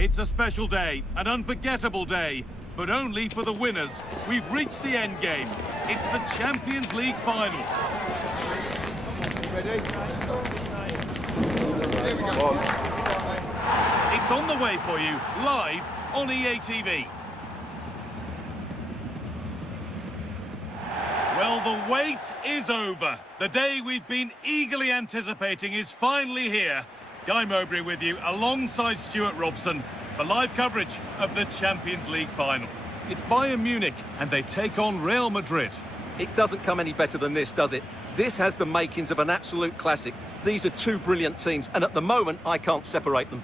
It's a special day, an unforgettable day, but only for the winners. We've reached the end game. It's the Champions League final. Ready? It's on the way for you, live on EA TV. Well, the wait is over. The day we've been eagerly anticipating is finally here. Guy Mowbray with you, alongside Stuart Robson, for live coverage of the Champions League final. It's Bayern Munich, and they take on Real Madrid. It doesn't come any better than this, does it? This has the makings of an absolute classic. These are two brilliant teams, and at the moment, I can't separate them.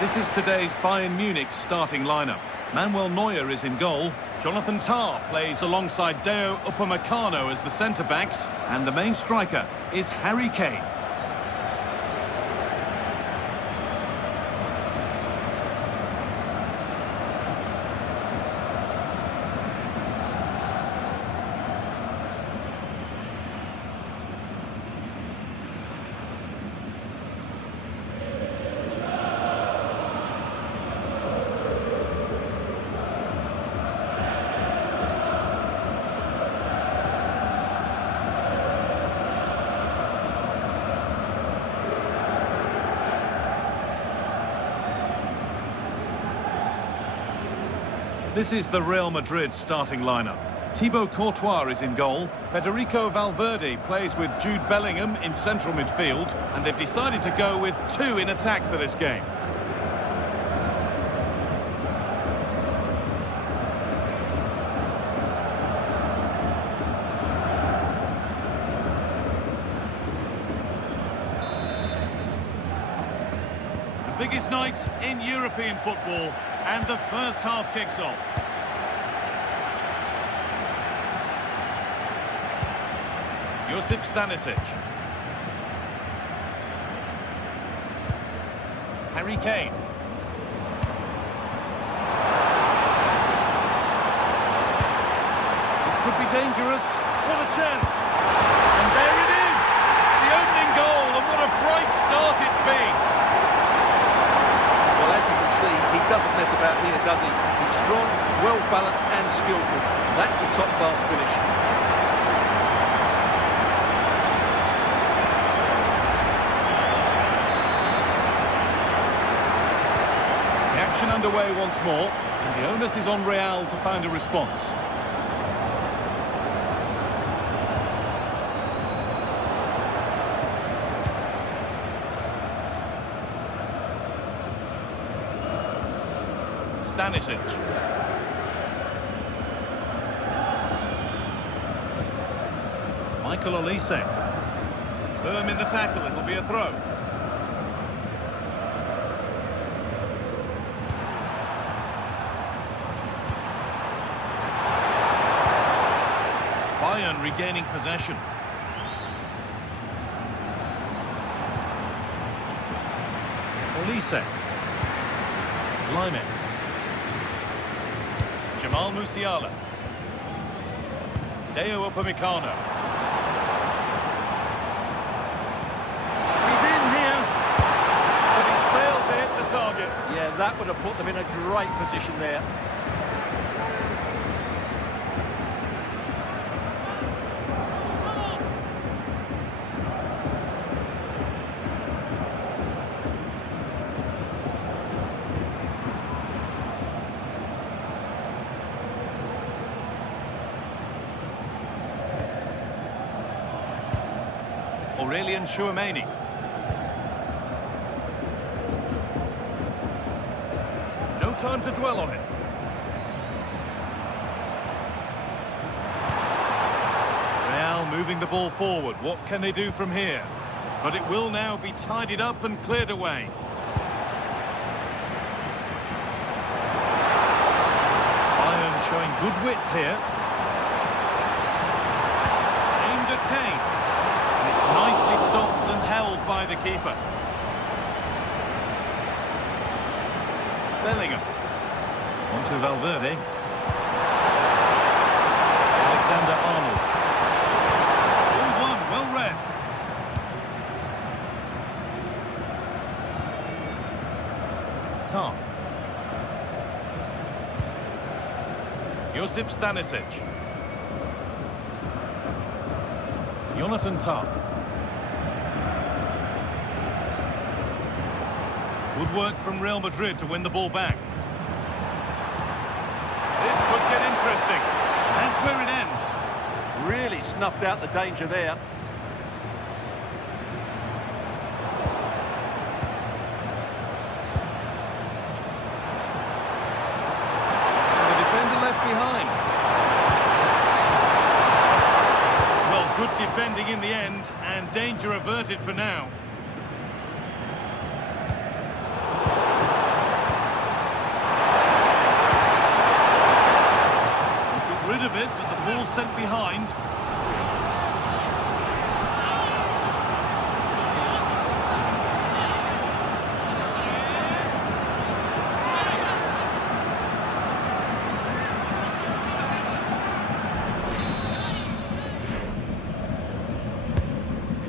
This is today's Bayern Munich starting lineup. Manuel Neuer is in goal. Jonathan Tah plays alongside Deo Upamecano as the centre-backs. And the main striker is Harry Kane. This is the Real Madrid starting lineup. Thibaut Courtois is in goal. Federico Valverde plays with Jude Bellingham in central midfield. And they've decided to go with two in attack for this game. The biggest night in European football. And the first half kicks off. Josip Stanisic. Harry Kane. This could be dangerous. What a chance. And there it is. The opening goal, and what a bright start it's been. Well, as you can see, he doesn't mess about here, does he? He's strong, well-balanced and skillful. That's a top-class finish. The action underway once more, and the onus is on Real to find a response. Stanisic. Michael Olise. Firm in the tackle, it'll be a throw. Bayern regaining possession. Olise. Lyman. Jamal Musiala. Deo Upamecano. He's in here, but he's failed to hit the target. Yeah, that would have put them in a great position there. Aurelian Chouameni. No time to dwell on it. Real moving the ball forward. What can they do from here? But it will now be tidied up and cleared away. Bayern showing good width here. Aimed at Kane. And it's nicely stopped and held by the keeper. Bellingham. On to Valverde. Alexander-Arnold. All one, well read. Tom. Josip Stanisic. Jonathan Tah. Good work from Real Madrid to win the ball back. This could get interesting. That's where it ends. Really snuffed out the danger there. The defender left behind. Well, good defending in the end, and danger averted for now. Rid of it, but the ball sent behind.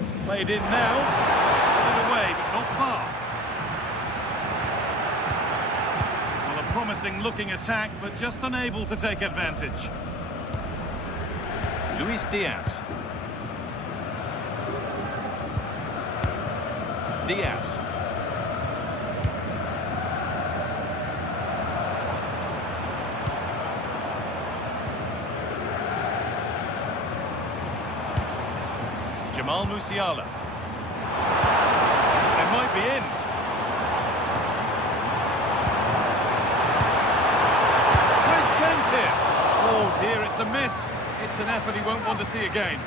It's played in now. Put away, but not far. Well, a promising looking attack, but just unable to take advantage. Luis Diaz. Diaz. Jamal Musiala. They might be in. Great chance here. Oh dear, it's a miss. It's an effort he won't want to see again.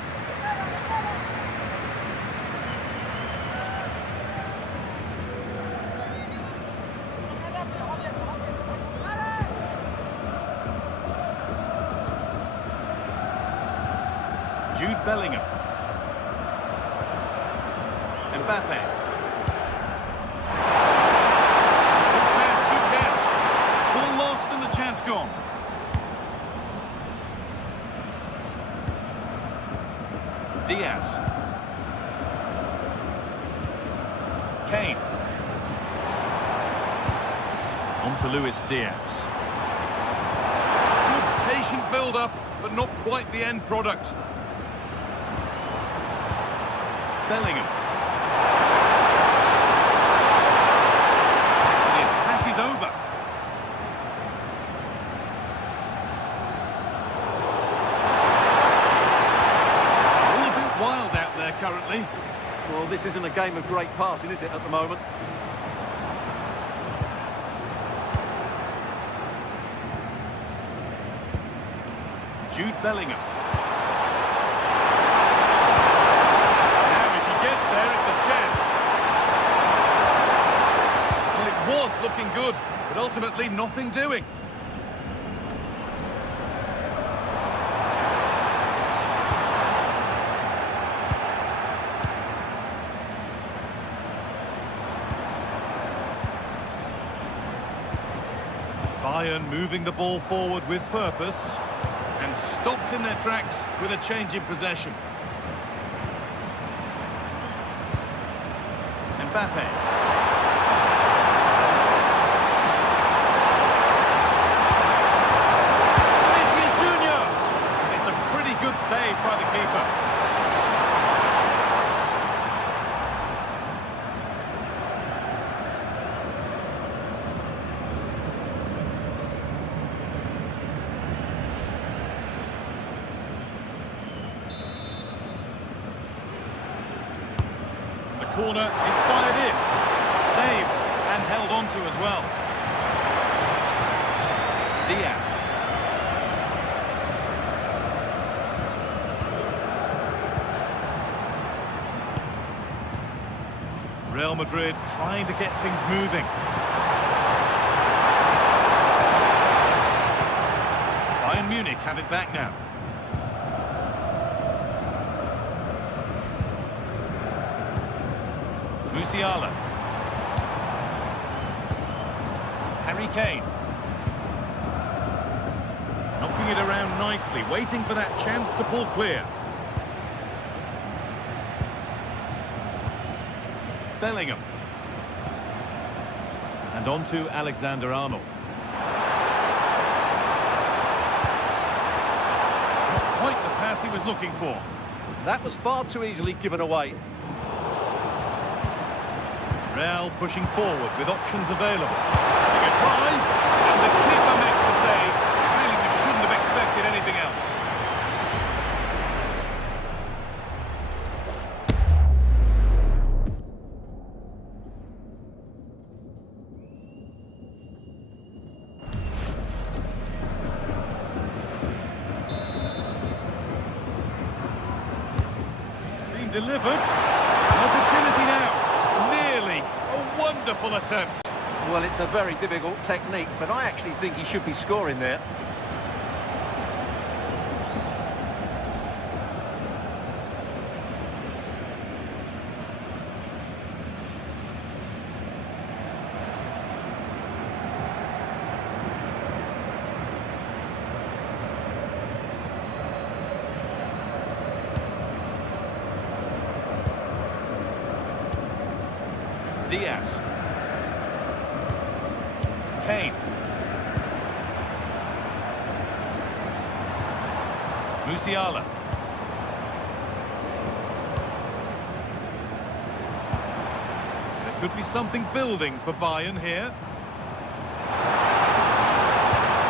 Jude Bellingham. Mbappe. Good pass, good chance. Ball lost and the chance gone. Diaz. Kane. On to Luis Diaz. Good patient build-up, but not quite the end product. Bellingham. The attack is over. Wild out there currently. Well, this isn't a game of great passing, is it, at the moment? Jude Bellingham. Now if he gets there, it's a chance. Well, it was looking good, but ultimately nothing doing. Bayern moving the ball forward with purpose and stopped in their tracks with a change in possession. Mbappe. Vinicius Junior. It's a pretty good save by the keeper. corner is fired in. Saved and held onto as well. Diaz. Real Madrid trying to get things moving. Bayern Munich have it back now. Musiala. Harry Kane. Knocking it around nicely, waiting for that chance to pull clear. Bellingham. And on to Alexander-Arnold. Not quite the pass he was looking for. That was far too easily given away. Real pushing forward with options available. Having a try, and the keeper makes the save. Really, we shouldn't have expected anything else. It's been delivered. An opportunity now. Nearly. A wonderful attempt. Well, it's a very difficult technique, but I actually think he should be scoring there. Diaz. Kane. Musiala. There could be something building for Bayern here.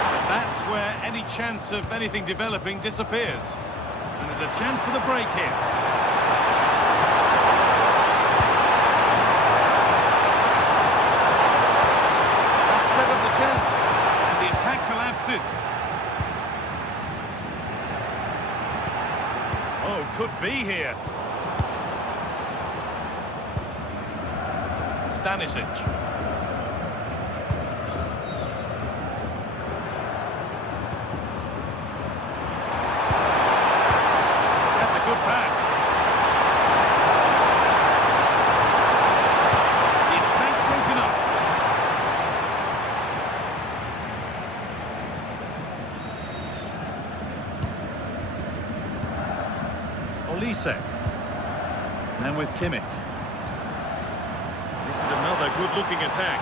But that's where any chance of anything developing disappears. And there's a chance for the break here. Oh, could be here. Stanisic. That's a good pass. The attack broken up. Olise. And with Kimmich. This is another good-looking attack.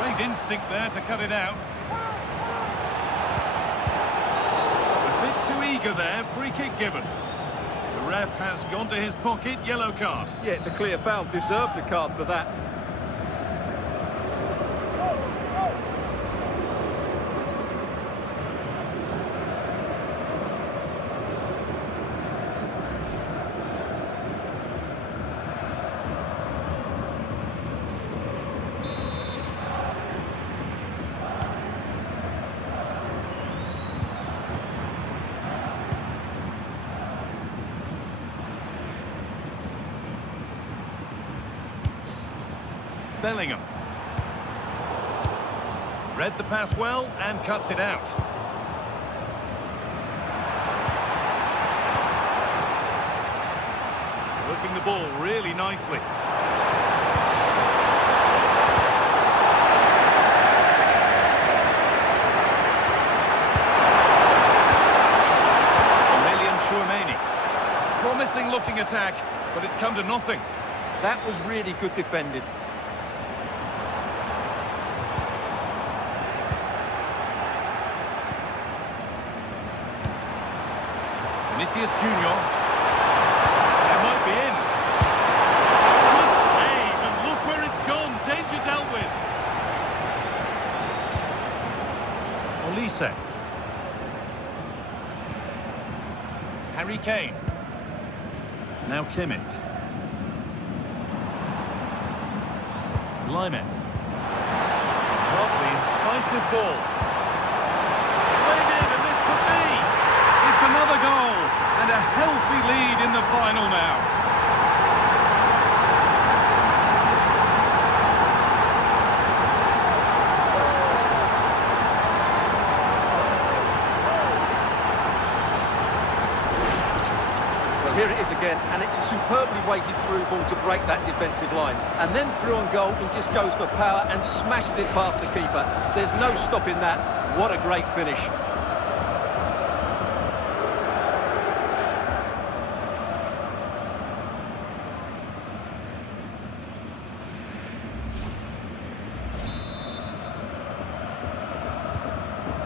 Great instinct there to cut it out. A bit too eager there, free kick given. The ref has gone to his pocket, yellow card. Yeah, it's a clear foul. Deserved a card for that. Bellingham. Read the pass well and cuts it out. Working the ball really nicely. Promising looking attack, but it's come to nothing. That was really good defending. Vinicius Junior. That might be in. Good save, and look where it's gone. Danger dealt with. Olise. Harry Kane. Now Kimmich. Lyman. Lovely, incisive ball. Played in, and this could be. It's another goal, and a healthy lead in the final now. Here it is again, and it's a superbly weighted through ball to break that defensive line. And then through on goal, he just goes for power and smashes it past the keeper. There's no stopping that. What a great finish.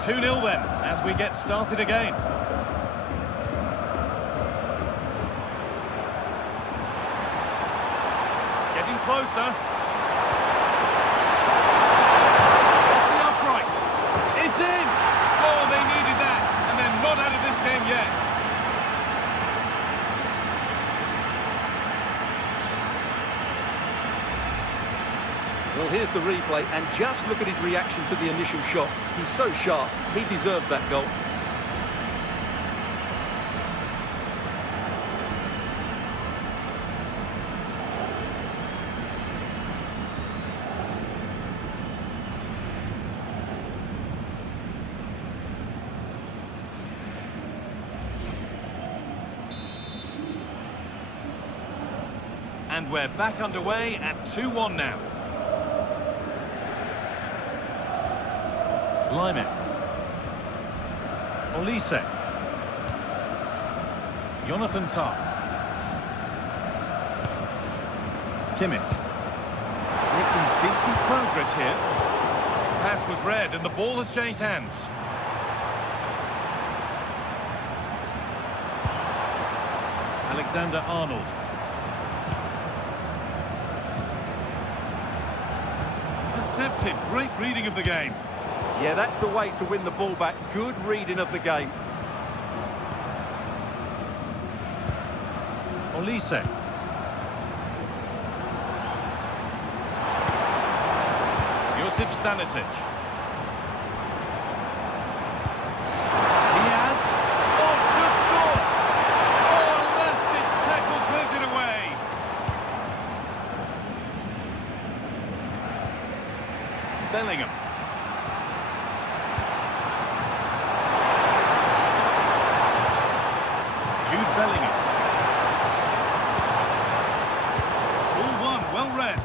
Two 0 then, as we get started again. Closer. Off the upright. It's in. Oh, they needed that. And they're not out of this game yet. Well, here's the replay, and just look at his reaction to the initial shot. He's so sharp. He deserves that goal. And we're back underway at 2-1 now. Lyman. Olise. Jonathan Tah. Kimmich. Making decent progress here. Pass was read and the ball has changed hands. Alexander-Arnold. Intercepted. Great reading of the game. Yeah, that's the way to win the ball back. Good reading of the game. Olise. Josip Stanisic. Diaz. Oh, should score. Oh, last-ditch tackle clears it away. Bellingham. Bellingham. Ball one, well read.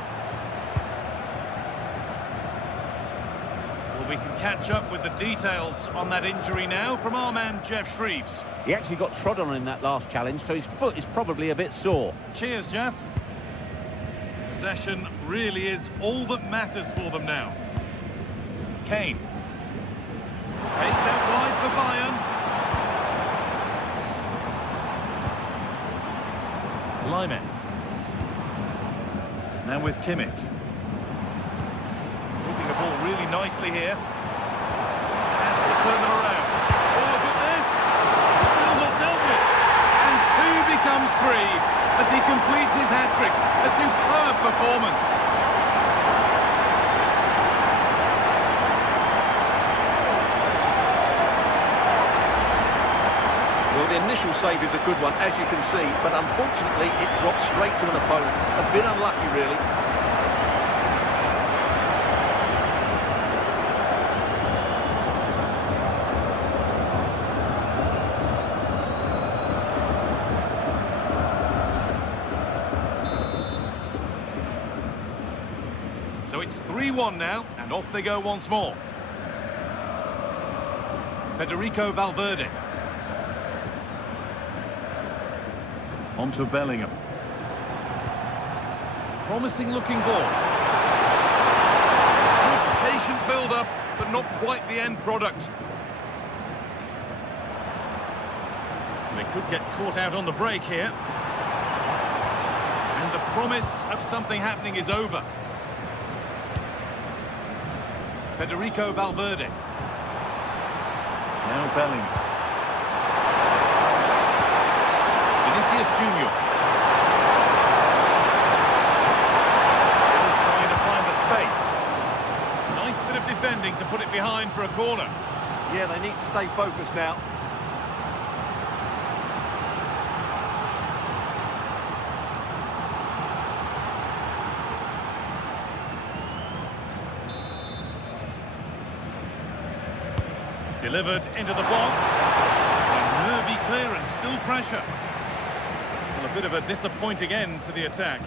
Well, we can catch up with the details on that injury now from our man Jeff Shreves. He actually got trod on in that last challenge, so his foot is probably a bit sore. Cheers, Jeff. Possession really is all that matters for them now. Kane. Space out wide for Bayern. Lyman. Now with Kimmich. Moving the ball really nicely here. Has to turn them around. Oh, look at this. Still not dealt with. And two becomes three as he completes his hat-trick. A superb performance. Well, the initial save is a good one, as you can see, but unfortunately it drops straight to an opponent. A bit unlucky, really. So it's 3-1 now, and off they go once more. Federico Valverde. On to Bellingham. Promising looking ball. Good patient build-up, but not quite the end product. They could get caught out on the break here. And the promise of something happening is over. Federico Valverde. Now Bellingham. Vinicius Junior. defending to put it behind for a corner. Yeah, they need to stay focused now. Delivered into the box. A nervy clearance, still pressure. Well, a bit of a disappointing end to the attack.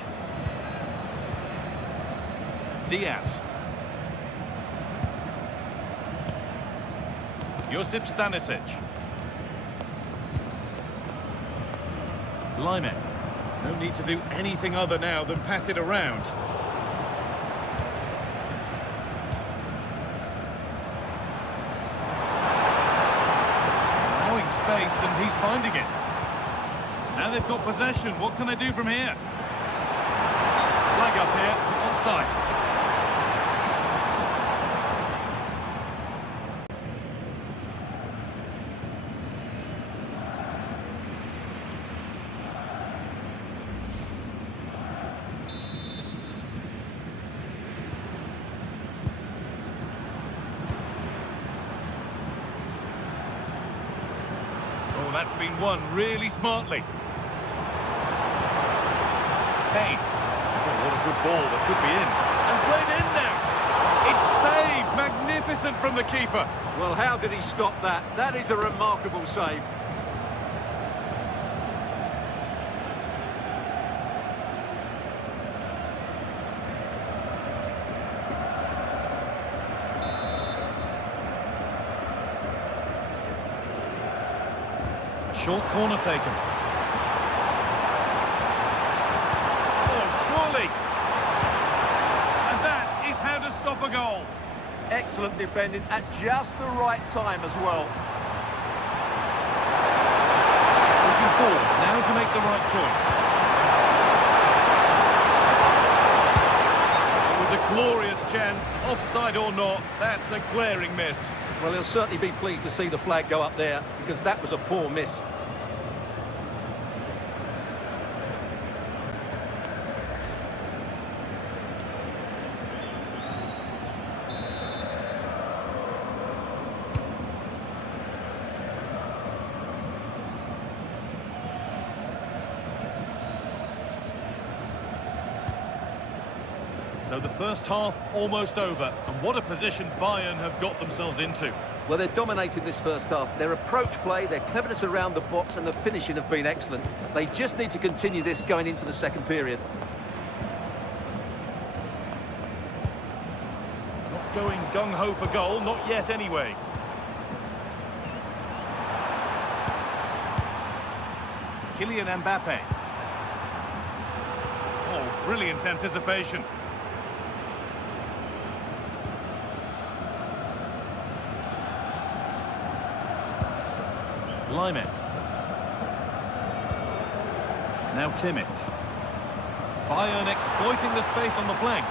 Diaz. Josip Stanisic. Lyman. No need to do anything other now than pass it around. Allowing space, and he's finding it. Now they've got possession. What can they do from here? Flag up here. Offside. That's been won really smartly. Kane. Oh, what a good ball that could be in. And played in now. It's saved. Magnificent from the keeper. Well, how did he stop that? That is a remarkable save. Short corner taken. Oh, surely. And that is how to stop a goal. Excellent defending at just the right time as well. Pushing forward, now to make the right choice. It was a glorious chance, offside or not, that's a glaring miss. Well, he'll certainly be pleased to see the flag go up there, because that was a poor miss. So the first half almost over, and what a position Bayern have got themselves into. Well, they're dominating this first half. Their approach play, their cleverness around the box and the finishing have been excellent. They just need to continue this going into the second period. Not going gung-ho for goal, not yet anyway. Kylian Mbappe. Oh, brilliant anticipation. Lyman. Now Kimmich. Bayern exploiting the space on the flank.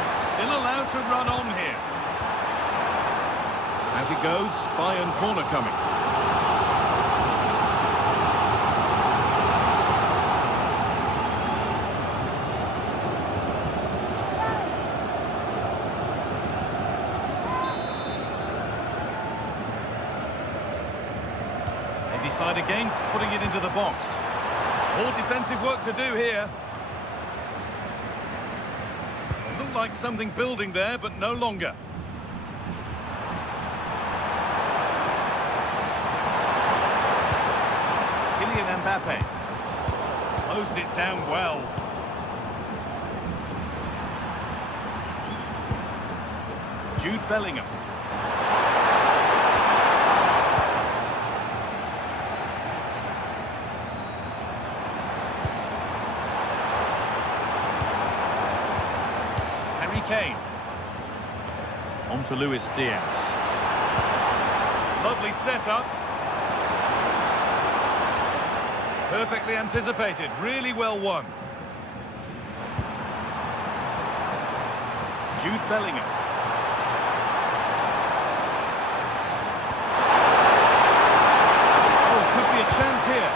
It's still allowed to run on here. As it goes, Bayern corner coming. Decide against putting it into the box. More defensive work to do here. It looked like something building there, but no longer. Kylian Mbappe. Closed it down well. Jude Bellingham. Kane. On to Luis Diaz. Lovely setup. Perfectly anticipated, really well won. Jude Bellingham. Oh, could be a chance here.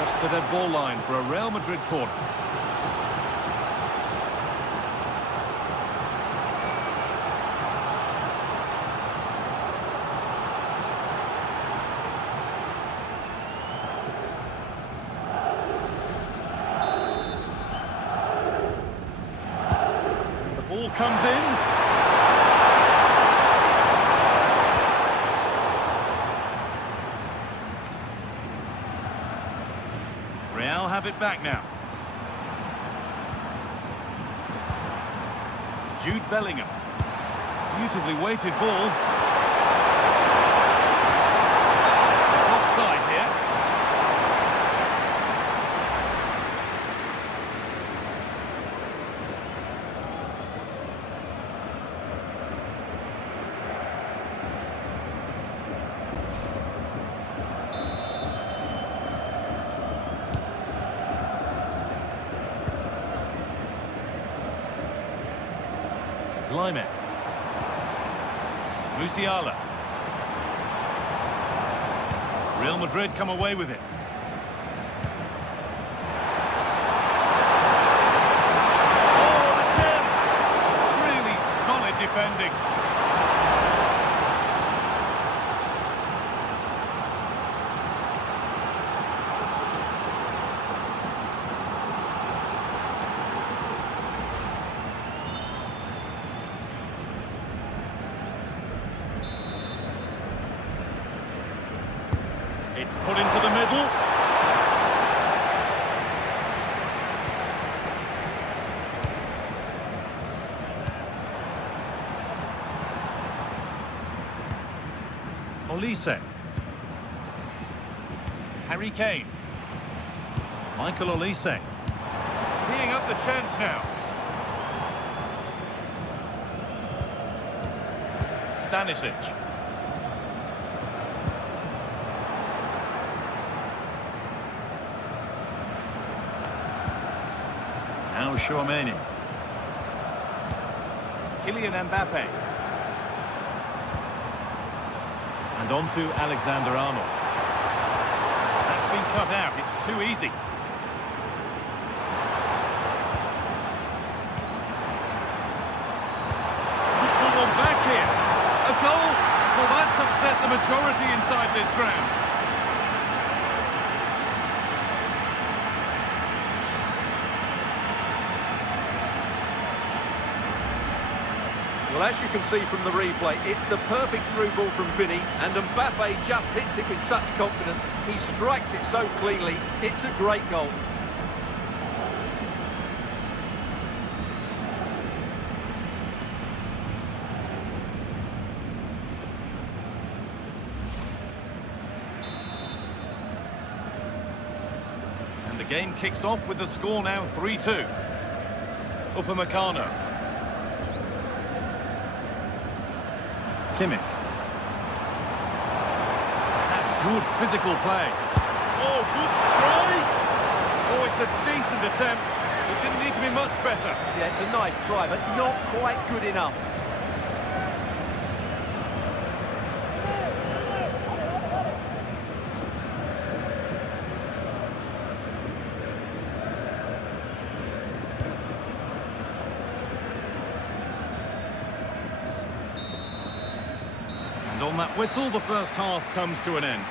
Just the dead ball line for a Real Madrid corner. comes in. Real have it back now. Jude Bellingham. Beautifully weighted ball. It's offside here. Lyman. Musiala. Real Madrid come away with it. Oh, what a chance! Really solid defending. It's put into the middle. Olise. Harry Kane. Michael Olise. Teeing up the chance now. Stanisic. Now Chouameni. Kylian Mbappe. And on to Alexander-Arnold. That's been cut out. It's too easy. Put one back here. A goal. Well, that's upset the majority inside this ground. Well, as you can see from the replay, it's the perfect through ball from Vinny, and Mbappe just hits it with such confidence. He strikes it so cleanly. It's a great goal. And the game kicks off with the score now 3-2. Upamecano. Kimmich. That's good physical play. Oh, good strike! Oh, it's a decent attempt. It didn't need to be much better. Yeah, it's a nice try, but not quite good enough. And on that whistle, the first half comes to an end.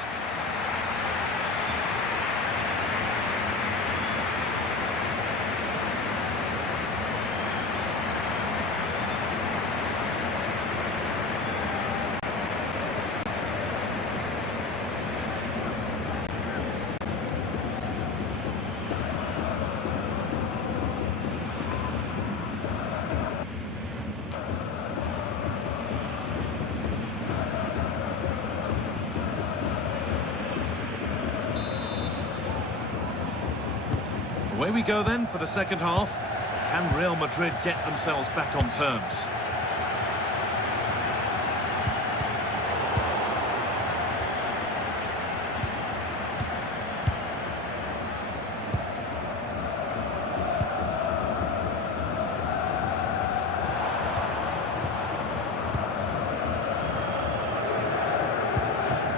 Away we go then for the second half. Can Real Madrid get themselves back on terms?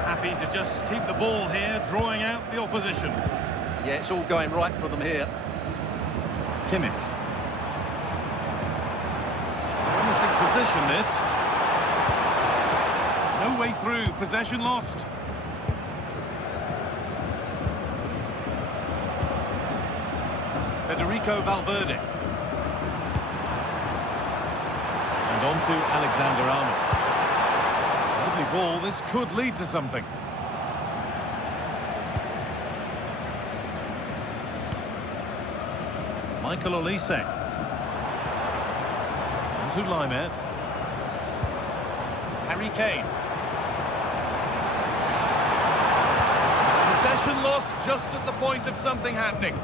Happy to just keep the ball here, drawing out the opposition. Yeah, it's all going right for them here. Kimmich. Promising position, this. No way through, possession lost. Federico Valverde. on to Alexander-Arnold. Lovely ball, this could lead to something. Michael Olise. On to Laimer. Harry Kane. Possession lost just at the point of something happening.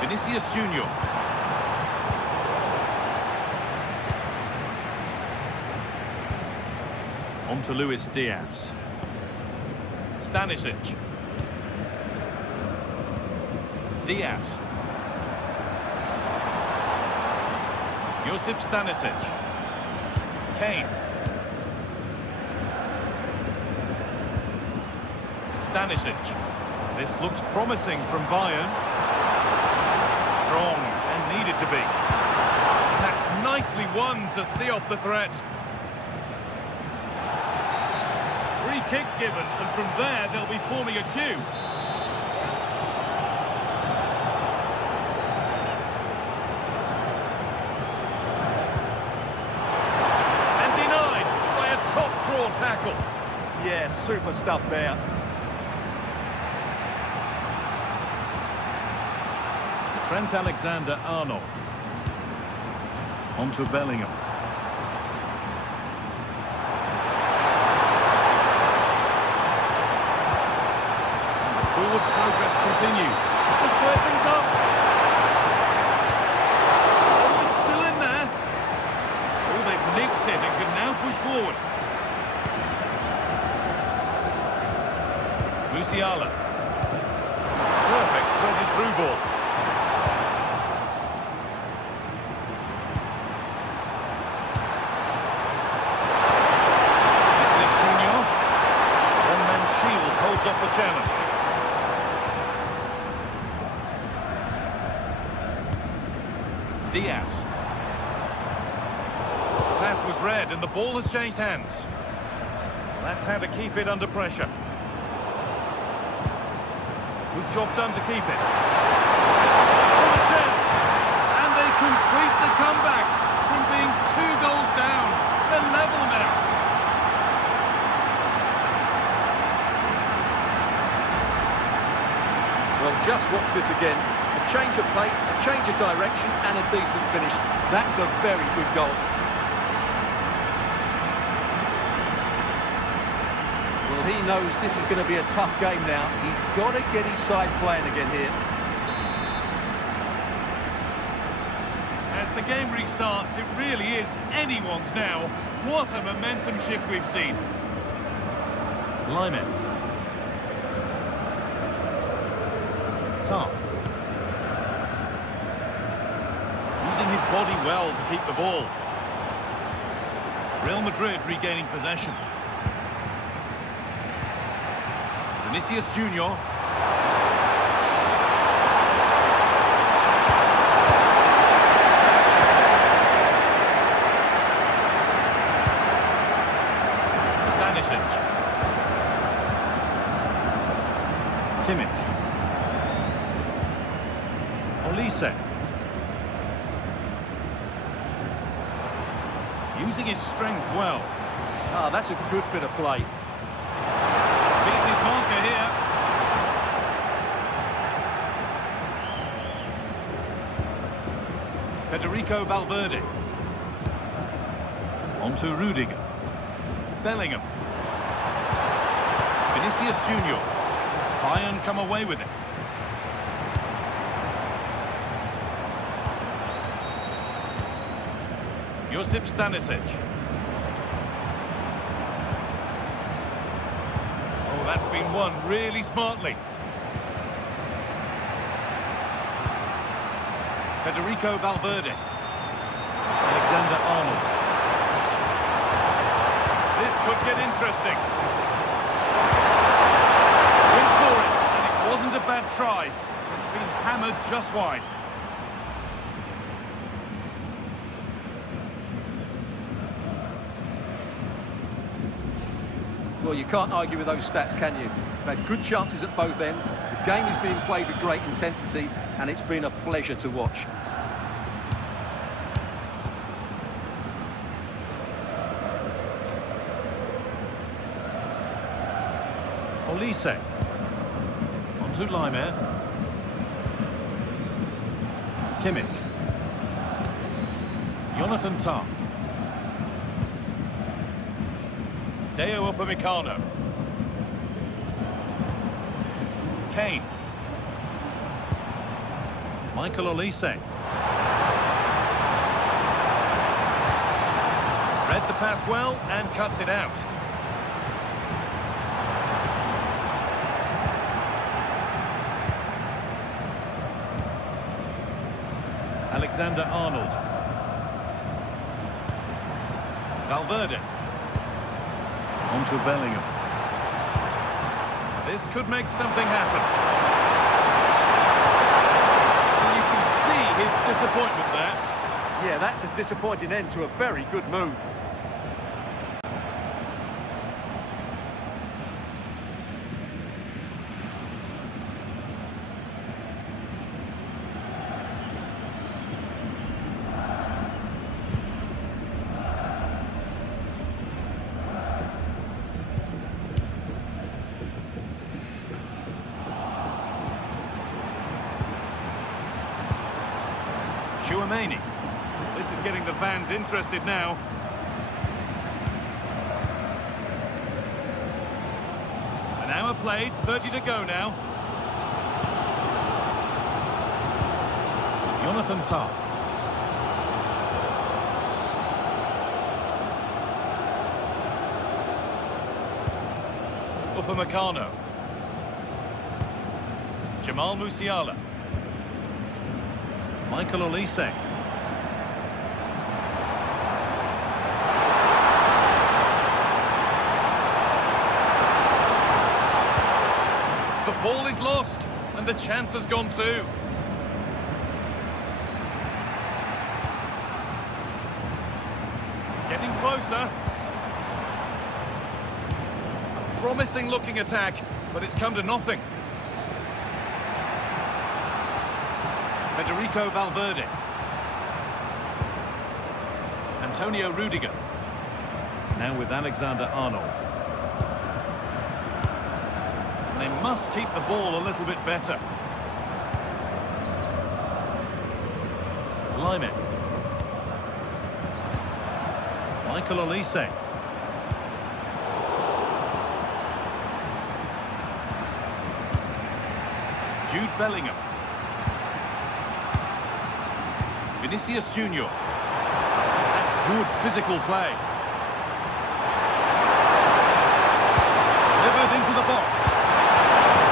Vinicius Junior. On to Luis Diaz. Stanisic. Diaz. Josip Stanisic. Kane. Stanisic. This looks promising from Bayern. Strong and needed to be. And that's nicely won to see off the threat. Free kick given, and from there they'll be forming a queue. And denied by a top draw tackle. Yeah, super stuff there. Trent Alexander-Arnold. On to Bellingham. Forward progress continues. Just clear things up. Oh, it's still in there. Oh, they've nicked it and can now push forward. Musiala. It's a perfect threaded through ball. Vinicius Junior. One-man shield holds off the challenge. Diaz. Pass was read and the ball has changed hands. That's how to keep it under pressure. Good job done to keep it. Oh, a chance! And they complete the comeback from being 2 goals down. They're level now. Well, just watch this again. A change of pace, a change of direction, and a decent finish. That's a very good goal. Well, he knows this is going to be a tough game now. He's got to get his side playing again here. As the game restarts, it really is anyone's now. What a momentum shift we've seen. Laimer. Tom. Using his body well to keep the ball. Real Madrid regaining possession. Vinicius Junior. Stanisic. Kimmich. Olise. Using his strength well. Ah, that's a good bit of play. Beating his marker here. Federico Valverde. On to Rudiger. Bellingham. Vinicius Junior. Bayern come away with it. Josip Stanisic. Oh, that's been won really smartly. Federico Valverde. Alexander-Arnold. This could get interesting. Went for it, and it wasn't a bad try. It's been hammered just wide. Well, you can't argue with those stats, can you? They've had good chances at both ends. The game is being played with great intensity, and it's been a pleasure to watch. Olise. On to Laimer. Kimmich. Jonathan Tah. Deo Upamecano. Kane. Michael Olise. Read the pass well and cuts it out. Alexander-Arnold. Valverde. On to Bellingham. This could make something happen. And you can see his disappointment there. Yeah, that's a disappointing end to a very good move. Chouameni. This is getting the fans interested now. An hour played, 30 to go now. Jonathan Tah. Upamecano. Jamal Musiala. Michael Olise. The ball is lost, and the chance has gone too. Getting closer. A promising looking attack, but it's come to nothing. Federico Valverde. Antonio Rudiger. Now with Alexander-Arnold. They must keep the ball a little bit better. Laimer. Michael Olise. Jude Bellingham. Vinicius Junior. That's good physical play. Delivered into the box.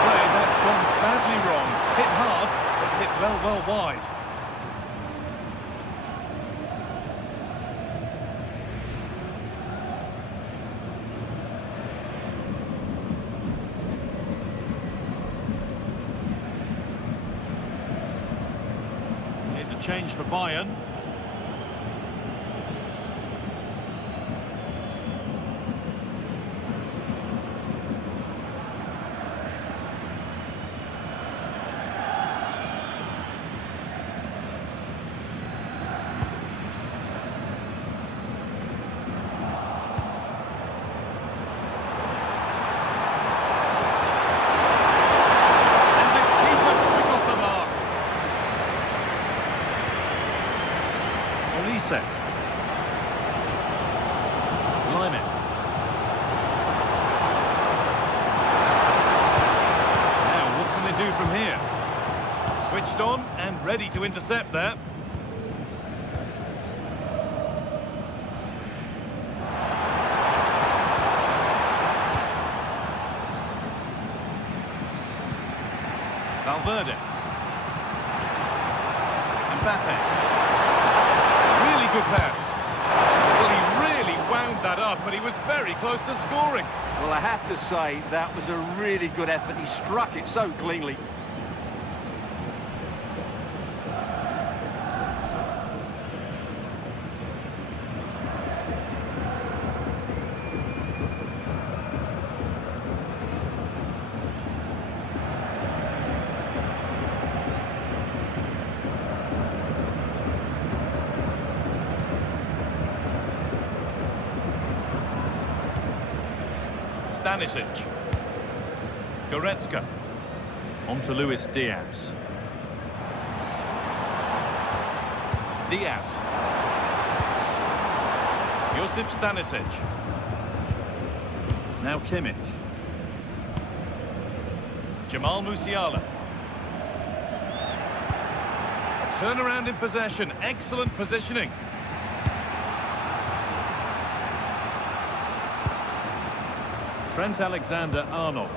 Play that's gone badly wrong. Hit hard, but hit well wide. Here's a change for Bayern. Laimer. Now, what can they do from here? Switched on and ready to intercept there. Valverde. Mbappe. Really good pass. Well, he really wound that up, but he was very close to scoring. Well, I have to say, that was a really good effort. He struck it so cleanly. Stanisic. Goretzka. On to Luis Diaz. Diaz. Josip Stanisic. Now Kimmich. Jamal Musiala. A turnaround in possession. Excellent positioning. Trent Alexander-Arnold.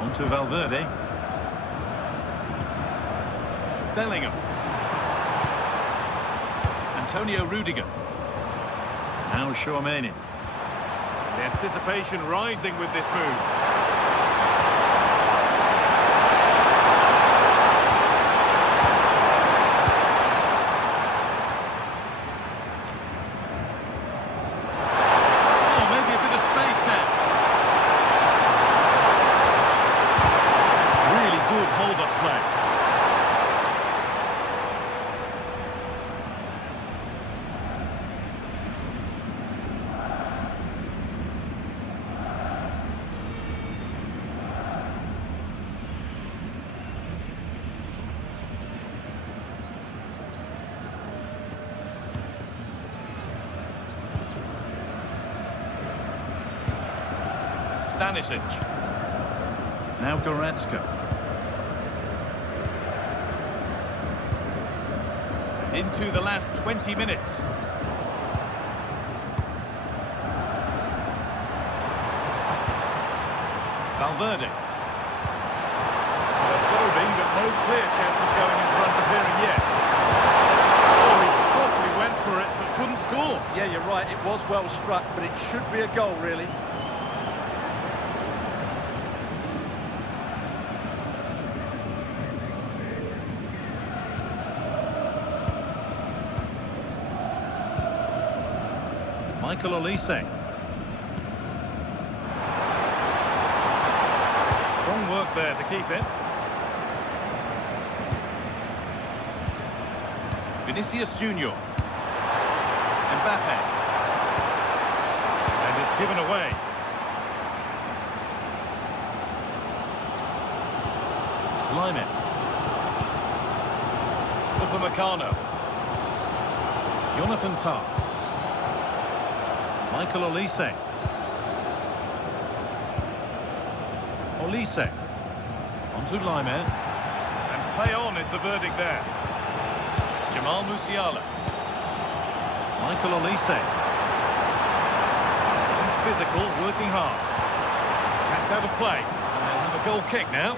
On to Valverde. Bellingham. Antonio Rudiger. Now Tchouaméni. The anticipation rising with this move. Stanisic. Now Goretzka. Into the last 20 minutes. Valverde. They're probing, but no clear chance of going in front of here yet. Oh, he probably went for it, but couldn't score. Yeah, you're right. It was well struck, but it should be a goal, really. Michael Olise. Strong work there to keep it. Vinicius Junior. Mbappe. And it's given away. Lyman. Upamecano. Jonathan Tah. Michael Olise. Olise. On to Lyman. And play on is the verdict there. Jamal Musiala. Michael Olise. Physical, working hard. That's out of play. And they'll have a goal kick now.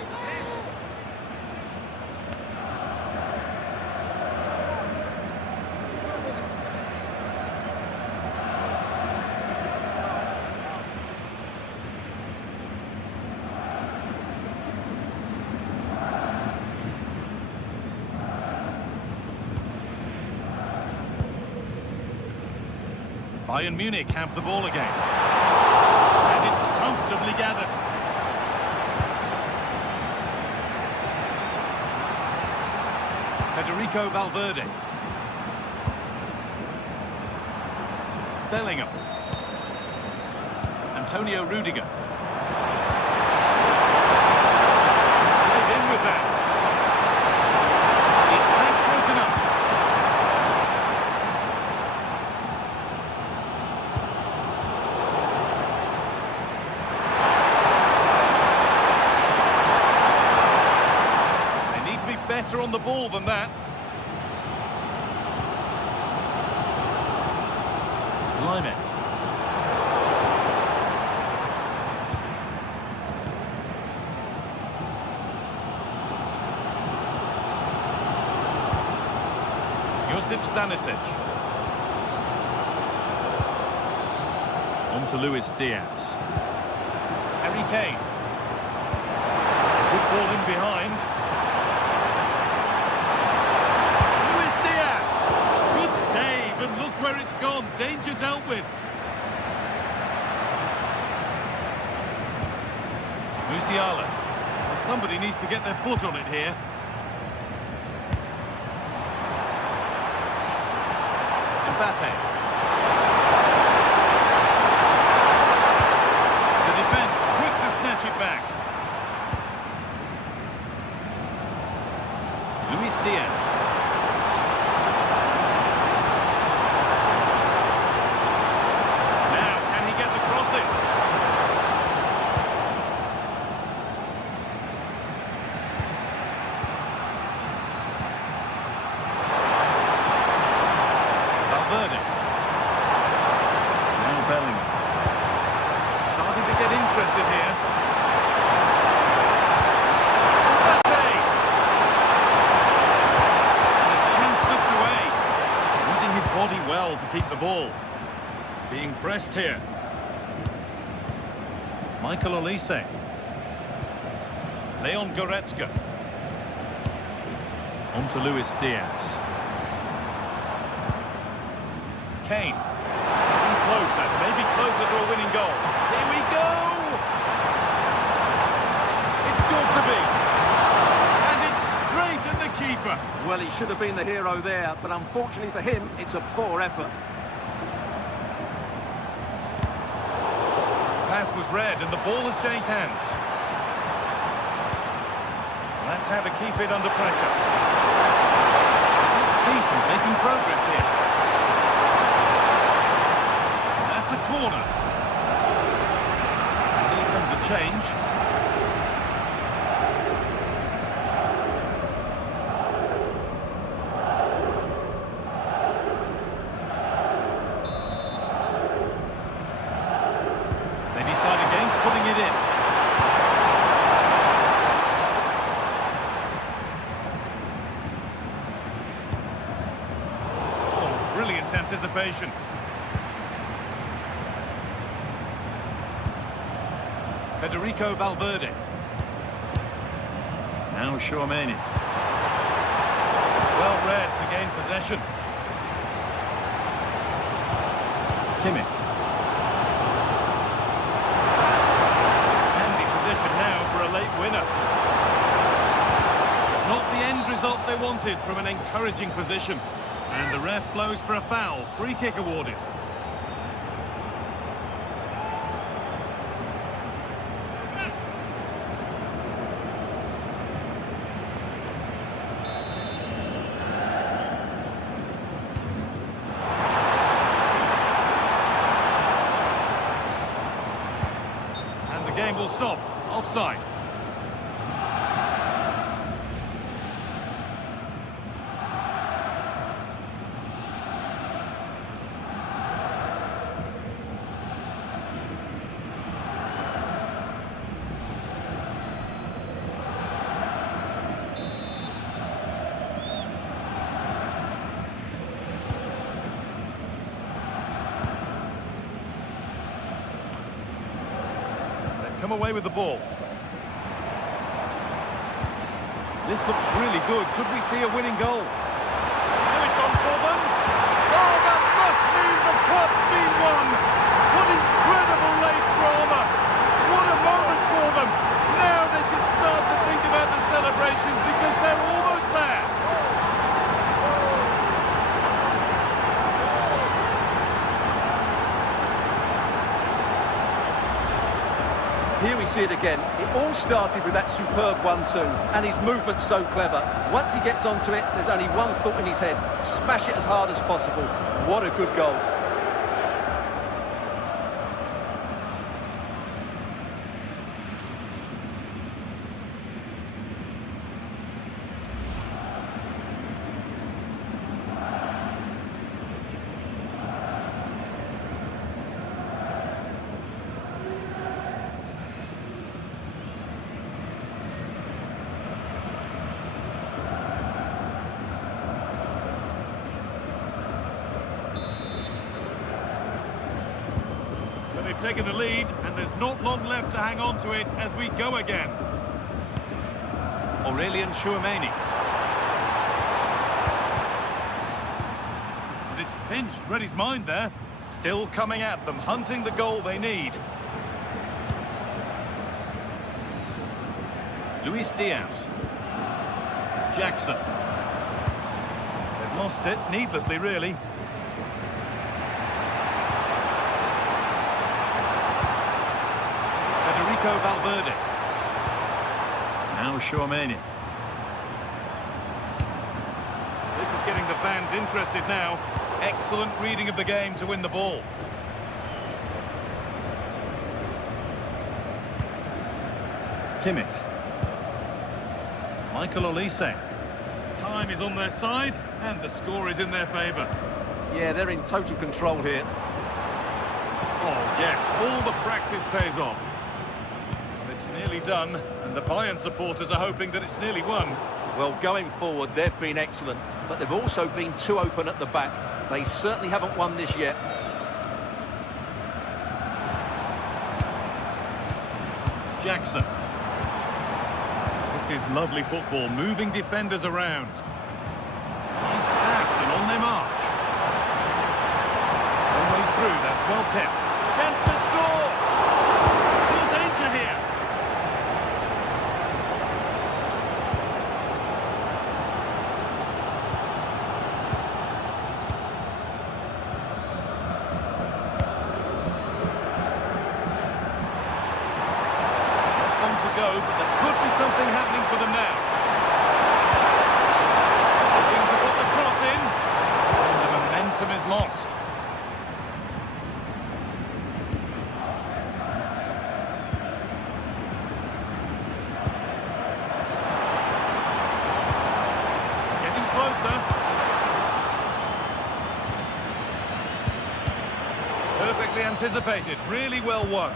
Bayern Munich have the ball again. And it's comfortably gathered. Federico Valverde. Bellingham. Antonio Rudiger. Played in with that. The attack broken up. Better on the ball than that. Lyman. Josip Stanisic. On to Luis Diaz. Harry Kane. It's a good ball in behind. And look where it's gone. Danger dealt with. Musiala. Well, somebody needs to get their foot on it here. Mbappe. attack. Luis Diaz. Now, can he get the cross in? Valverde. Now Bellingham. Starting to get interested here. Mbappe. And the chance slips away. Using his body well to keep the ball. Being pressed here. Michael Olise. Leon Goretzka. On to Luis Diaz. Kane. Getting closer, maybe closer to a winning goal. Here we go! It's good to be. And it's straight at the keeper. Well, he should have been the hero there, but unfortunately for him, it's a poor effort. Pass was read and the ball has changed hands. Let's have to keep it under pressure. Looks decent, making progress here. That's a corner. Here comes a change. They decide against putting it in. Oh, brilliant anticipation. Federico Valverde. Now Tchouaméni. Well read to gain possession. Kimmich. Handy position now for a late winner. Not the end result they wanted from an encouraging position. And the ref blows for a foul. Free kick awarded. The game will stop. Offside. Come away with the ball. This looks really good. Could we see a winning goal? Now it's on for them. Oh, that must mean the cup's been won. What incredible late drama. What a moment for them. Now they can start to think about the celebrations because they're almost there. Here we see it again. It all started with that superb 1-2, and his movement's so clever. Once he gets onto it, there's only one thought in his head. Smash it as hard as possible. What a good goal. So they've taken the lead, and there's not long left to hang on to it as we go again. Aurelien Tchouaméni. And it's pinched, read his mind there. Still coming at them, hunting the goal they need. Luis Diaz. Jackson. They've lost it, needlessly really. Federico Valverde. Now Chouameni. This is getting the fans interested now. Excellent reading of the game to win the ball. Kimmich. Michael Olise. Time is on their side, and the score is in their favour. Yeah, they're in total control here. Oh, yes, all the practice pays off. It's nearly done, and the Bayern supporters are hoping that it's nearly won. Well, going forward, they've been excellent, but they've also been too open at the back. They certainly haven't won this yet. Jackson. This is lovely football, moving defenders around. Nice pass and on their march. All the way through, that's well kept. Chance to score! Still danger here. On to go, but there could be something happening for them now. Looking to put the cross in. And the momentum is lost. Getting closer. Perfectly anticipated, really well won.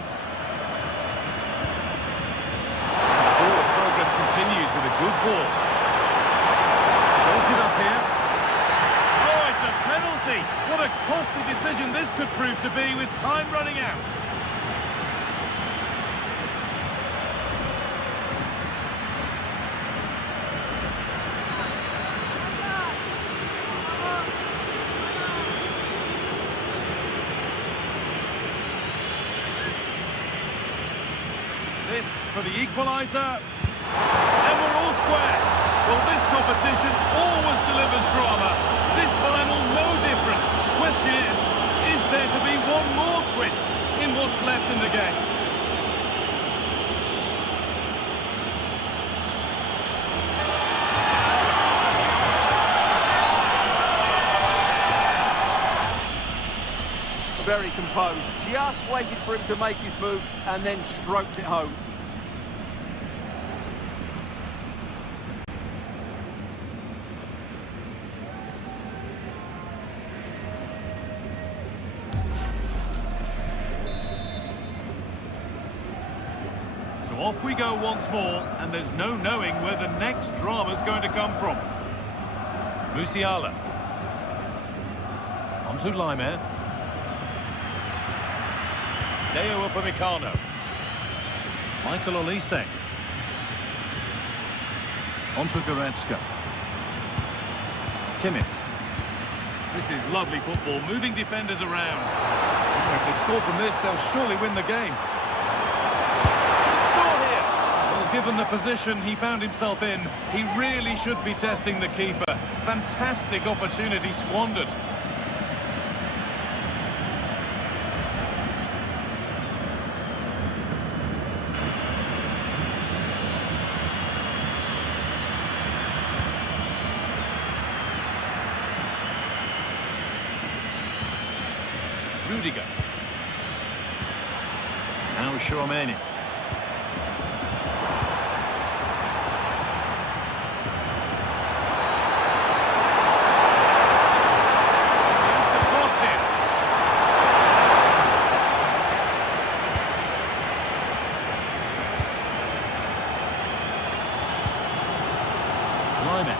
Forward progress continues with a good ball. Holds it up here. Oh, it's a penalty! What a costly decision this could prove to be with time running out. This for the equaliser. And we're all square. Well, this competition always delivers drama. This final, no different. Question is there to be one more twist in what's left in the game? Very composed, just waited for him to make his move and then stroked it home. So off we go once more, and there's no knowing where the next drama's going to come from. Musiala. On to Laimer. Deo Upamecano. Michael Olise. On to Goretzka. Kimmich. This is lovely football, moving defenders around. If they score from this, they'll surely win the game. Should score here. Well, given the position he found himself in, he really should be testing the keeper. Fantastic opportunity squandered. Rudiger. Now Chouameni. Chance to cross here. Laimer.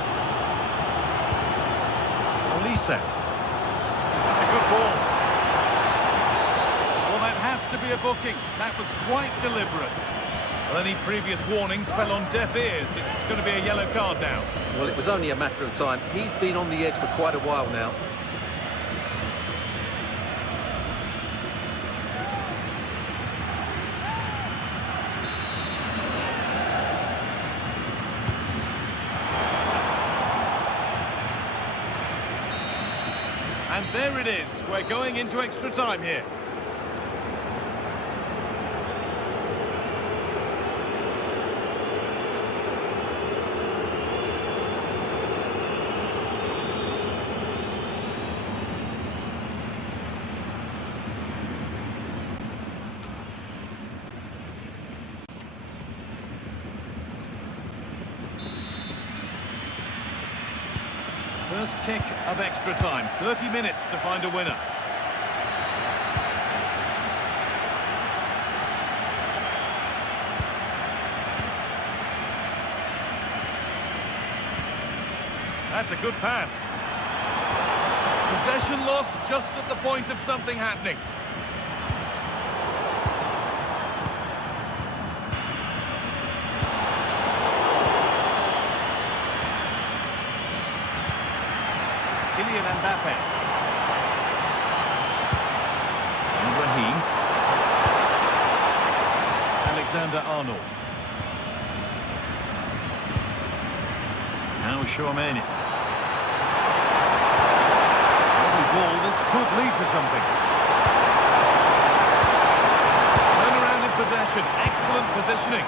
Olise. That's a good ball. Has to be a booking. That was quite deliberate. Well, any previous warnings fell on deaf ears. It's going to be a yellow card now. Well, it was only a matter of time. He's been on the edge for quite a while now. And there it is. We're going into extra time here. First kick of extra time. 30 minutes to find a winner. That's a good pass. Possession lost just at the point of something happening. Kylian Mbappe. And Raheem. Alexander-Arnold. Now Tchouaméni. Ball, this could lead to something. Turn around in possession. Excellent positioning.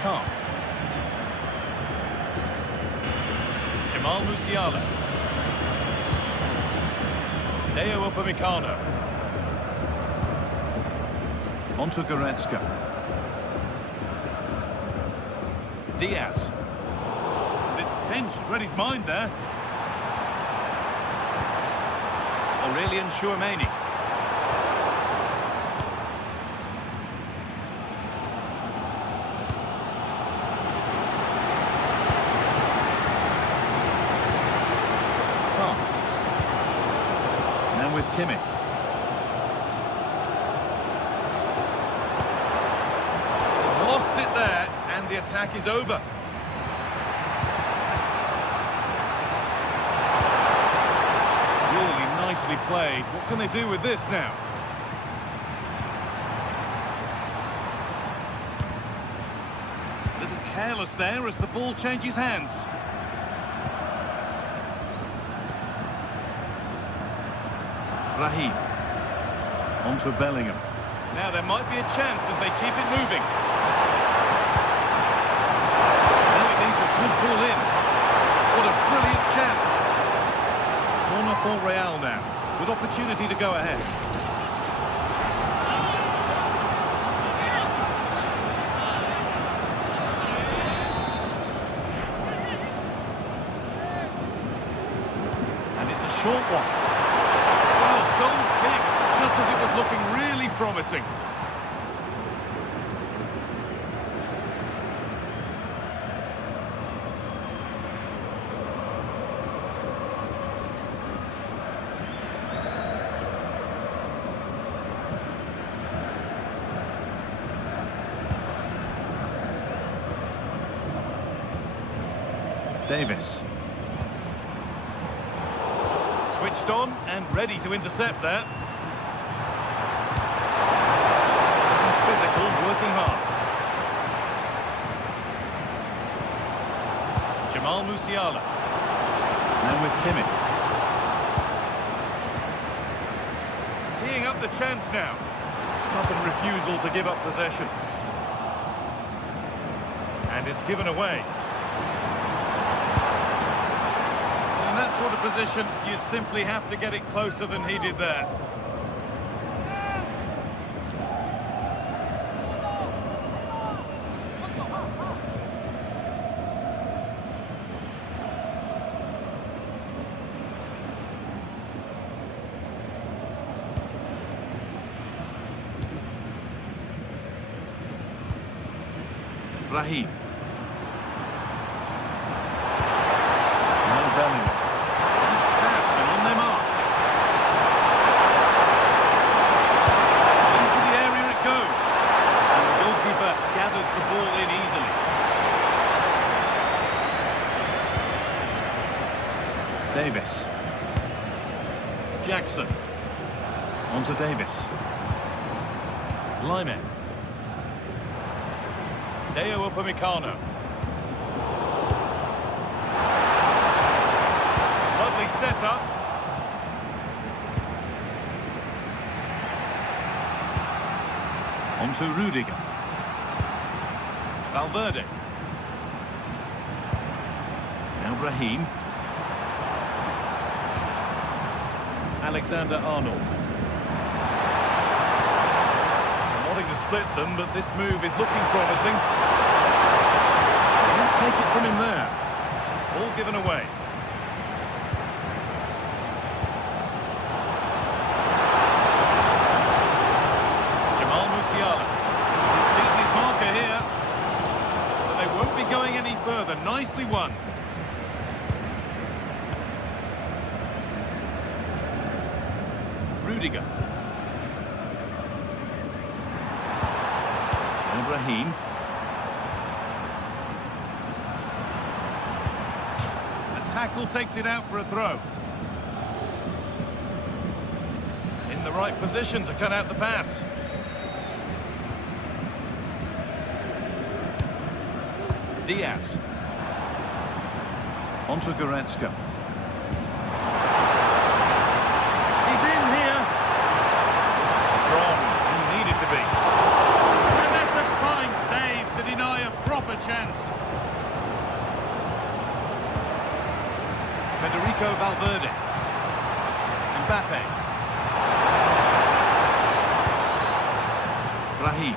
Tom. Jamal Musiala. Deo Upamecano. Onto Goretzka. Diaz. It's pinched, read his mind there. Aurelien Tchouaméni. Tom. Now with Kimmich. Lost it there. And the attack is over. Really nicely played. What can they do with this now? A little careless there as the ball changes hands. Raheem. Onto Bellingham. Now there might be a chance as they keep it moving. Good ball in. What a brilliant chance. Corner for Real now, with opportunity to go ahead. And it's a short one. Well, goal kick, just as it was looking really promising. Davis. Switched on and ready to intercept there. Physical, working hard. Jamal Musiala. Now with Kimmich. Teeing up the chance now. Stubborn refusal to give up possession. And it's given away. In that sort of position, you simply have to get it closer than he did there. Raheem. Now Bellingham. He's passed and on their march. Into the area it goes. And the goalkeeper gathers the ball in easily. Davis. Jackson. On to Davis. Lyman. Deo Upamecano. Lovely setup. On to Rudiger. Valverde. Now Raheem. Alexander-Arnold. Wanting to split them, but this move is looking promising. They won't take it from him there. All given away. He's beaten his marker here, but they won't be going any further. Nicely won. Rudiger. Ibrahim. A tackle takes it out for a throw. In the right position to cut out the pass. Diaz. Onto Goretzka. He's in here. Strong. He needed to be. And that's a fine save to deny a proper chance. Federico Valverde. Mbappe. Brahim.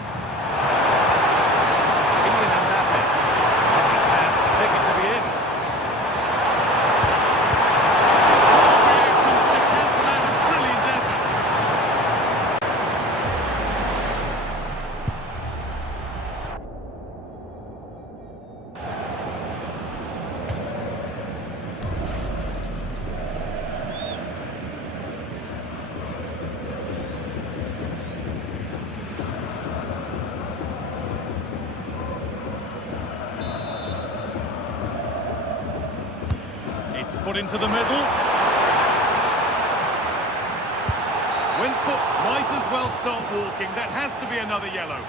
Put into the middle. Windfoot might as well start walking. That has to be another yellow.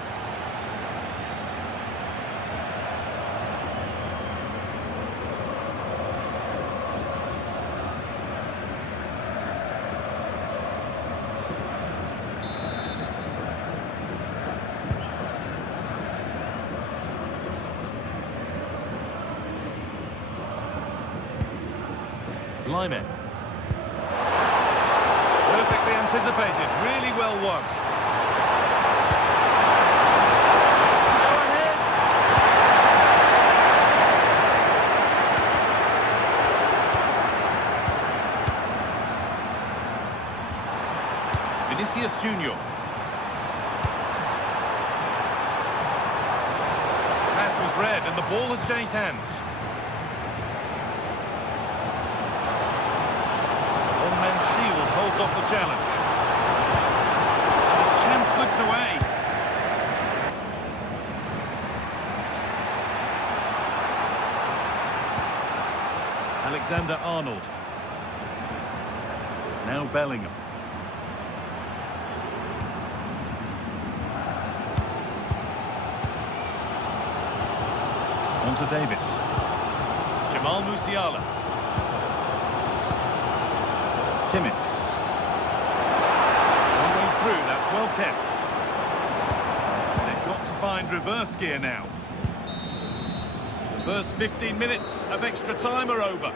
Lyman. Perfectly anticipated, really well won. Go ahead. Vinicius Junior. Pass was read and the ball has changed hands. Holds off the challenge. And the chance slips away. Alexander-Arnold. Now Bellingham. On to Davis. Jamal Musiala. Kimmich. That's well kept. They've got to find reverse gear now. The first 15 minutes of extra time are over.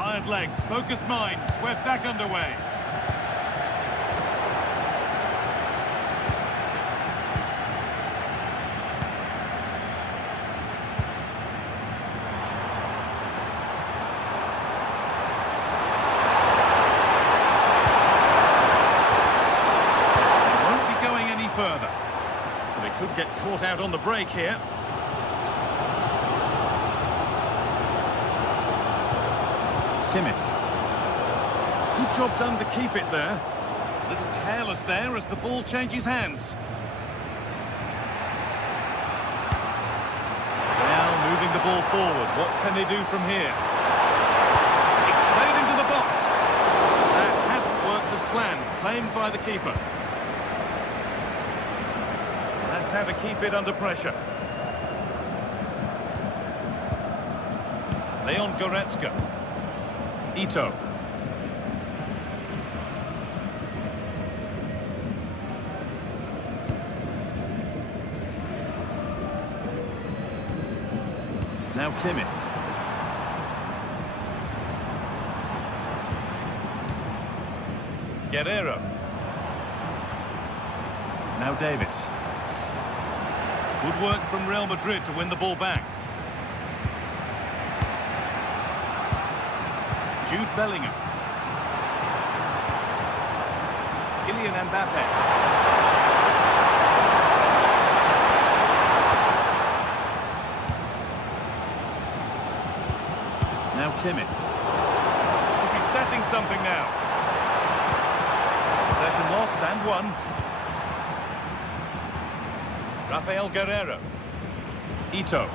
Tired legs, focused minds, we're back underway. They won't be going any further. They could get caught out on the break here. Kimmich. Good job done to keep it there. A little careless there as the ball changes hands. Now moving the ball forward. What can they do from here? It's played into the box. That hasn't worked as planned. Claimed by the keeper. That's how to keep it under pressure. Leon Goretzka. Ito. Now Kimmich. Guerrero. Now Davis. Good work from Real Madrid to win the ball back. Jude Bellingham. Kylian Mbappe. Now Kimmich. Could be setting something now. Possession lost and won. Rafael Guerrero. Ito.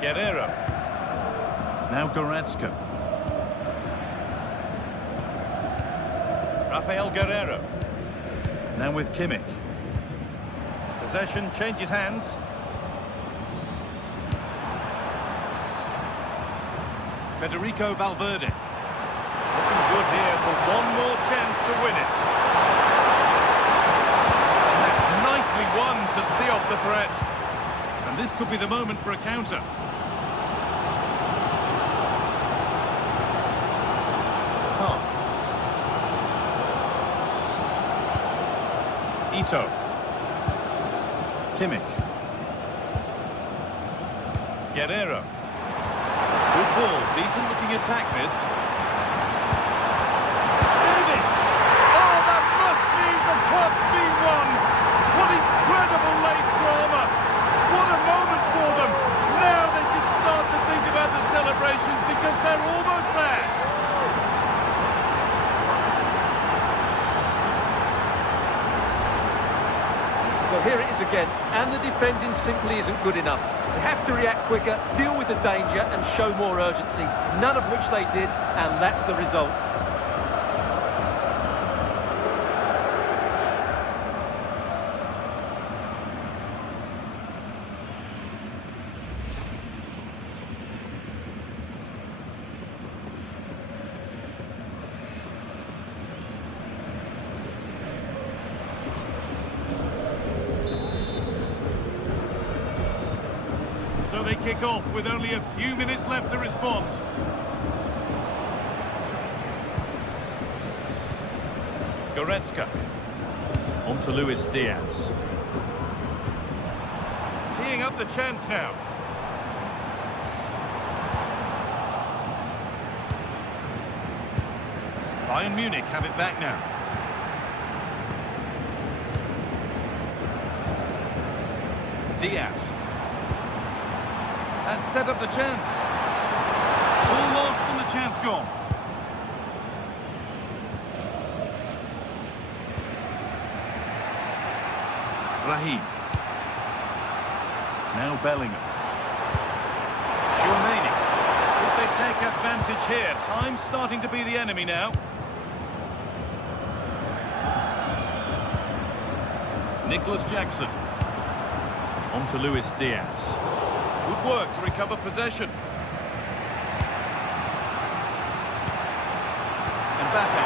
Guerrero. Now Goretzka. Rafael Guerrero. Now with Kimmich. Possession changes hands. Federico Valverde. Looking good here for one more chance to win it. And that's nicely won to see off the threat. And this could be the moment for a counter. Tom. Ito. Kimmich. Guerrero. Good ball, decent looking attack this. Davis! Oh, that must mean the cup's been won! What incredible late drama! What a moment for them! Now they can start to think about the celebrations because they're almost there! Well, here it is again, and the defending simply isn't good enough. They have to react quicker, deal with the danger and show more urgency, none of which they did, and that's the result. So they kick off with only a few minutes left to respond. Goretzka. On to Luis Diaz. Teeing up the chance now. Bayern Munich have it back now. Diaz. And set up the chance. All lost and the chance gone. Raheem. Now Bellingham. Tchouaméni. Could they take advantage here? Time's starting to be the enemy now. Nicholas Jackson. On to Luis Diaz. Good work to recover possession. Mbappe.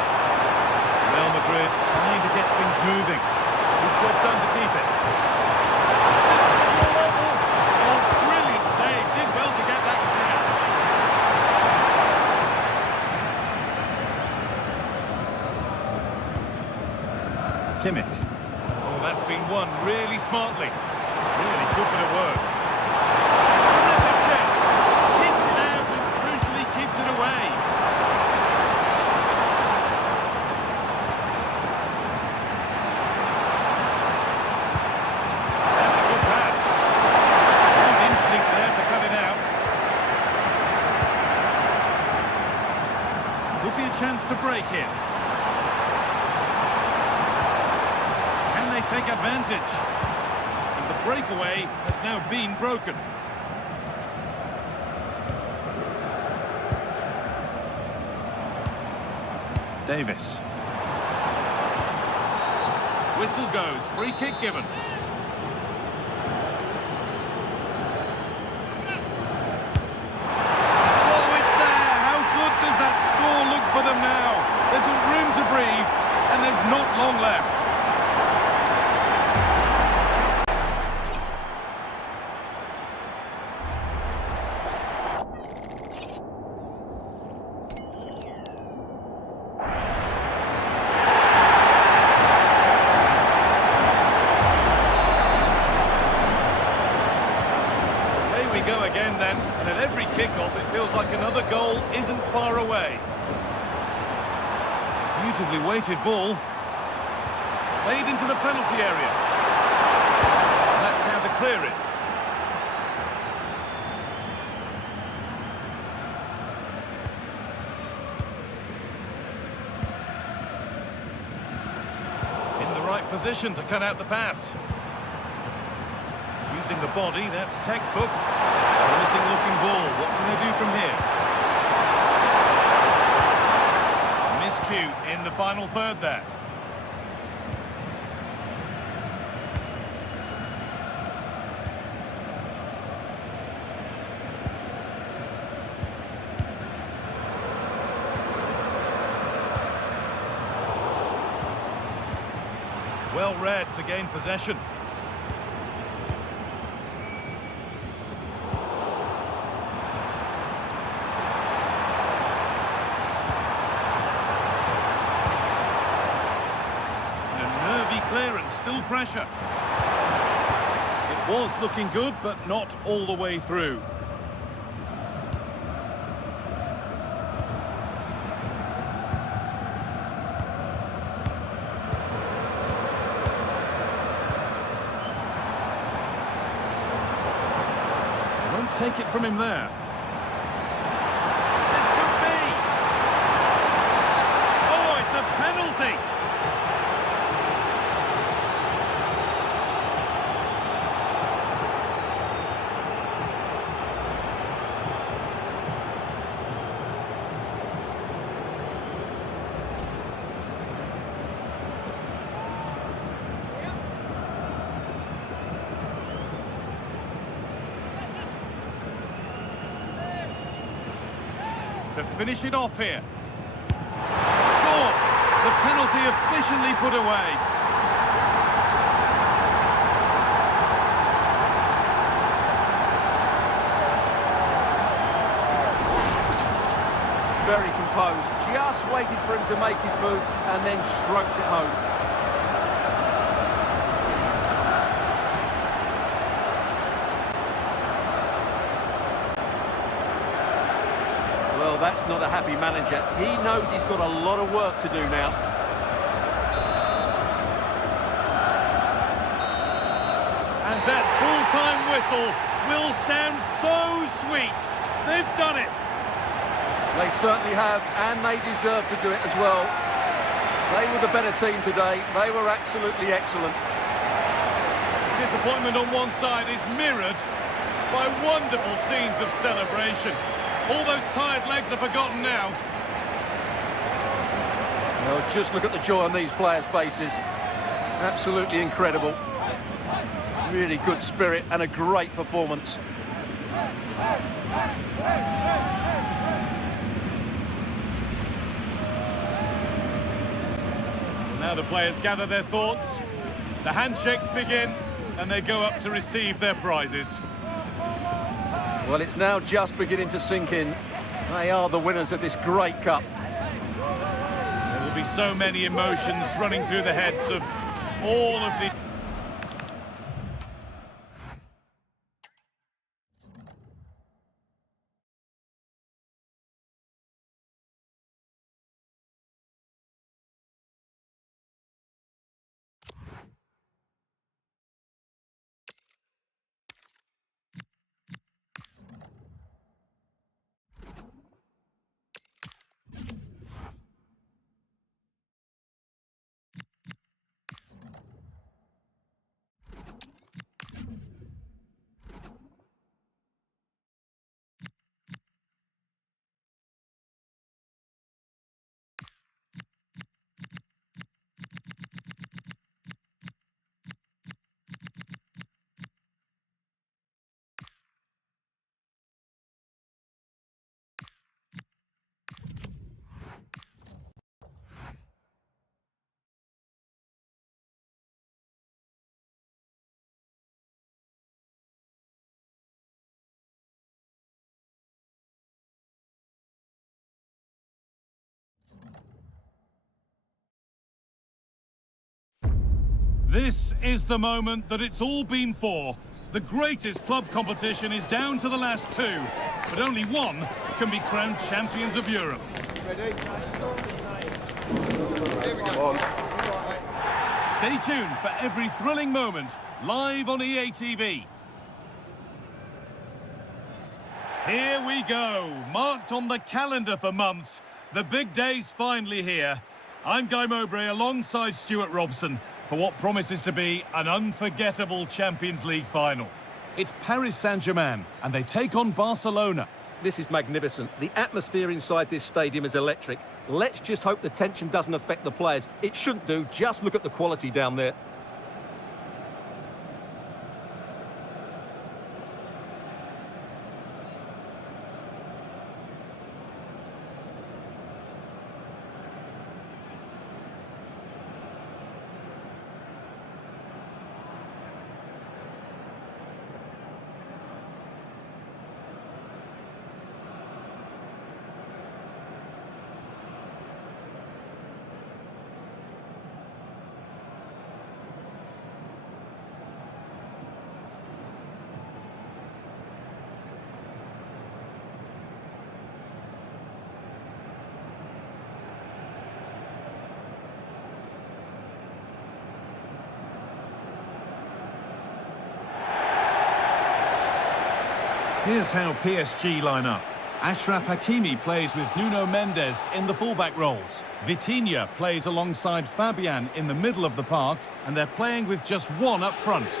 Real Madrid trying to get things moving. Good job done to keep it. This is all level. Oh, brilliant save. Did well Kimmich. Oh, that's been won really smartly. Really good bit of work. Terrific chance. Keeps it out and crucially keeps it away. That's a good pass. Good instinct there to cut it out. Could be a chance to break here. Can they take advantage? And the breakaway has now been broken. Davis. Whistle goes, free kick given. Oh, it's there! How good does that score look for them now? They've got room to breathe, and there's not long left. We go again then, and at every kick-off it feels like another goal isn't far away. Beautifully weighted ball. Played into the penalty area. And that's how to clear it. In the right position to cut out the pass. Using the body, that's textbook. Promising looking ball. What can they do from here? Miscue in the final third there. Well read to gain possession. Clearance, still pressure. It was looking good, but not all the way through. They won't take it from him there. This could be. Oh, it's a penalty. To finish it off here. Scores! The penalty efficiently put away. Very composed, just waited for him to make his move and then stroked it home. Well, that's not a happy manager. He knows he's got a lot of work to do now. And that full-time whistle will sound so sweet. They've done it. They certainly have, and they deserve to do it as well. They were the better team today. They were absolutely excellent. Disappointment on one side is mirrored by wonderful scenes of celebration. All those tired legs are forgotten now. Well, just look at the joy on these players' faces. Absolutely incredible. Really good spirit and a great performance. Now the players gather their thoughts. The handshakes begin, and they go up to receive their prizes. Well, it's now just beginning to sink in. They are the winners of this great cup. There will be so many emotions running through the heads of all of the... This is the moment that it's all been for. The greatest club competition is down to the last two, but only one can be crowned champions of Europe. Stay tuned for every thrilling moment, live on EA TV. Here we go, marked on the calendar for months. The big day's finally here. I'm Guy Mowbray alongside Stuart Robson for what promises to be an unforgettable Champions League final. It's Paris Saint-Germain, and they take on Barcelona. This is magnificent. The atmosphere inside this stadium is electric. Let's just hope the tension doesn't affect the players. It shouldn't do. Just look at the quality down there. Here's how PSG line up. Achraf Hakimi plays with Nuno Mendes in the fullback roles. Vitinha plays alongside Fabian in the middle of the park, and they're playing with just one up front.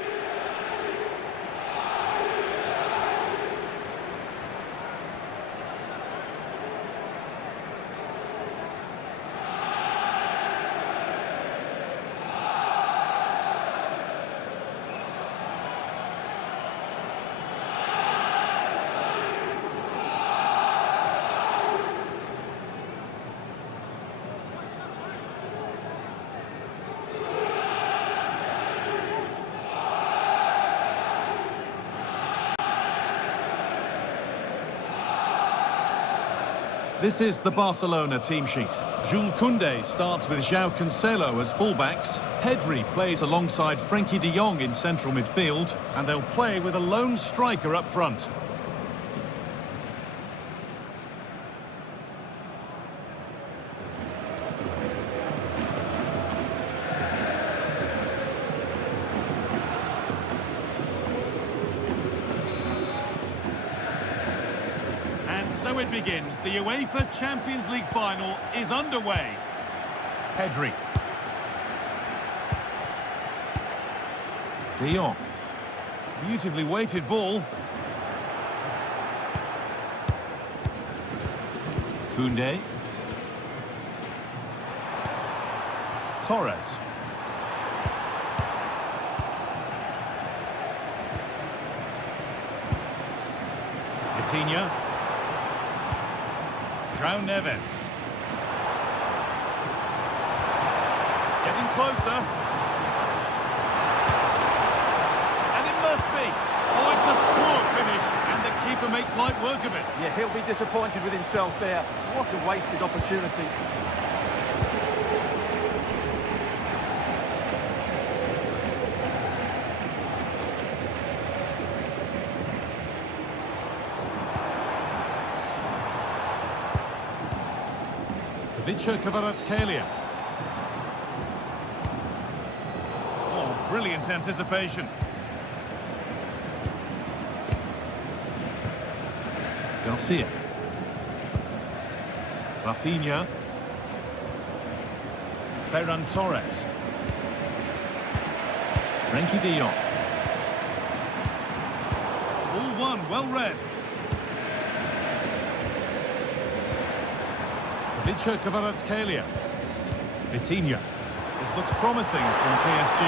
This is the Barcelona team sheet. Jules Koundé starts with João Cancelo as fullbacks. Pedri plays alongside Frenkie de Jong in central midfield, and they'll play with a lone striker up front. So it begins. The UEFA Champions League final is underway. Pedri. De Jong. Beautifully weighted ball. Koundé. Torres. Vitinha. João Neves. Getting closer. And it must be. Oh, it's a poor finish, and the keeper makes light work of it. Yeah, he'll be disappointed with himself there. What a wasted opportunity. Kvaratskhelia. Oh, brilliant anticipation. Garcia. Rafinha. Ferran Torres. Frenkie de Jong. All one, well read. Kvaratskhelia. Vitinha. This looks promising from PSG.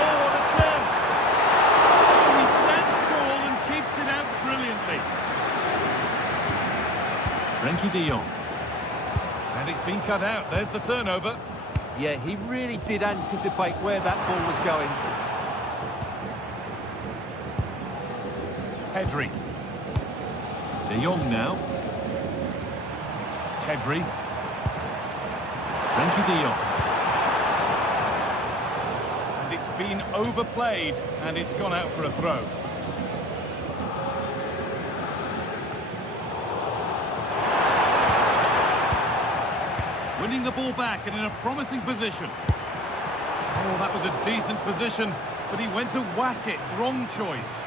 Oh, what a chance! Oh, he stands tall and keeps it out brilliantly. Frenkie de Jong. And it's been cut out. There's the turnover. Yeah, he really did anticipate where that ball was going. Pedri. De Jong now. Pedri. Frenkie de Jong. And it's been overplayed, and it's gone out for a throw. Winning the ball back and in a promising position. Oh, that was a decent position, but he went to whack it. Wrong choice.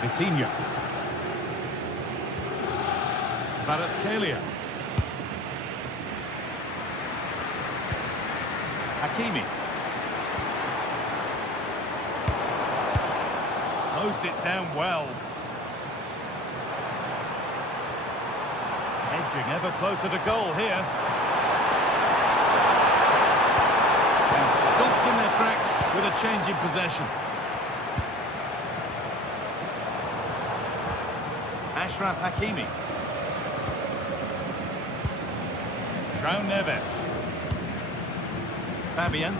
Vitinha. Kvaratskhelia. Hakimi. Closed it down well. Edging ever closer to goal here. And stopped in their tracks with a change in possession. Ashraf Hakimi. João Neves. Fabian.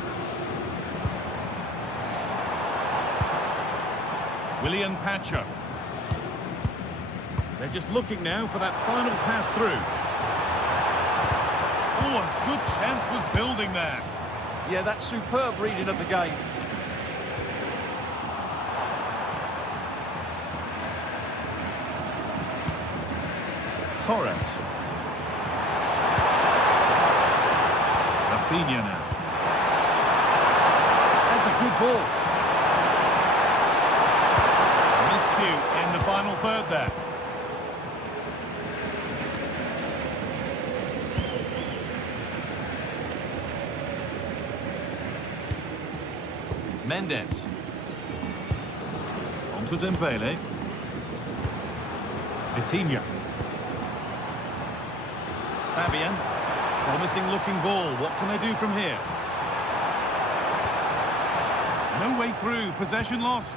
Willian Pacho. They're just looking now for that final pass through. Oh, a good chance was building there. Yeah, that's superb reading of the game. Torres. Rafinha now. That's a good ball. Miscue in the final third there. Mendes. On to Dembele. Vitinha. Fabian. Promising looking ball. What can they do from here? No way through. Possession lost.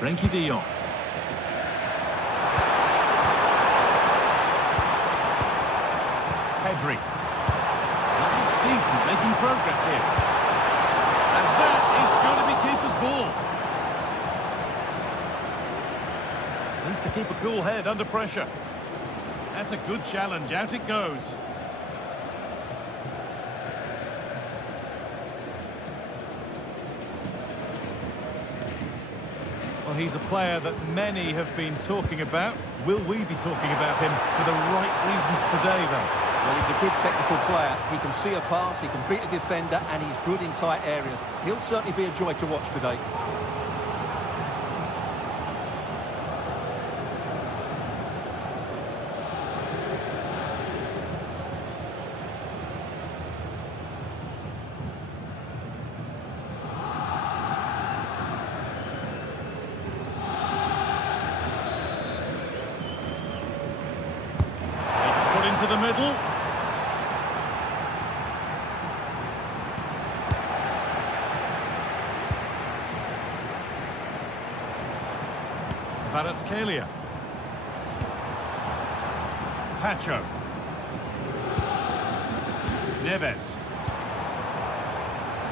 Frenkie de Jong. Pedri. That looks decent, making progress here. And that is going to be keeper's ball. Needs to keep a cool head under pressure. That's a good challenge. Out it goes. Well, he's a player that many have been talking about. Will we be talking about him for the right reasons today, though? Well, he's a good technical player. He can see a pass, he can beat a defender, and he's good in tight areas. He'll certainly be a joy to watch today. Into the middle. Kvaratskhelia. Pacho. Neves.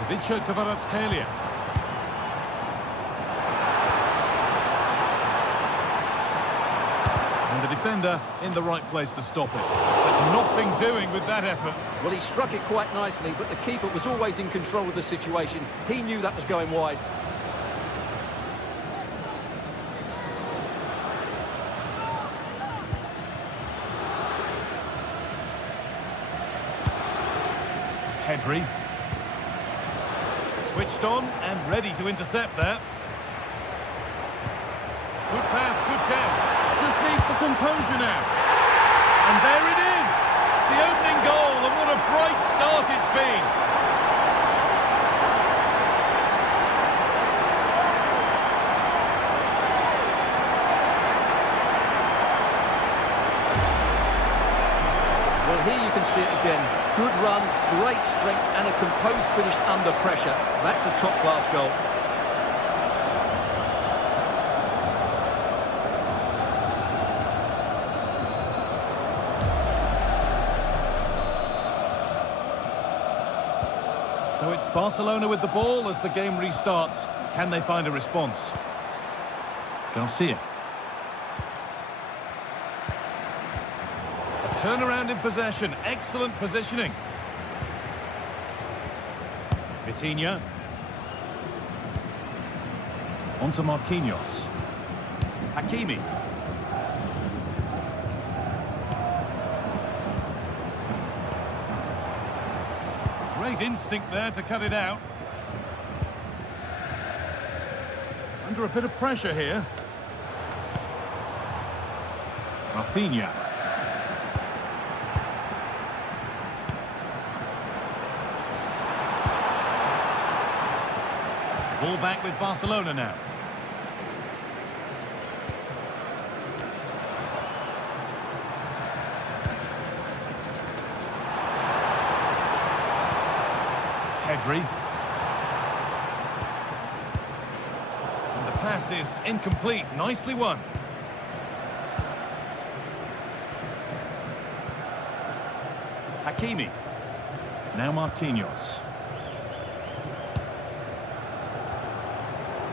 Kvaratskhelia. defender in the right place to stop it. But nothing doing with that effort. Well, he struck it quite nicely, but the keeper was always in control of the situation. He knew that was going wide. Pedri. Switched on and ready to intercept there. Good pass, good chance. Just needs the composure now. And there it is! The opening goal, and what a bright start it's been. Well, here you can see it again. Good run, great strength, and a composed finish under pressure. That's a top-class goal. So it's Barcelona with the ball as the game restarts. Can they find a response? Garcia. A turnaround in possession. Excellent positioning. Vitinha. Onto Marquinhos. Hakimi. Great instinct there to cut it out. Under a bit of pressure here. Rafinha. Ball back with Barcelona now. Pedri. And the pass is incomplete. Nicely won. Hakimi. Now Marquinhos.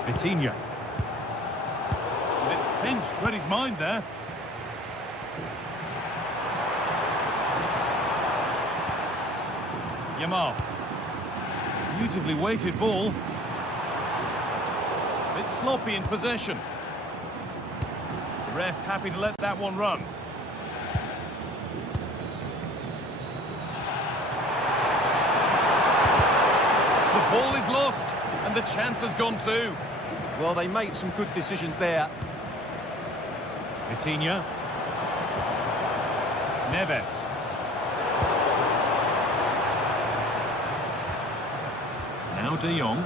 Vitinha. And it's pinched, read his mind there. Yamal. Beautifully weighted ball. Bit sloppy in possession. The ref happy to let that one run. The ball is lost, and the chance has gone too. Well, they made some good decisions there. Vitinha. Neves. Now De Jong.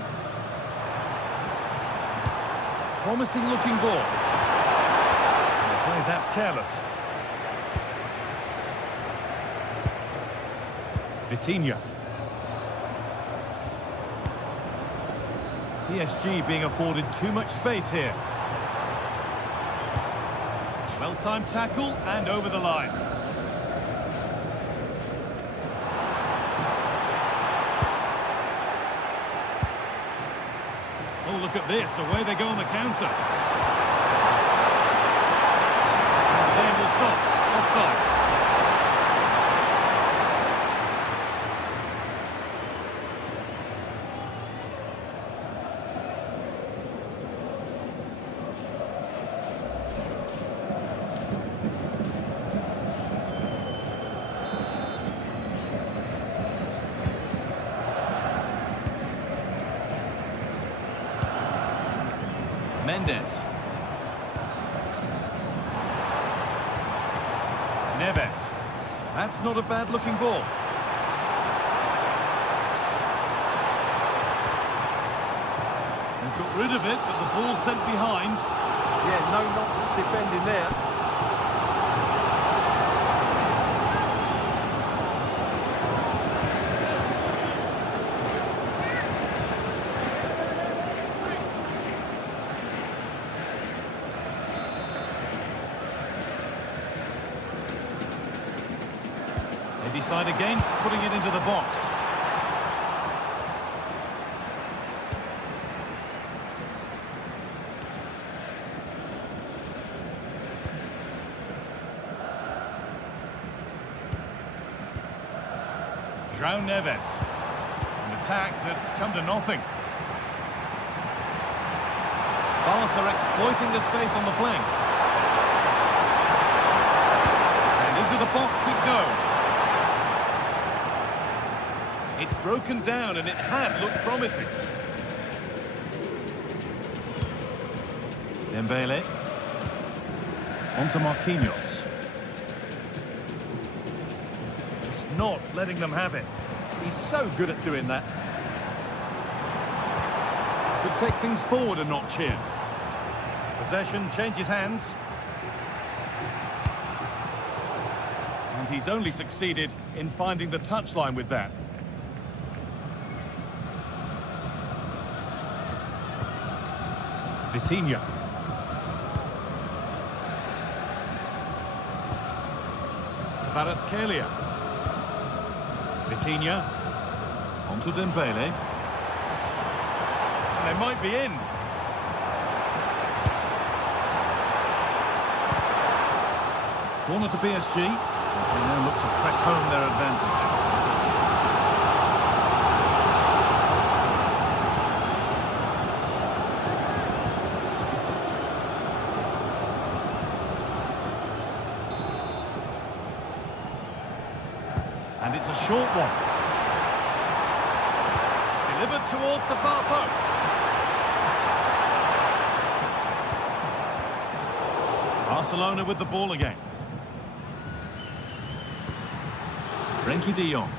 Promising looking ball. I'm afraid that's careless. Vitinha. PSG being afforded too much space here. Well-timed tackle and over the line. Oh, look at this. Away they go on the counter. And there will stop. Offside. Mendes. Neves. That's not a bad-looking ball. And got rid of it, but the ball sent behind. Yeah, no nonsense defending there. They decide against putting it into the box. João Neves. An attack that's come to nothing. Barca are exploiting the space on the flank. And into the box it goes. It's broken down and it had looked promising. Dembele. On to Marquinhos. Just not letting them have it. He's so good at doing that. Could take things forward a notch here. Possession changes hands. And he's only succeeded in finding the touchline with that. Vitinha. Kvaratskhelia. Vitinha. On to Dembele. And they might be in. Corner to PSG, as they now look to press home their advantage. And it's a short one. Delivered towards the far post. Barcelona with the ball again. Frenkie de Jong.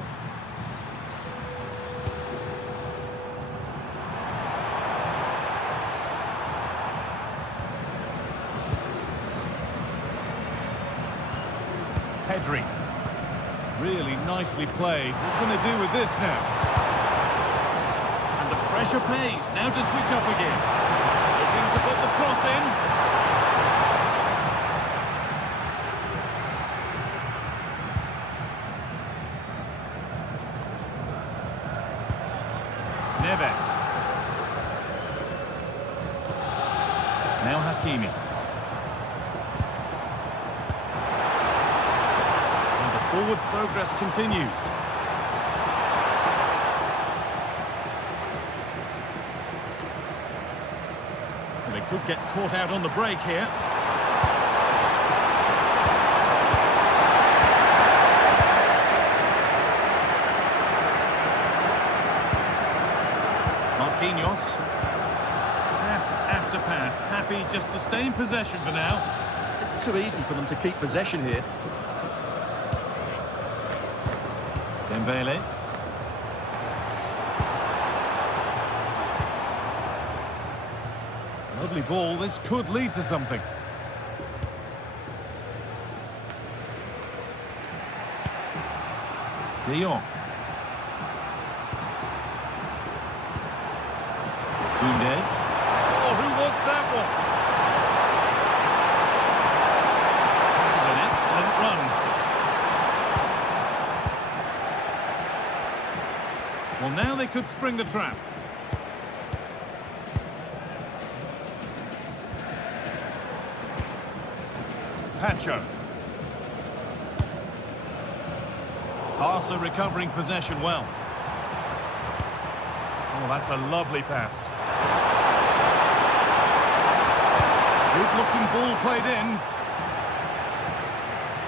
Pedri. Really nicely played. What can they do with this now? And the pressure pays. Now to switch up again. Looking to put the cross in. Neves. Now Hakimi. And the forward progress continues. And they could get caught out on the break here. Marquinhos. Pass after pass. Happy just to stay in possession for now. It's too easy for them to keep possession here. Dembele. Lovely ball. This could lead to something. De Jong. Oh, who wants that one? This is an excellent run. Well, now they could spring the trap. Pacho. Barca recovering possession well. Oh, that's a lovely pass. Good-looking ball played in.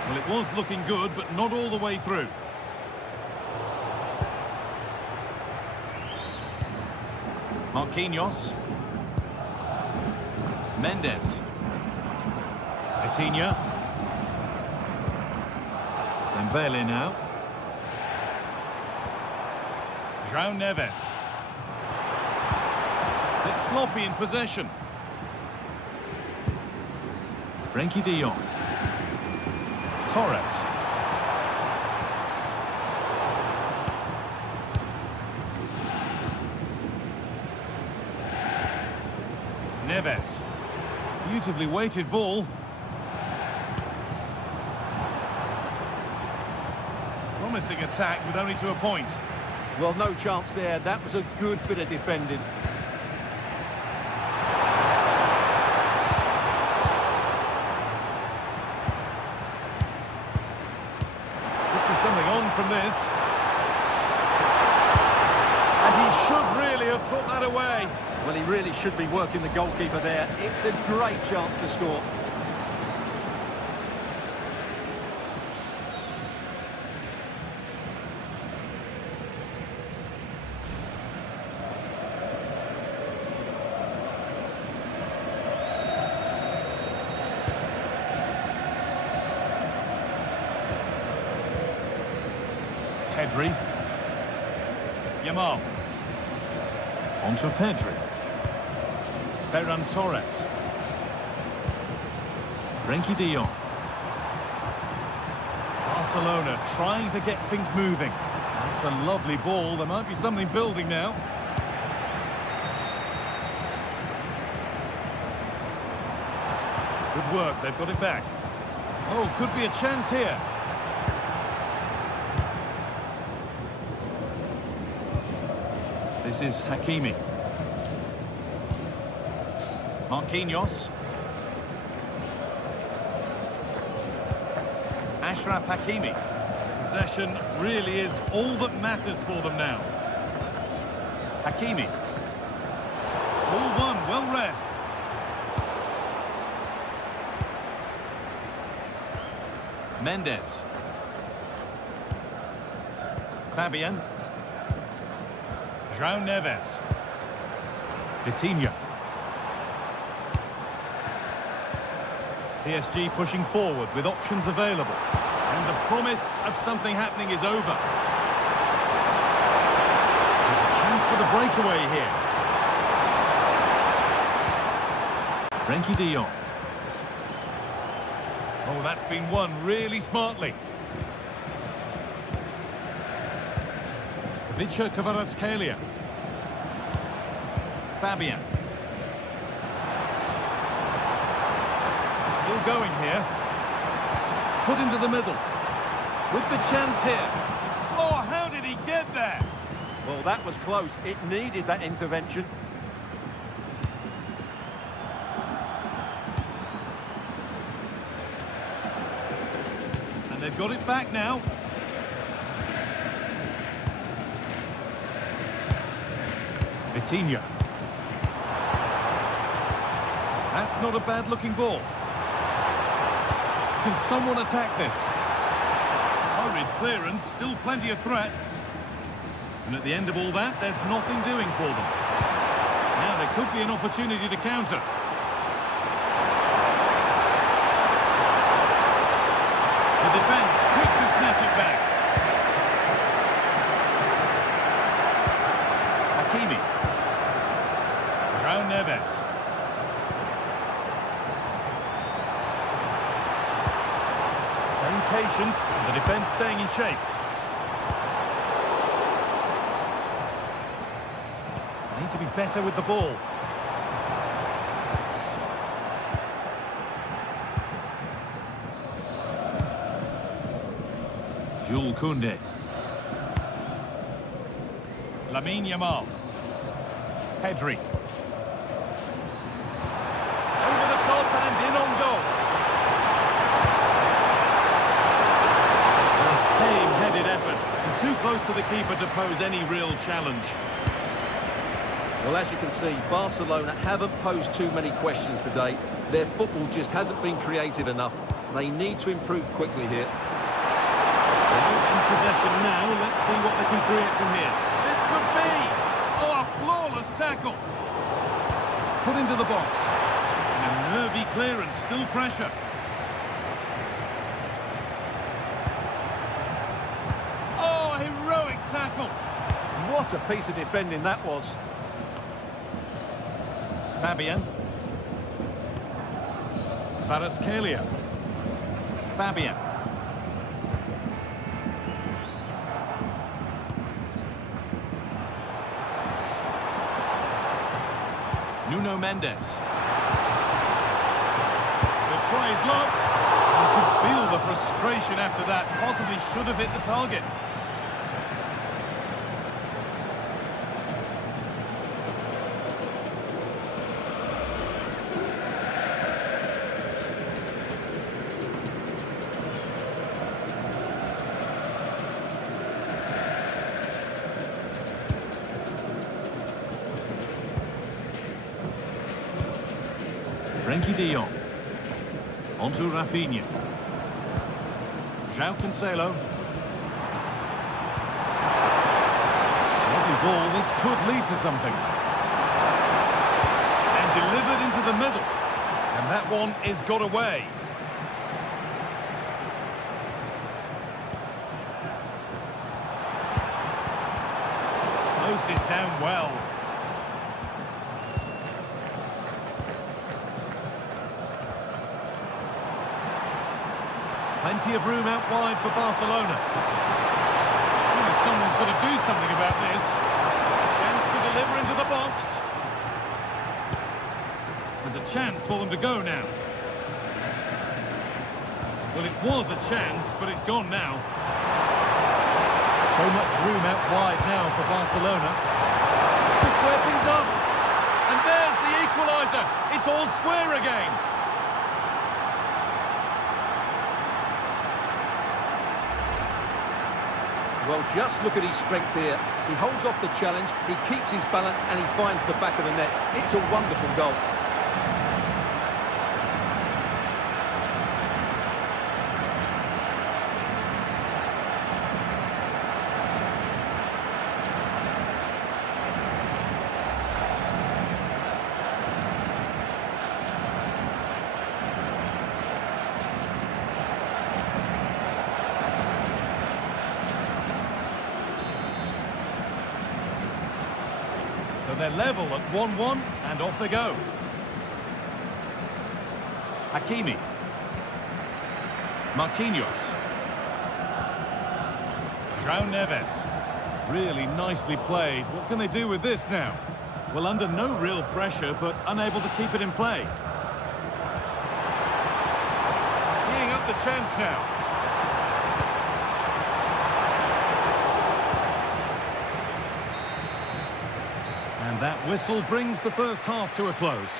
Well, it was looking good, but not all the way through. Marquinhos. Mendes. Vitinha. Dembele now. João Neves. It's sloppy in possession. Frenkie de Jong. Torres. Neves. Beautifully weighted ball. Promising attack with only to a point. Well, no chance there. That was a good bit of defending. Something on from this. put that away. Well, he really should be working the goalkeeper there. It's a great chance to score. Pedri. Yamal. Onto Pedri. Ferran Torres. Frenkie de Jong. Barcelona trying to get things moving. That's a lovely ball. There might be something building now. Good work. They've got it back. Oh, could be a chance here. This is Hakimi. Marquinhos. Ashraf Hakimi. Possession really is all that matters for them now. Hakimi. Ball one, well read. Mendes. Fabian. João Neves. Vitinha. PSG pushing forward with options available. And the promise of something happening is over. There's a chance for the breakaway here. Frenkie de Jong. Oh, that's been won really smartly. Vicha Kvaratskhelia. Fabian. Still going here. Put into the middle. With the chance here. Oh, how did he get there? Well, that was close. It needed that intervention. And they've got it back now. Vitinha. That's not a bad-looking ball. Can someone attack this? Hurried clearance, still plenty of threat. And at the end of all that, there's nothing doing for them. Now there could be an opportunity to counter. The defence quick to snatch it back. Hakimi. João Neves. Staying patient, and the defence staying in shape. They need to be better with the ball. Jules Koundé. Lamine Yamal. Pedri. Over the top and in on goal. A tame-headed effort. And too close to the keeper to pose any real challenge. Well, as you can see, Barcelona haven't posed too many questions today. Their football just hasn't been creative enough. They need to improve quickly here. In possession now, let's see what they can create from here. This could be! Oh, a flawless tackle! Put into the box. And a nervy clearance, still pressure. Oh, a heroic tackle! What a piece of defending that was. Fabian. Kvaratskhelia. Fabian. Nuno Mendes. The try is low. You could feel the frustration after that. Possibly should have hit the target. Frenkie de Jong. Onto Rafinha. João Cancelo. Lovely ball, this could lead to something. And delivered into the middle. And that one is got away. Closed it down well. Plenty of room out wide for Barcelona. Surely someone's got to do something about this. Chance to deliver into the box. There's a chance for them to go now. Well, it was a chance, but it's gone now. So much room out wide now for Barcelona. Just square things up. And there's the equaliser. It's all square again. Well, just look at his strength here. He holds off the challenge, he keeps his balance, and he finds the back of the net. It's a wonderful goal. So they're level at 1-1, and off they go. Hakimi. Marquinhos. João Neves. Really nicely played. What can they do with this now? Well, under no real pressure, but unable to keep it in play. Teeing up the chance now. And that whistle brings the first half to a close.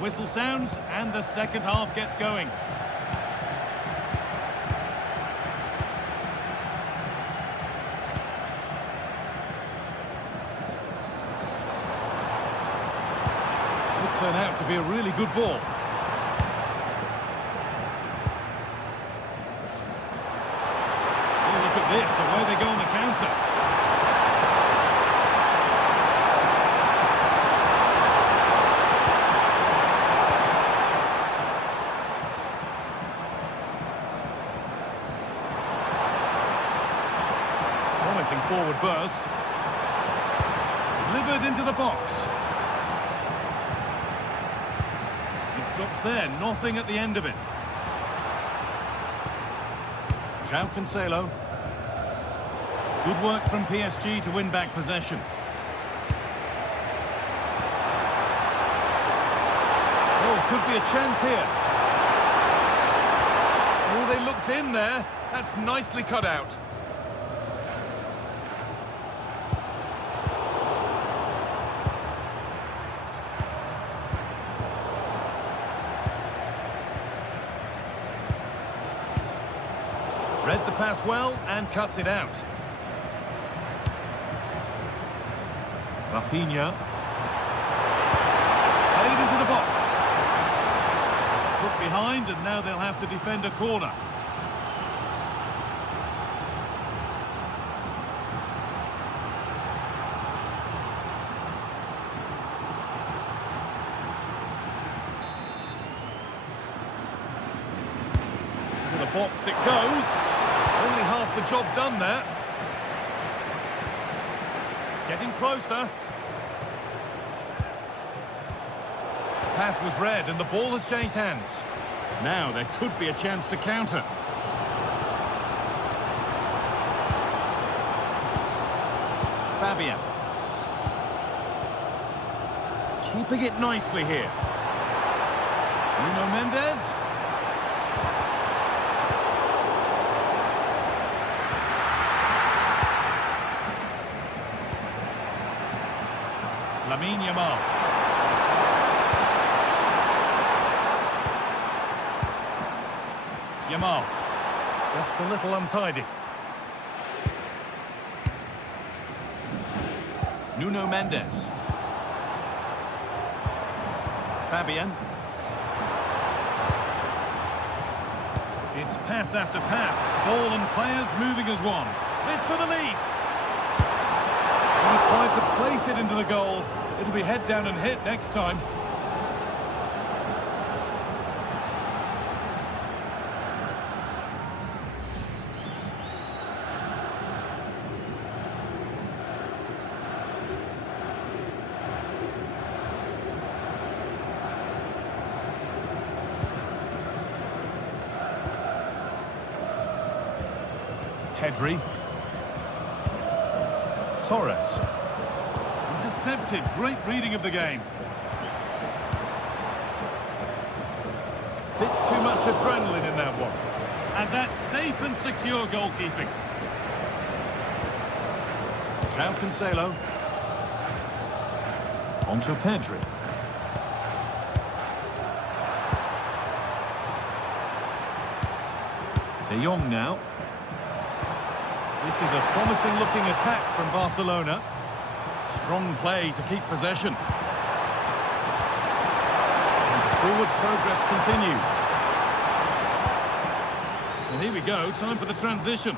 Whistle sounds and the second half gets going. Could turn out to be a really good ball. Oh, look at this, away they go on the counter. Forward burst. Delivered into the box. It stops there, nothing at the end of it. João Cancelo. Good work from PSG to win back possession. Oh, could be a chance here. Oh, they looked in there. That's nicely cut out. Read the pass well and cuts it out. Rafinha. Played into the box. Put behind, and now they'll have to defend a corner. To the box it goes. Only half the job done there. Getting closer. The pass was read and the ball has changed hands. Now there could be a chance to counter. Fabian. Keeping it nicely here. Nuno Mendes. Lamine Yamal. Yamal. Just a little untidy. Nuno Mendes. Fabian. It's pass after pass. Ball and players moving as one. This for the lead. He tried to place it into the goal. It'll be head down and hit next time. Pedri. Torres. Intercepted. Great reading of the game. Bit too much adrenaline in that one. And that's safe and secure goalkeeping. João Cancelo. Onto Pedri. De Jong now. This is a promising-looking attack from Barcelona. Strong play to keep possession. And forward progress continues. Well, here we go. Time for the transition.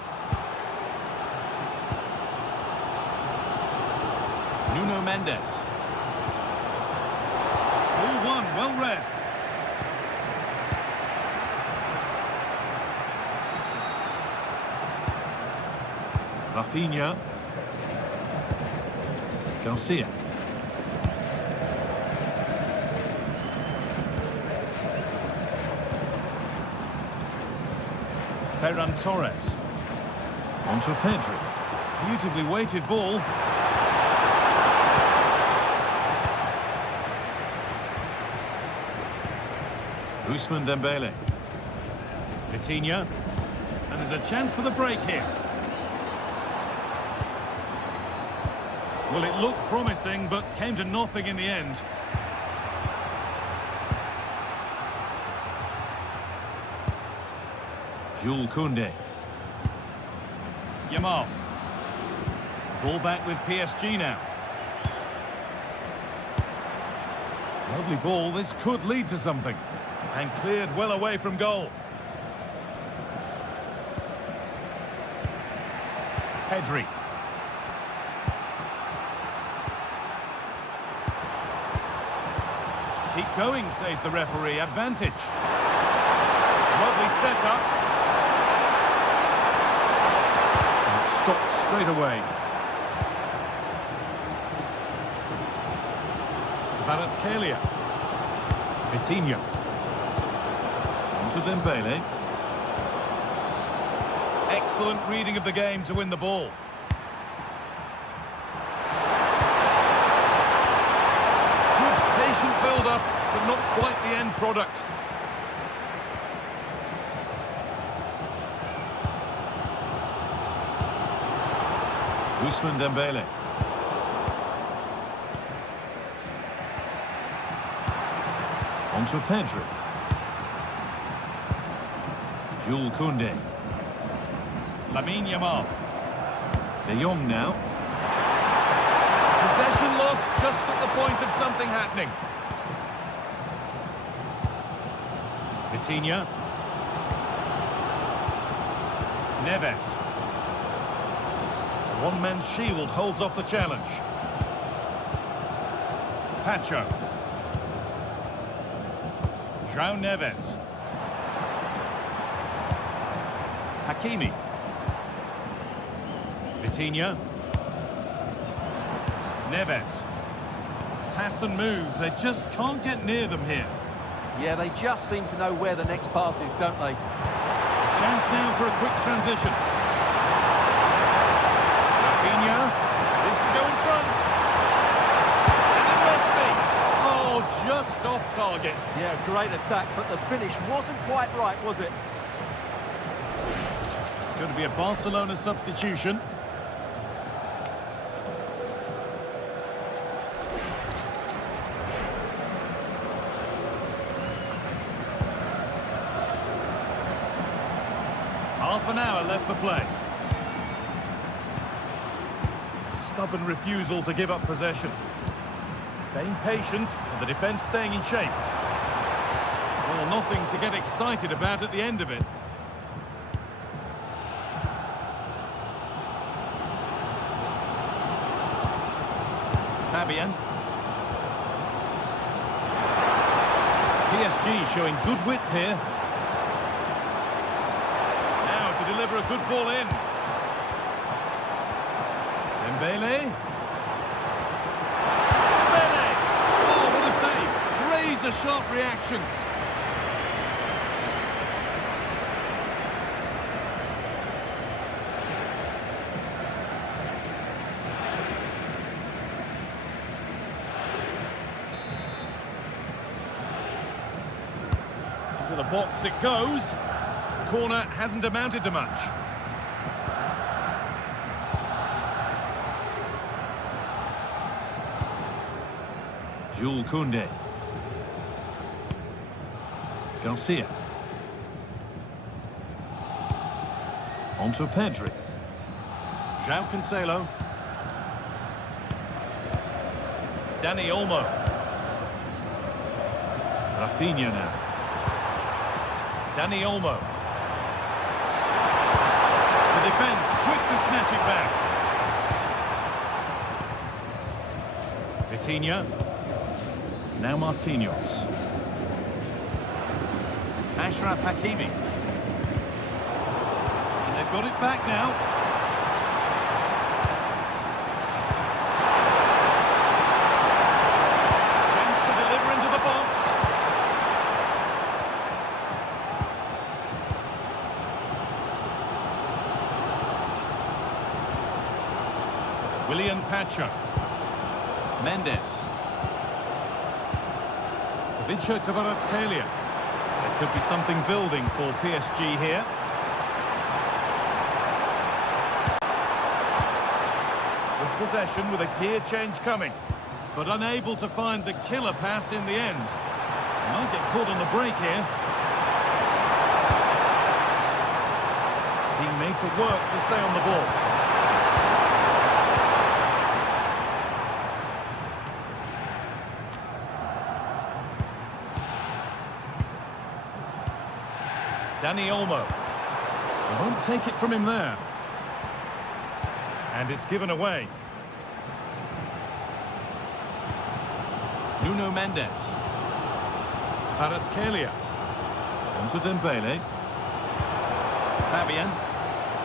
Nuno Mendes. Ball one, well read. Rafinha. Garcia. Ferran Torres. Onto Pedri. Beautifully weighted ball. Ousmane Dembele. Vitinha. And there's a chance for the break here. Well, it looked promising, but came to nothing in the end. Jules Koundé. Yamal. Ball back with PSG now. Lovely ball. This could lead to something. And cleared well away from goal. Pedri. Keep going, says the referee. Advantage. Lovely setup. And stopped straight away. Kvaratskhelia. Vitinha. Onto Dembele. Excellent reading of the game to win the ball. Build-up, but not quite the end product. Ousmane Dembele. Onto Pedri. Jules Koundé. Lamine Yamal. De Jong now. Possession lost just at the point of something happening. Vitinha. Neves. A one-man shield holds off the challenge. Pacho. João Neves. Hakimi. Vitinha. Neves. Pass and move. They just can't get near them here. Yeah, they just seem to know where the next pass is, don't they? Chance now for a quick transition. Rafinha is to go in front. And it must be. Oh, target. Yeah, great attack, but the finish wasn't quite right, was it? It's going to be a Barcelona substitution. Half an hour left for play. Stubborn refusal to give up possession. Staying patient, and the defence staying in shape. Well, nothing to get excited about at the end of it. Fabian. PSG showing good width here. Now to deliver a good ball in. Dembele. Oh, what a save. Razor-sharp reactions. Into the box it goes. Corner hasn't amounted to much. Jules Koundé. Garcia. On to Pedri. João Cancelo. Dani Olmo. Rafinha now. Dani Olmo. The defence quick to snatch it back. Vitinha. Now Marquinhos. Ashraf Hakimi. And they've got it back now. Chance to deliver into the box. William Pacho. Mendes. Vincha Kvaratskhelia. There could be something building for PSG here. With possession with a gear change coming, but unable to find the killer pass in the end. Might get caught on the break here. Being made to work to stay on the ball. Dani Olmo. They won't take it from him there. And it's given away. Nuno Mendes. Kvaratskhelia. On to Dembele. Fabian.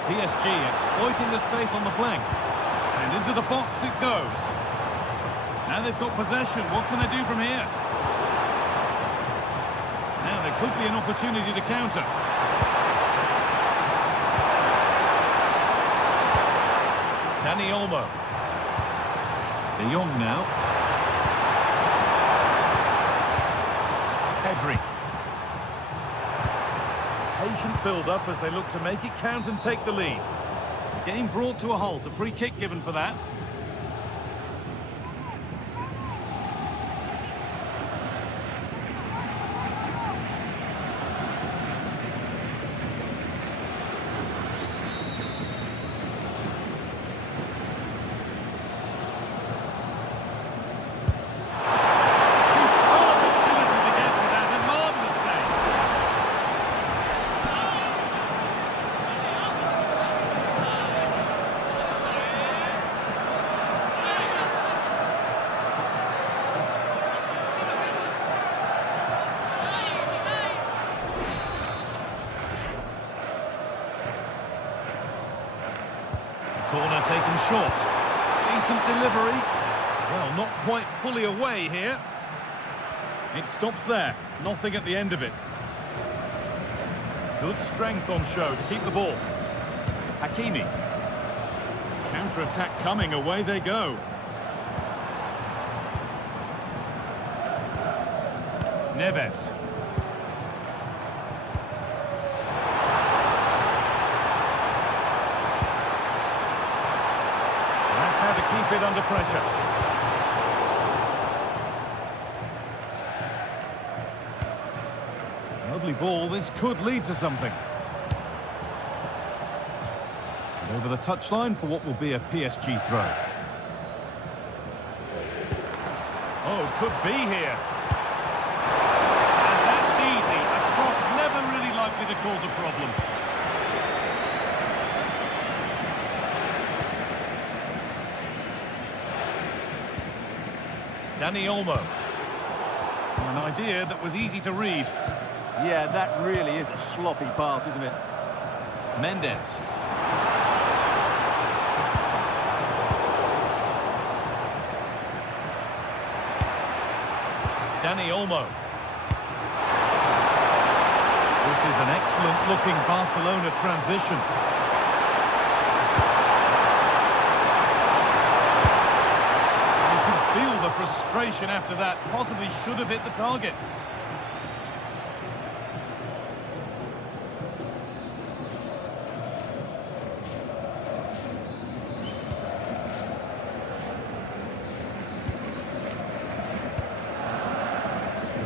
PSG exploiting the space on the flank. And into the box it goes. Now they've got possession. What can they do from here? Now there could be an opportunity to counter. Dani Olmo. De Jong now. Pedri. Patient build-up as they look to make it count and take the lead. The game brought to a halt, a free kick given for that. Corner taken short. Decent delivery. Well, not quite fully away here. It stops there. Nothing at the end of it. Good strength on show to keep the ball. Hakimi. Counter-attack coming. Away they go. Neves. That's how to keep it under pressure. Lovely ball, this could lead to something. And over the touchline for what will be a PSG throw. Oh, could be here. And that's easy. A cross never really likely to cause a problem. Dani Olmo. An idea that was easy to read. Yeah, that really is a sloppy pass, isn't it? Mendes. Dani Olmo. This is an excellent-looking Barcelona transition. You can feel the frustration after that. Possibly should have hit the target.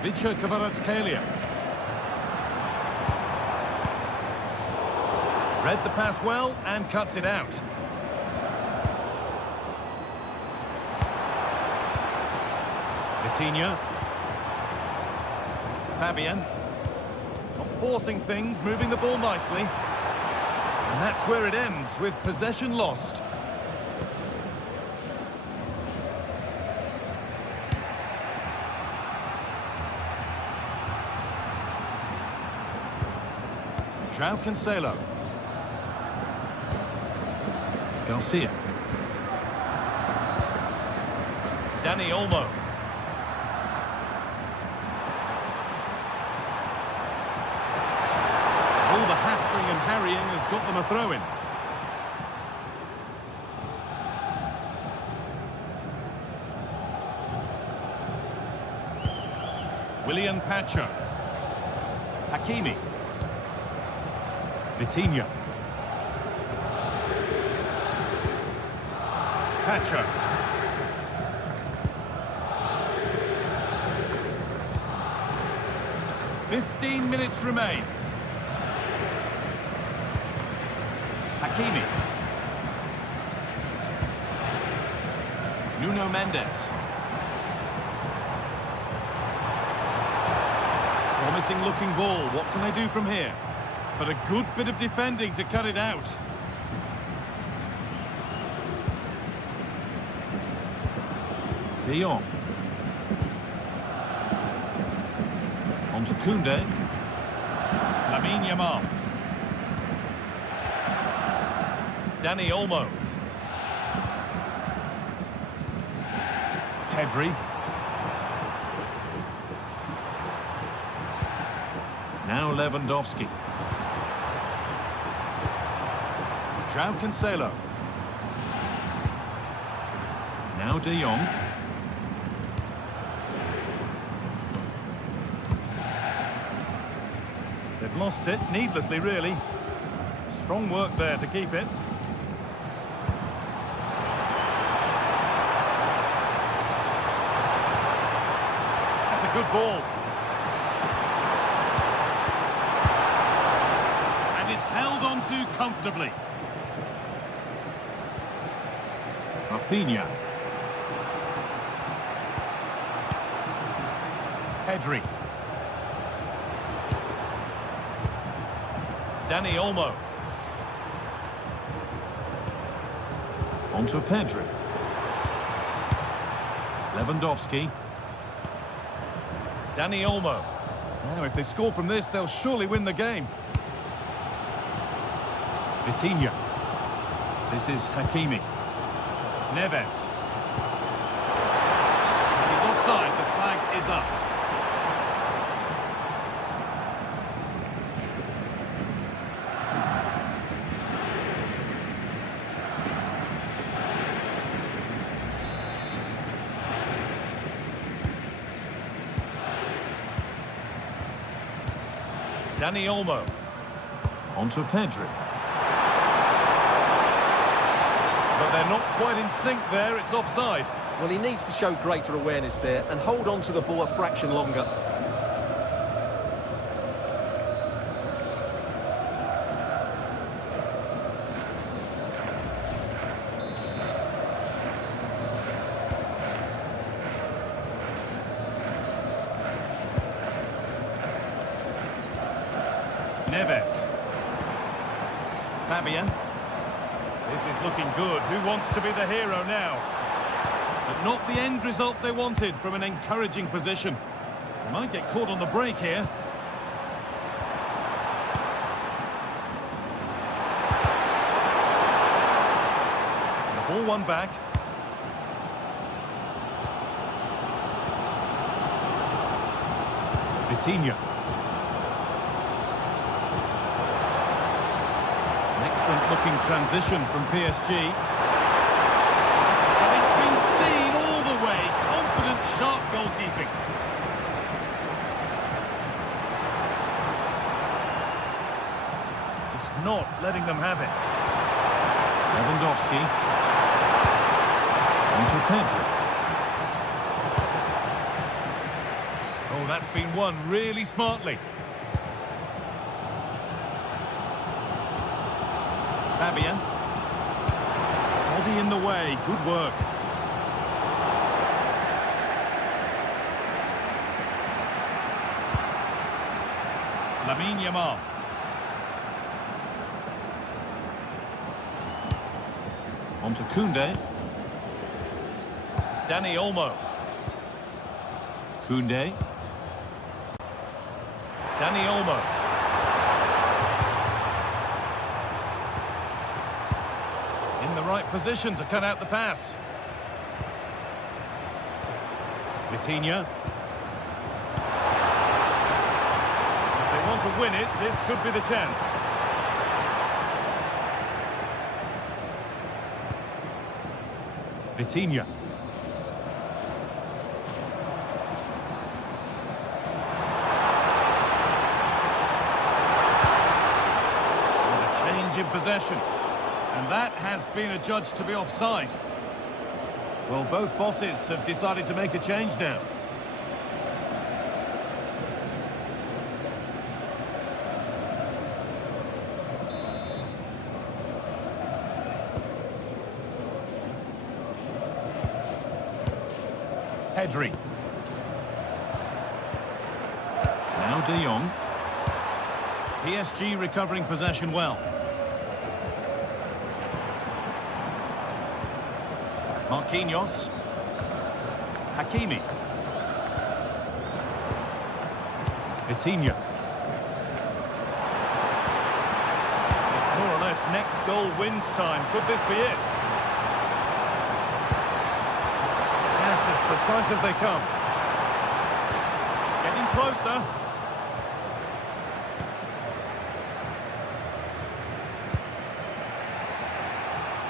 Vicha Kvaratskhelia. Read the pass well and cuts it out. Vitinha. Fabian. Not forcing things, moving the ball nicely. And that's where it ends, with possession lost. João Cancelo. Garcia. Dani Olmo. All the hassling and harrying has got them a throw-in. William Pacho. Hakimi. Vitinha. Pacho. "15 minutes remain. Hakimi. Nuno Mendes. Promising looking ball. What can they do from here? But a good bit of defending to cut it out. De Jong. On to Koundé. Lamine Yamal. Dani Olmo. Pedri. Now Lewandowski. João Cancelo. Now De Jong. They've lost it, needlessly really. Strong work there to keep it. That's a good ball. And it's held on to comfortably. Rafinha. Pedri. Dani Olmo. On to Pedri. Lewandowski. Dani Olmo. Now, if they score from this, they'll surely win the game. Vitinha. This is Hakimi. Neves. He's offside, the flag is up. Dani Olmo. Onto Pedri. But they're not quite in sync there, it's offside. Well, he needs to show greater awareness there and hold on to the ball a fraction longer. Neves. Fabian. This is looking good. Who wants to be the hero now? But not the end result they wanted from an encouraging position. They might get caught on the break here. The ball won back. Vitinha. Looking transition from PSG. And it's been seen all the way. Confident, sharp goalkeeping. Just not letting them have it. Lewandowski. Onto Pedri. Oh, that's been won really smartly. Fabian. Body in the way. Good work. Lamine Yamal. Onto Koundé. Dani Olmo. Koundé. Dani Olmo. In the right position to cut out the pass. Vitinha. If they want to win it, this could be the chance. Vitinha. And a change in possession. And that has been adjudged to be offside. Well, both bosses have decided to make a change now. Pedri. Now De Jong. PSG recovering possession well. Marquinhos. Hakimi. Vitinha. It's more or less next goal wins time. Could this be it? Yes, as precise as they come. Getting closer.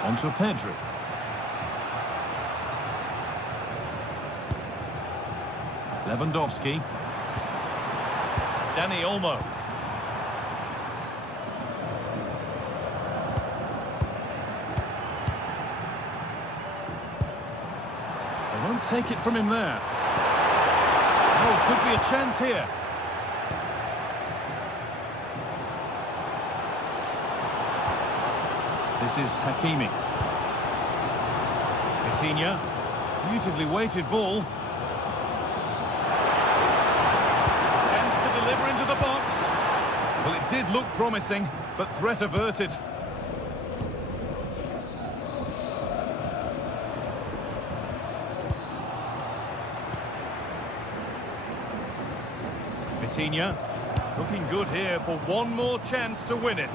Onto Pedri. Lewandowski. Dani Olmo. They won't take it from him there. Oh, could be a chance here. This is Hakimi. Vitinha. Beautifully weighted ball. Into the box. Well, it did look promising, but threat averted. Vitinha looking good here for one more chance to win it.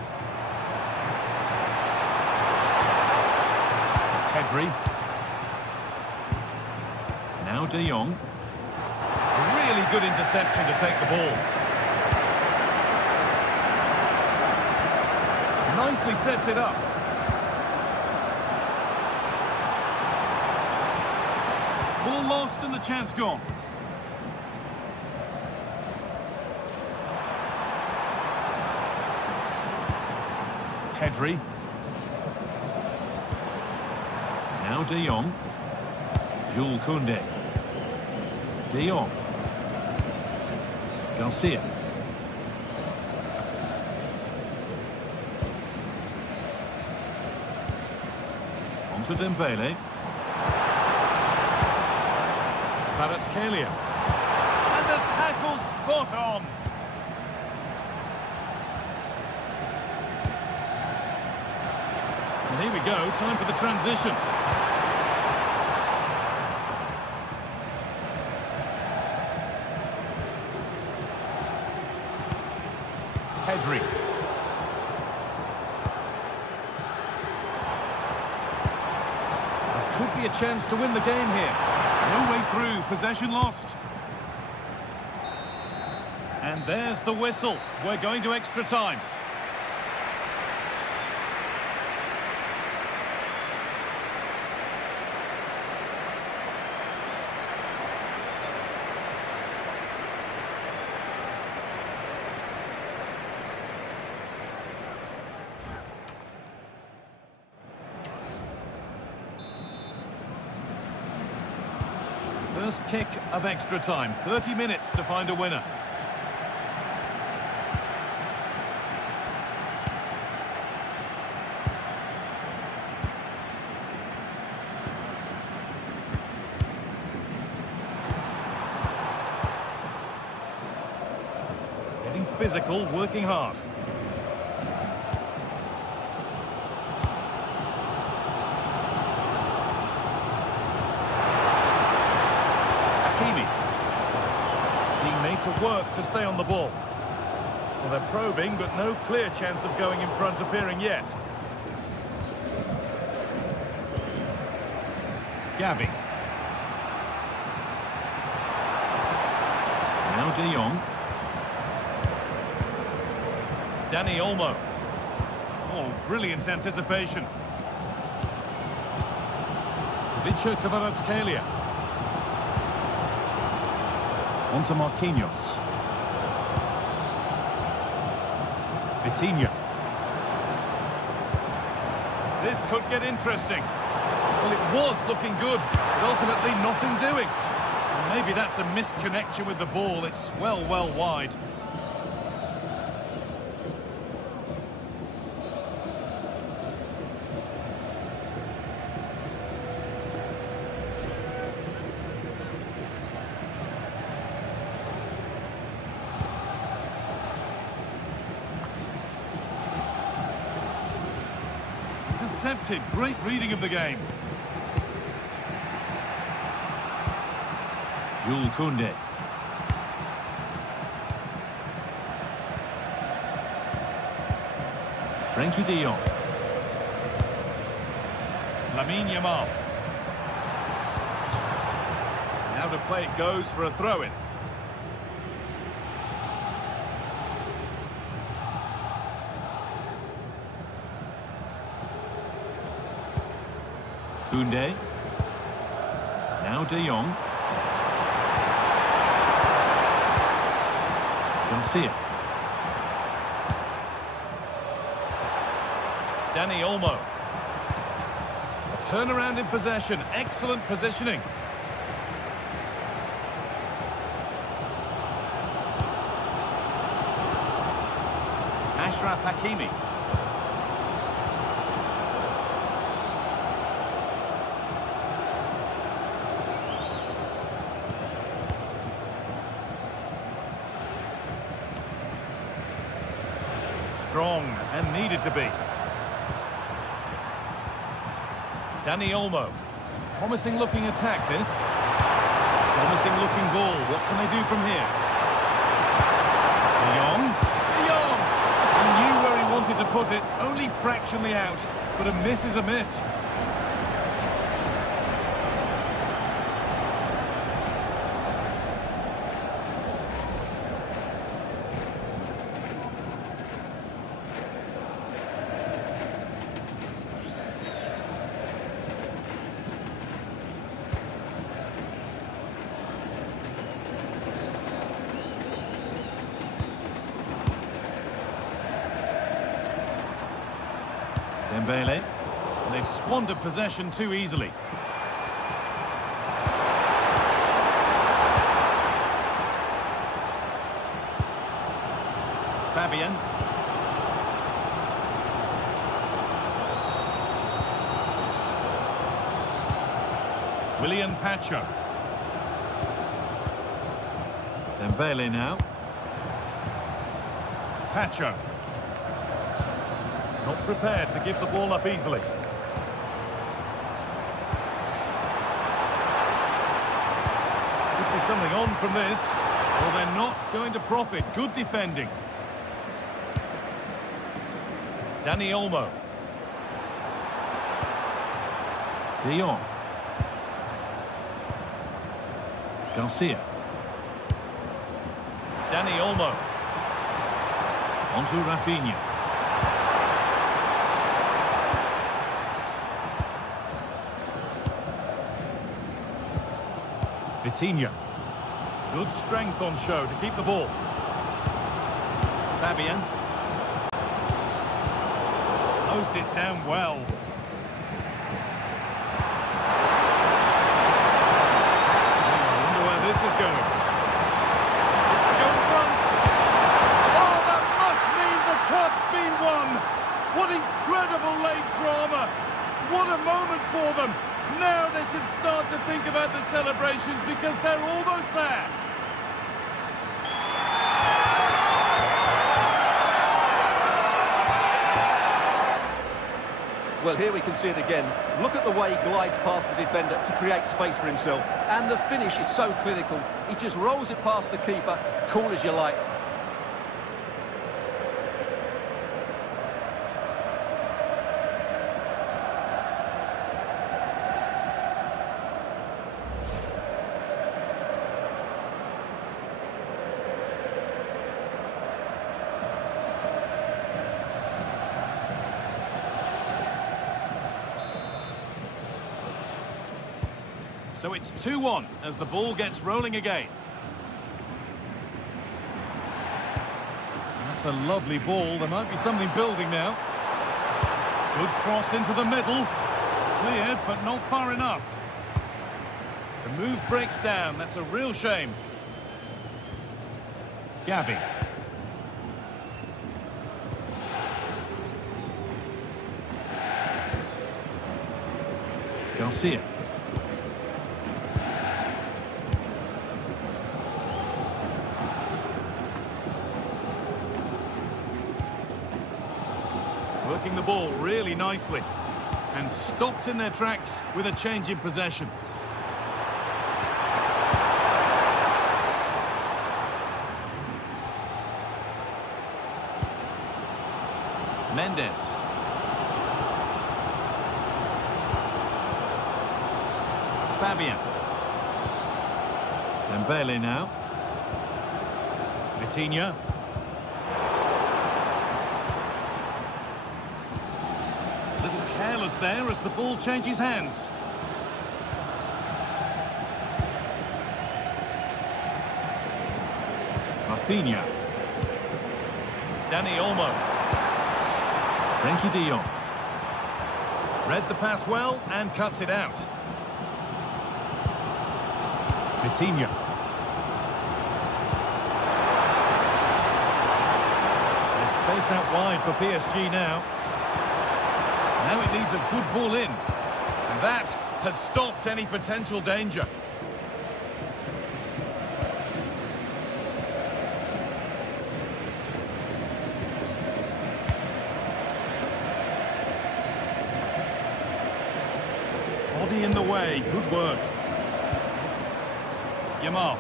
Pedri. Now De Jong. Really good interception to take the ball. Nicely sets it up. Ball lost and the chance gone. Pedri. Now De Jong. Jules Koundé. De Jong. Garcia. On to Dembele. Kvaratskhelia. And the tackle spot on. And here we go, time for the transition. Pedri. There could be a chance to win the game here. No way through, possession lost. And there's the whistle. We're going to extra time. First kick of extra time, 30 minutes to find a winner. Getting physical, working hard. To work to stay on the ball. Well, they're probing, but no clear chance of going in front appearing yet. Gavi. Now De Jong. Dani Olmo. Oh, brilliant anticipation. Vicha Kvaratskhelia. On to Marquinhos. Vitinha. This could get interesting. Well, it was looking good, but ultimately nothing doing. And maybe that's a misconnection with the ball. It's well wide. Intercepted. Great reading of the game. Jules Koundé. Frankie de Jong. Lamine Yamal. Now to play it goes for a throw-in. Koundé. Now De Jong. Garcia. Dani Olmo. A turnaround in possession. Excellent positioning. Achraf Hakimi. Strong and needed to be. Dani Olmo. Promising looking attack this. Promising looking ball. What can they do from here? De Jong. De Jong! He knew where he wanted to put it. Only fractionally out. But a miss is a miss. Dembele. And they've squandered possession too easily. Fabian. William Pacho. Dembele now. Pacho. Not prepared to give the ball up easily. Could be something on from this. Well, they're not going to profit. Good defending. Dani Olmo. De Jong. Garcia. Dani Olmo. Onto Rafinha. Vitinha. Good strength on show to keep the ball. Fabian. Closed it down well. I wonder where this is going. It's to go in front. Oh, that must mean the cup's been won. What incredible late drama. What a moment for them. Now they can start to think about the celebrations because they're almost there. Well, here we can see it again. Look at the way he glides past the defender to create space for himself. And the finish is so clinical. He just rolls it past the keeper, cool as you like. So it's 2-1 as the ball gets rolling again. That's a lovely ball. There might be something building now. Good cross into the middle. Cleared, but not far enough. The move breaks down. That's a real shame. Gavi. Garcia. Working the ball really nicely and stopped in their tracks with a change in possession. Mendes. Fabian. Dembele now. Vitinha. Careless there as the ball changes hands. Rafinha. Dani Olmo. Frenkie de Jong. Read the pass well and cuts it out. Vitinha. There's space out wide for PSG now. Now it needs a good ball in. And that has stopped any potential danger. Body in the way. Good work. Yamal.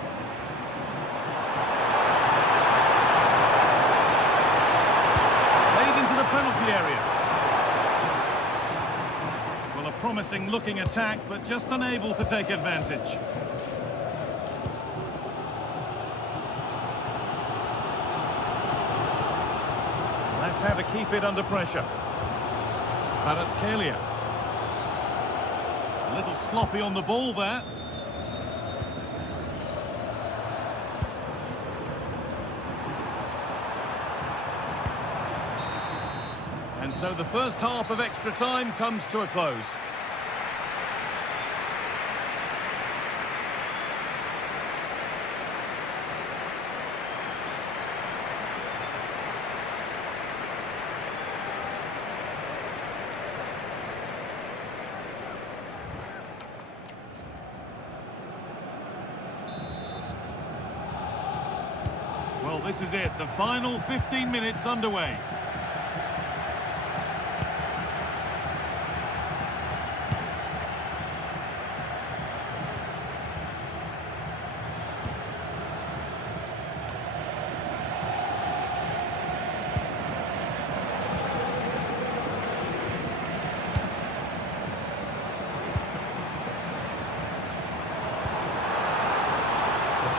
Played into the penalty area. Promising looking attack, but just unable to take advantage. That's how to keep it under pressure. Kvaratskhelia. A little sloppy on the ball there. And so the first half of extra time comes to a close. Well, this is it, the final 15 minutes underway.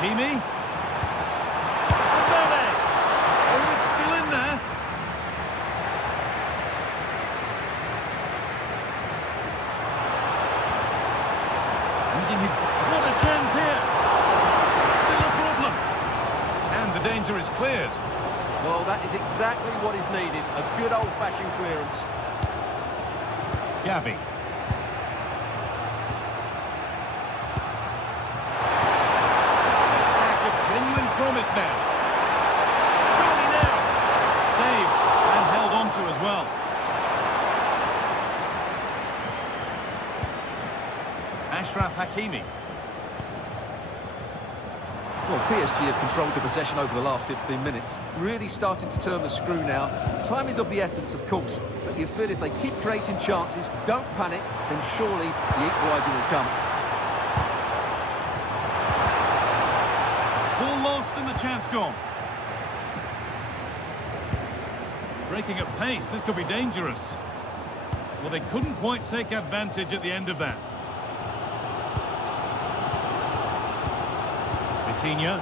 Hakimi. What a chance here. Still a problem. And the danger is cleared. Well, that is exactly what is needed. A good old-fashioned clearance. Gavi. Attack of genuine promise now. Surely now. Saved and held on to as well. Hakimi. Well, PSG have controlled the possession over the last 15 minutes. Really starting to turn the screw now. Time is of the essence, of course. But you feel if they keep creating chances, don't panic, then surely the equaliser will come. Ball lost and the chance gone. Breaking at pace, this could be dangerous. Well, they couldn't quite take advantage at the end of that. Coutinho.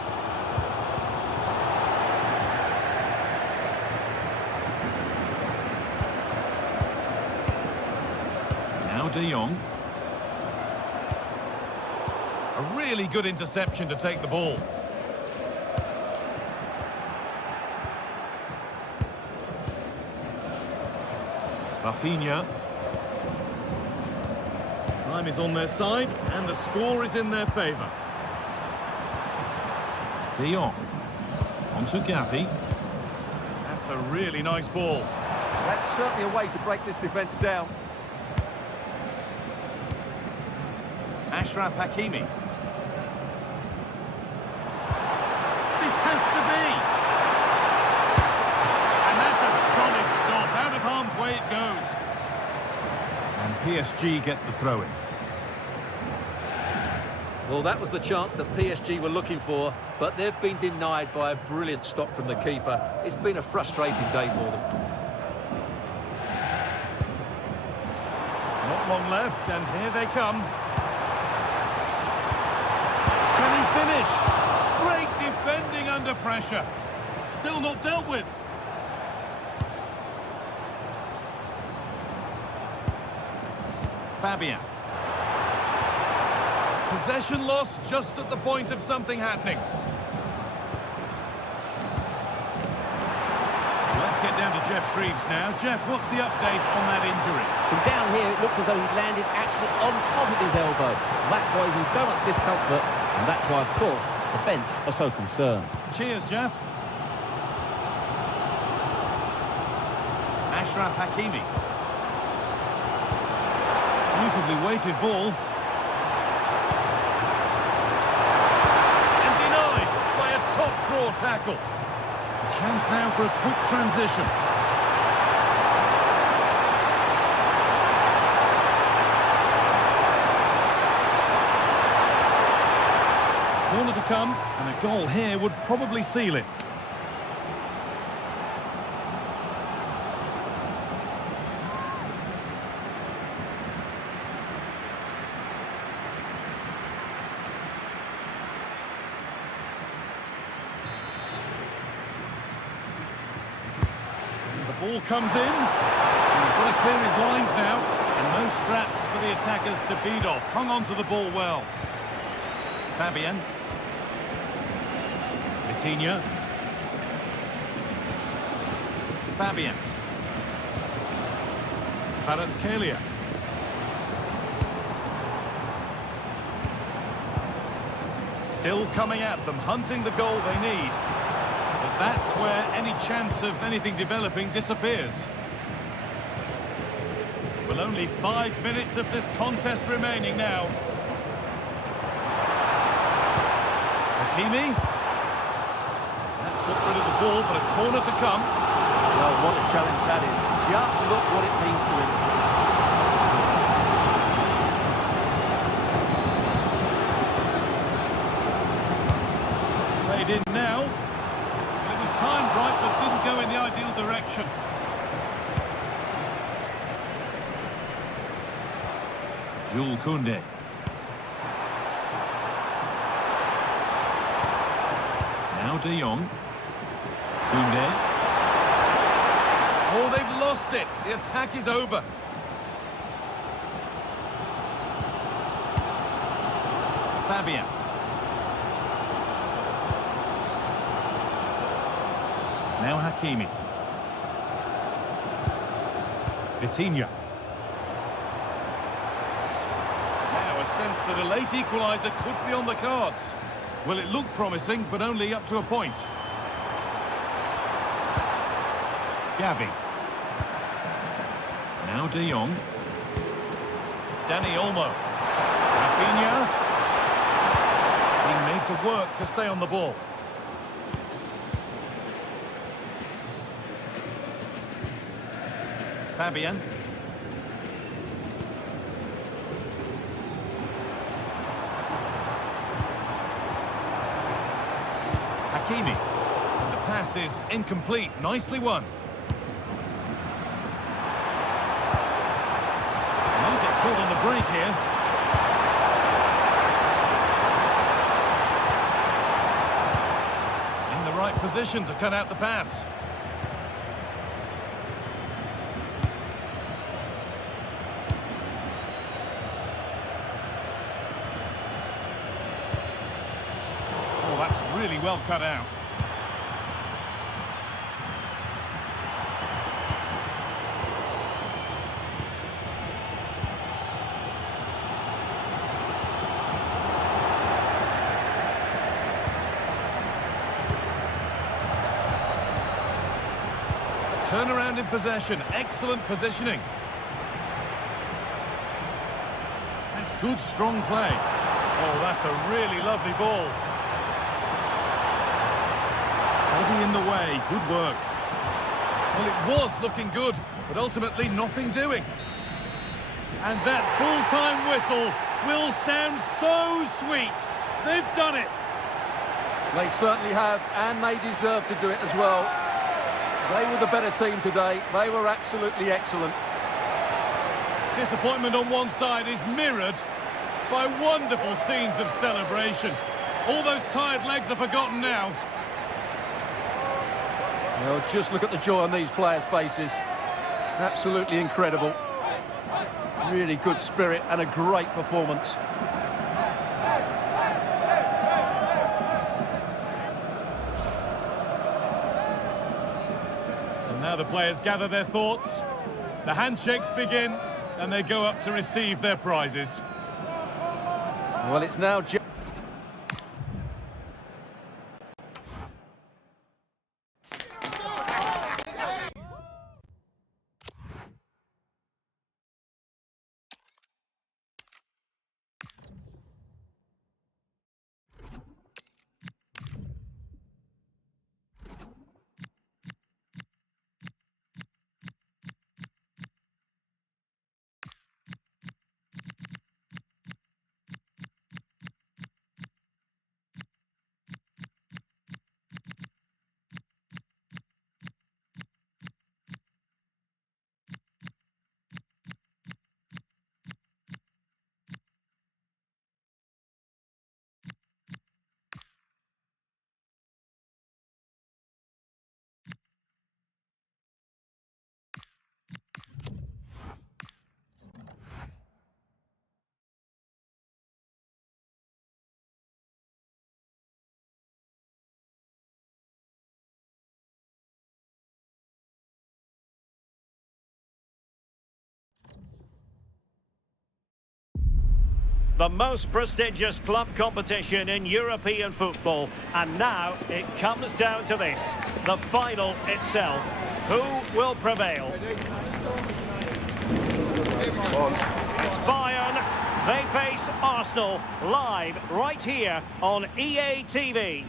Now De Jong. A really good interception to take the ball. Rafinha. Time is on their side and the score is in their favour. De Jong. Onto Gavi. That's a really nice ball. That's certainly a way to break this defence down. Achraf Hakimi. This has to be. And that's a solid stop. Out of harm's way it goes. And PSG get the throw-in. Well, that was the chance that PSG were looking for, but they've been denied by a brilliant stop from the keeper. It's been a frustrating day for them. Not long left, and here they come. Can he finish? Great defending under pressure. Still not dealt with. Fabian. Possession lost just at the point of something happening. Let's get down to Jeff Shreves now. Jeff, what's the update on that injury? From down here, it looks as though he landed actually on top of his elbow. That's why he's in so much discomfort, and that's why, of course, the bench are so concerned. Cheers, Jeff. Achraf Hakimi. Beautifully weighted ball. Top draw tackle. A chance now for a quick transition. Corner to come, and a goal here would probably seal it. Ball comes in. He's got to clear his lines now. And no scraps for the attackers to beat off. Hung on to the ball well. Fabian. Coutinho. Fabian. Kvaratskhelia. Still coming at them, hunting the goal they need. But that's where any chance of anything developing disappears. Well, only 5 minutes of this contest remaining now. Hakimi. That's got rid of the ball, but a corner to come. Well, what a challenge that is. Just look what it means to him. It's played in now. It was timed right, but didn't go in the ideal direction. Jules Koundé. Now De Jong. Koundé. Oh, they've lost it. The attack is over. Fabian. Now Hakimi. Vitinha. Now a sense that a late equaliser could be on the cards. Well, it looked promising, but only up to a point. Gavi. Now De Jong. Dani Olmo. Rafinha. Being made to work to stay on the ball. Fabian. Hakimi. And the pass is incomplete. Nicely won. Might get caught on the break here. In the right position to cut out the pass. Oh, that's really well cut out. Turnaround in possession, excellent positioning. That's good, strong play. Oh, that's a really lovely ball. Body in the way, good work. Well, it was looking good, but ultimately nothing doing. And that full-time whistle will sound so sweet. They've done it. They certainly have, and they deserve to do it as well. They were the better team today. They were absolutely excellent. Disappointment on one side is mirrored by wonderful scenes of celebration. All those tired legs are forgotten now. Well, just look at the joy on these players' faces. Absolutely incredible. Really good spirit and a great performance. Now the players gather their thoughts, the handshakes begin, and they go up to receive their prizes. Well, it's now... the most prestigious club competition in European football. And now it comes down to this, the final itself. Who will prevail? It's Bayern. They face Arsenal live right here on EA TV.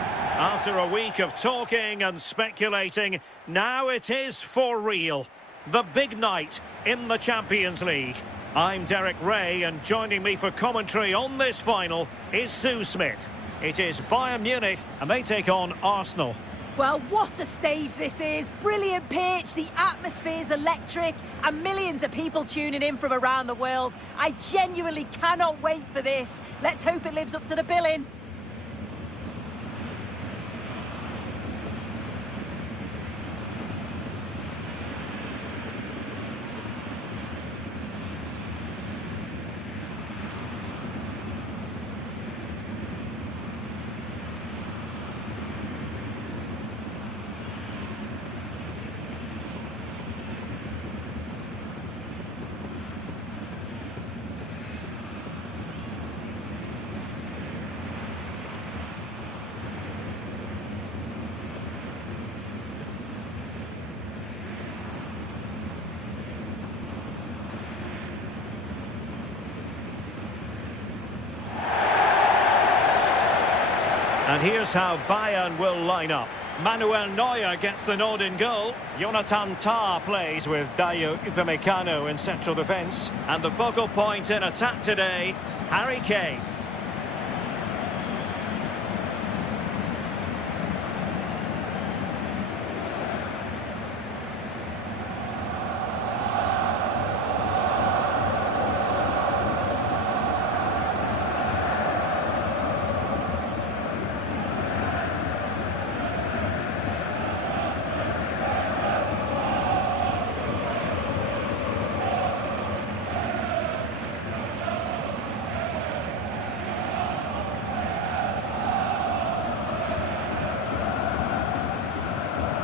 After a week of talking and speculating, now it is for real. The big night in the Champions League. I'm Derek Ray, and joining me for commentary on this final is Sue Smith. It is Bayern Munich, and they take on Arsenal. Well, what a stage this is. Brilliant pitch, the atmosphere's electric, and millions of people tuning in from around the world. I genuinely cannot wait for this. Let's hope it lives up to the billing. And here's how Bayern will line up. Manuel Neuer gets the nod in goal. Jonathan Tah plays with Dayo Upamecano in central defence. And the focal point in attack today, Harry Kane.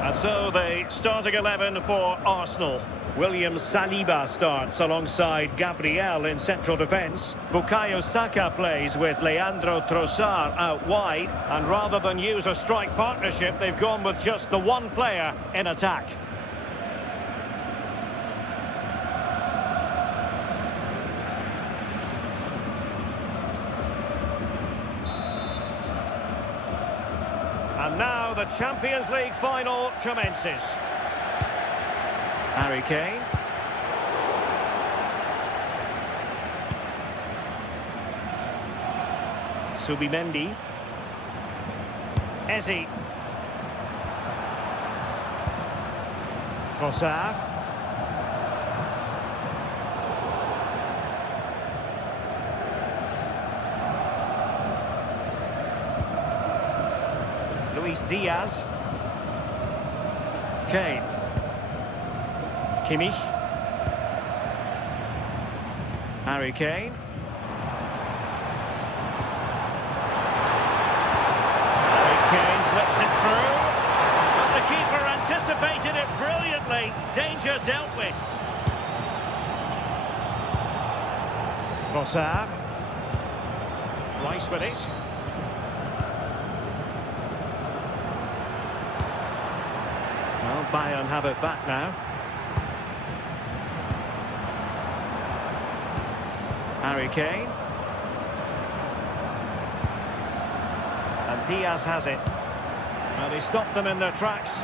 And so the starting 11 for Arsenal. William Saliba starts alongside Gabriel in central defence. Bukayo Saka plays with Leandro Trossard out wide. And rather than use a strike partnership, they've gone with just the one player in attack. And now the Champions League final commences. Harry Kane. Subimendi. Eze. Trossard. Luis Diaz. Kane. Kimmich. Harry Kane. Harry Kane slips it through. But the keeper anticipated it brilliantly. Danger dealt with. Trossard. Rice with it. Well, Bayern have it back now. Harry Kane. And Diaz has it. Well, he stopped them in their tracks.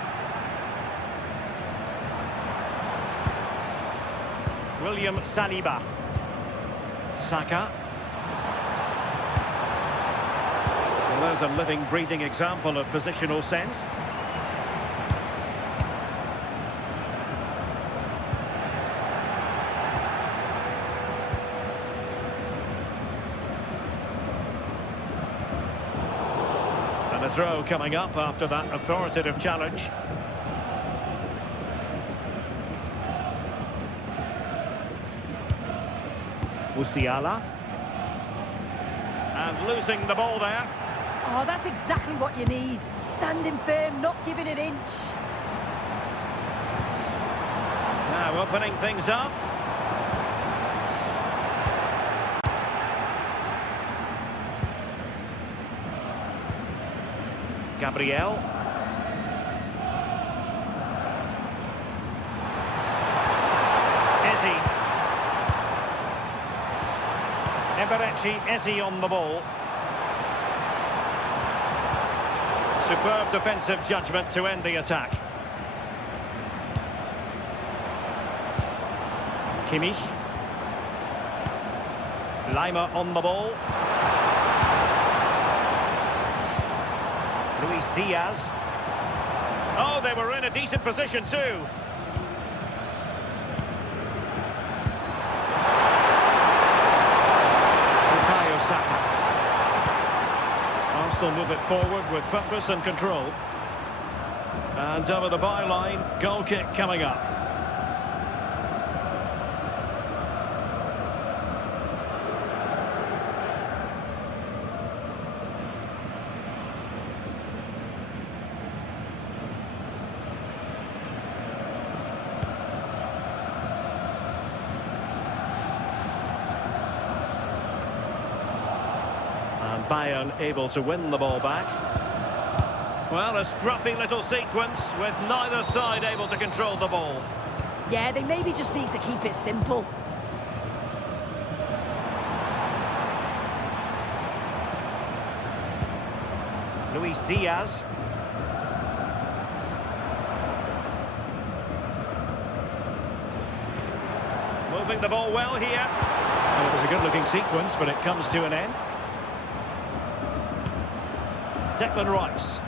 William Saliba. Saka. Well, there's a living, breathing example of positional sense. And a throw coming up after that authoritative challenge. Musiala. And losing the ball there. Oh, that's exactly what you need. Standing firm, not giving an inch. Now opening things up. Gabriel. Eze. Eberechi Eze on the ball. Superb defensive judgment to end the attack. Kimmich. Lima on the ball. Luis Diaz. Oh, they were in a decent position too. Bukayo Saka. Arsenal move it forward with purpose and control. And over the byline, goal kick coming up. Bayern able to win the ball back. Well, a scruffy little sequence with neither side able to control the ball. Yeah, they maybe just need to keep it simple. Luis Diaz. Moving the ball well here. Well, it was a good-looking sequence, but it comes to an end. Declan Rice.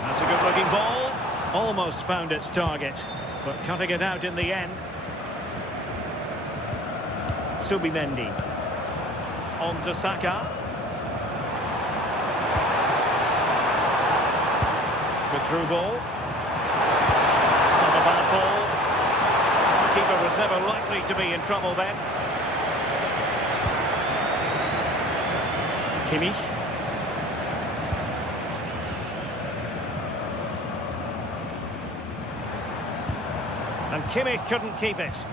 That's a good-looking ball. Almost found its target, but cutting it out in the end. Subimendi. On to Saka. Good through ball. It's not a bad ball. The keeper was never likely to be in trouble then. Kimmich. And Kimmich couldn't keep it.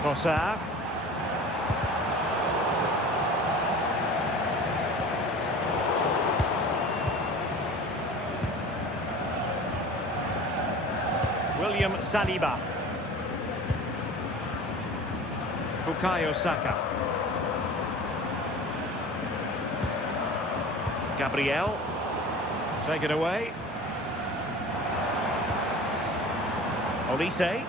Trossard. William Saliba. Bukayo Saka. Gabriel. Take it away. Olise.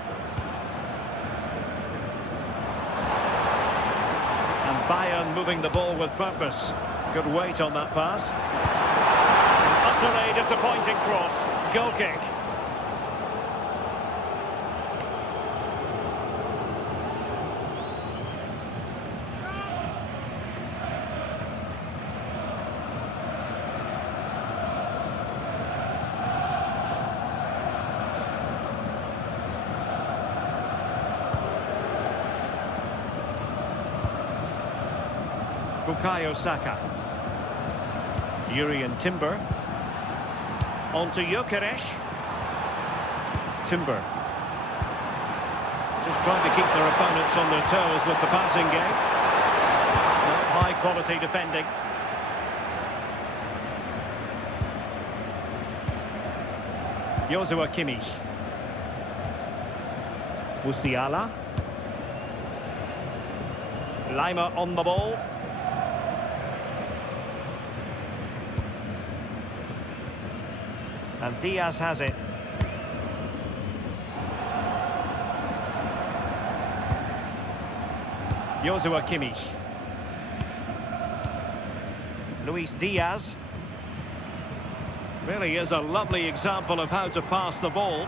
And Bayern moving the ball with purpose. Good weight on that pass. Utterly disappointing cross. Goal kick. Bukayo Saka. Urian Timber. On to Gyökeres. Timber. Just trying to keep their opponents on their toes with the passing game. High quality defending. Joshua Kimmich. Musiala. Lima on the ball. And Diaz has it. Joshua Kimmich. Luis Diaz. Really is a lovely example of how to pass the ball.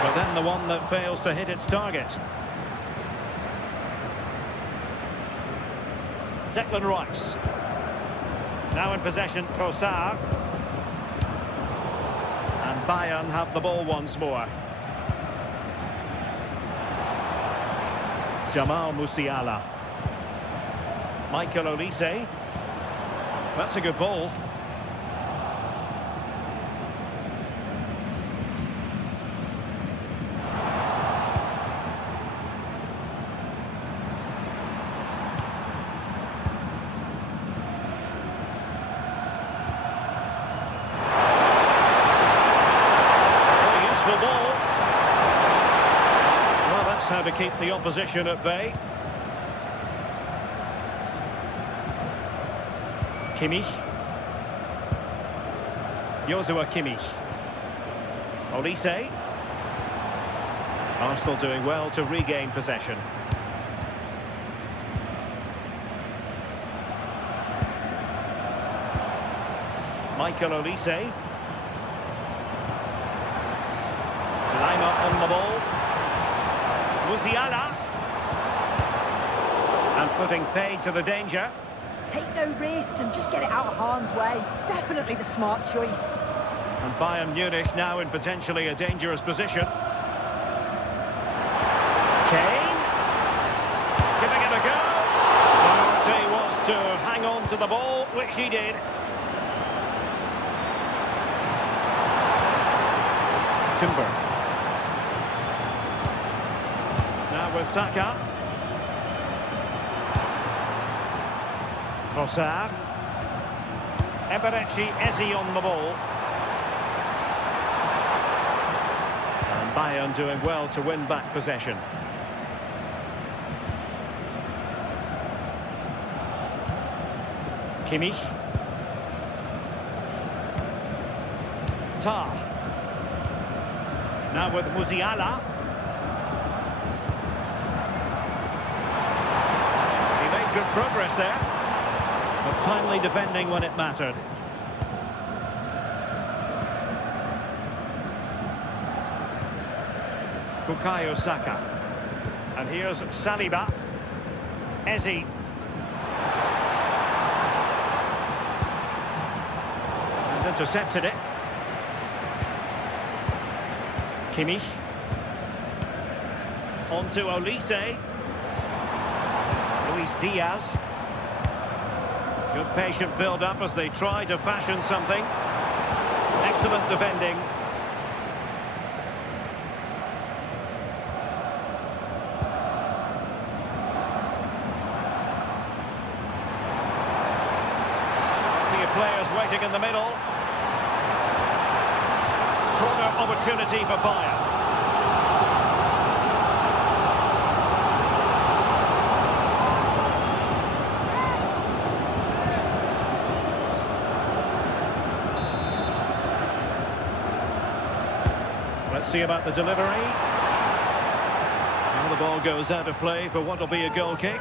But then the one that fails to hit its target. Declan Rice. Now in possession, Trossard. And Bayern have the ball once more. Jamal Musiala. Michael Olise. That's a good ball. to keep the opposition at bay. Kimmich. Joshua Kimmich. Olise. Arsenal doing well to regain possession. Michael Olise. Lima on the ball. Musiala. And putting paid to the danger. Take no risks and just get it out of harm's way. Definitely the smart choice. And Bayern Munich now in potentially a dangerous position. Kane. Giving it a go. Priority was to hang on to the ball, which he did. Timber. Now with Saka. Trossard. Eberechi Eze on the ball. And Bayern doing well to win back possession. Kimmich. Tar. Now with Musiala. He made good progress there. But timely defending when it mattered. Bukayo Saka. And here's Saliba. Eze. And intercepted it. Kimmich. On to Olise. Luis Diaz. Good patient build-up as they try to fashion something. Excellent defending. Plenty of players waiting in the middle. Corner opportunity for Bayern. Let's see about the delivery. Now the ball goes out of play for what will be a goal kick.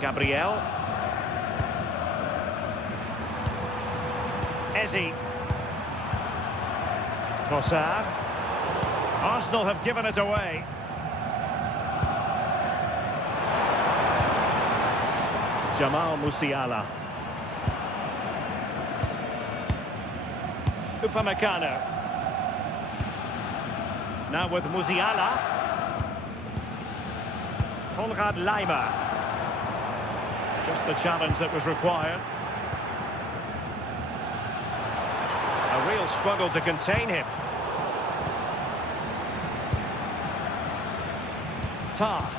Gabriel. Eze. Trossard. Arsenal have given it away. Jamal Musiala. Upamecano. Now with Musiala. Konrad Lima. Just the challenge that was required. A real struggle to contain him. Tar.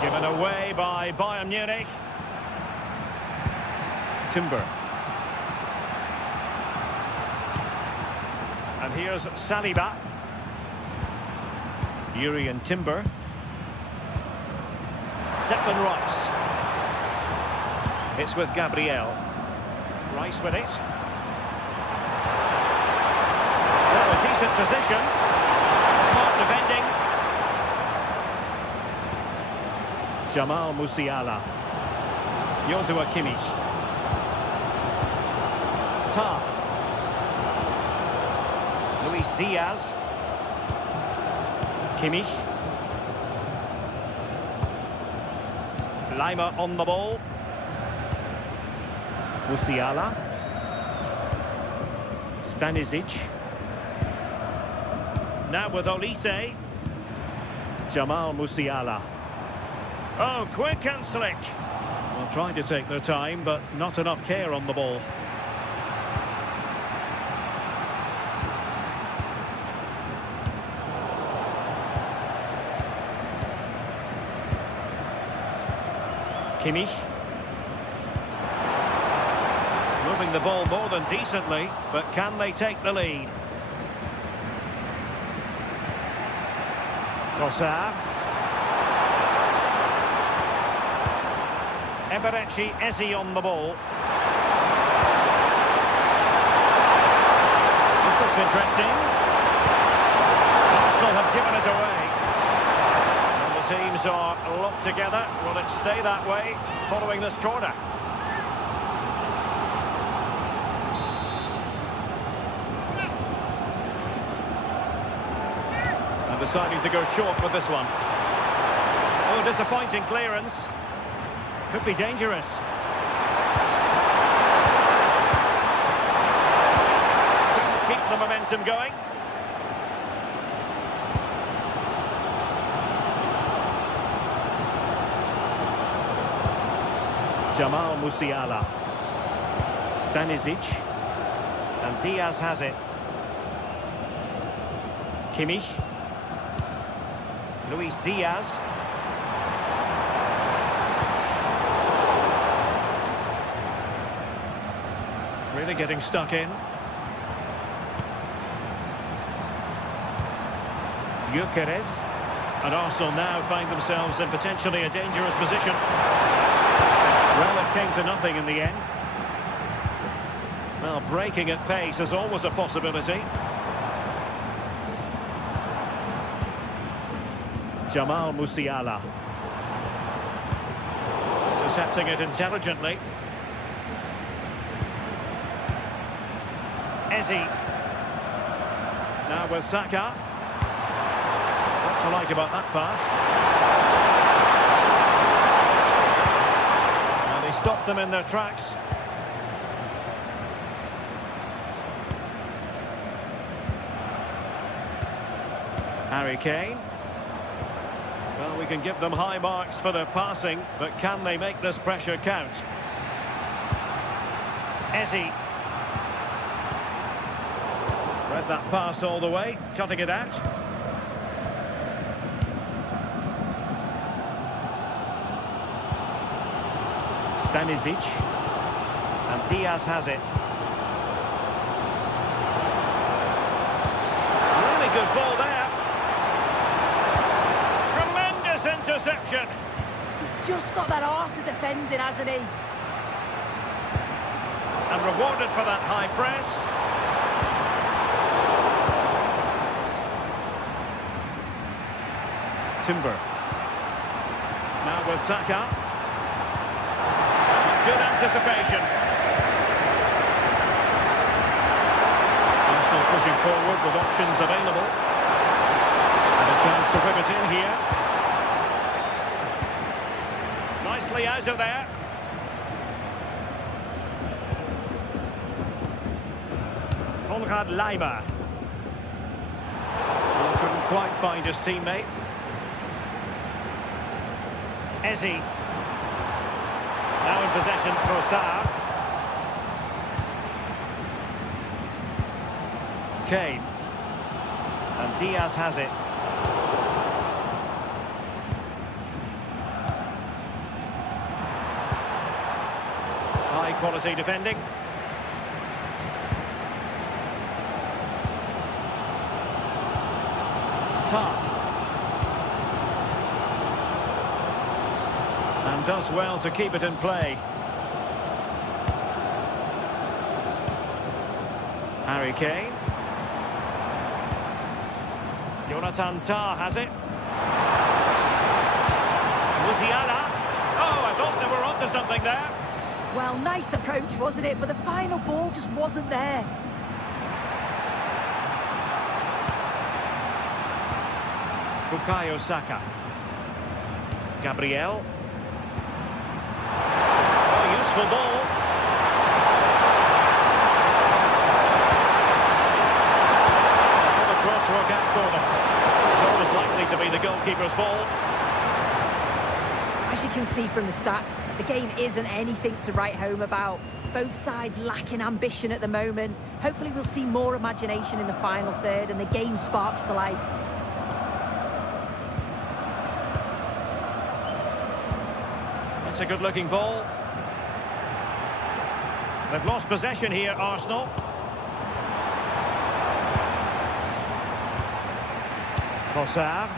Given away by Bayern Munich. Timber. And here's Saliba. Yuri and Timber. Declan Rice. It's with Gabriel. Rice with it. Now a decent position. Smart defending. Jamal Musiala. Joshua Kimmich. Tar. Luis Diaz. Kimmich. Lima on the ball. Musiala. Stanisic. Now with Olise. Jamal Musiala. Oh, quick and slick. Well, trying to take their time, but not enough care on the ball. Kimmich. Moving the ball more than decently, but can they take the lead? Trossard. Eberechi Eze on the ball. This looks interesting. Arsenal have given it away. And the teams are locked together. Will it stay that way following this corner? And deciding to go short with this one. Oh, disappointing clearance. Could be dangerous. Couldn't keep the momentum going. Jamal Musiala. Stanisic. And Diaz has it. Kimmich. Luis Diaz. Really getting stuck in. Gyökeres. And Arsenal now find themselves in potentially a dangerous position. Well, it came to nothing in the end. Well, breaking at pace is always a possibility. Jamal Musiala. Intercepting it intelligently. Eze. Now with Saka. What to like about that pass? And he stopped them in their tracks. Harry Kane. Well, we can give them high marks for their passing, but can they make this pressure count? Eze. Read that pass all the way, cutting it out. Stanisic. And Diaz has it. Really good ball there. Tremendous interception. He's just got that art of defending, hasn't he? And rewarded for that high press. Timber. Now with Saka. Good anticipation. Arsenal pushing forward with options available. And a chance to whip it in here. Nicely out of there. Konrad Laimer. Well, couldn't quite find his teammate. Eze. Now in possession, Trossard. Kane. And Diaz has it. High quality defending. Tark. And does well to keep it in play. Harry Kane. Jonathan Tah has it. Musiala. Oh, I thought they were onto something there. Well, nice approach, wasn't it? But the final ball just wasn't there. Bukayo Saka. Gabriel. Useful ball. The cross will get for them. can see from the stats, the game isn't anything to write home about. Both sides lacking ambition at the moment. Hopefully we'll see more imagination in the final third and the game sparks to life. That's a good-looking ball. They've lost possession here, Arsenal. Trossard.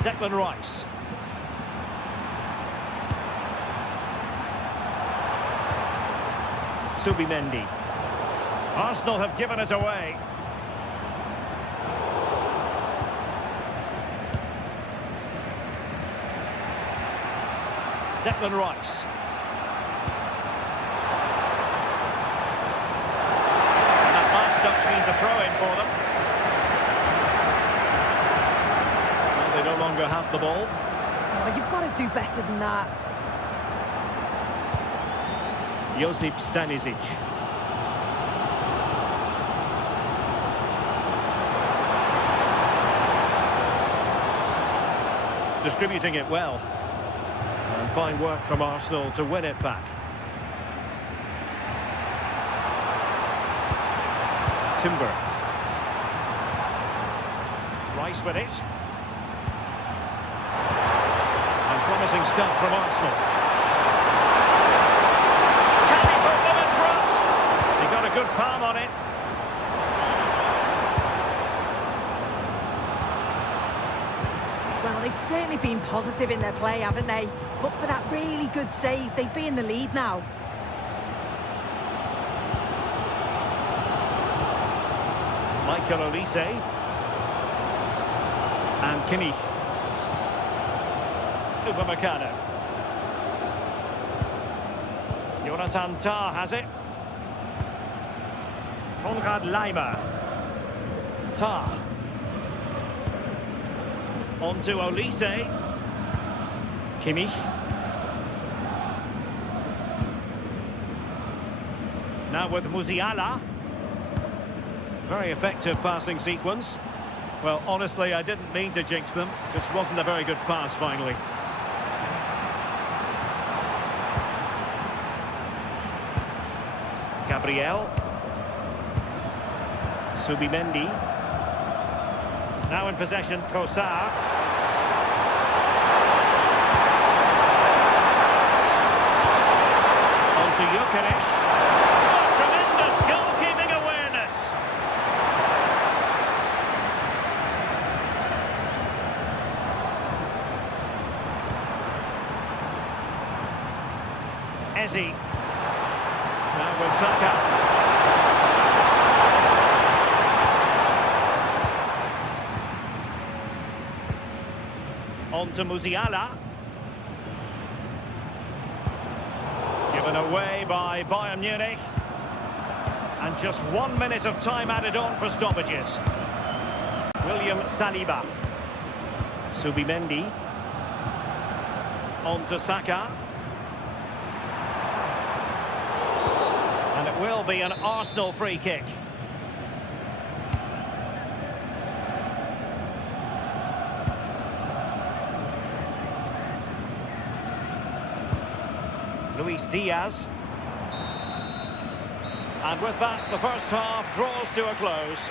Declan Rice. Subimendi. Arsenal have given us away. Declan Rice. And that last touch means a throw-in for them. Well, they no longer have the ball. Oh, you've got to do better than that. Josip Stanisic. Distributing it well. And fine work from Arsenal to win it back. Timber. Rice with it. And promising stuff from Arsenal. Can he put them in front? He got a good palm on it. Well, they've certainly been positive in their play, haven't they? But for that really good save, they'd be in the lead now. Michael Olise. And Kimmich. Upamecano. Jonathan Tah has it. Konrad Laimer. Tah. On to Olise. Kimmich. Now with Musiala. Very effective passing sequence. Well, honestly, I didn't mean to jinx them. Just wasn't a very good pass, finally. Gabriel. Subimendi. Now in possession, Trossard. On to Gyökeres. Oh, tremendous goalkeeping awareness. Eze. Now with Saka. On to Musiala. Given away by Bayern Munich. And just 1 minute of time added on for stoppages. William Saliba. Subimendi. On to Saka. And it will be an Arsenal free kick. Luis Diaz. And with that, the first half draws to a close.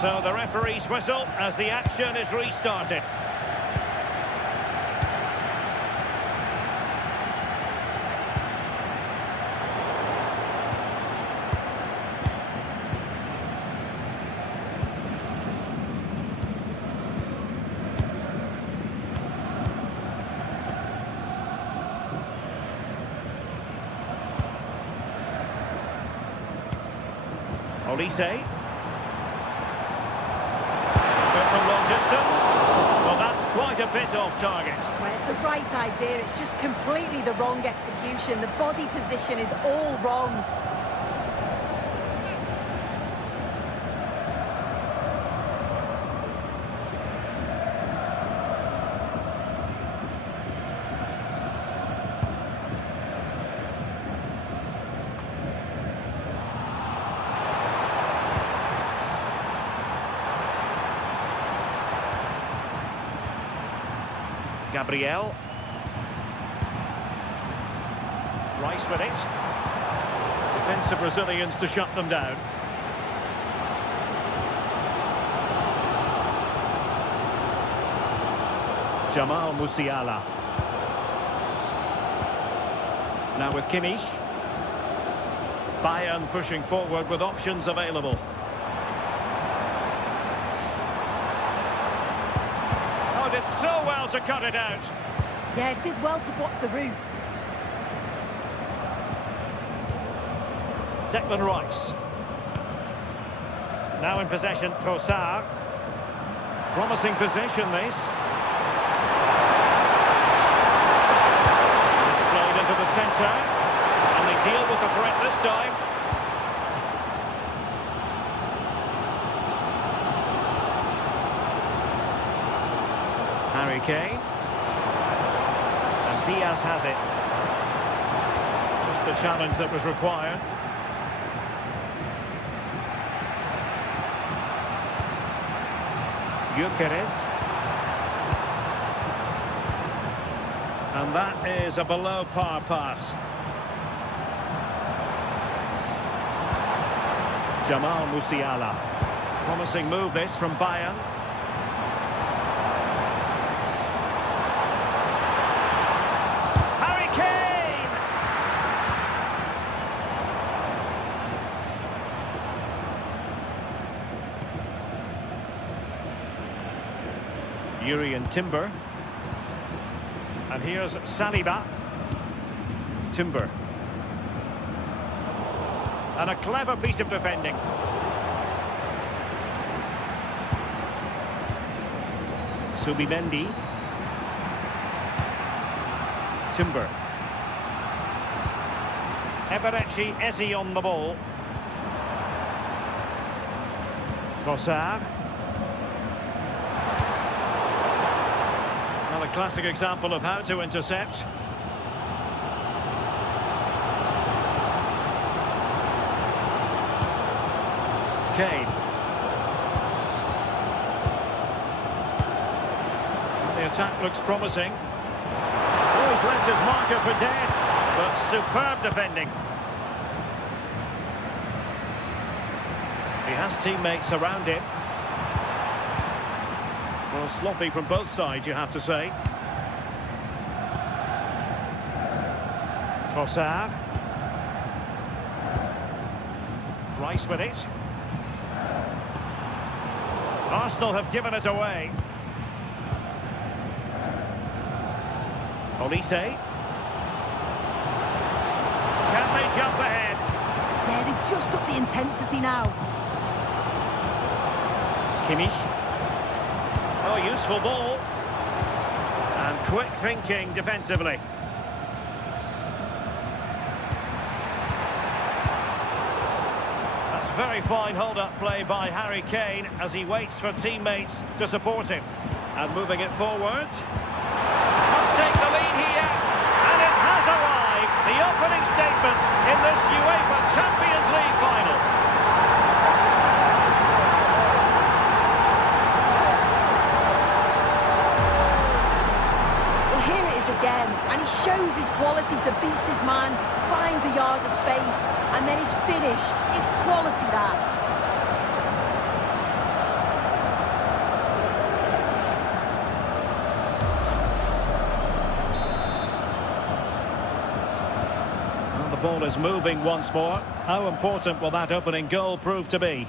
So the referee's whistle as the action is restarted. Olise. But from long distance. Well, that's quite a bit off target. Well, it's the right idea, it's just completely the wrong execution. The body position is all wrong. Gabriel. Rice with it. Defensive Brazilians to shut them down. Jamal Musiala. Now with Kimmich. Bayern pushing forward with options available. Oh, did so well to cut it out. Yeah, it did well to block the route. Declan Rice. Now in possession, Trossard. Promising possession, this. It's played into the centre. And they deal with the threat this time. Harry Kane. And Diaz has it. Just the challenge that was required. Gyökeres. And that is a below par pass. Jamal Musiala. Promising move this from Bayern. Harry Kane! Urian Timber. And here's Saliba. Timber. And a clever piece of defending. Subimendi. Timber. Eberechi Eze on the ball. Trossard. Well, a classic example of how to intercept. Kane. The attack looks promising. Oh, he's left his marker for dead, but superb defending. He has teammates around him. Well, sloppy from both sides, you have to say. Trossard. Rice with it. Arsenal have given it away. Olise. Can they jump ahead? Yeah, they've just upped the intensity now. Kimmich. Oh, useful ball. And quick thinking defensively. That's very fine hold-up play by Harry Kane as he waits for teammates to support him. And moving it forward. Must take the lead here. And it has arrived. The opening statement in this UEFA Champions League final. Again, and he shows his quality to beat his man, finds a yard of space, and then his finish, it's quality that. Well, the ball is moving once more. How important will that opening goal prove to be?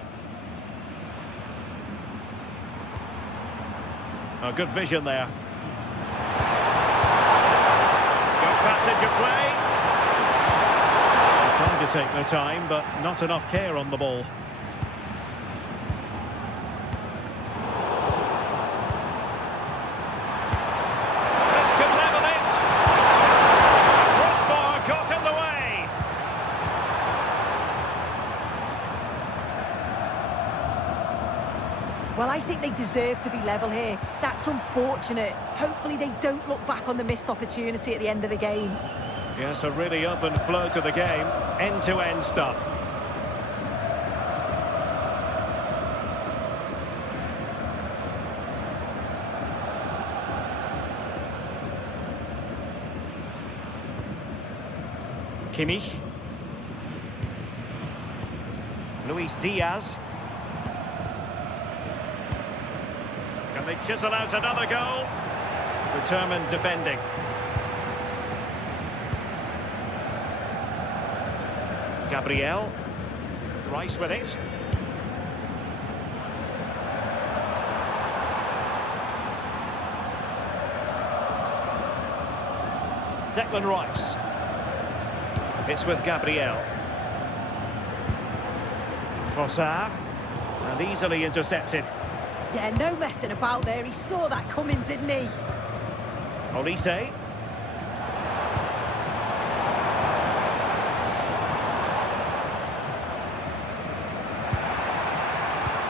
A good vision there. Passage of play. They're trying to take their time, but not enough care on the ball. Well, I think they deserve to be level here. That's unfortunate. Hopefully they don't look back on the missed opportunity at the end of the game. Yes, a really open flow to the game. End-to-end stuff. Kimmich. Luis Diaz. Can they chisel out another goal? Determined defending. Gabriel. Rice with it. Declan Rice. It's with Gabriel. Trossard. And easily intercepted. Yeah, no messing about there. He saw that coming, didn't he? Olise.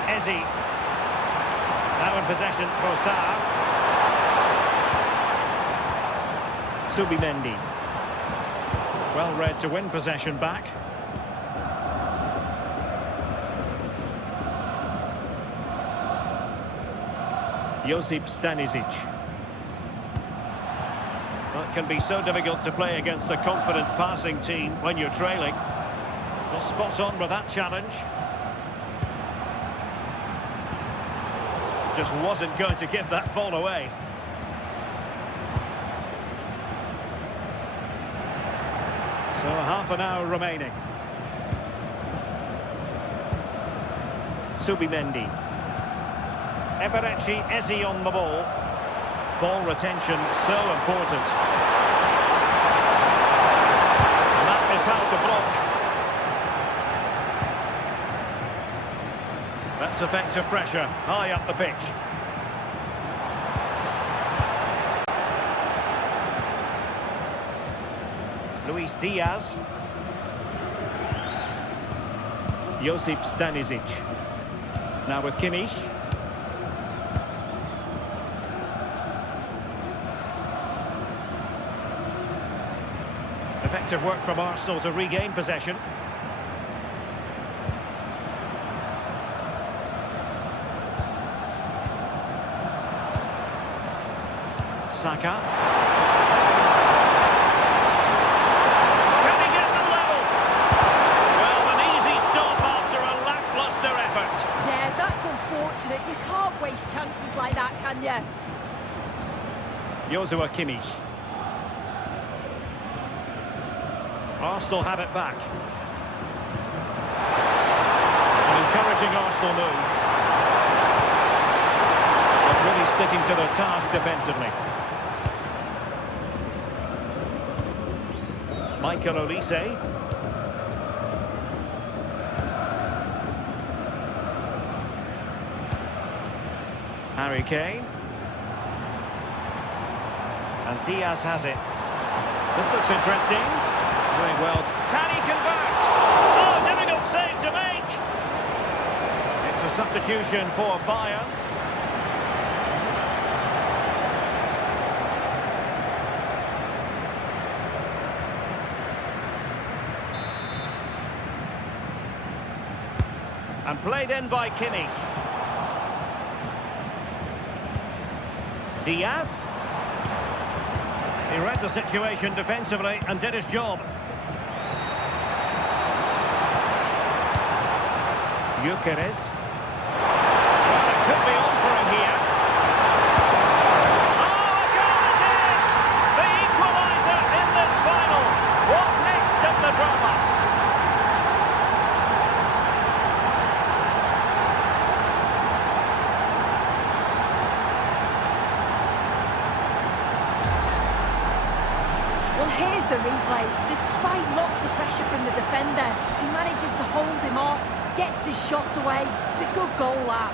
Ezi. Now in possession, Trossard. Subimendi. Well read to win possession back. Josip Stanisic. Well, it can be so difficult to play against a confident passing team when you're trailing. Well, spot on with that challenge. Just wasn't going to give that ball away. So half an hour remaining. Subimendi. Eberechi Ezi on the ball. Ball retention so important. And that is how to block. That's effective pressure high up the pitch. Luis Diaz. Josip Stanisic. Now with Kimmich. Effective work from Arsenal to regain possession. Saka. Can he get the level? Well, an easy stop after a lacklustre effort. Yeah, that's unfortunate. You can't waste chances like that, can you? Joshua Kimmich. Arsenal have it back. An encouraging Arsenal move. But really sticking to their task defensively. Michael Olise. Harry Kane. And Diaz has it. This looks interesting. Doing well. Can he convert? Oh, difficult save to make. It's a substitution for Bayern. And played in by Kimmich. Diaz. He read the situation defensively and did his job. Gyökeres. Well, it could be on for him here. Oh, a goal it is! The equaliser in this final. What next in the drama? Well, here's the replay. Despite lots of pressure from the defender, he manages to hold him off, gets his shot away. It's a good goal, that.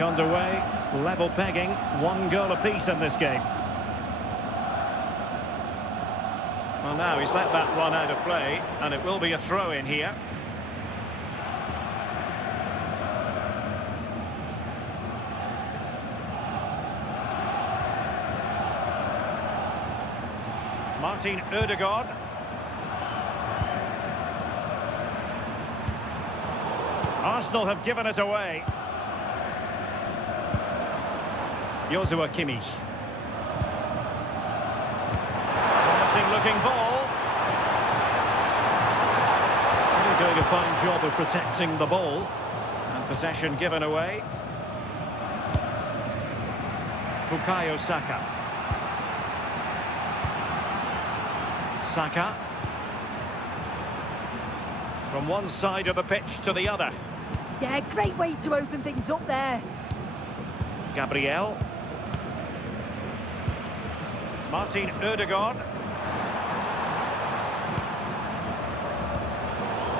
Back underway, level pegging, 1 goal apiece in this game. Well, now he's let that run out of play, and it will be a throw-in here. Martin Ødegaard. Arsenal have given it away. Joshua Kimmich. Promising looking ball. Really doing a fine job of protecting the ball. And possession given away. Bukayo Saka. Saka. From one side of the pitch to the other. Yeah, great way to open things up there. Gabriel. Martin Ødegaard.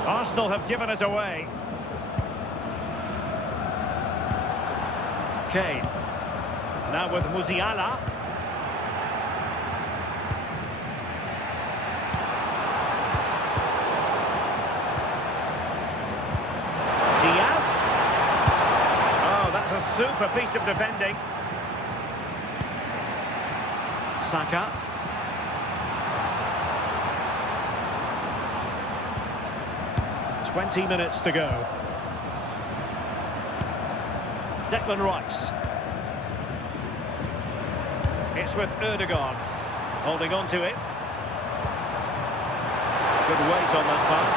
Arsenal have given it away. Kane. Now with Musiala. Super piece of defending. Saka. "20 minutes to go. Declan Rice. It's with Ødegaard. Holding on to it. Good weight on that pass.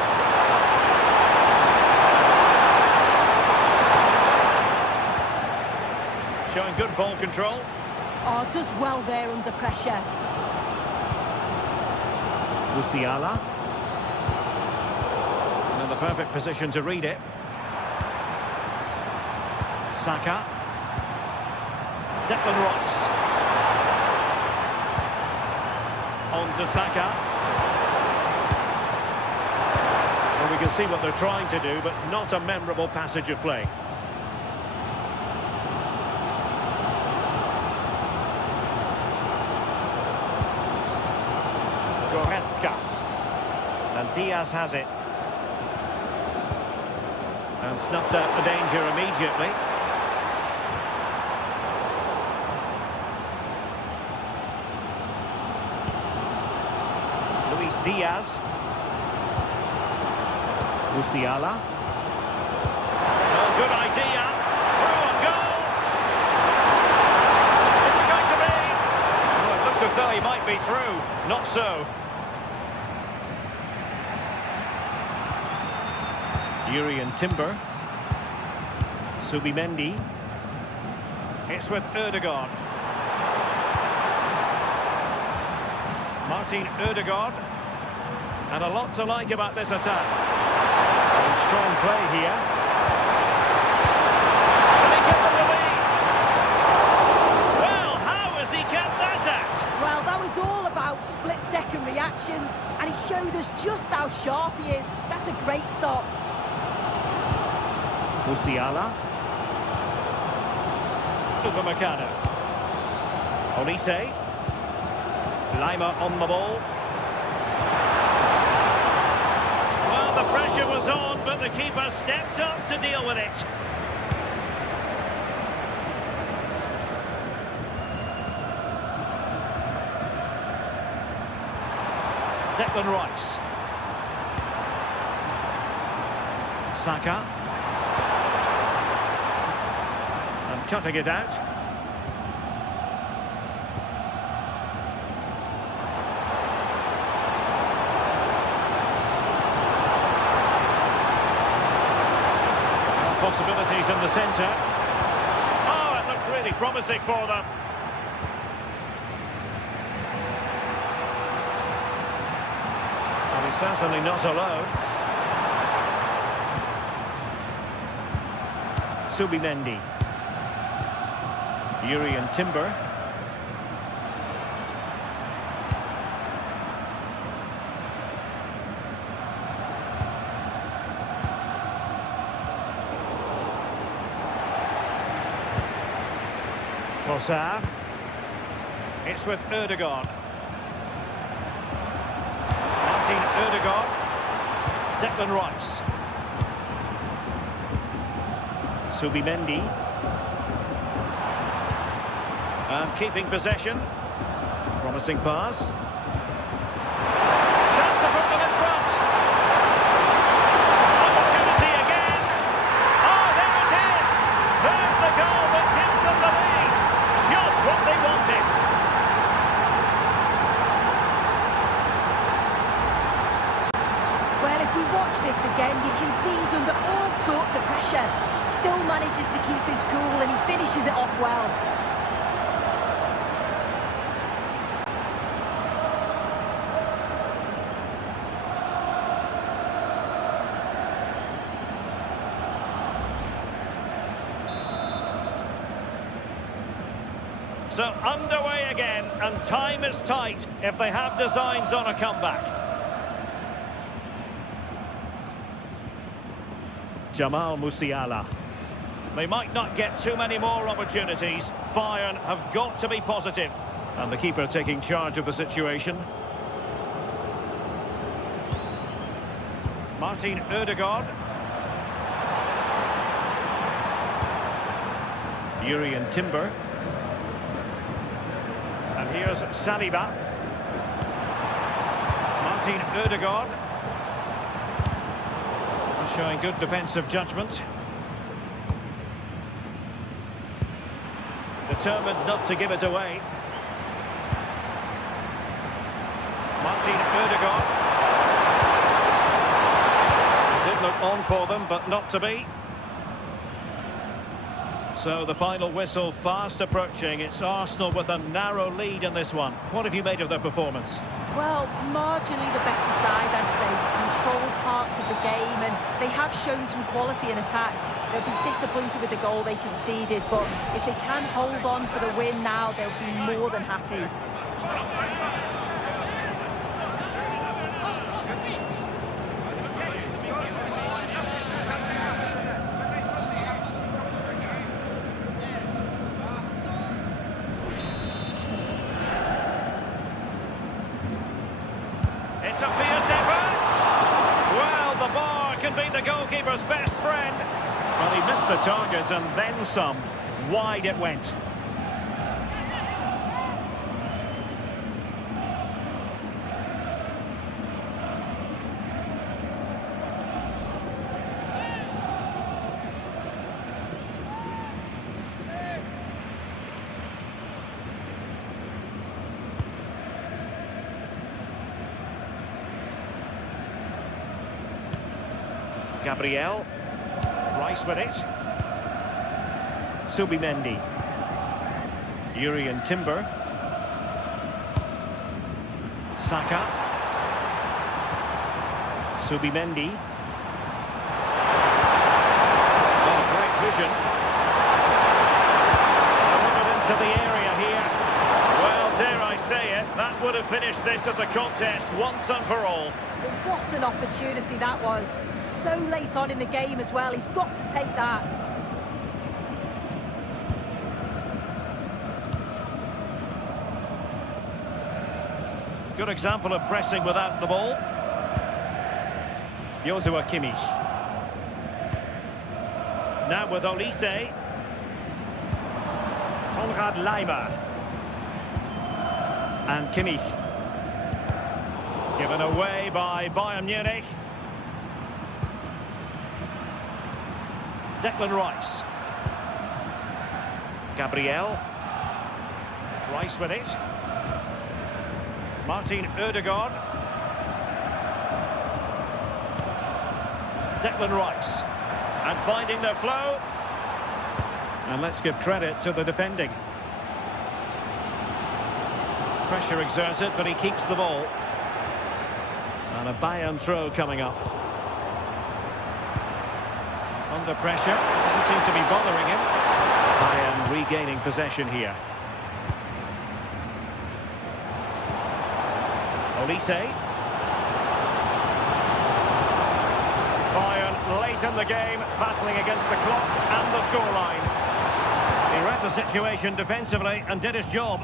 Showing good ball control. Oh, does well there under pressure. Musiala. In the perfect position to read it. Saka. Declan Rice. On to Saka. Well, we can see what they're trying to do, but not a memorable passage of play. And Diaz has it. And snuffed out the danger immediately. Luis Diaz. Musiala. Oh, good idea. Through and goal. Is it going to be? Oh, it looked as though he might be through. Not so. Jurriën Timber. Subimendi. It's with Ødegaard. Martin Ødegaard. And a lot to like about this attack. And strong play here. Can he get them the lead? Well, how has he kept that out? Well, that was all about split-second reactions, and he showed us just how sharp he is. That's a great stop. Musiala. Upamecano. Olise. Lima on the ball. Well, the pressure was on, but the keeper stepped up to deal with it. Declan Rice. Saka. And cutting it out. Possibilities in the centre. Oh, it looked really promising for them. And he's certainly not alone. Subimendi. Jurriën Timber. Trossard. It's with Ødegaard. Martin Ødegaard. Declan Rice. Subimendi. And keeping possession. Promising pass. Chance to put them in front. Opportunity again. Oh, there it is. There's the goal that gives them the lead. Just what they wanted. Well, if we watch this again, you can see he's under all sorts of pressure. He still manages to keep his cool and he finishes it off well. So underway again, and time is tight if they have designs on a comeback. Jamal Musiala. They might not get too many more opportunities. Bayern have got to be positive. And the keeper taking charge of the situation. Martin Ødegaard. Jurrien Timber. And here's Saliba. Martin Ødegaard. Showing good defensive judgment. Determined not to give it away. Martin Ødegaard. Did look on for them, but not to be. So the final whistle fast approaching. It's Arsenal with a narrow lead in this one. What have you made of their performance? Well, marginally the better side, I'd say. Controlled parts of the game, and they have shown some quality in attack. They'll be disappointed with the goal they conceded, but if they can hold on for the win now, they'll be more than happy. It's a fierce effort. Well, the bar can be the goalkeeper's best friend. Well, he missed the target and then some. Wide it went. Gabriel. Rice with it. Subimendi. Jurrien Timber. Saka. Subimendi. Oh, great vision. Delivered into the area here. Well, dare I say it, that would have finished this as a contest once and for all. What an opportunity that was. So late on in the game as well. He's got to take that. Good example of pressing without the ball. Joshua Kimmich. Now with Olise. Konrad Leiber. And Kimmich. Given away by Bayern Munich. Declan Rice. Gabriel. Rice with it. Martin Ødegaard. Declan Rice. And finding their flow. And let's give credit to the defending. Pressure exerted, but he keeps the ball. And a Bayern throw coming up. Under pressure, doesn't seem to be bothering him. Bayern regaining possession here. Olise. Bayern late in the game, battling against the clock and the scoreline. He read the situation defensively and did his job.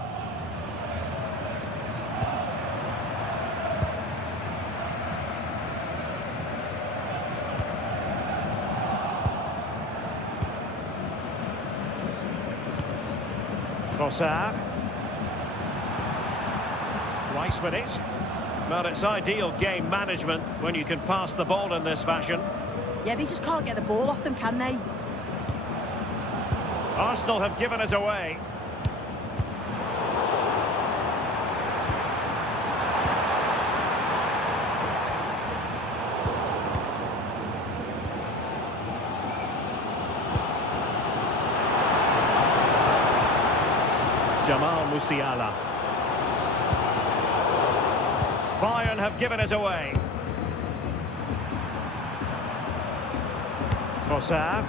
Trossard. Rice with it. But it's ideal game management when you can pass the ball in this fashion. Yeah, they just can't get the ball off them, can they? Arsenal have given it away. Jamal Musiala. Bayern have given it away. Trossard.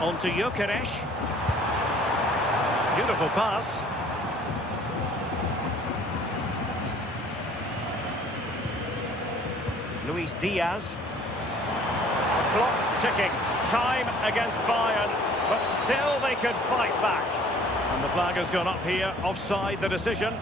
On to Gyökeres. Beautiful pass. Luis Diaz. Clock ticking. Time against Bayern, but still they could fight back. And the flag has gone up here, offside the decision.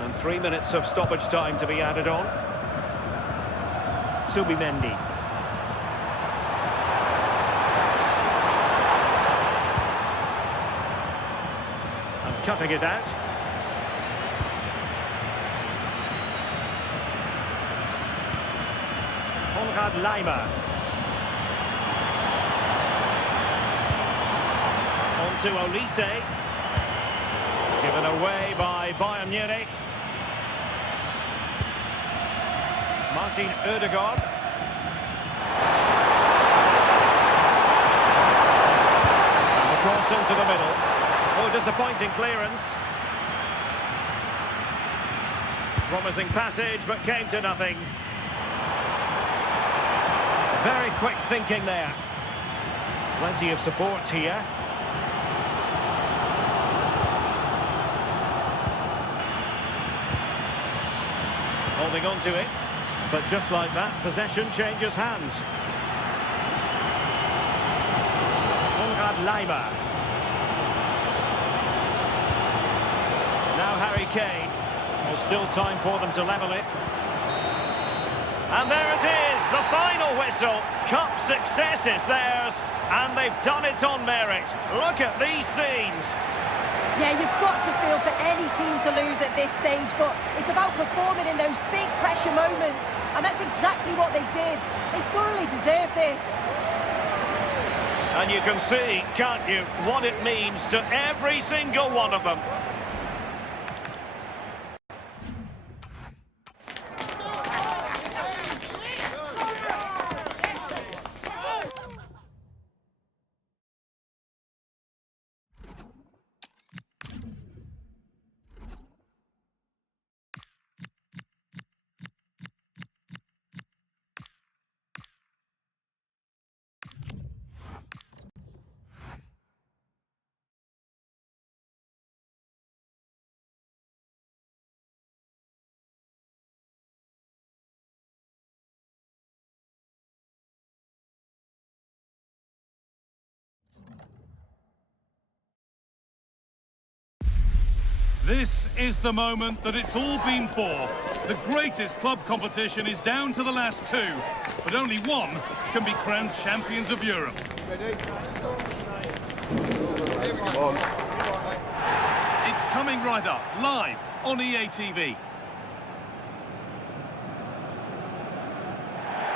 And 3 minutes of stoppage time to be added on. Subimendi. And cutting it out. Konrad Laimer. On to Olise. Given away by Bayern Munich. Martin Ødegaard. And the cross into the middle. Oh, disappointing clearance. Promising passage, but came to nothing. Very quick thinking there. Plenty of support here. Holding on to it. But just like that, possession changes hands. Konrad Laimer. Now Harry Kane. There's still time for them to level it. And there it is, the final whistle. Cup success is theirs, and they've done it on merit. Look at these scenes. Yeah, you've got to feel for any team to lose at this stage, but it's about performing in those big pressure moments, and that's exactly what they did. They thoroughly deserve this. And you can see, can't you, what it means to every single one of them. This is the moment that it's all been for. The greatest club competition is down to the last two, but only one can be crowned champions of Europe. It's coming right up, live on EA TV.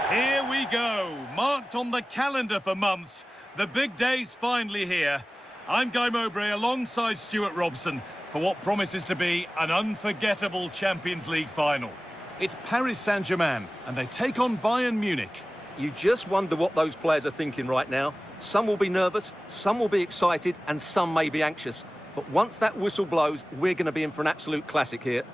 Here we go, marked on the calendar for months. The big day's finally here. I'm Guy Mowbray alongside Stuart Robson for what promises to be an unforgettable Champions League final. It's Paris Saint-Germain, and they take on Bayern Munich. You just wonder what those players are thinking right now. Some will be nervous, some will be excited, and some may be anxious. But once that whistle blows, we're going to be in for an absolute classic here.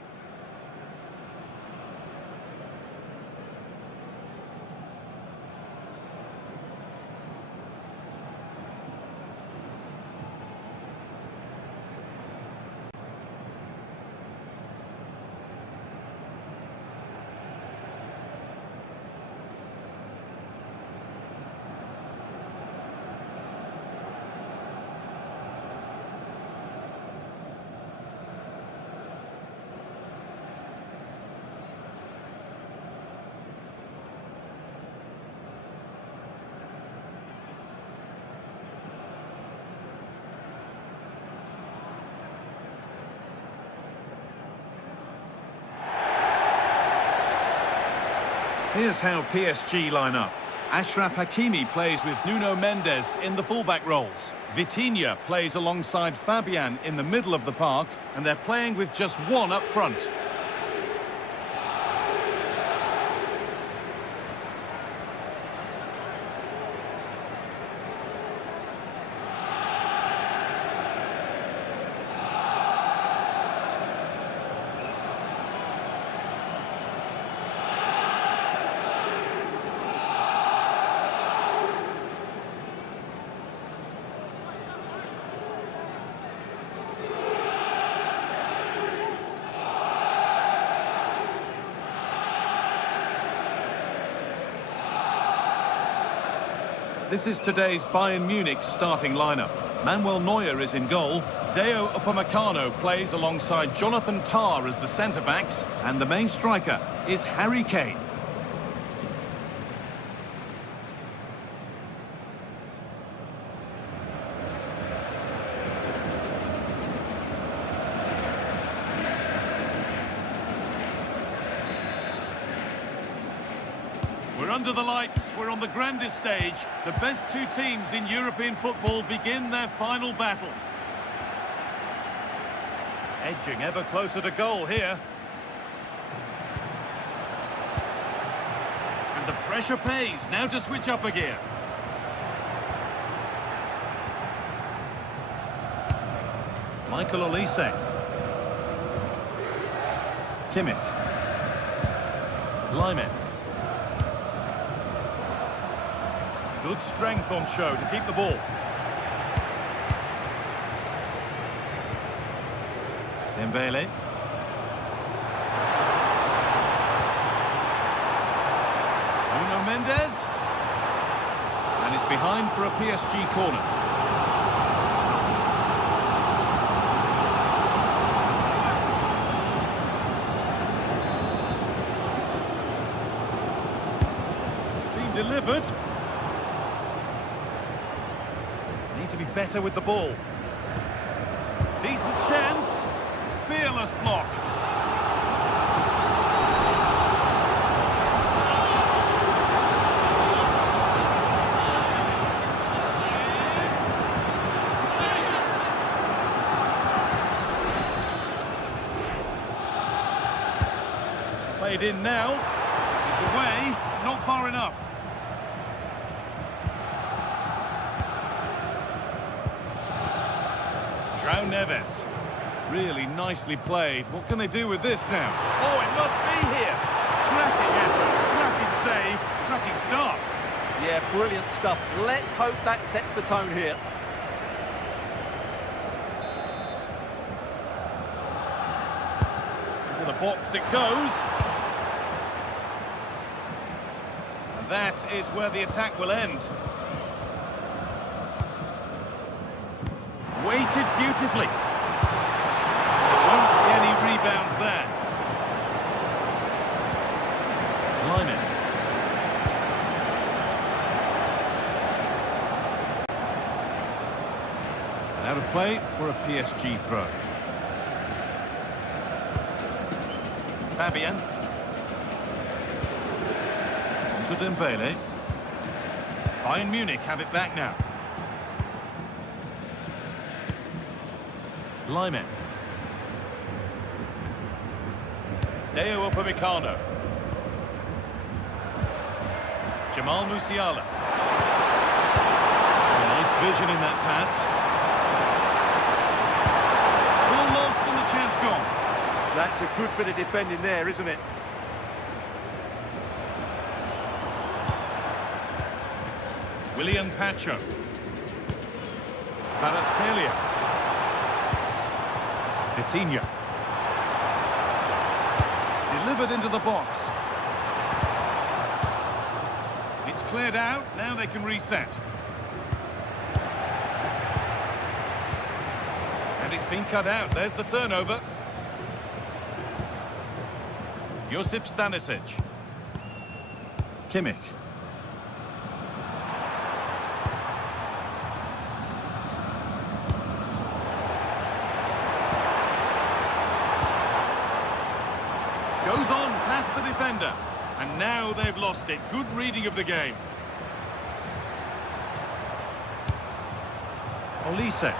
Here's how PSG line up. Achraf Hakimi plays with Nuno Mendes in the fullback roles. Vitinha plays alongside Fabian in the middle of the park, and they're playing with just one up front. This is today's Bayern Munich starting lineup. Manuel Neuer is in goal. Deo Upamecano plays alongside Jonathan Tah as the centre-backs. And the main striker is Harry Kane. We're under the lights, we're on the grandest stage. The best two teams in European football begin their final battle. Edging ever closer to goal here. And the pressure pays, now to switch up a gear. Michael Olise. Kimmich. Lyman. Good strength on show to keep the ball. Dembele. Nuno Mendes. And it's behind for a PSG corner. It's been delivered. To be better with the ball. Decent chance. Fearless block. It's played in now. It's away, not far enough. João Neves. Really nicely played. What can they do with this now? Oh, it must be here. Cracking effort, cracking save, cracking start. Yeah, brilliant stuff. Let's hope that sets the tone here. Into the box it goes. And that is where the attack will end. Weighted beautifully. There won't be any rebounds there. Lyman. Out of play for a PSG throw. Fabian. To Dembele. Bayern Munich have it back now. Lyman. Deo Upamecano. Jamal Musiala. Nice vision in that pass. Ball lost and the chance gone. That's a good bit of defending there, isn't it? William Pacho. Kvaratskhelia. Vitinha. Delivered into the box. It's cleared out, now they can reset. And it's been cut out, there's the turnover. Josip Stanisic. Kimmich. Goes on past the defender. And now they've lost it. Good reading of the game. Olise.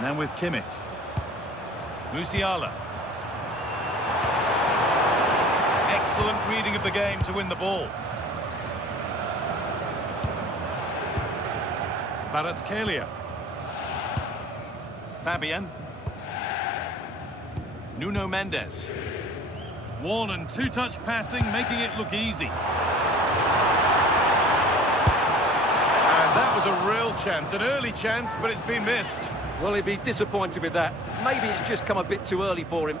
Now with Kimmich. Musiala. Excellent reading of the game to win the ball. Kvaratskhelia. Fabian. Nuno Mendes. One and two-touch passing, making it look easy. And that was a real chance, an early chance, but it's been missed. Well, he'd be disappointed with that. Maybe it's just come a bit too early for him.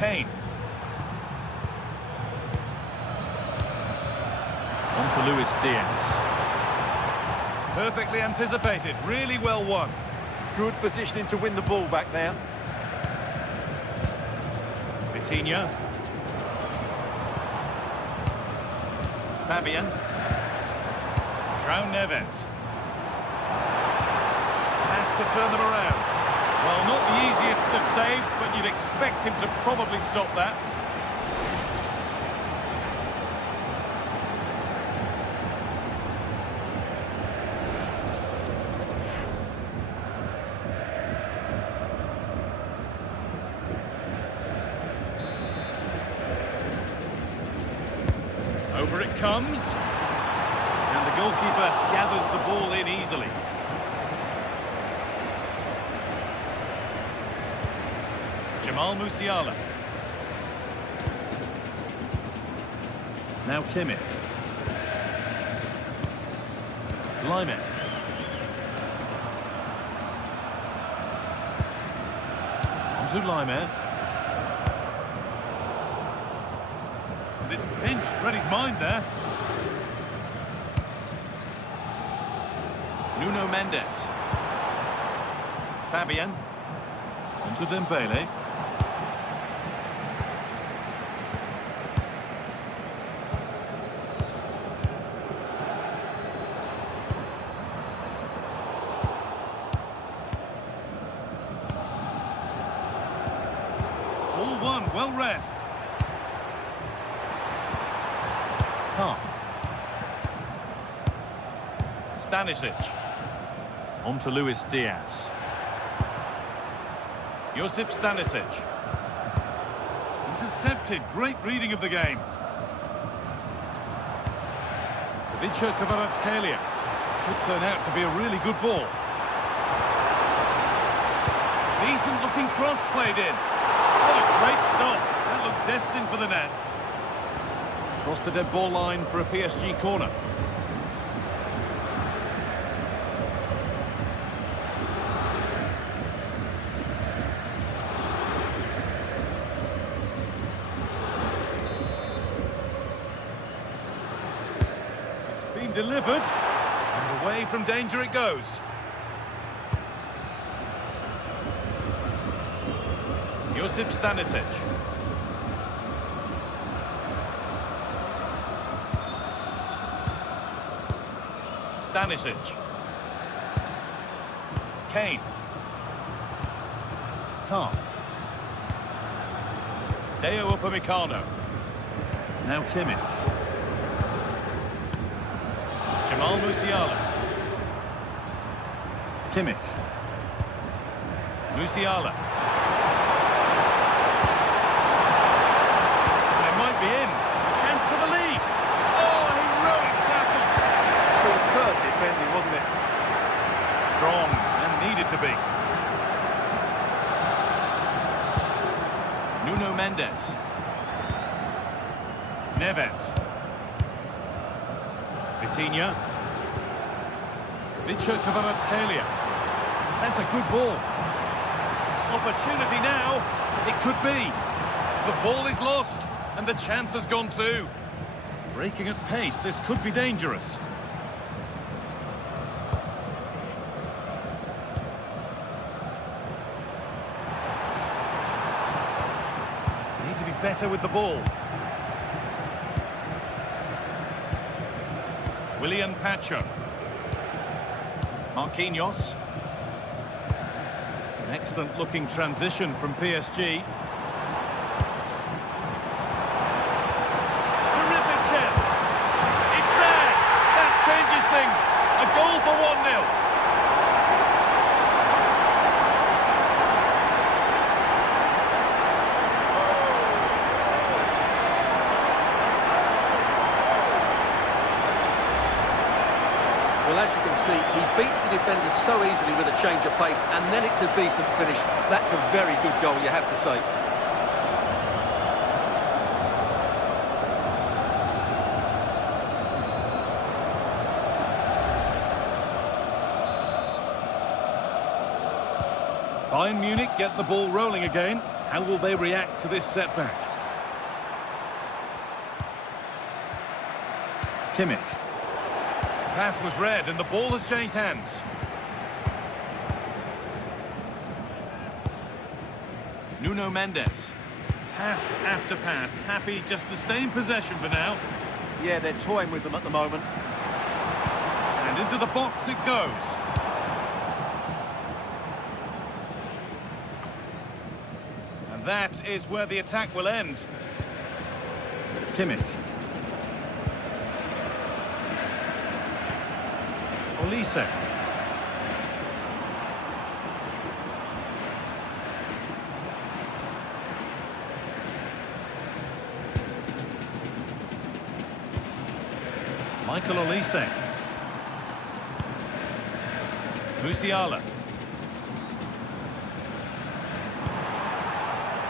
Kane. On to Luis Diaz. Perfectly anticipated, really well won. Good positioning to win the ball back there. Vitinha. Fabian. João Neves. Has to turn them around. Well, not the easiest of saves, but you'd expect him to probably stop that. Over it comes. And the goalkeeper gathers the ball in easily. Jamal Musiala. Now Kimmich. Lyman. On to Lyman. And it's pinched, read his mind there. Nuno Mendes. Fabian. On to Dembele. All one, well read. Tom. Stanisic. On to Luis Diaz. Josip Stanisic. Intercepted, great reading of the game. Ivica Kvaratskhelia. Could turn out to be a really good ball. Decent looking cross played in. What a great stop. That looked destined for the net. Across the dead ball line for a PSG corner. It's been delivered. And away from danger it goes. Josip Stanisic. Stanisic. Kane. Tom. Deo Upamecano. Now Kimmich. Jamal Musiala. Kimmich. Musiala. They might be in. Chance for the lead. Oh, heroic tackle. Superb defending, wasn't it? Strong and needed to be. Nuno Mendes. Neves. Vitinha. Ivica Kvaratskhelia. That's a good ball. Opportunity now. It could be. The ball is lost. and the chance has gone too. Breaking at pace, this could be dangerous. Need to be better with the ball. Willian Pacho. Marquinhos. An excellent looking transition from PSG. Terrific chance. It's there. That changes things. A goal for 1-0. Well, as you can see, he beats the defenders so easily with a change of pace, and then it's a decent finish. That's a very good goal, you have to say. Bayern Munich get the ball rolling again. How will they react to this setback? Kimmich. Pass was read and the ball has changed hands. Nuno Mendes. Pass after pass. Happy just to stay in possession for now. Yeah, they're toying with them at the moment. And into the box it goes. And that is where the attack will end. Kimmich. Olise. Michael Olise. Musiala.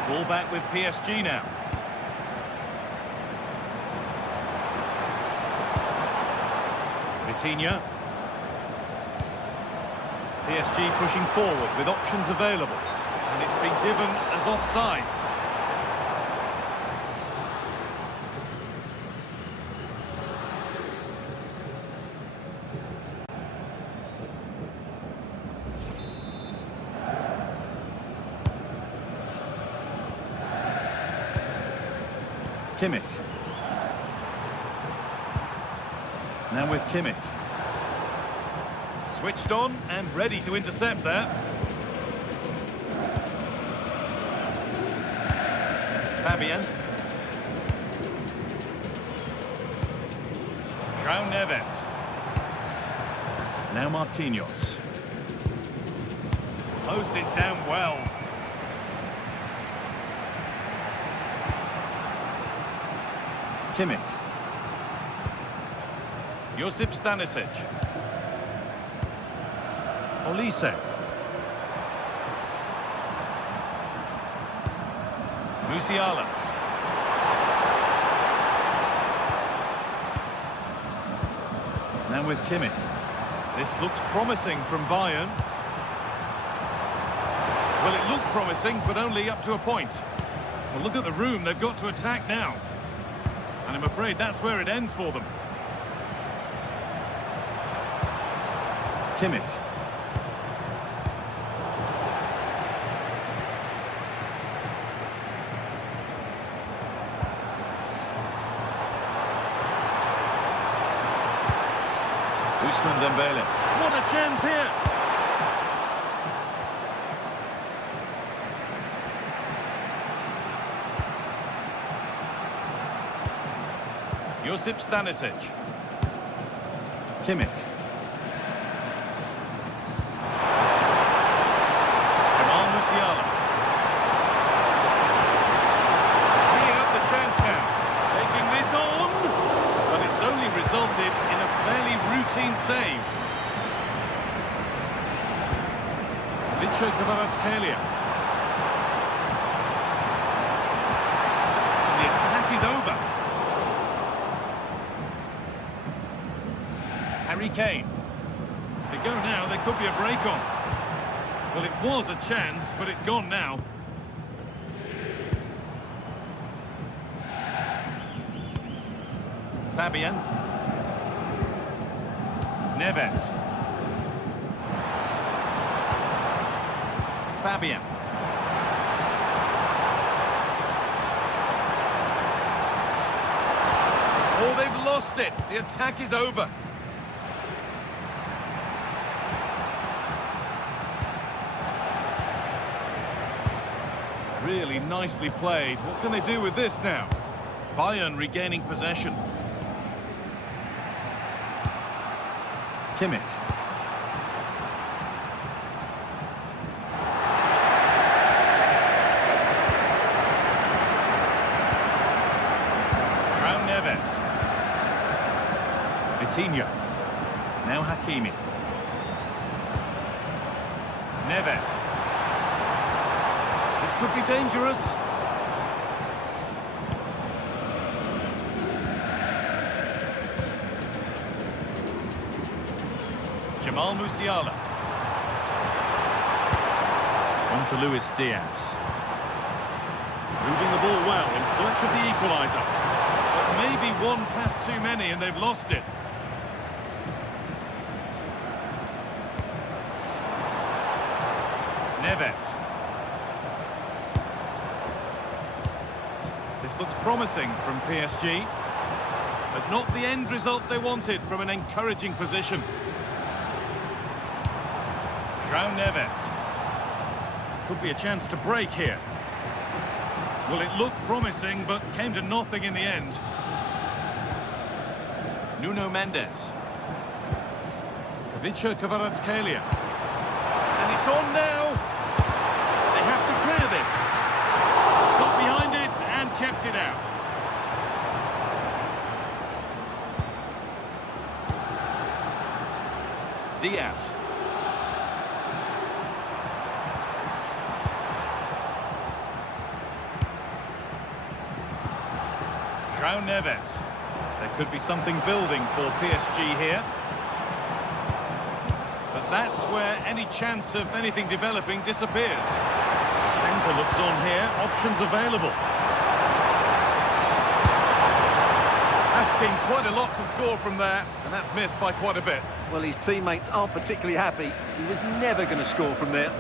Ball back with PSG now. Vitinha. PSG pushing forward with options available. And it's been given as offside. Kimmich. Now with Kimmich. Switched on and ready to intercept there. Fabian. João Neves. Now Marquinhos. Closed it down well. Kimmich. Josip Stanisic. Olise. Musiala. Now with Kimmich. This looks promising from Bayern. Well, it looked promising, but only up to a point. Well, look at the room they've got to attack now. And I'm afraid that's where it ends for them. Kimmich. Ousmane Dembele. What a chance here! Josip Stanisic. Kimmich. Jamal Musiala. Teeing up the chance now. Taking this on. But it's only resulted in a fairly routine save. Vincenzo Kvaratskhelia. The attack is over. Harry Kane. If they go now, there could be a break on. Well, it was a chance, but it's gone now. Fabian. Neves. Fabian. Oh, they've lost it. The attack is over. Really nicely played. What can they do with this now? Bayern regaining possession. Kimmich. Neves. Vitinha. Now Hakimi. Neves. This could be dangerous. Jamal Musiala. On to Luis Diaz. Moving the ball well in search of the equaliser. Maybe one pass too many and they've lost it. Neves. This looks promising from PSG, but not the end result they wanted from an encouraging position. João Neves. Could be a chance to break here. Well, it looked promising, but came to nothing in the end. Nuno Mendes. Ivica Kvaratskhelia. And it's on now. They have to clear this. Got behind it and kept it out. Diaz. João Neves. There could be something building for PSG here. But that's where any chance of anything developing disappears. Centre looks on here, options available. Asking quite a lot to score from there, and that's missed by quite a bit. Well, his teammates aren't particularly happy. He was never going to score from there.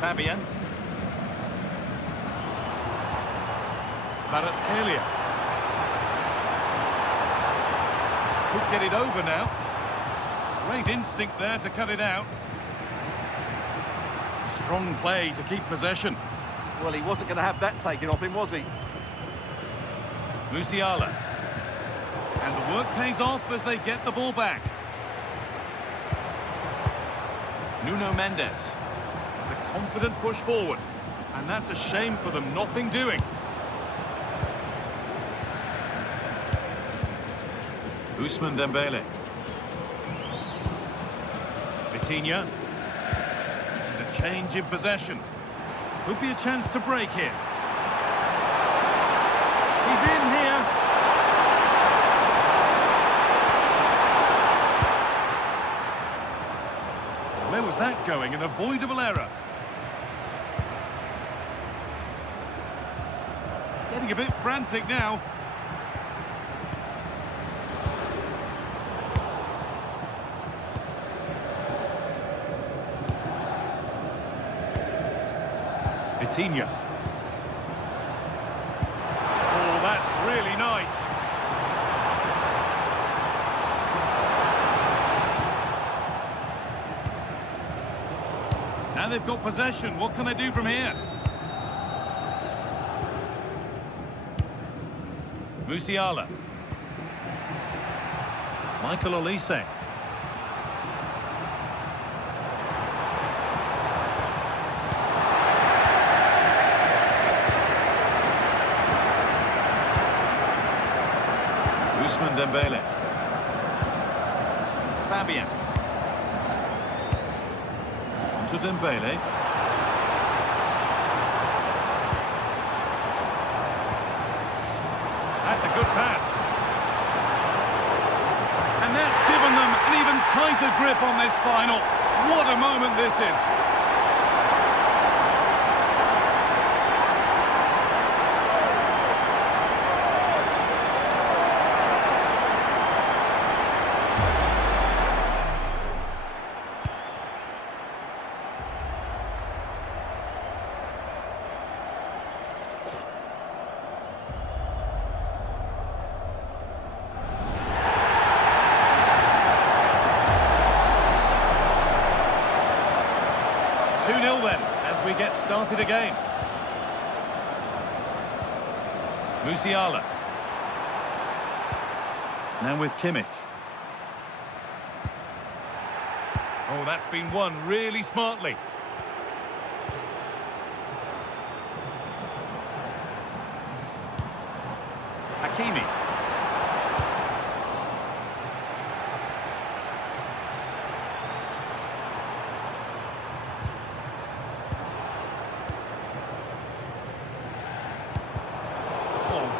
Fabian. Kvaratskhelia. Could get it over now. Great instinct there to cut it out. Strong play to keep possession. Well, he wasn't going to have that taken off him, was he? Musiala. And the work pays off as they get the ball back. Nuno Mendes. It's a confident push forward. And that's a shame for them, nothing doing. Ousmane Dembele. Vitinha. And a change in possession. Could be a chance to break here. He's in here. Where was that going? An avoidable error. Getting a bit frantic now. Vitinha. Oh, that's really nice. Now they've got possession. What can they do from here? Musiala. Michael Olise. Ousmane Dembele. Fabian. On to to Dembele. That's a good pass. And that's given them an even tighter grip on this final. What a moment this is. Then, as we get started again. Musiala. Now with Kimmich. Oh, that's been won really smartly. Hakimi.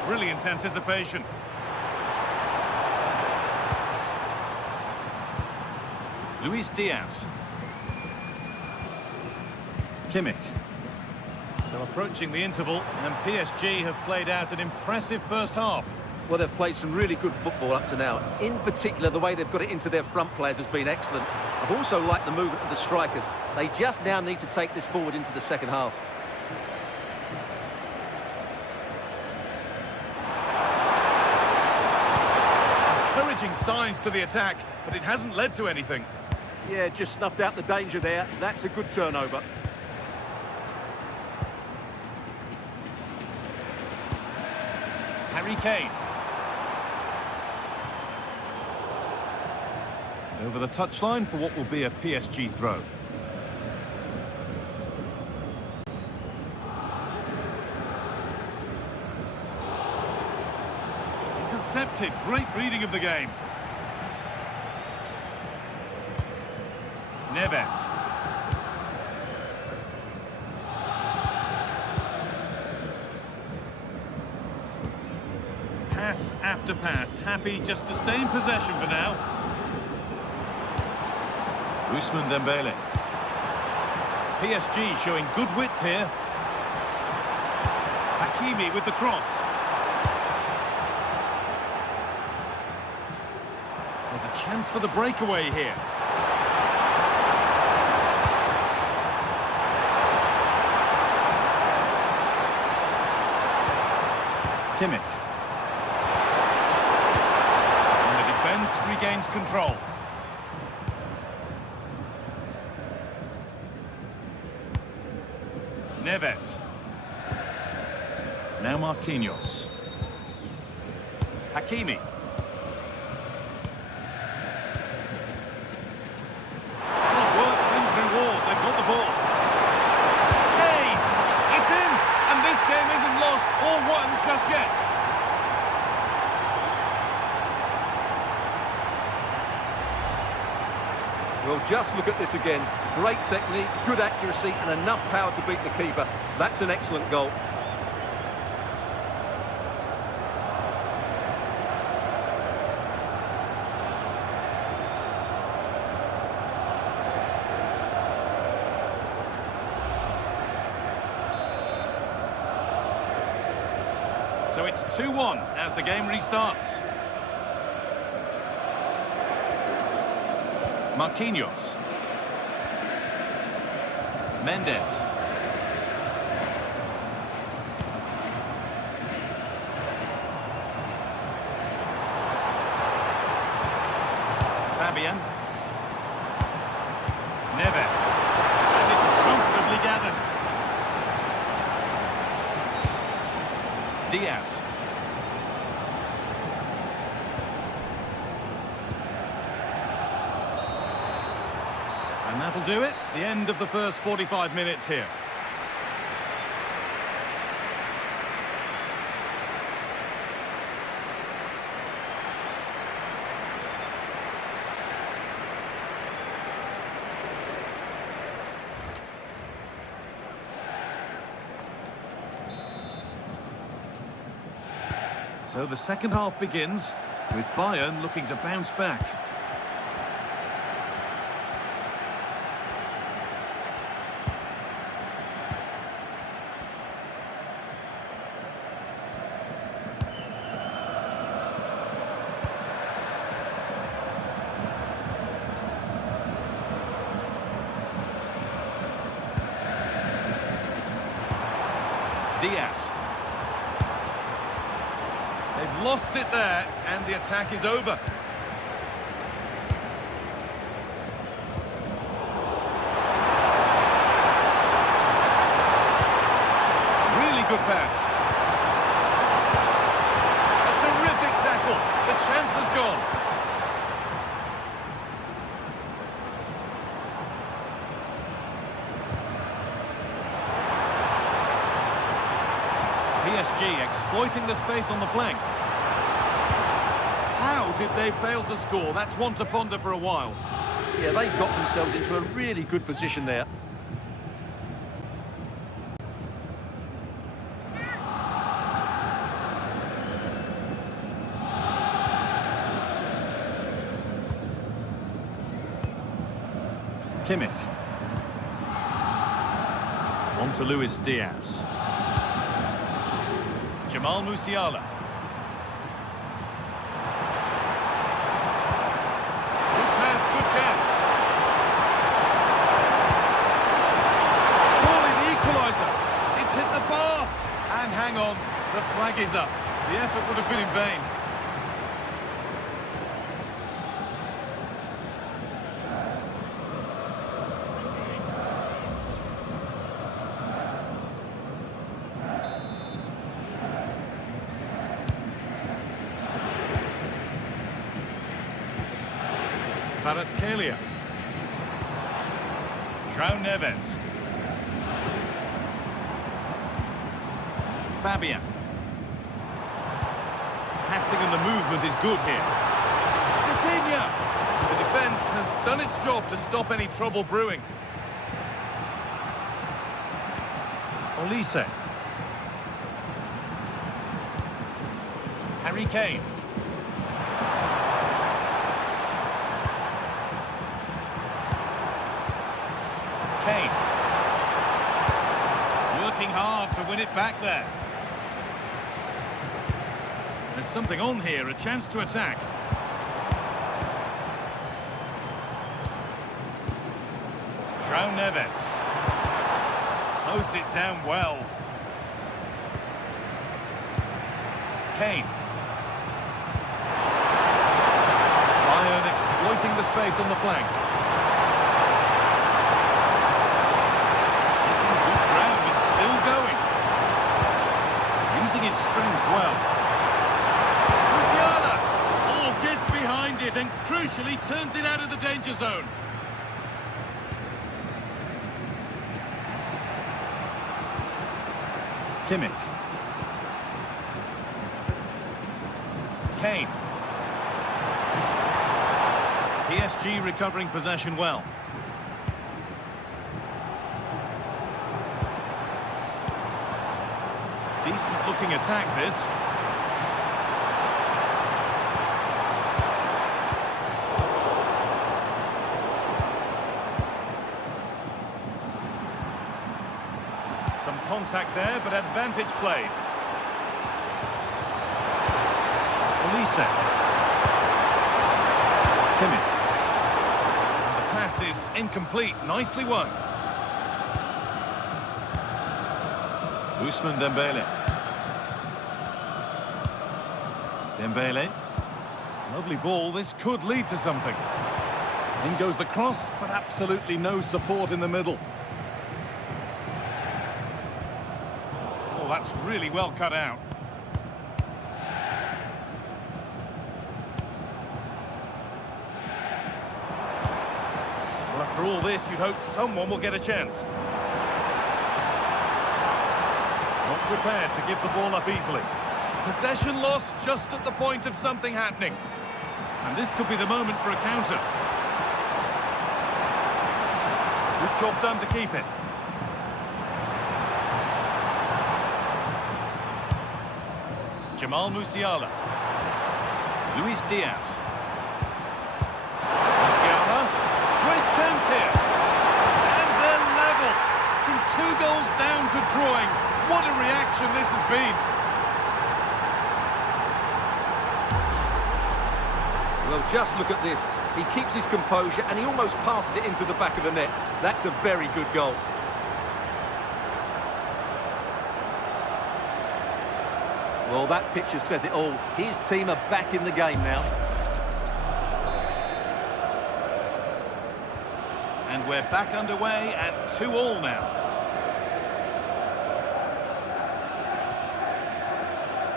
Brilliant anticipation. Luis Diaz. Kimmich. So approaching the interval, and PSG have played out an impressive first half. Well, they've played some really good football up to now. In particular, the way they've got it into their front players has been excellent. I've also liked the movement of the strikers. They just now need to take this forward into the second half. Encouraging signs to the attack, but it hasn't led to anything. Yeah, just snuffed out the danger there. That's a good turnover. Harry Kane. Over the touchline for what will be a PSG throw. Intercepted. Great reading of the game. Neves. Pass after pass. Happy just to stay in possession for now. Ousmane Dembele. PSG showing good width here. Hakimi with the cross. There's a chance for the breakaway here. Kimmich. And the defence regains control. Neves. Now Marquinhos. Hakimi. Hard work brings reward. They've got the ball. Hey! It's in! And this game isn't lost or won just yet. Well, just look at this again. Great technique, good accuracy, and enough power to beat the keeper. That's an excellent goal. So it's 2-1 as the game restarts. Marquinhos. Mendes. Fabian. Neves. And it's comfortably gathered. Diaz. And that'll do it. The end of the first 45 minutes here. So the second half begins with Bayern looking to bounce back. Diaz. They've lost it there, and the attack is over. Really good pass. A terrific tackle. The chance has gone. PSG exploiting the space on the flank. How did they fail to score? That's one to ponder for a while. Yeah, they got themselves into a really good position there. Kimmich. On to Luis Diaz. Jamal Musiala. Good pass, good chance. Surely the equaliser. It's hit the bar. And hang on, the flag is up. The effort would have been in vain. Kvaratskhelia. João Neves. Fabian. Passing and the movement is good here. Coutinho. The defence has done its job to stop any trouble brewing. Olise. Harry Kane. Kane. Working hard to win it back there. There's something on here, a chance to attack. João Neves. Closed it down well. Kane. Bayern exploiting the space on the flank. His strength well. Musiala! Oh, gets behind it and crucially turns it out of the danger zone. Kimmich. Kane. PSG recovering possession well. Decent looking attack this. Some contact there, but advantage played. Olise. Kimmich. The pass is incomplete, nicely won. Ousmane Dembele. Dembele. Lovely ball, this could lead to something. In goes the cross, but absolutely no support in the middle. Oh, that's really well cut out. Well, after all this, you'd hope someone will get a chance. Not prepared to give the ball up easily. Possession lost just at the point of something happening. And this could be the moment for a counter. Good job done to keep it. Jamal Musiala. Luis Diaz. Musiala. Great chance here. And they're level. From 2 goals down to drawing. What a reaction this has been. Well, just look at this. He keeps his composure and he almost passes it into the back of the net. That's a very good goal. Well, that picture says it all. His team are back in the game now. And we're back underway at 2-2 now.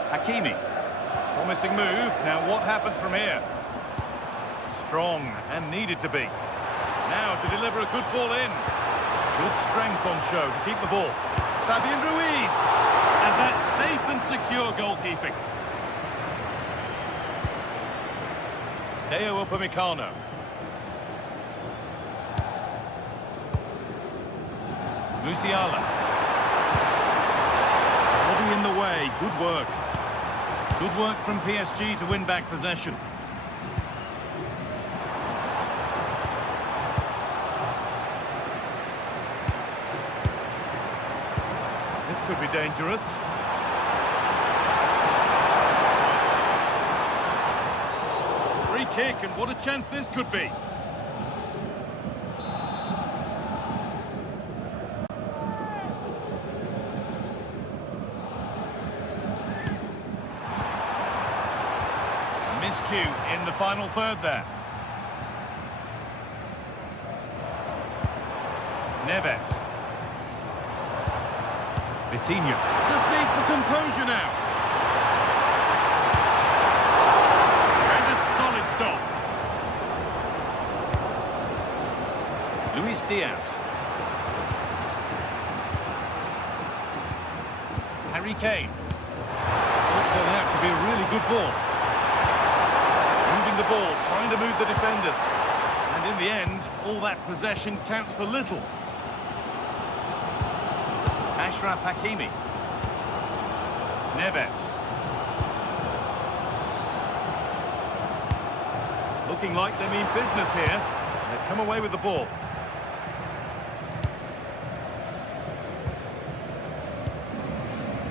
Hakimi. Promising move. Now what happens from here? Strong and needed to be. Now to deliver a good ball in. Good strength on show to keep the ball. Fabian Ruiz. And that's safe and secure goalkeeping. Deo Upamecano. Musiala. Body in the way. Good work. Good work from PSG to win back possession. This could be dangerous. Free kick, and what a chance this could be. Miscue in the final third there. Neves. Vitinha just needs the composure now. And a solid stop. Luis Diaz. Harry Kane. Will turn out to be a really good ball. Moving the ball, trying to move the defenders. And in the end, all that possession counts for little. Ashraf Hakimi. Neves. Looking like they mean business here. They've come away with the ball.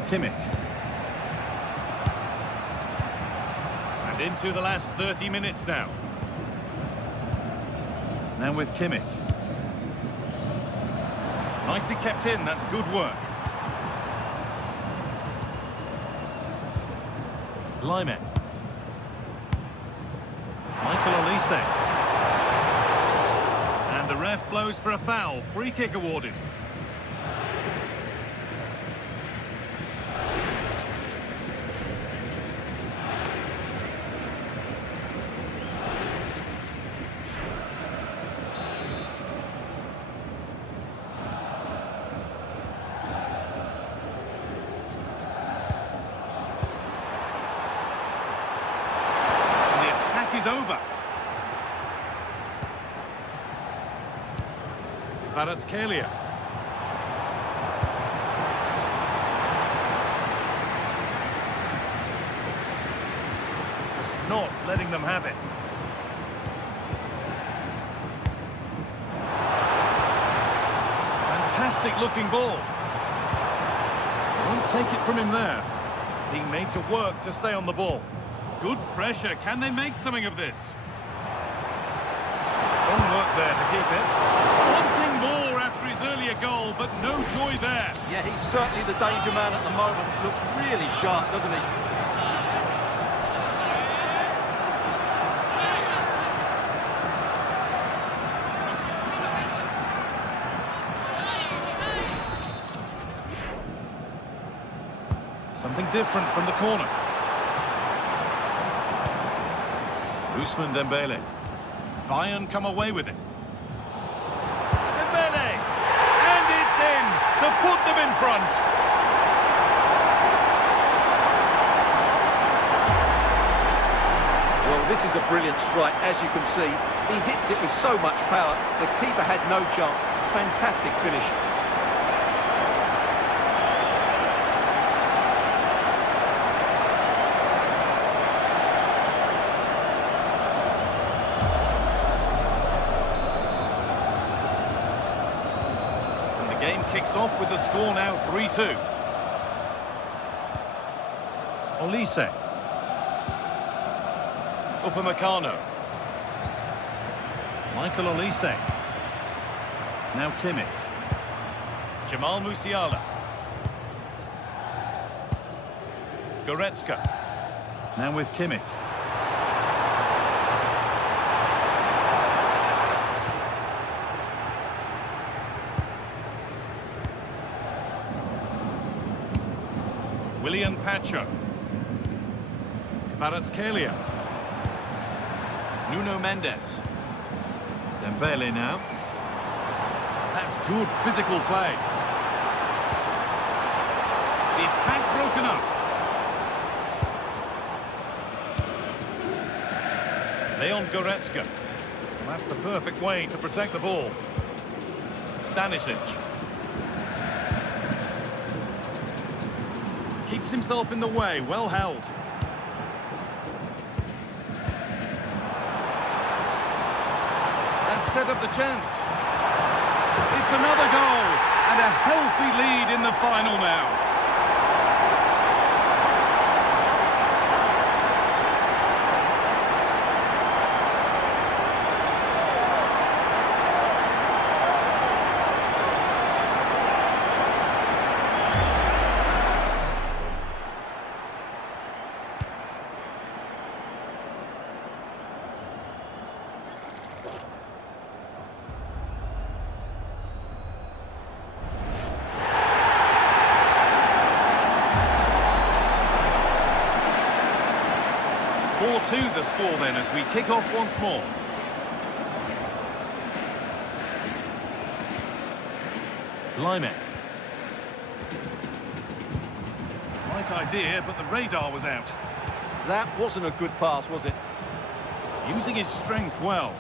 Kimmich. And into the last 30 minutes now. Now with Kimmich. Nicely kept in, that's good work. Lyman. Michael Olise. And the ref blows for a foul. Free kick awarded. Is over. Kvaratskhelia. Just not letting them have it. Fantastic looking ball. Won't take it from him there. Being made to work to stay on the ball. Good pressure. Can they make something of this? Strong work there to keep it. Wanting more after his earlier goal, but no joy there. Yeah, he's certainly the danger man at the moment. Looks really sharp, doesn't he? Something different from the corner. Ousmane Dembele. Bayern come away with it. Dembele! And it's in to put them in front. Well, this is a brilliant strike, as you can see. He hits it with so much power. The keeper had no chance. Fantastic finish. kicks off with the score now 3-2. Olise. Upamecano. Michael Olise. Now Kimmich. Jamal Musiala. Goretzka. Now with Kimmich. William Pacho. Kvaratskhelia. Nuno Mendes. Dembele now. That's good physical play. The attack broken up. Leon Goretzka. That's the perfect way to protect the ball. Stanisic. Keeps himself in the way, well held. And set up the chance. It's another goal, and a healthy lead in the final now. The score then as we kick off once more. Lyman. Right idea, but the radar was out. That wasn't a good pass, was it? Using his strength well.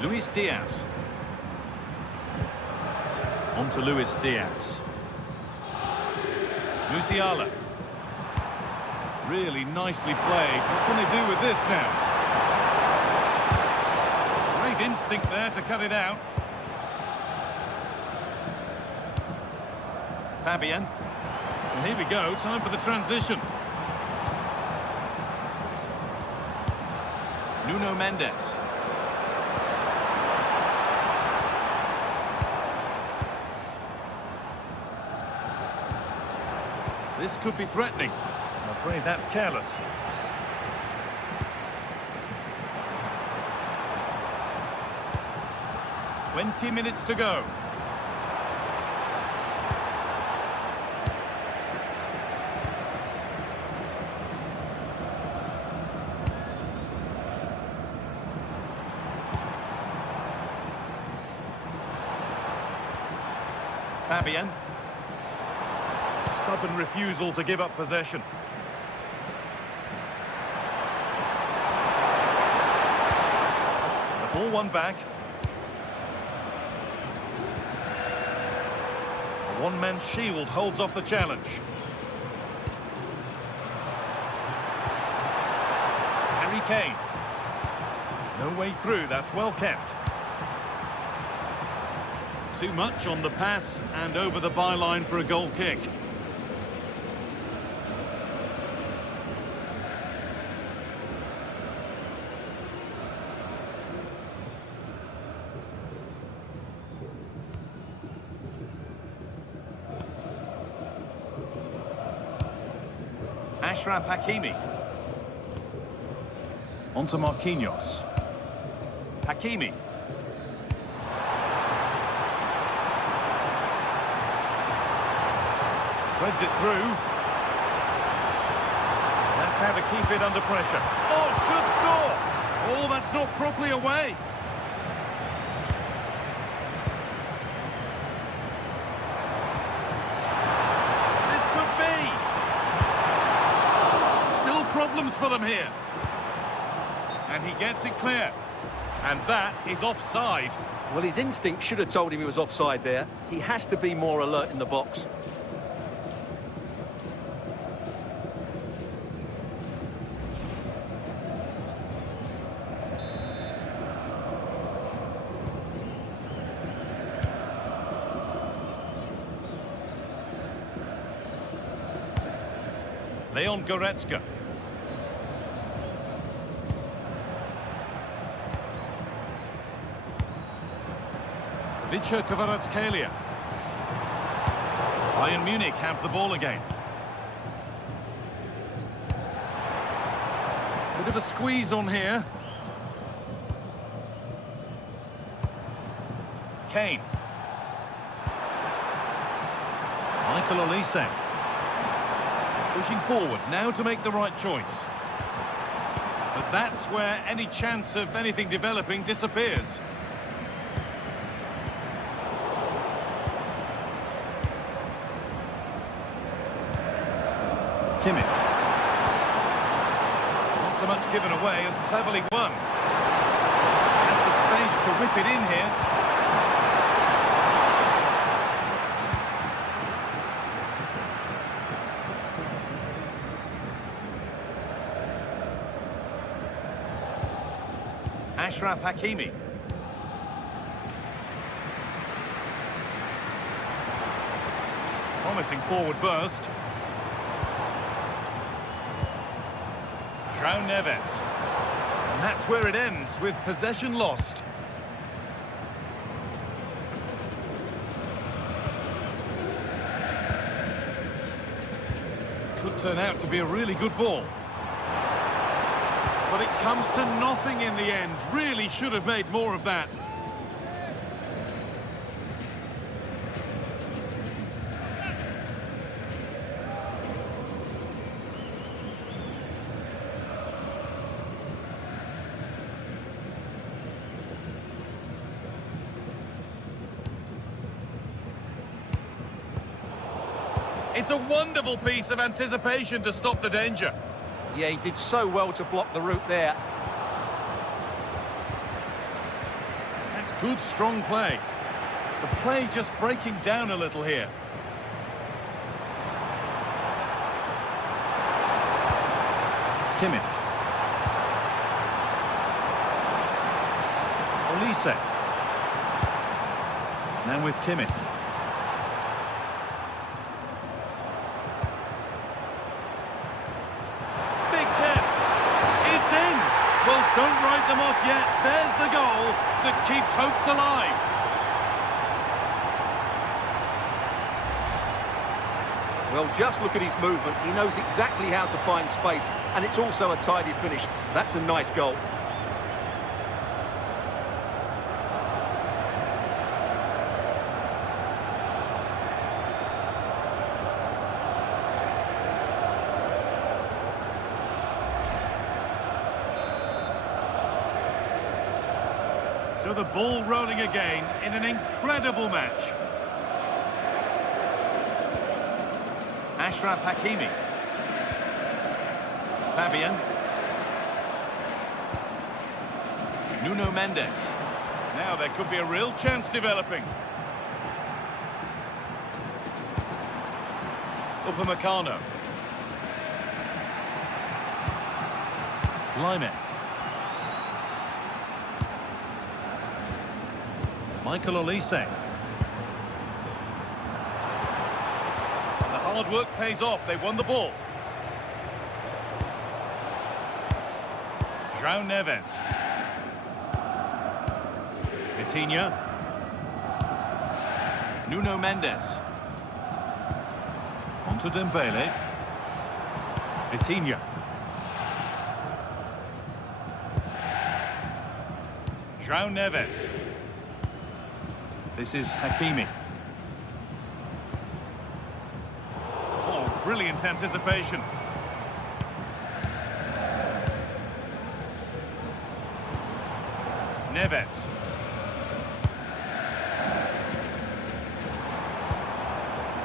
Luis Diaz. On to Luis Diaz. Musiala. Really nicely played. What can they do with this now? Great instinct there to cut it out. Fabian. And here we go, time for the transition. Nuno Mendes. This could be threatening. I'm afraid that's careless. "20 minutes to go. Fabian. Stubborn refusal to give up possession. The ball won back. A one-man shield holds off the challenge. Harry Kane. No way through, that's well kept. Too much on the pass and over the byline for a goal kick. Achraf Hakimi. On to Marquinhos. Hakimi. Threads it through. That's how to keep it under pressure. Oh, should score! Oh, that's not properly away. This could be. Still problems for them here. And he gets it clear. And that is offside. Well, his instinct should have told him he was offside there. He has to be more alert in the box. Leon Goretzka. Vicha Kvaratskhelia. Bayern Munich have the ball again. Bit of a squeeze on here. Kane. Michael Olise. Pushing forward now to make the right choice. But that's where any chance of anything developing disappears. Kimmich. Not so much given away as cleverly won. Has the space to whip it in here. Achraf Hakimi. Promising forward burst. João Neves. And that's where it ends, with possession lost. Could turn out to be a really good ball. But it comes to nothing in the end. Really should have made more of that. It's a wonderful piece of anticipation to stop the danger. Yeah, he did so well to block the route there. That's good, strong play. The play just breaking down a little here. Kimmich. Olise. Now with Kimmich. Well, don't write them off yet. There's the goal that keeps hopes alive. Well, just look at his movement. He knows exactly how to find space, and it's also a tidy finish. That's a nice goal. So the ball rolling again in an incredible match. Achraf Hakimi. Fabian. Nuno Mendes. Now there could be a real chance developing. Upamecano. Lyman. Michael Olise. The hard work pays off. They won the ball. João Neves. Vitinha. Nuno Mendes. Onto Dembele. Vitinha. João Neves. This is Hakimi. Oh, brilliant anticipation. Neves.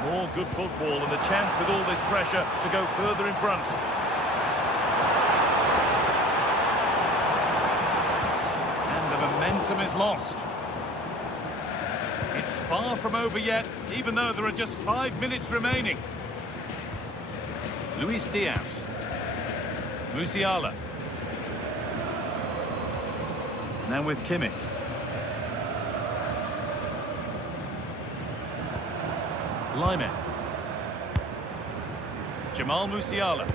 More good football and the chance with all this pressure to go further in front. And the momentum is lost. It's far from over yet, even though there are just 5 minutes remaining. Luis Diaz. Musiala. Now with Kimmich. Lyman. Jamal Musiala.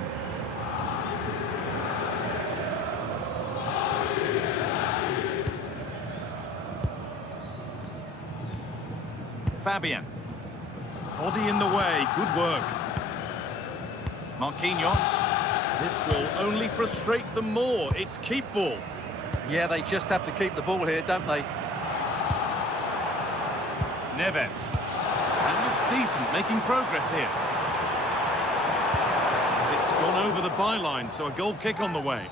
Fabian. Body in the way, good work. Marquinhos. This will only frustrate them more. It's keep ball. Yeah, they just have to keep the ball here, don't they? Neves. That looks decent, making progress here. It's gone over the byline, so a goal kick on the way.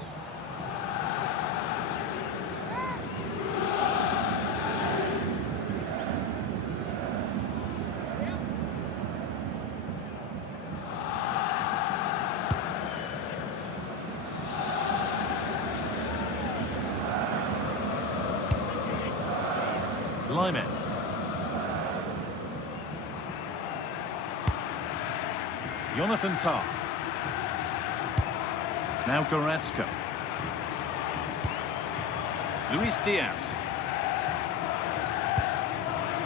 Lyman. Jonathan Tah. Now Goretzka. Luis Diaz.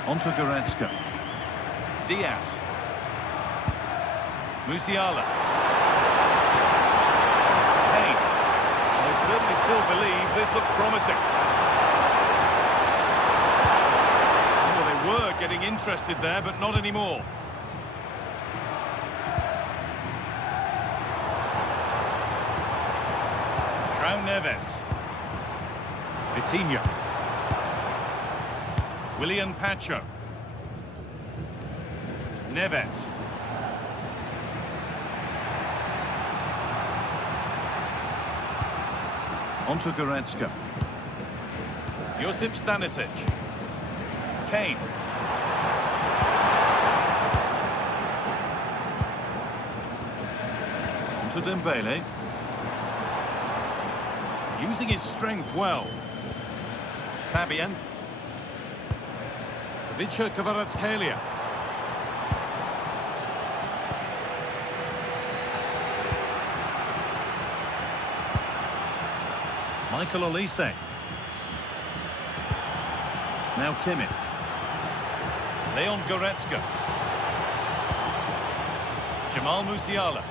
Onto Goretzka. Diaz. Musiala. Kane. They certainly still believe this looks promising. Were getting interested there, but not anymore. Neves. Vitinha. William Pacho. Neves. Onto Goretzka. Josip Stanisic. Kane. Onto Dembele. Using his strength well. Fabian. Ivica Kvaratskhelia. Michael Olise. Now Kimmich. Leon Goretzka. Jamal Musiala.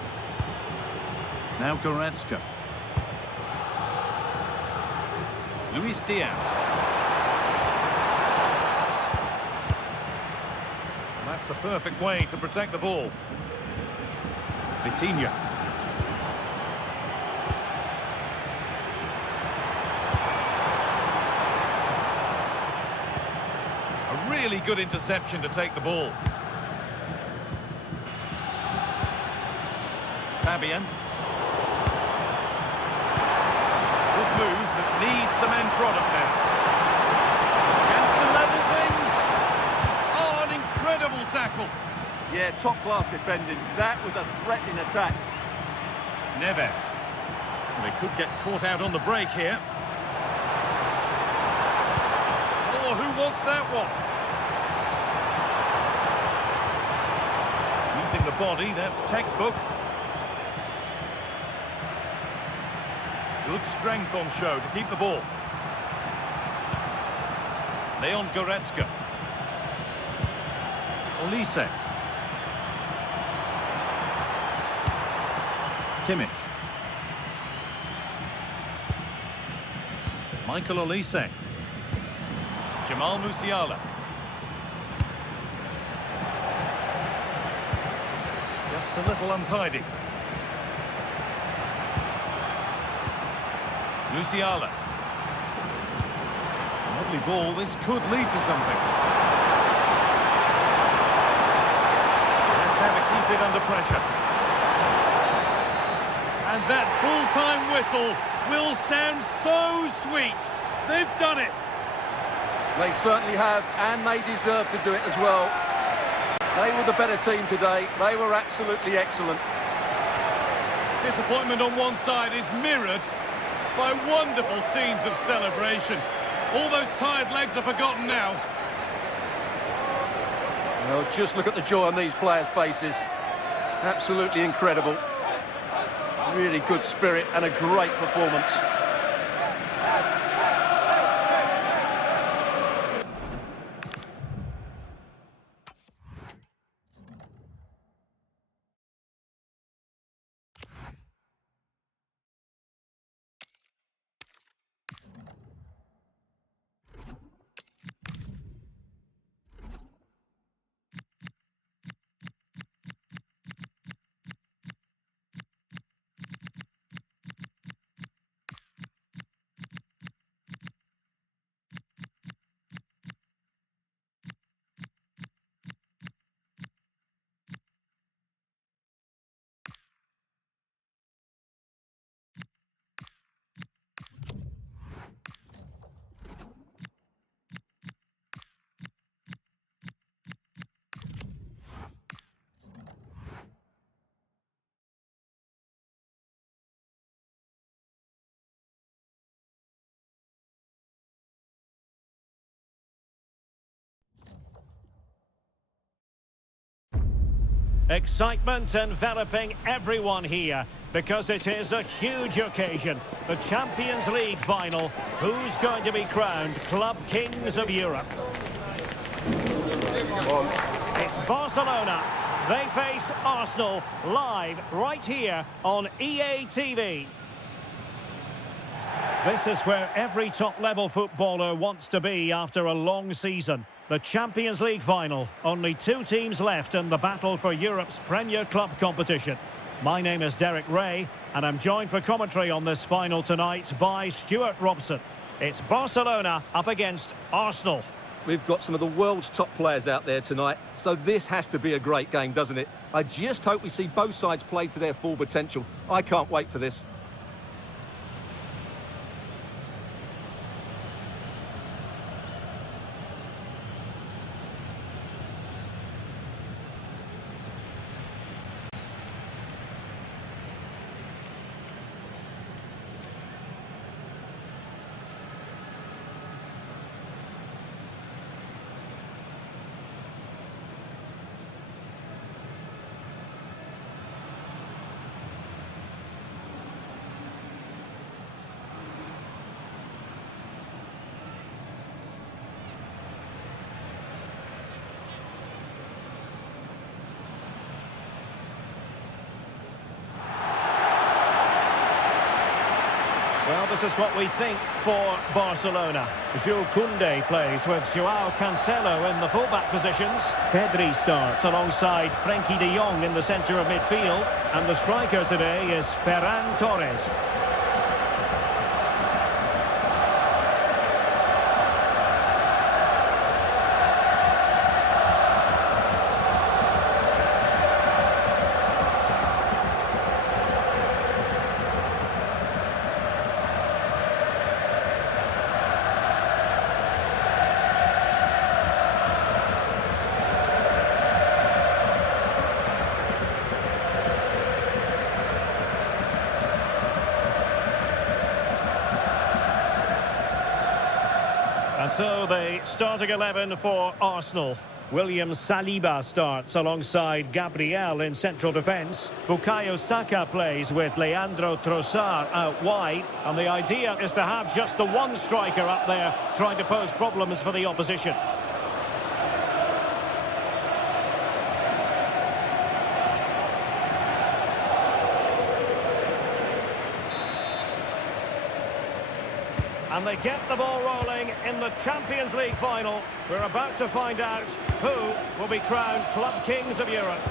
Now Goretzka. Luis Diaz. That's the perfect way to protect the ball. Vitinha. A really good interception to take the ball. Fabian. Good move that needs some end product now. Chance to level things. Oh, an incredible tackle. Yeah, top-class defending. That was a threatening attack. Neves. They could get caught out on the break here. Oh, who wants that one? Using the body, that's textbook. Good strength on show to keep the ball. Leon Goretzka. Olise. Kimmich. Michael Olise. Jamal Musiala. Just a little untidy. Musiala. Lovely ball, this could lead to something. Let's have it, keep it under pressure. And that full-time whistle will sound so sweet. They've done it. They certainly have, and they deserve to do it as well. They were the better team today. They were absolutely excellent. Disappointment on one side is mirrored by wonderful scenes of celebration. All those tired legs are forgotten now. Well, just look at the joy on these players' faces. Absolutely incredible. Really good spirit and a great performance. Excitement enveloping everyone here because it is a huge occasion. The Champions League final. Who's going to be crowned Club Kings of Europe? It's Barcelona. They face Arsenal live right here on EA TV. This is where every top-level footballer wants to be after a long season. The Champions League final. Only 2 teams left in the battle for Europe's Premier Club competition. My name is Derek Ray, and I'm joined for commentary on this final tonight by Stuart Robson. It's Barcelona up against Arsenal. We've got some of the world's top players out there tonight, so this has to be a great game, doesn't it? I just hope we see both sides play to their full potential. I can't wait for this. Well, this is what we think for Barcelona. Jules Koundé plays with Joao Cancelo in the fullback positions. Pedri starts alongside Frenkie de Jong in the centre of midfield. And the striker today is Ferran Torres. And so the starting 11 for Arsenal. William Saliba starts alongside Gabriel in central defence. Bukayo Saka plays with Leandro Trossard out wide. And the idea is to have just the one striker up there trying to pose problems for the opposition. And they get the ball rolling in the Champions League final. We're about to find out who will be crowned Club Kings of Europe.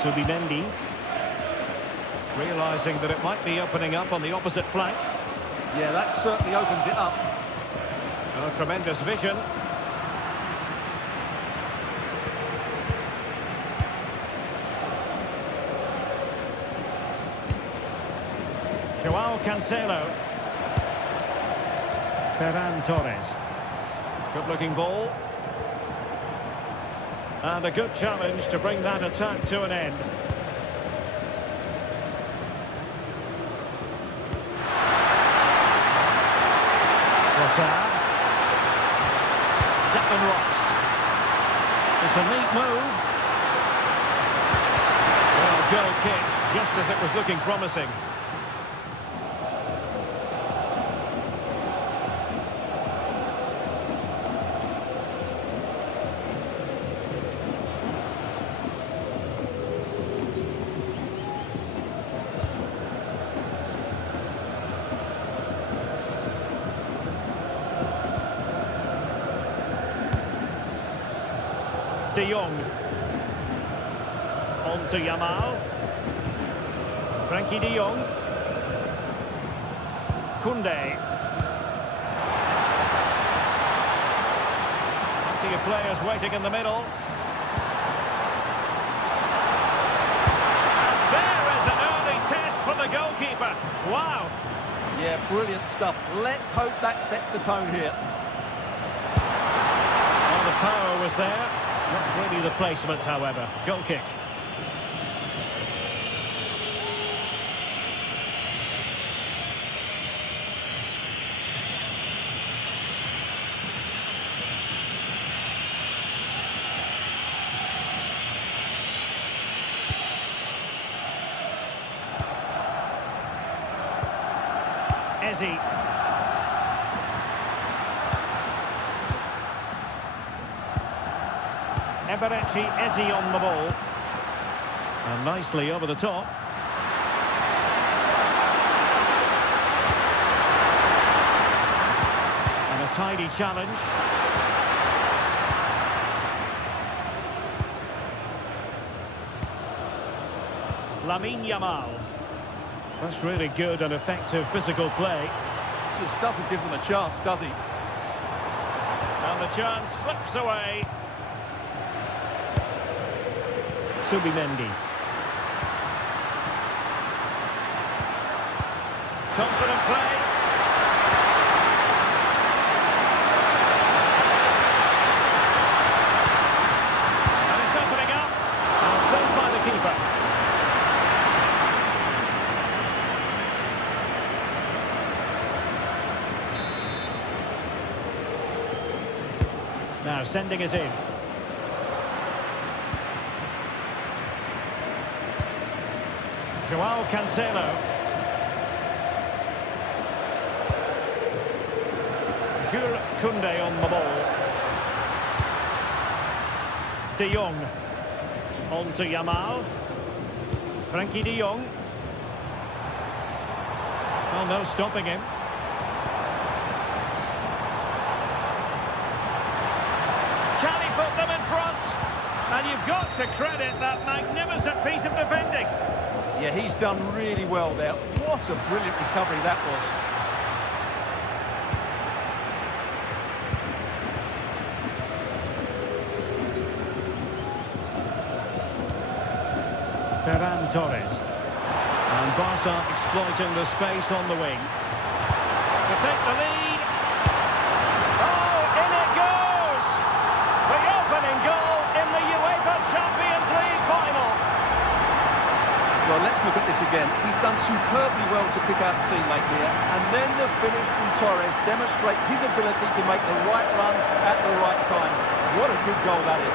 Subimendi, realising that it might be opening up on the opposite flank. Yeah, that certainly opens it up. Oh, tremendous vision. Joao Cancelo. Ferran Torres. Good-looking ball. And a good challenge to bring that attack to an end. Trossard. Declan Rice. It's a neat move. Well, goal kick, just as it was looking promising. De Jong. On to Yamal. Frenkie de Jong. Koundé. Plenty of players waiting in the middle. There is an early test for the goalkeeper. Wow. Yeah, brilliant stuff. Let's hope that sets the tone here. Well, the power was there. Not really the placement, however. Goal kick. Eze. Eberechi Eze on the ball. And nicely over the top. And a tidy challenge. Lamine Yamal. That's really good and effective physical play. Just doesn't give them a chance, does he? And the chance slips away. Subimendi. Confident play. And it's opening up. And saved by the keeper. Now sending it in. Joao Cancelo. Jules Koundé on the ball. De Jong. On to Yamal. Frankie de Jong. Oh, no stopping him. Can he put them in front? And you've got to credit that magnificent piece of defending. Yeah, he's done really well there. What a brilliant recovery that was. Ferran Torres. And Barca exploiting the space on the wing. To take the lead. Oh, in it goes! The opening goal in the UEFA Champions League final. Well, let's look at this again. He's done superbly well to pick out a teammate here, and then the finish from Torres demonstrates his ability to make the right run at the right time. What a good goal that is.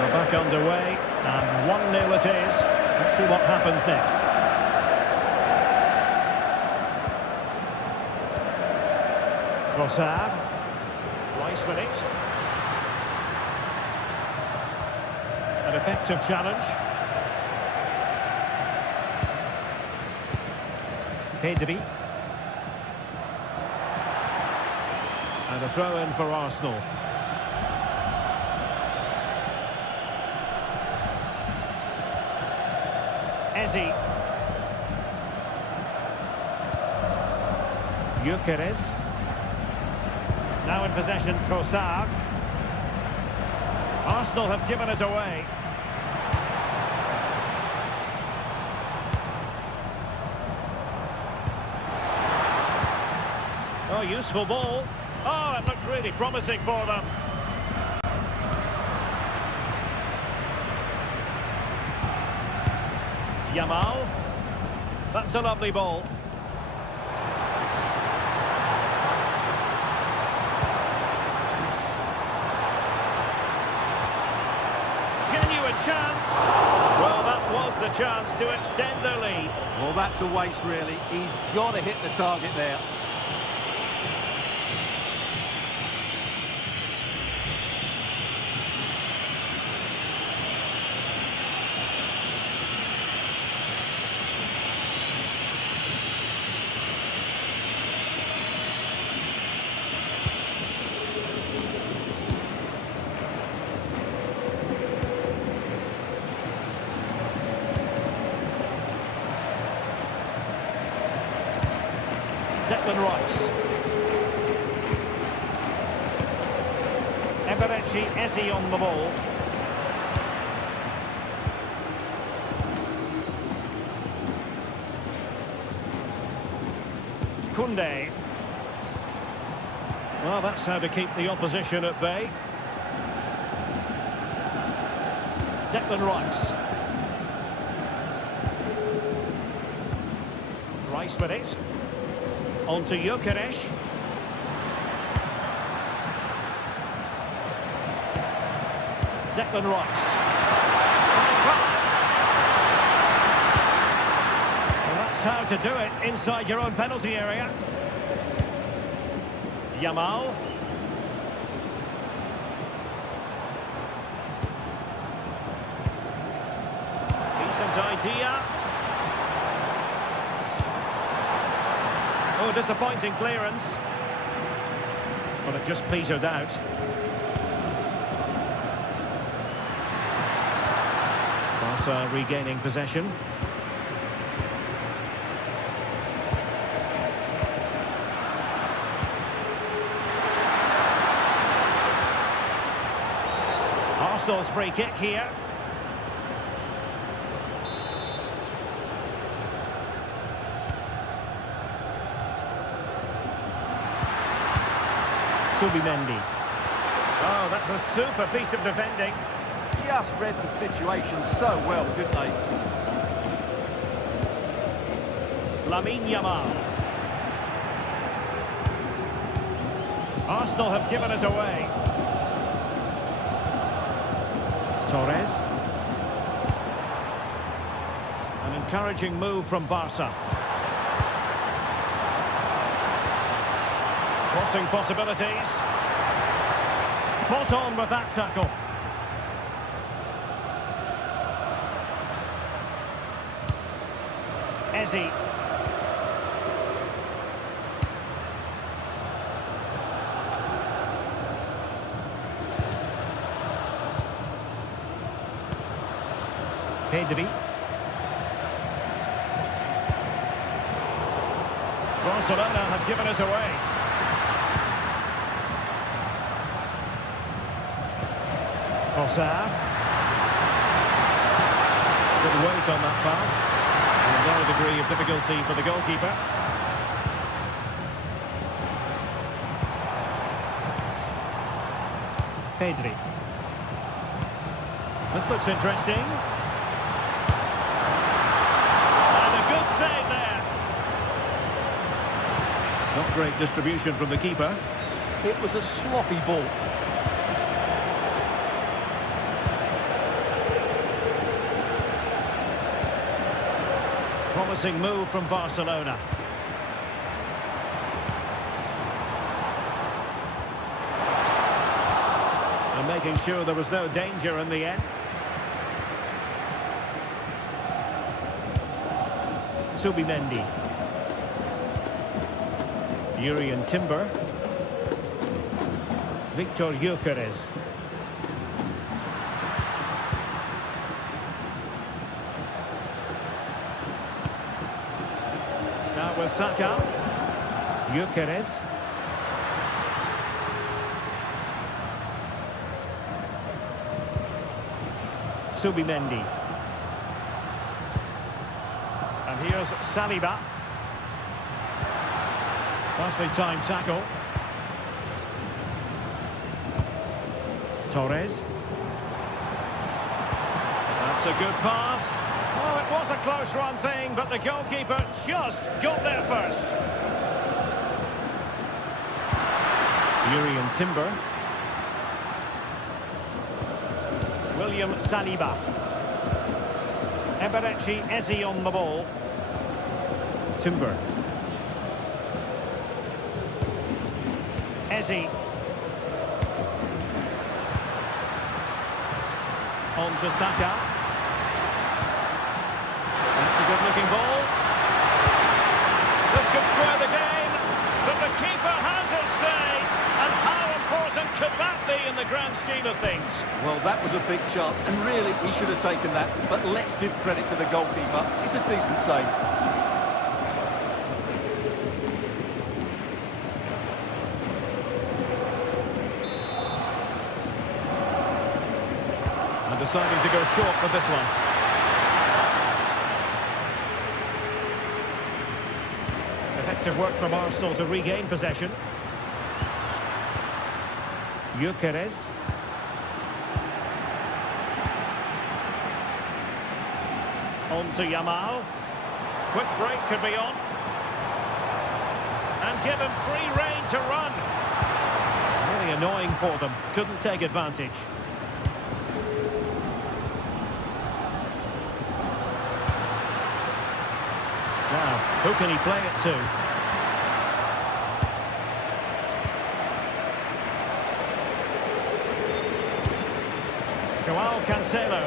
We're back underway, and 1-0 it is. Let's see what happens next. Trossard. Rice with it. An effective challenge. Pedri. And a throw-in for Arsenal. Eze. Gyökeres. Now in possession, Trossard. Arsenal have given it away. Oh, useful ball. Oh, it looked really promising for them. Yamal. That's a lovely ball. Chance. Well, that was the chance to extend their lead. Well, that's a waste, really. He's got to hit the target there. Declan Rice. Eberechi Eze on the ball. Koundé. Well, that's how to keep the opposition at bay. Declan Rice. Rice with it. On to Gyökeres. Declan Rice. High pass. Well, that's how to do it inside your own penalty area. Yamal. Decent idea. Oh, disappointing clearance. But it just petered out. Barca regaining possession. Arsenal's free kick here. Subimendi. Oh, that's a super piece of defending. Just read the situation so well, didn't they? Lamine Yamal. Arsenal have given it away. Torres. An encouraging move from Barca. Crossing possibilities. Spot on with that tackle. Ezzy. Pedri. Barcelona have given us away. Trossard. Good weight on that pass. And no degree of difficulty for the goalkeeper. Pedri. This looks interesting. And a good save there. Not great distribution from the keeper. It was a sloppy ball. Promising move from Barcelona. And making sure there was no danger in the end. Subimendi. Jurrien Timber. Victor Gyökeres. Now with Saka. Gyökeres. Subimendi. And here's Saliba. Nicely timed tackle. Torres. That's a good pass. Oh, it was a close run thing, but the goalkeeper just got there first. Jurrien Timber. William Saliba. Eberechi Eze on the ball. Timber. Eze. On to Saka. That's a good-looking ball. This could square the game, but the keeper has his say. And how important could that be in the grand scheme of things? Well, that was a big chance, and really, he should have taken that. But let's give credit to the goalkeeper. It's a decent save. And deciding to go short with this one. Effective work from Arsenal to regain possession. Gyökeres. On to Yamal. Quick break could be on. And given free rein to run. Really annoying for them. Couldn't take advantage. Now, who can he play it to? Joao Cancelo.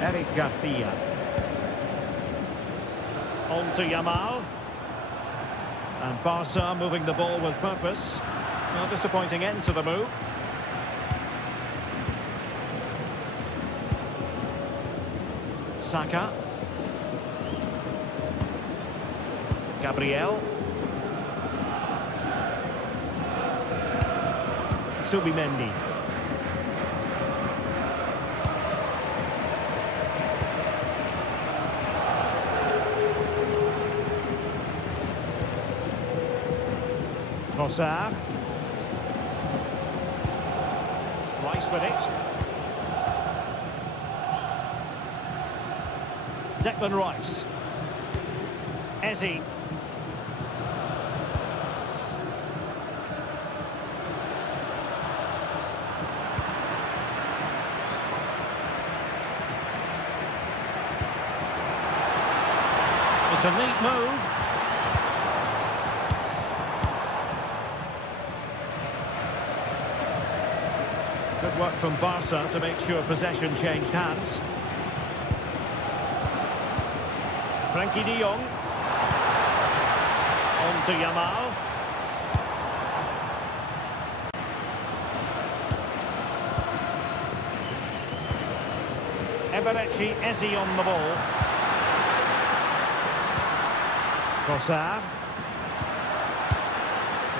Eric Garcia. On to Yamal. And Barca moving the ball with purpose. A disappointing end to the move. Saka. Gabriel. Subimendi. Trossard. Rice with it. Declan Rice. Eze. It's a neat move. Good work from Barca to make sure possession changed hands. Frankie de Jong. On to Yamal. Eberechi Eze on the ball. Trossard.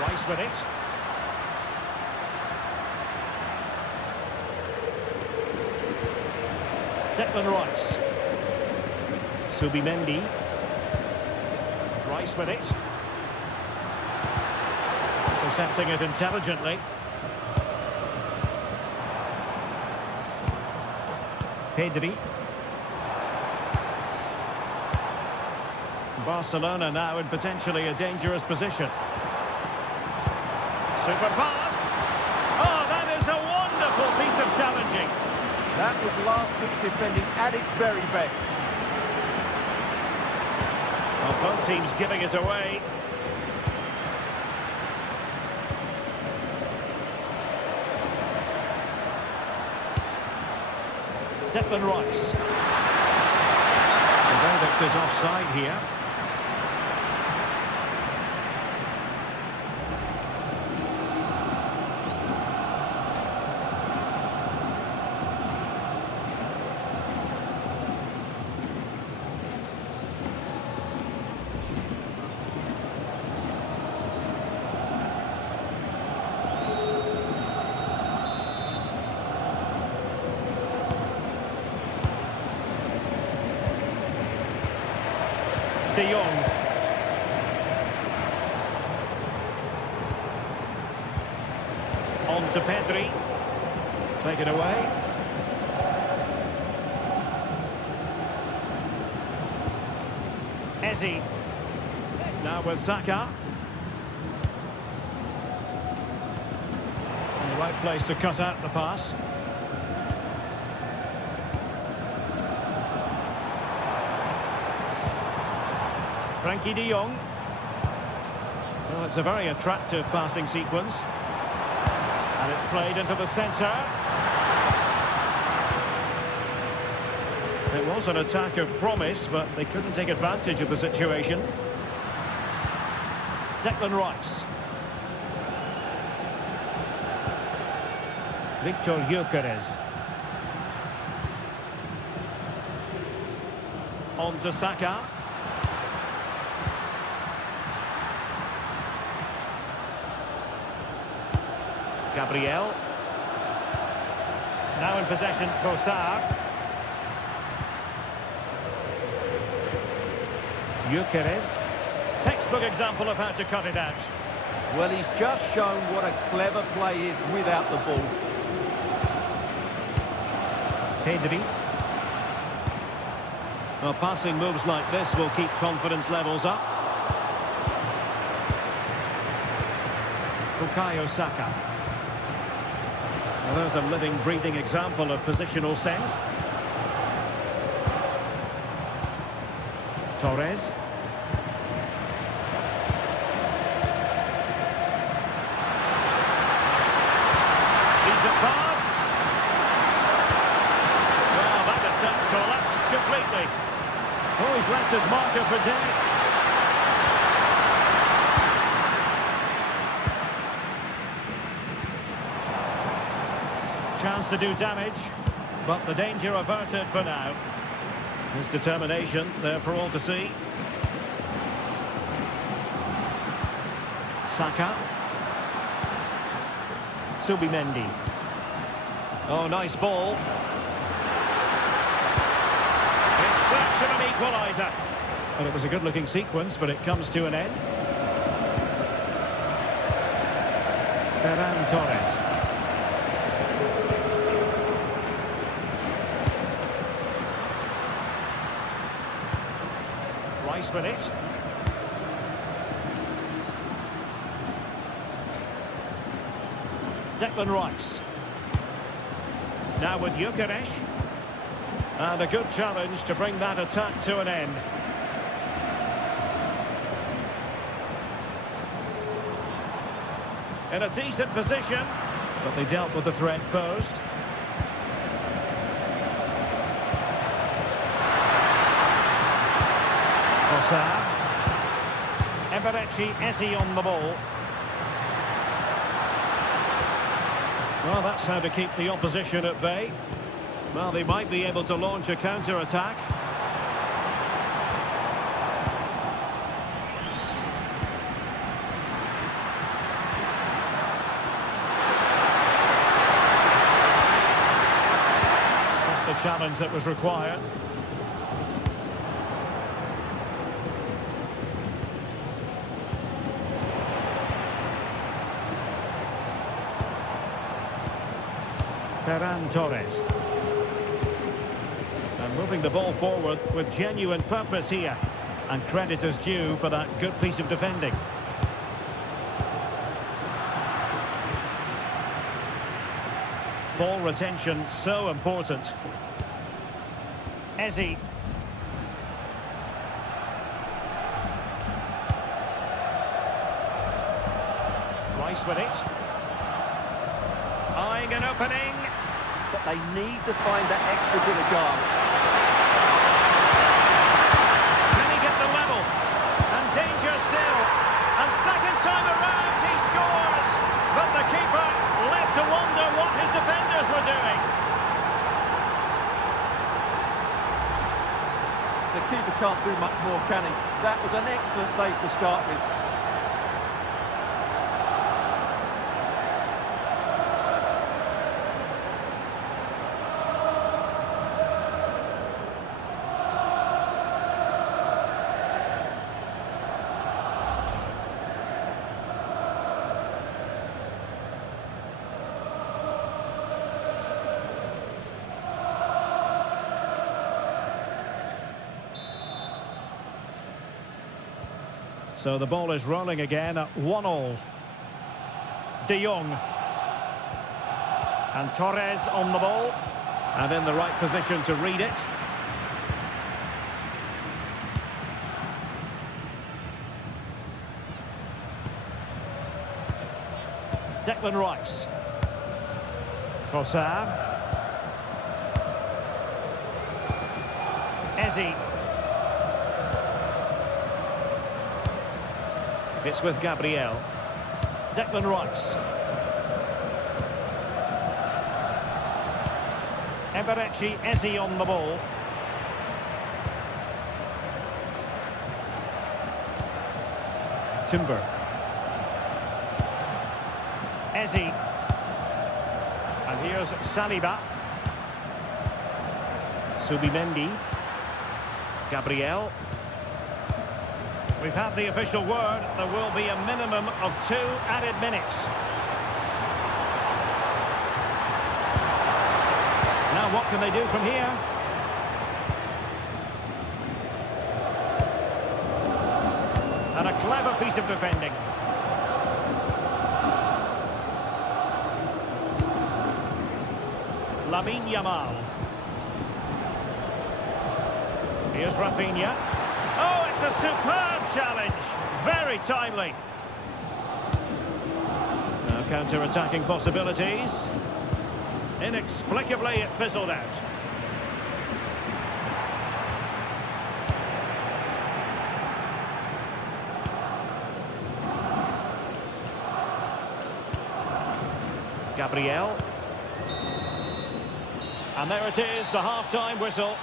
Rice with it. Declan Rice. Subimendi. Rice with it. Intercepting it intelligently. Pedri. Barcelona now in potentially a dangerous position. Super pass. Oh, that is a wonderful piece of challenging. That was last-ditch defending at its very best. Well, both teams giving it away. Declan Rice. The verdict is offside here. De Jong. On to Pedri. Take it away. Eze. Now with Saka. In the right place to cut out the pass. Frankie de Jong. Well, it's a very attractive passing sequence. And it's played into the centre. It was an attack of promise, but they couldn't take advantage of the situation. Declan Rice. Victor Gyökeres. On to Saka. Gabriel. Now in possession, Trossard. Gyökeres. Textbook example of how to cut it out. Well, he's just shown what a clever play is without the ball. Pedri. Well, passing moves like this will keep confidence levels up. Bukayo Saka. Well, there's a living, breathing example of positional sense. Torres. Decent pass. Oh, that attack collapsed completely. Oh, he's left his marker for dead. Chance to do damage, but the danger averted for now. His determination there for all to see. Saka. Subimendi. Oh, nice ball. In search of an equaliser. Well, it was a good-looking sequence, but it comes to an end. Ferran Torres. Rice with it. Declan Rice. Now with Gyökeres. And a good challenge to bring that attack to an end. In a decent position, but they dealt with the threat posed. Trossard. Eberechi Eze on the ball. Well, that's how to keep the opposition at bay. Well, they might be able to launch a counter-attack. Just the challenge that was required. Ferran Torres. And moving the ball forward with genuine purpose here. And credit is due for that good piece of defending. Ball retention so important. Eze. Rice with it. Eyeing an opening. But they need to find that extra bit of guard. Can he get the level? And danger still. And second time around he scores. But the keeper left to wonder what his defenders were doing. The keeper can't do much more, can he? That was an excellent save to start with. So the ball is rolling again at 1-1. De Jong. And Torres on the ball. And in the right position to read it. Declan Rice. Trossard. Eze. It's with Gabriel. Declan Rice. Eberechi Eze on the ball. Timber. Eze. And here's Saliba. Subimendi. Gabriel. We've had the official word. There will be a minimum of 2 added minutes. Now what can they do from here? And a clever piece of defending. Lamine Yamal. Here's Rafinha. Oh! It's a superb challenge. Very timely. Now counter-attacking possibilities. Inexplicably, it fizzled out. Gabriel. And there it is, the half-time whistle.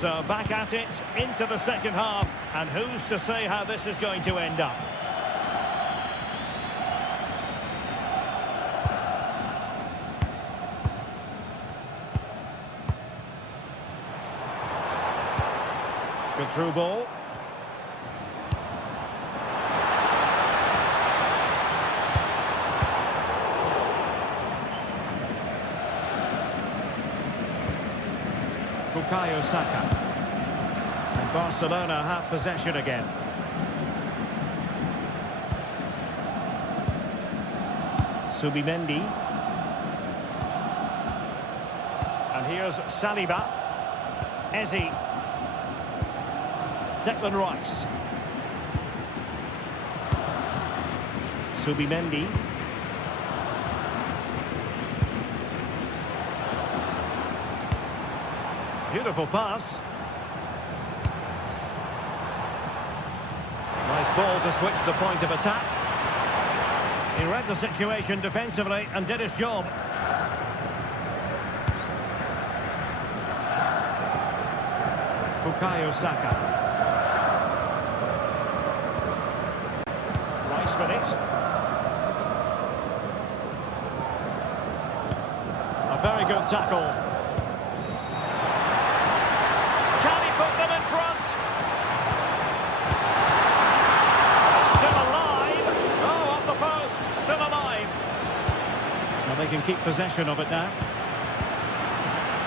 So back at it, into the second half, and who's to say how this is going to end up? Good through ball. Bukayo Saka. And Barcelona have possession again. Subimendi. And here's Saliba. Eze. Declan Rice. Subimendi. Beautiful pass. Nice ball to switch the point of attack. He read the situation defensively and did his job. Bukayo Saka. Rice with it. A very good tackle. They can keep possession of it now.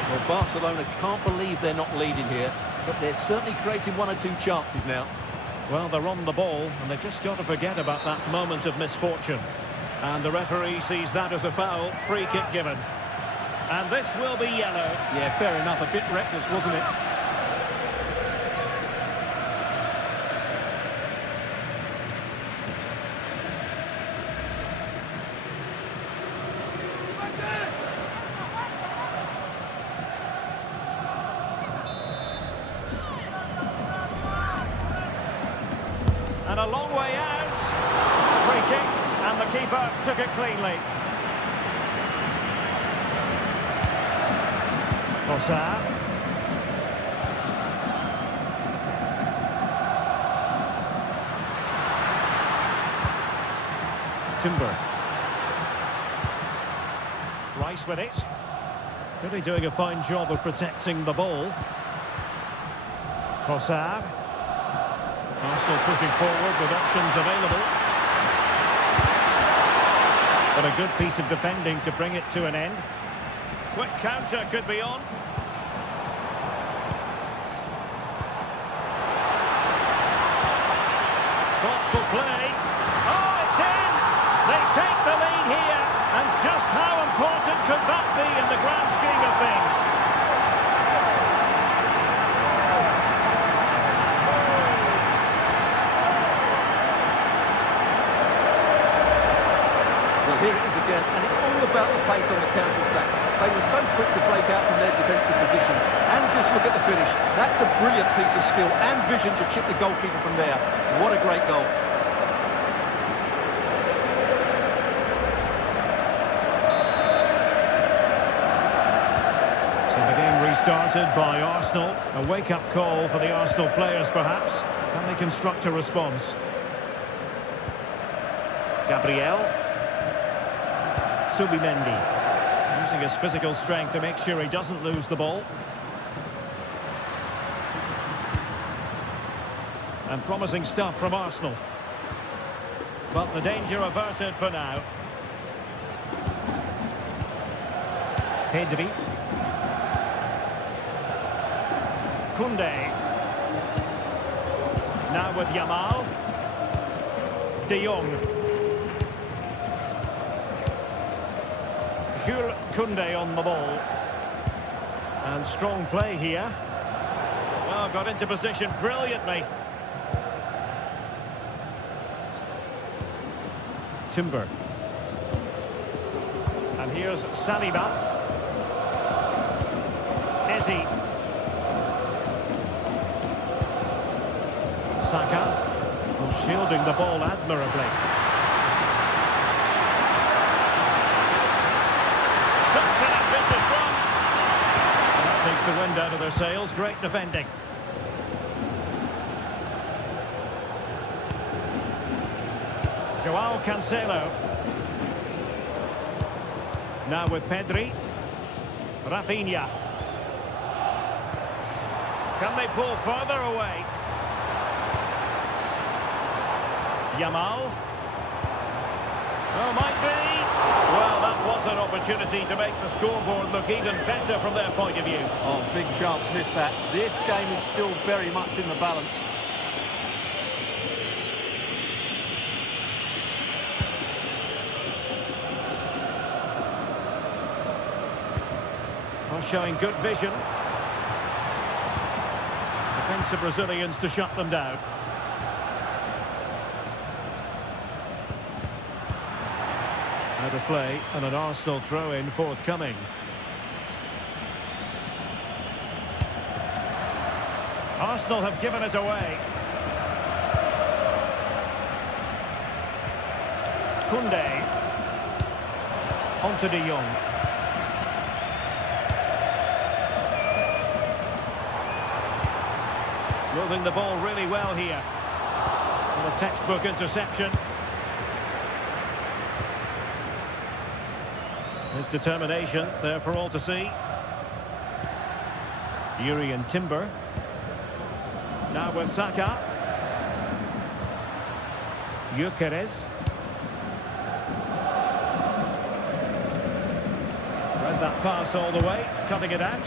Well, Barcelona can't believe they're not leading here, but they're certainly creating one or two chances now. Well, they're on the ball, and they've just got to forget about that moment of misfortune. And the referee sees that as a foul, free kick given. And this will be yellow. Yeah, fair enough, a bit reckless, wasn't it? And a long way out. Free kick, and the keeper took it cleanly. Trossard. Timber. Rice with it. Really doing a fine job of protecting the ball. Trossard. Arsenal pushing forward with options available. But a good piece of defending to bring it to an end. Quick counter could be on. Thoughtful play. Oh, it's in! They take the lead here. And just how important could that be in the grand scheme of things? Here it is again, and it's all about the pace on the counter-attack. They were so quick to break out from their defensive positions. And just look at the finish. That's a brilliant piece of skill and vision to chip the goalkeeper from there. What a great goal. So the game restarted by Arsenal. A wake-up call for the Arsenal players, perhaps. Can they construct a response? Gabriel. Subimendi, using his physical strength to make sure he doesn't lose the ball. And promising stuff from Arsenal. But the danger averted for now. Pedri. Koundé. Now with Yamal. De Jong. Jules Koundé on the ball. And strong play here. Well, got into position brilliantly. Timber. And here's Saliba. Ezi. Saka. Oh, shielding the ball admirably. Such an ambitious run. And that takes the wind out of their sails. Great defending. Joao Cancelo. Now with Pedri. Rafinha. Can they pull further away? Yamal. Oh, might be. Well, that was an opportunity to make the scoreboard look even better from their point of view. Oh, big chance missed that. This game is still very much in the balance. Showing good vision. Defensive Brazilians to shut them down. Out of play and an Arsenal throw-in forthcoming. Arsenal have given it away. Koundé. On to De Jong. Moving the ball really well here. And a textbook interception. His determination there for all to see. Yuri and Timber. Now with Saka. Gyökeres. Read that pass all the way, cutting it out.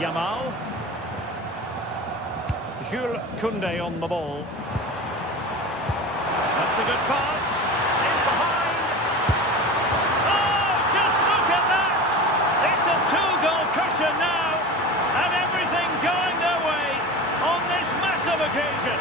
Yamal. Jules Koundé on the ball. That's a good pass. In behind. Oh, just look at that! It's a two-goal cushion now. And everything going their way on this massive occasion.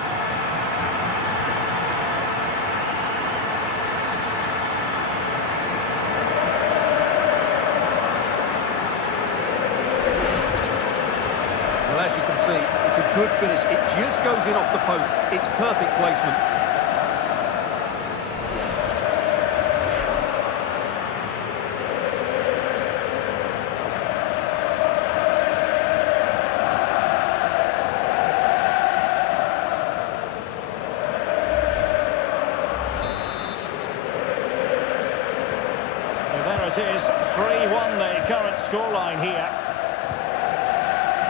As you can see, it's a good finish. It just goes in off the post. It's perfect placement. So there it is, 3-1 the current scoreline here.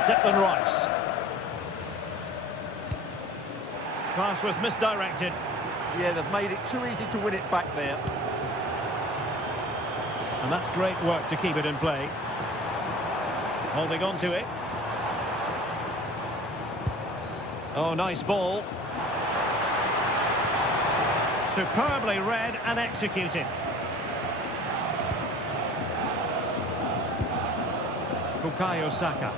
Declan Rice. Pass was misdirected. Yeah, they've made it too easy to win it back there. And that's great work to keep it in play. Holding on to it. Oh, nice ball. Superbly read and executed. Bukayo Saka.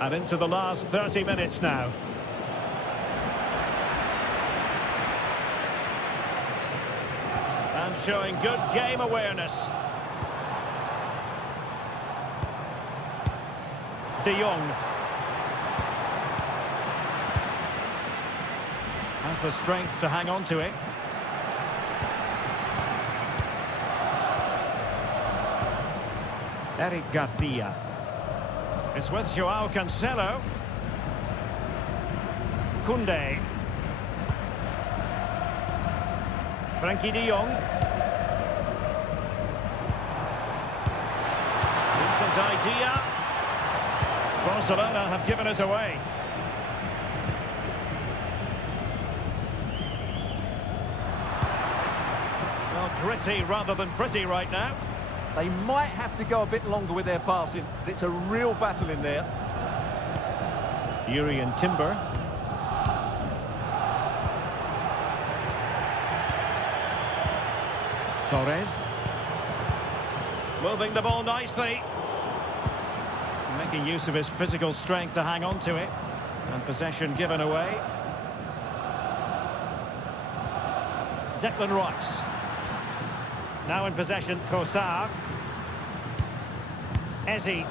And into the last 30 minutes now. And showing good game awareness. De Jong. Has the strength to hang on to it. Eric Garcia. It's with Joao Cancelo. Koundé. Frankie de Jong. Decent idea. Barcelona have given us away. Well, gritty rather than pretty right now. They might have to go a bit longer with their passing, but it's a real battle in there. Yuri and Timber. Torres. Moving the ball nicely. Making use of his physical strength to hang on to it. And possession given away. Declan Rice. Now in possession, Kosar. Ezi.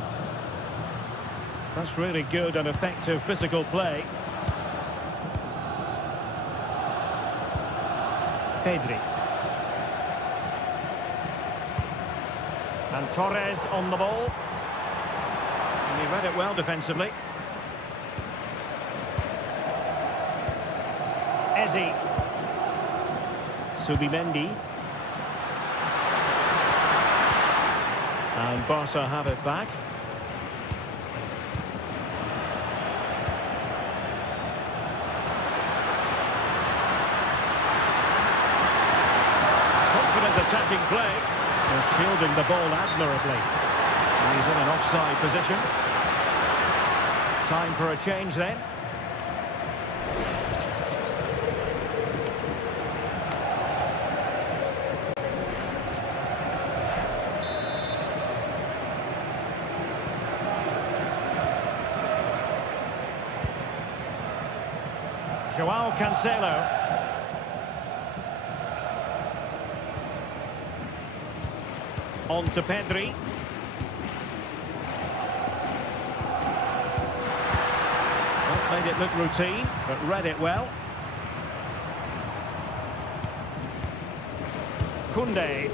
That's really good and effective physical play. Pedri. And Torres on the ball. And he read it well defensively. Ezi. Subimendi. And Barca have it back. Confident attacking play. They're shielding the ball admirably. And he's in an offside position. Time for a change then. Joao Cancelo. On to Pedri. Well, made it look routine, but read it well. Koundé.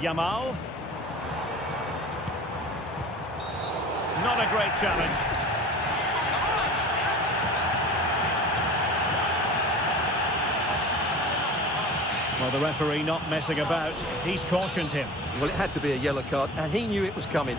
Yamal. Not a great challenge. Well, the referee not messing about. He's cautioned him. Well, it had to be a yellow card, and he knew it was coming.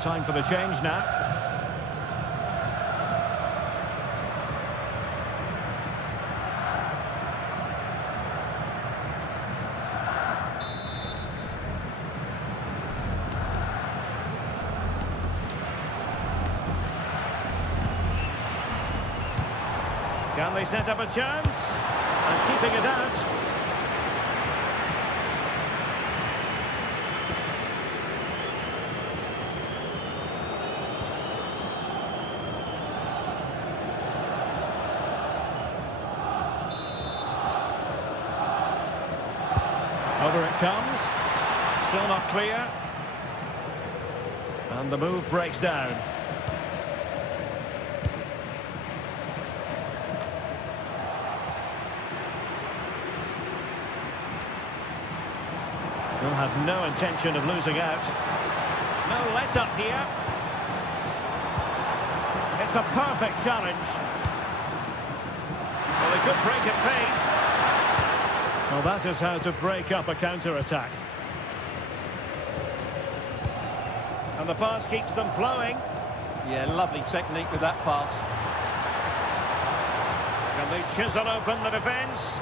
Time for the change now. Can they set up a chance? And keeping it out. Over it comes. Still not clear. And the move breaks down. Will have no intention of losing out. No let up here. It's a perfect challenge. Well, they could break at pace. Well, that is how to break up a counter-attack. And the pass keeps them flowing. Yeah, lovely technique with that pass. Can they chisel open the defence?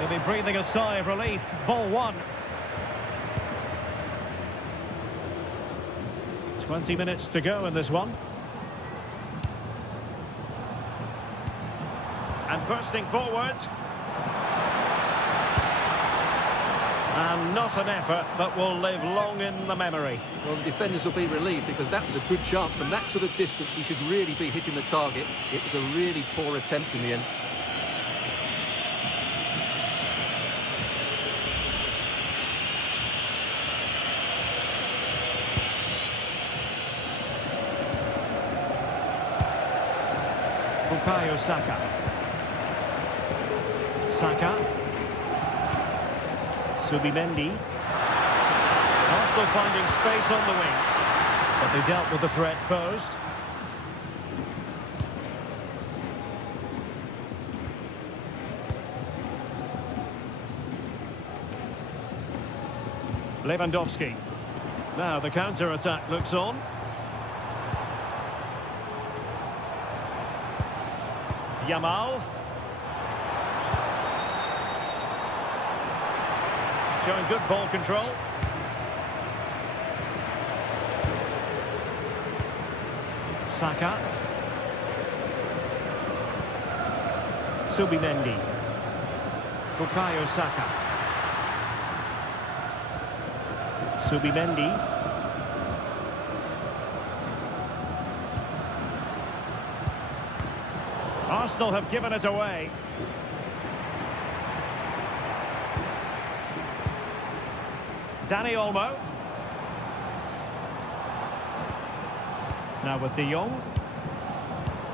They'll be breathing a sigh of relief. Ball one. 20 minutes to go in this one. And bursting forward. And not an effort that will live long in the memory. Well, the defenders will be relieved because that was a good chance. From that sort of distance, he should really be hitting the target. It was a really poor attempt in the end. Bukayo Saka. Saka. Subimendi. Arsenal finding space on the wing. But they dealt with the threat posed. Lewandowski. Now the counter-attack looks on. Yamal. Showing good ball control. Saka. Subimendi. Bukayo Saka. Subimendi. Arsenal have given it away. Dani Olmo. Now with De Jong.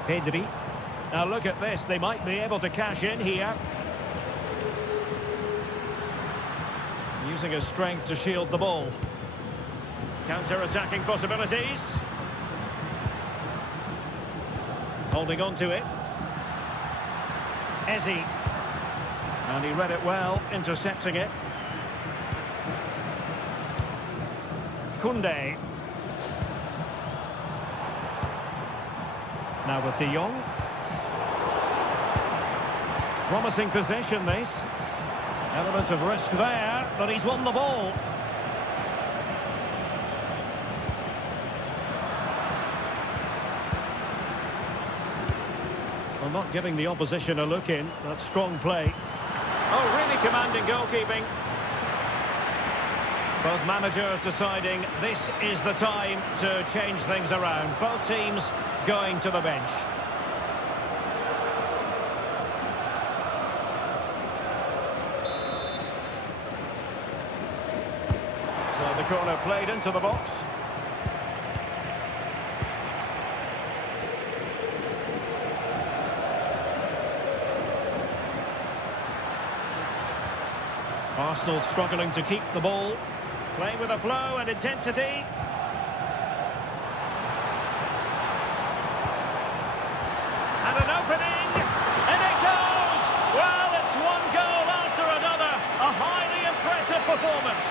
Pedri. Now look at this, they might be able to cash in here. Using his strength to shield the ball. Counter-attacking possibilities. Holding on to it. Eze. And he read it well, intercepting it. Koundé. Now with De Jong. Promising possession, this. Element of risk there, but he's won the ball. Well, not giving the opposition a look in. That's strong play. Oh, really commanding goalkeeping. Both managers deciding this is the time to change things around. Both teams going to the bench. So the corner played into the box. Arsenal struggling to keep the ball. Playing with a flow and intensity. And an opening. And it goes! Well, it's one goal after another. A highly impressive performance.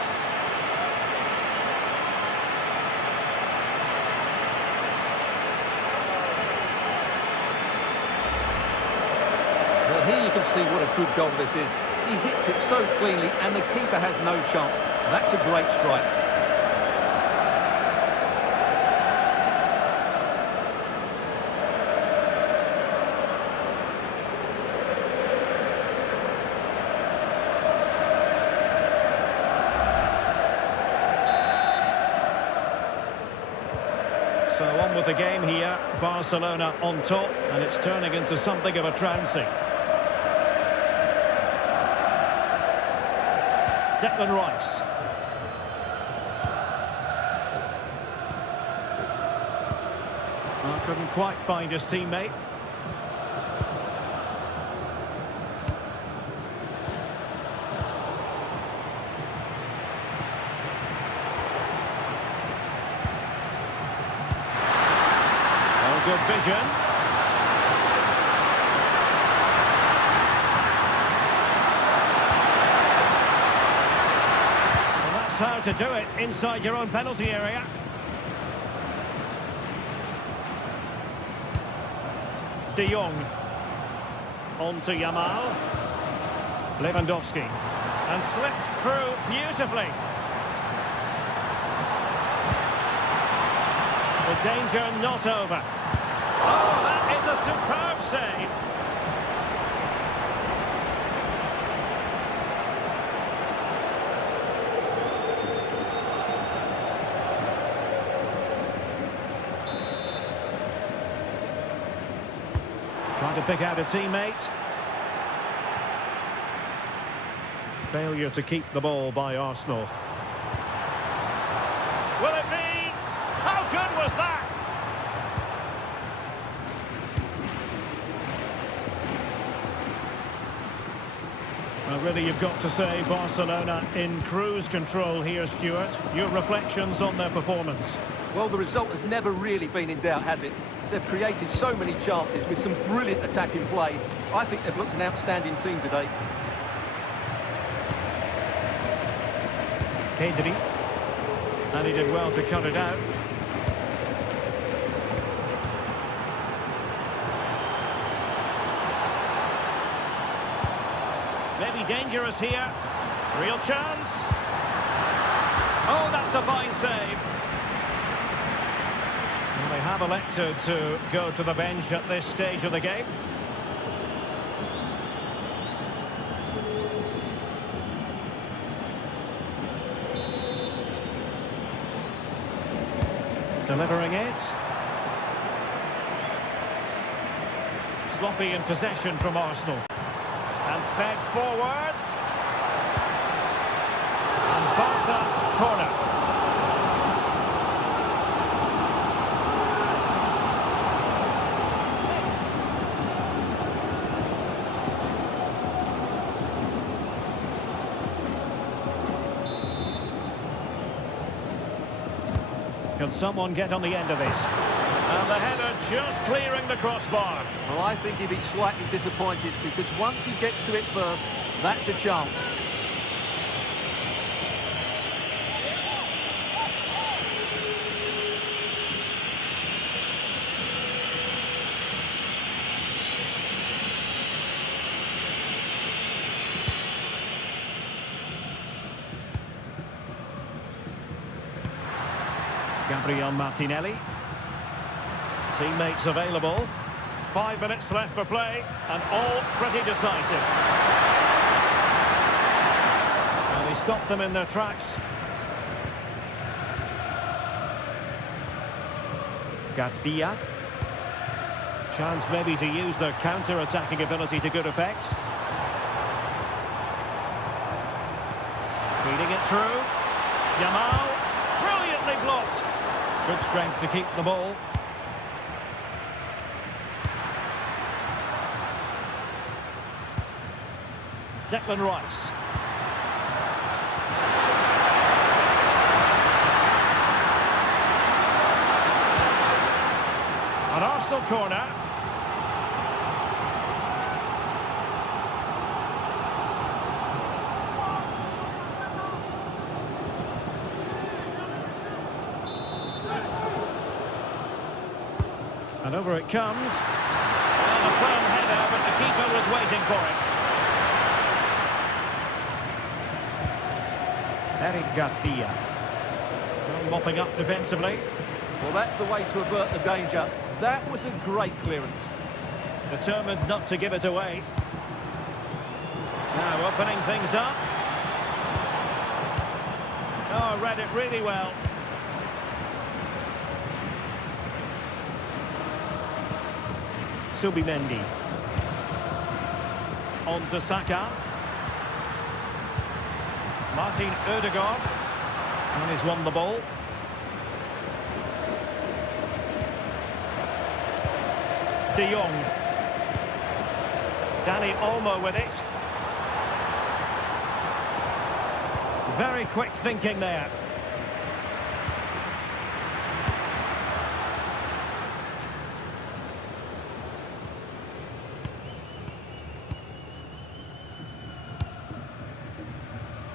Well, here you can see what a good goal this is. He hits it so cleanly and the keeper has no chance. That's a great strike. So on with the game here. Barcelona on top, and it's turning into something of a trancy. Declan Rice. Couldn't quite find his teammate. Oh, good vision. Well, that's how to do it inside your own penalty area. De Jong. On to Yamal. Lewandowski. And slipped through beautifully. The danger not over. Oh, that is a superb save. Trying to pick out a teammate. Failure to keep the ball by Arsenal. Will it be? How good was that? Really, you've got to say Barcelona in cruise control here, Stuart. Your reflections on their performance? Well, the result has never really been in doubt, has it? They've created so many chances with some brilliant attacking play. I think they've looked an outstanding team today. Pedri. And he did well to cut it out. Maybe dangerous here. Real chance. Oh, that's a fine save. Well, they have elected to go to the bench at this stage of the game. Delivering it. Sloppy in possession from Arsenal. And fed forwards. And Barca's corner. Can someone get on the end of this? And the header just clearing the crossbar. Well, I think he'd be slightly disappointed because once he gets to it first, that's a chance. Gabriel Martinelli. Teammates available. 5 minutes left for play, and all pretty decisive. And he stopped them in their tracks. Garcia. Chance maybe to use their counter-attacking ability to good effect. Feeding it through. Yamal. Brilliantly blocked. Good strength to keep the ball. Declan Rice. An Arsenal corner. And over it comes. And a firm header, but the keeper was waiting for it. Eric Garcia. Mopping up defensively. Well, that's the way to avert the danger. That was a great clearance. Determined not to give it away. Now opening things up. Oh, read it really well. Subimendi. On to Saka. Martin Odegaard. And he's won the ball. De Jong. Dani Olmo with it. Very quick thinking there.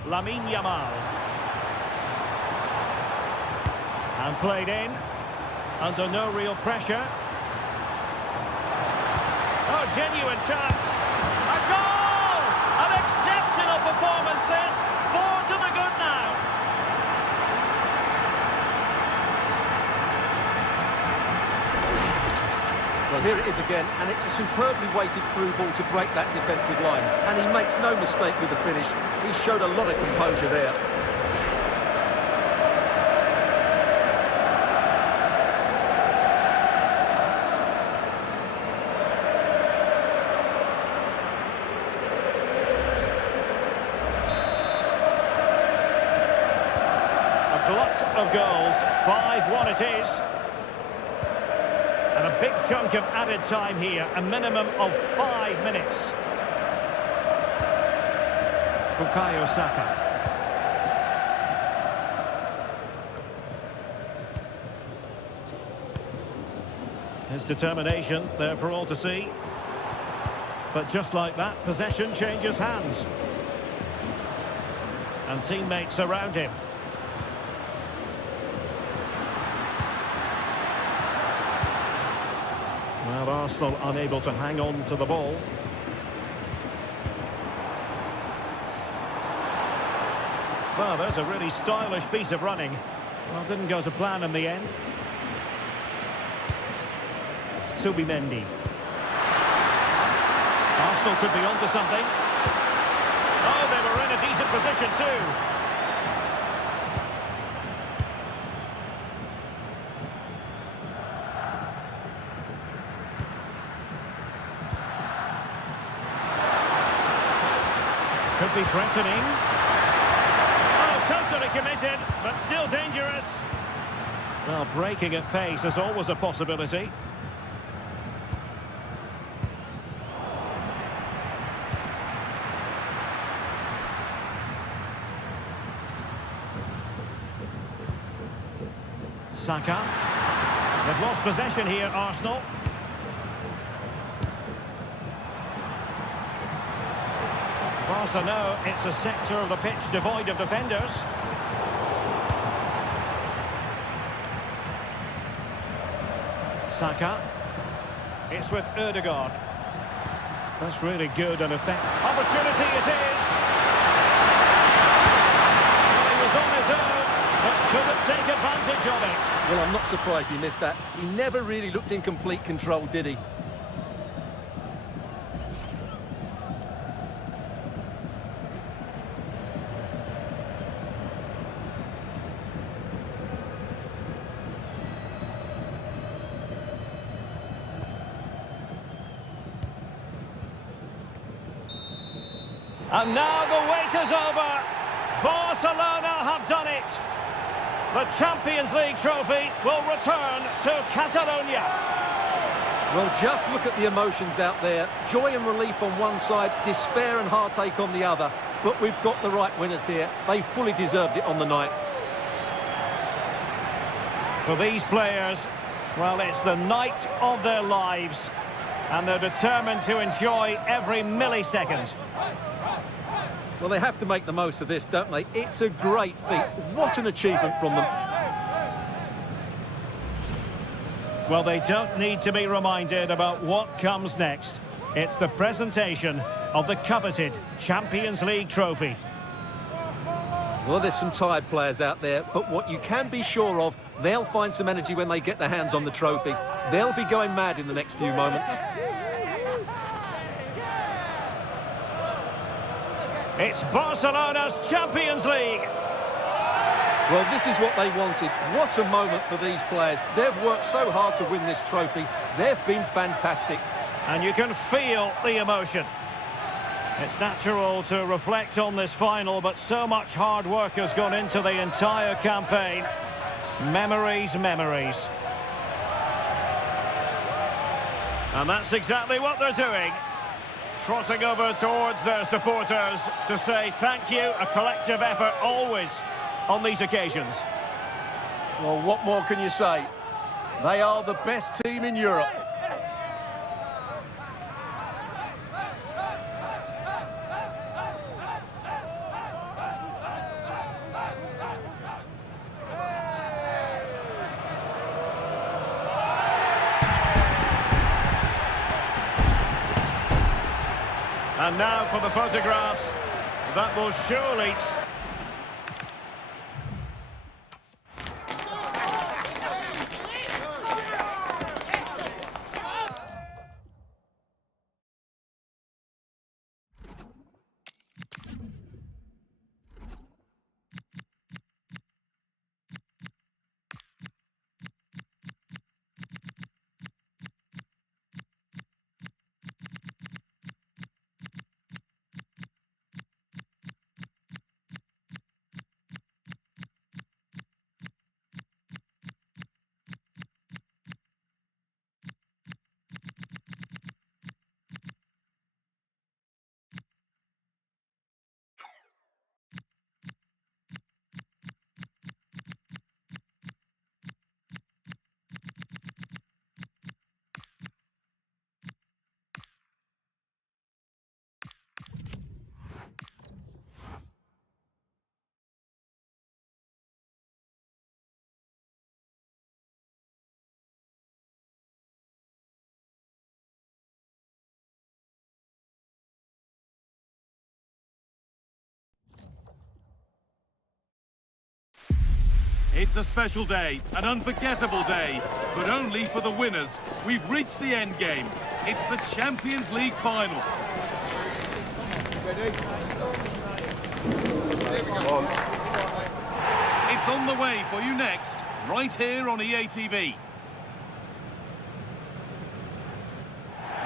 Lamine Yamal. And played in. Under no real pressure. Oh, genuine chance. A goal! An exceptional performance this. 4 to the good now. Well, here it is again, and it's a superbly weighted through ball to break that defensive line. And he makes no mistake with the finish. He showed a lot of composure there. A glut of goals. 5-1 it is. And a big chunk of added time here. A minimum of 5 minutes. Bukayo Saka. His determination there for all to see. But just like that, possession changes hands. And teammates around him. Well, Arsenal unable to hang on to the ball. Well, there's a really stylish piece of running. Well, didn't go to plan in the end. Subimendi. Arsenal could be onto something. Oh, they were in a decent position too. Could be threatening. Oh, totally committed, but still dangerous. Well, breaking at pace is always a possibility. Saka. They've lost possession here, Arsenal. Barca know it's a sector of the pitch devoid of defenders. Saka. It's with Ødegaard. That's really good and effective. Opportunity it is! Well, he was on his own, but couldn't take advantage of it. Well, I'm not surprised he missed that. He never really looked in complete control, did he? And now the wait is over. Barcelona have done it. The Champions League trophy will return to Catalonia. Well, just look at the emotions out there. Joy and relief on one side, despair and heartache on the other. But we've got the right winners here. They fully deserved it on the night. For these players, well, it's the night of their lives. And they're determined to enjoy every millisecond. Well, they have to make the most of this, don't they? It's a great feat. What an achievement from them. Well, they don't need to be reminded about what comes next. It's the presentation of the coveted Champions League trophy. Well, there's some tired players out there, but what you can be sure of, they'll find some energy when they get their hands on the trophy. They'll be going mad in the next few moments. It's Barcelona's Champions League. Well, this is what they wanted. What a moment for these players. They've worked so hard to win this trophy. They've been fantastic. And you can feel the emotion. It's natural to reflect on this final, but so much hard work has gone into the entire campaign. Memories, memories. And that's exactly what they're doing. Trotting over towards their supporters to say thank you, a collective effort always on these occasions. Well, what more can you say? They are the best team in Europe. And now for the photographs. That will surely... It's a special day, an unforgettable day, but only for the winners. We've reached the end game. It's the Champions League final. It's on the way for you next, right here on EA TV.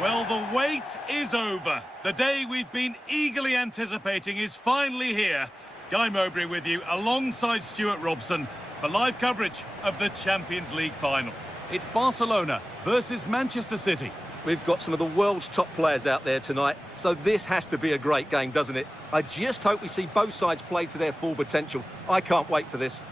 Well, the wait is over. The day we've been eagerly anticipating is finally here. Guy Mowbray with you, alongside Stuart Robson, for live coverage of the Champions League final. It's Barcelona versus Manchester City. We've got some of the world's top players out there tonight, so this has to be a great game, doesn't it? I just hope we see both sides play to their full potential. I can't wait for this.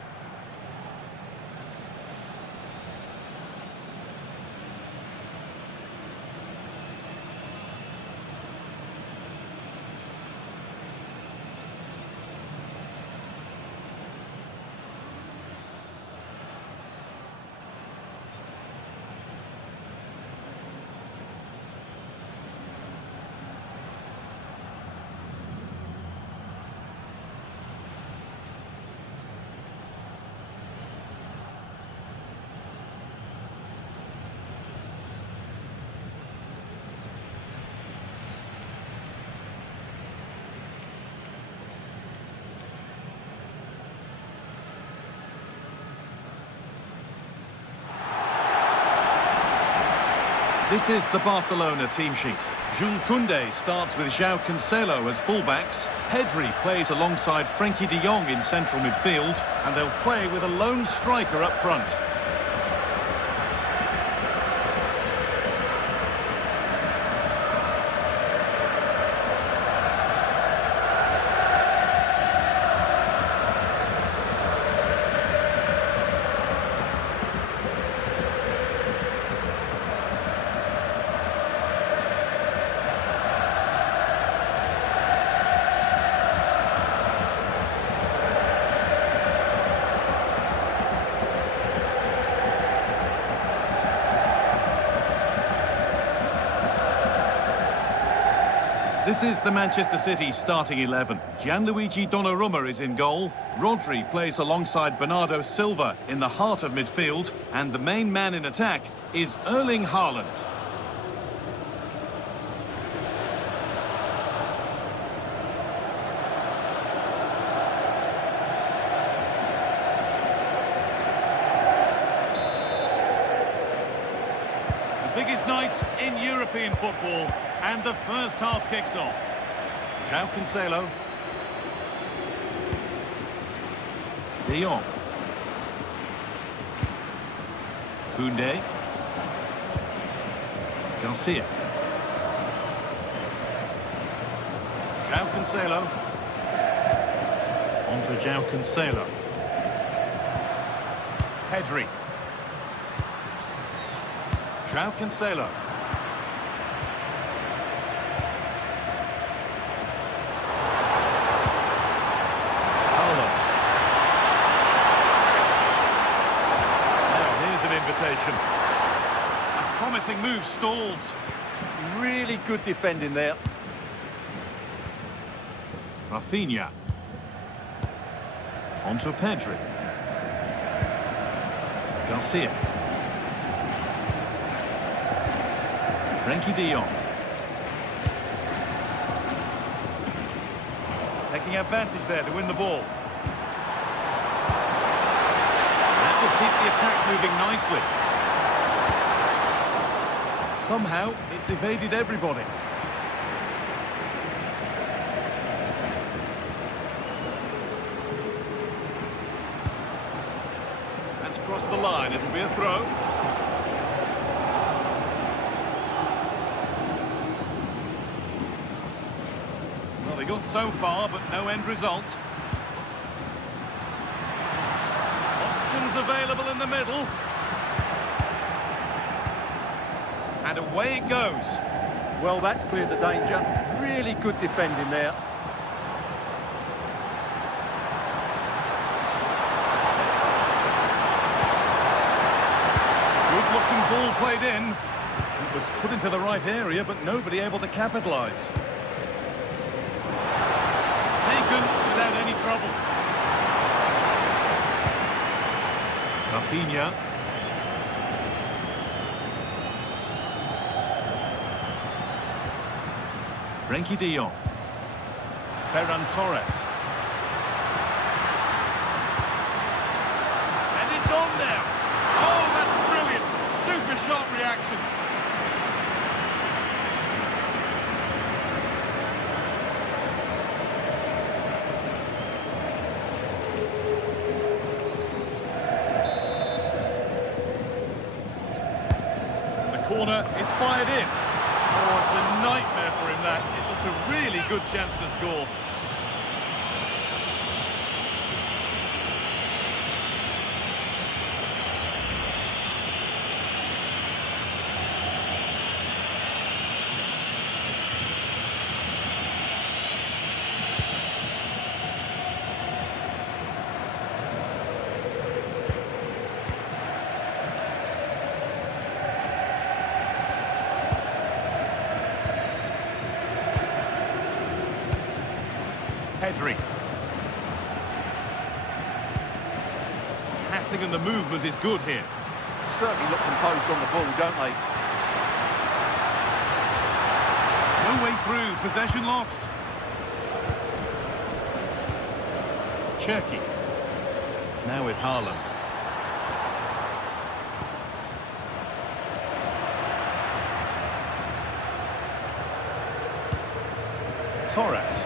This is the Barcelona team sheet. Jules Koundé starts with João Cancelo as fullbacks. Pedri plays alongside Frenkie de Jong in central midfield, and they'll play with a lone striker up front. This is the Manchester City starting 11. Gianluigi Donnarumma is in goal. Rodri plays alongside Bernardo Silva in the heart of midfield. And the main man in attack is Erling Haaland. The biggest night in European football. And the first half kicks off. João Cancelo. De Jong. Koundé. Garcia. João Cancelo. On to João Cancelo. Pedri. João Cancelo. A promising move stalls. Really good defending there. Rafinha. On to Pedri. Garcia. Frenkie de Jong. Taking advantage there to win the ball. That will keep the attack moving nicely. Somehow, it's evaded everybody. That's crossed the line. It'll be a throw. Well, they got so far, but no end result. Options available in the middle. And away it goes. Well, that's cleared the danger. Really good defending there. Good-looking ball played in. It was put into the right area, but nobody able to capitalise. Taken without any trouble. Rafinha. Frenkie de Jong. Ferran Torres. And it's on now. Oh, that's brilliant. Super sharp reactions. The corner is fired in. Oh, it's a nightmare for him, that. It looked a really good chance to score. Pedri. Passing and the movement is good here. Certainly look composed on the ball, don't they? No way through, possession lost. Cherki. Now with Haaland. Torres.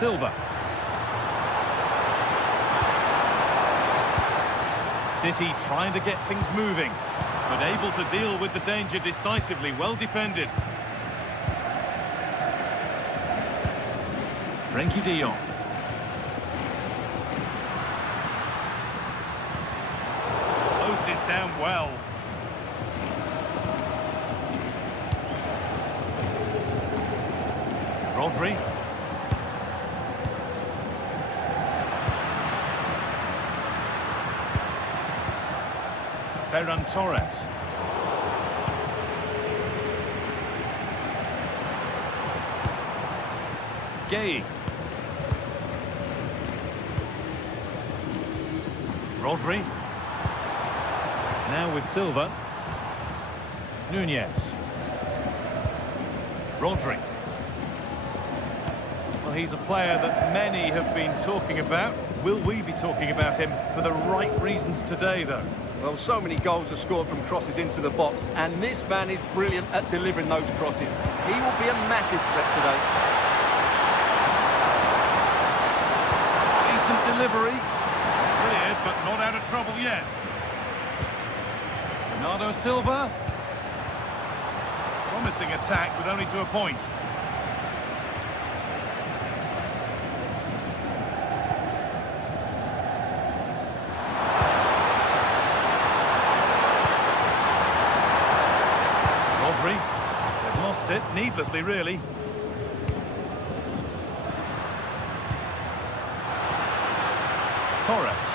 Silva. City trying to get things moving, but able to deal with the danger decisively. Well defended. Frenkie de Jong. Closed it down well. Rodri. Ferran Torres. Gay. Rodri. Now with Silva. Nunez. Rodri. Well, he's a player that many have been talking about. Will we be talking about him for the right reasons today, though? Well, so many goals are scored from crosses into the box, and this man is brilliant at delivering those crosses. He will be a massive threat today. Decent delivery. Cleared, but not out of trouble yet. Bernardo Silva. Promising attack, but only to a point. They've lost it, needlessly really. Torres.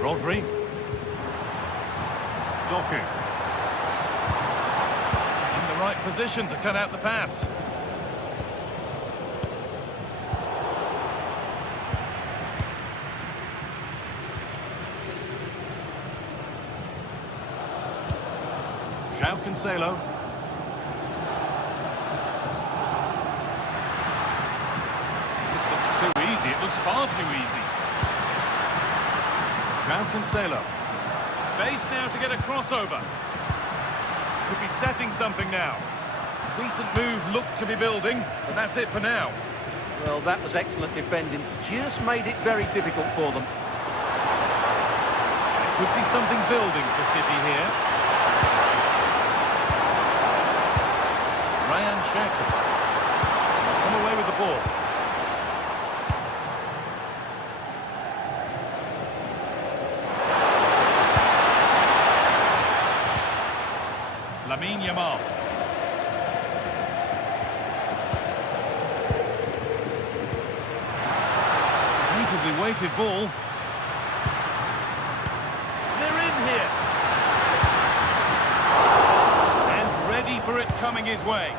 Rodri. Doku. In the right position to cut out the pass. Cancelo. This looks too easy. It looks far too easy. Cancelo. Space now to get a crossover. Could be setting something now. Decent move looked to be building, but that's it for now. Well, that was excellent defending. Just made it very difficult for them. There could be something building for City here. Come away with the ball. Lamine Yamal. Beautifully weighted ball. They're in here. And ready for coming his way.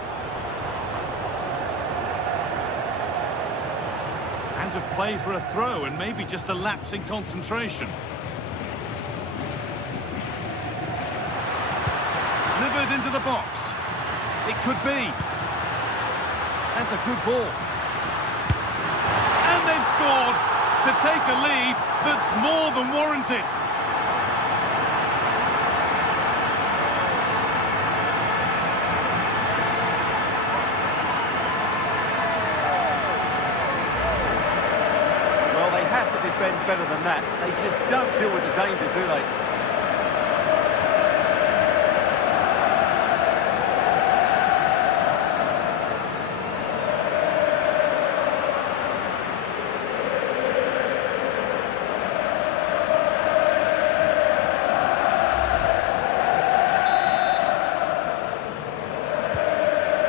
Out of play for a throw and maybe just a lapse in concentration. Delivered into the box. It could be. That's a good ball. And they've scored to take a lead that's more than warranted. Well, they have to defend better than that. They just don't deal with the danger, do they?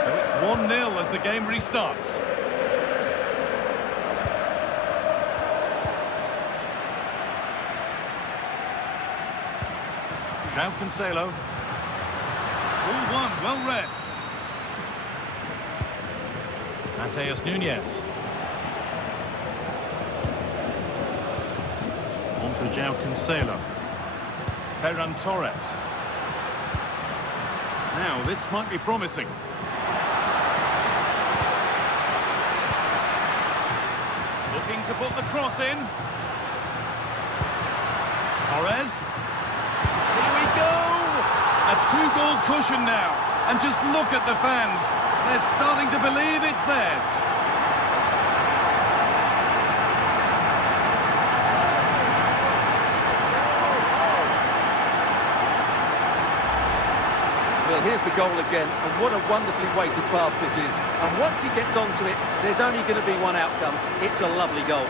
So it's 1-0 as the game restarts. João Cancelo. Ball one, well read. Mateus Nunes. On to João Cancelo. Ferran Torres. Now, this might be promising. Looking to put the cross in. Torres. Here we go! A two-goal cushion now. And just look at the fans. They're starting to believe it's theirs. Well, here's the goal again, and what a wonderfully weighted pass this is. And once he gets onto it, there's only going to be one outcome. It's a lovely goal.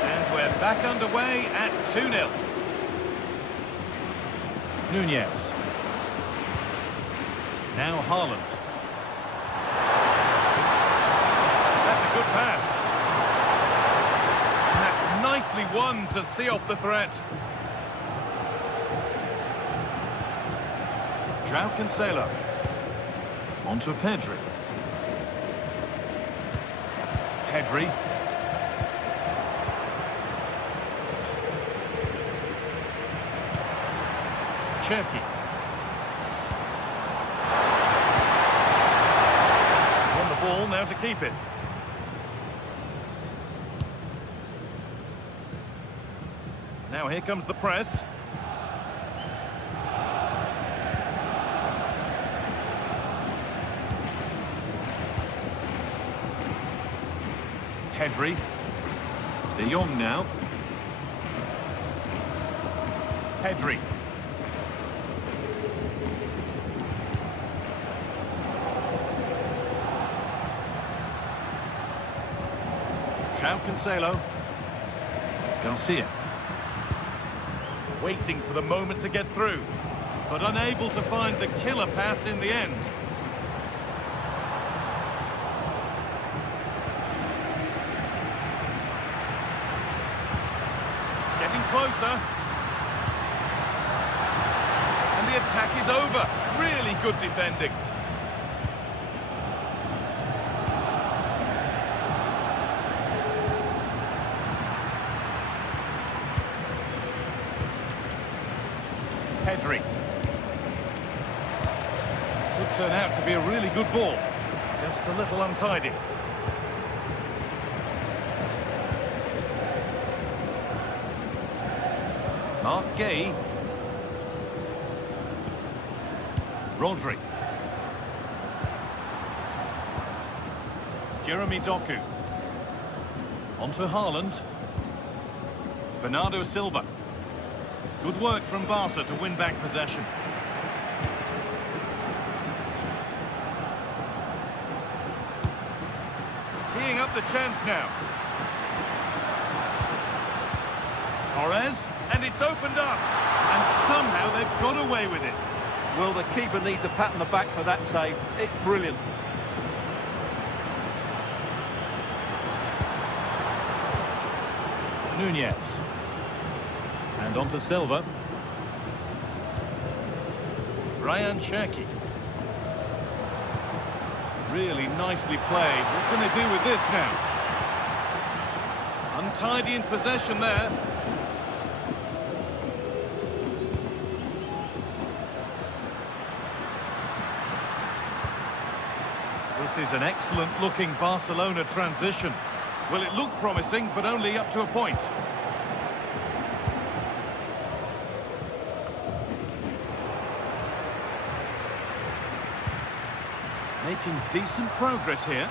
And we're back underway at 2-0. Nunes. Now Haaland. That's a good pass. And that's nicely won to see off the threat. João Cancelo. On to Pedri. Pedri. Cherki. On the ball now to keep it. Now here comes the press. Pedri. De Jong now. Pedri. João Cancelo. Garcia. Waiting for the moment to get through, but unable to find the killer pass in the end. Getting closer. And the attack is over. Really good defending. Pedri. Could turn out to be a really good ball. Just a little untidy. Mark Gay. Rodri. Jeremy Doku. On to Haaland. Bernardo Silva. Good work from Barca to win back possession. Teeing up the chance now. Torres, and it's opened up. And somehow they've got away with it. Well, the keeper needs a pat on the back for that save. It's brilliant. Nunez. And on to Silva. Ryan Cherki. Really nicely played. What can they do with this now? Untidy in possession there. This is an excellent looking Barcelona transition. Well, it looked promising, but only up to a point. Making decent progress here.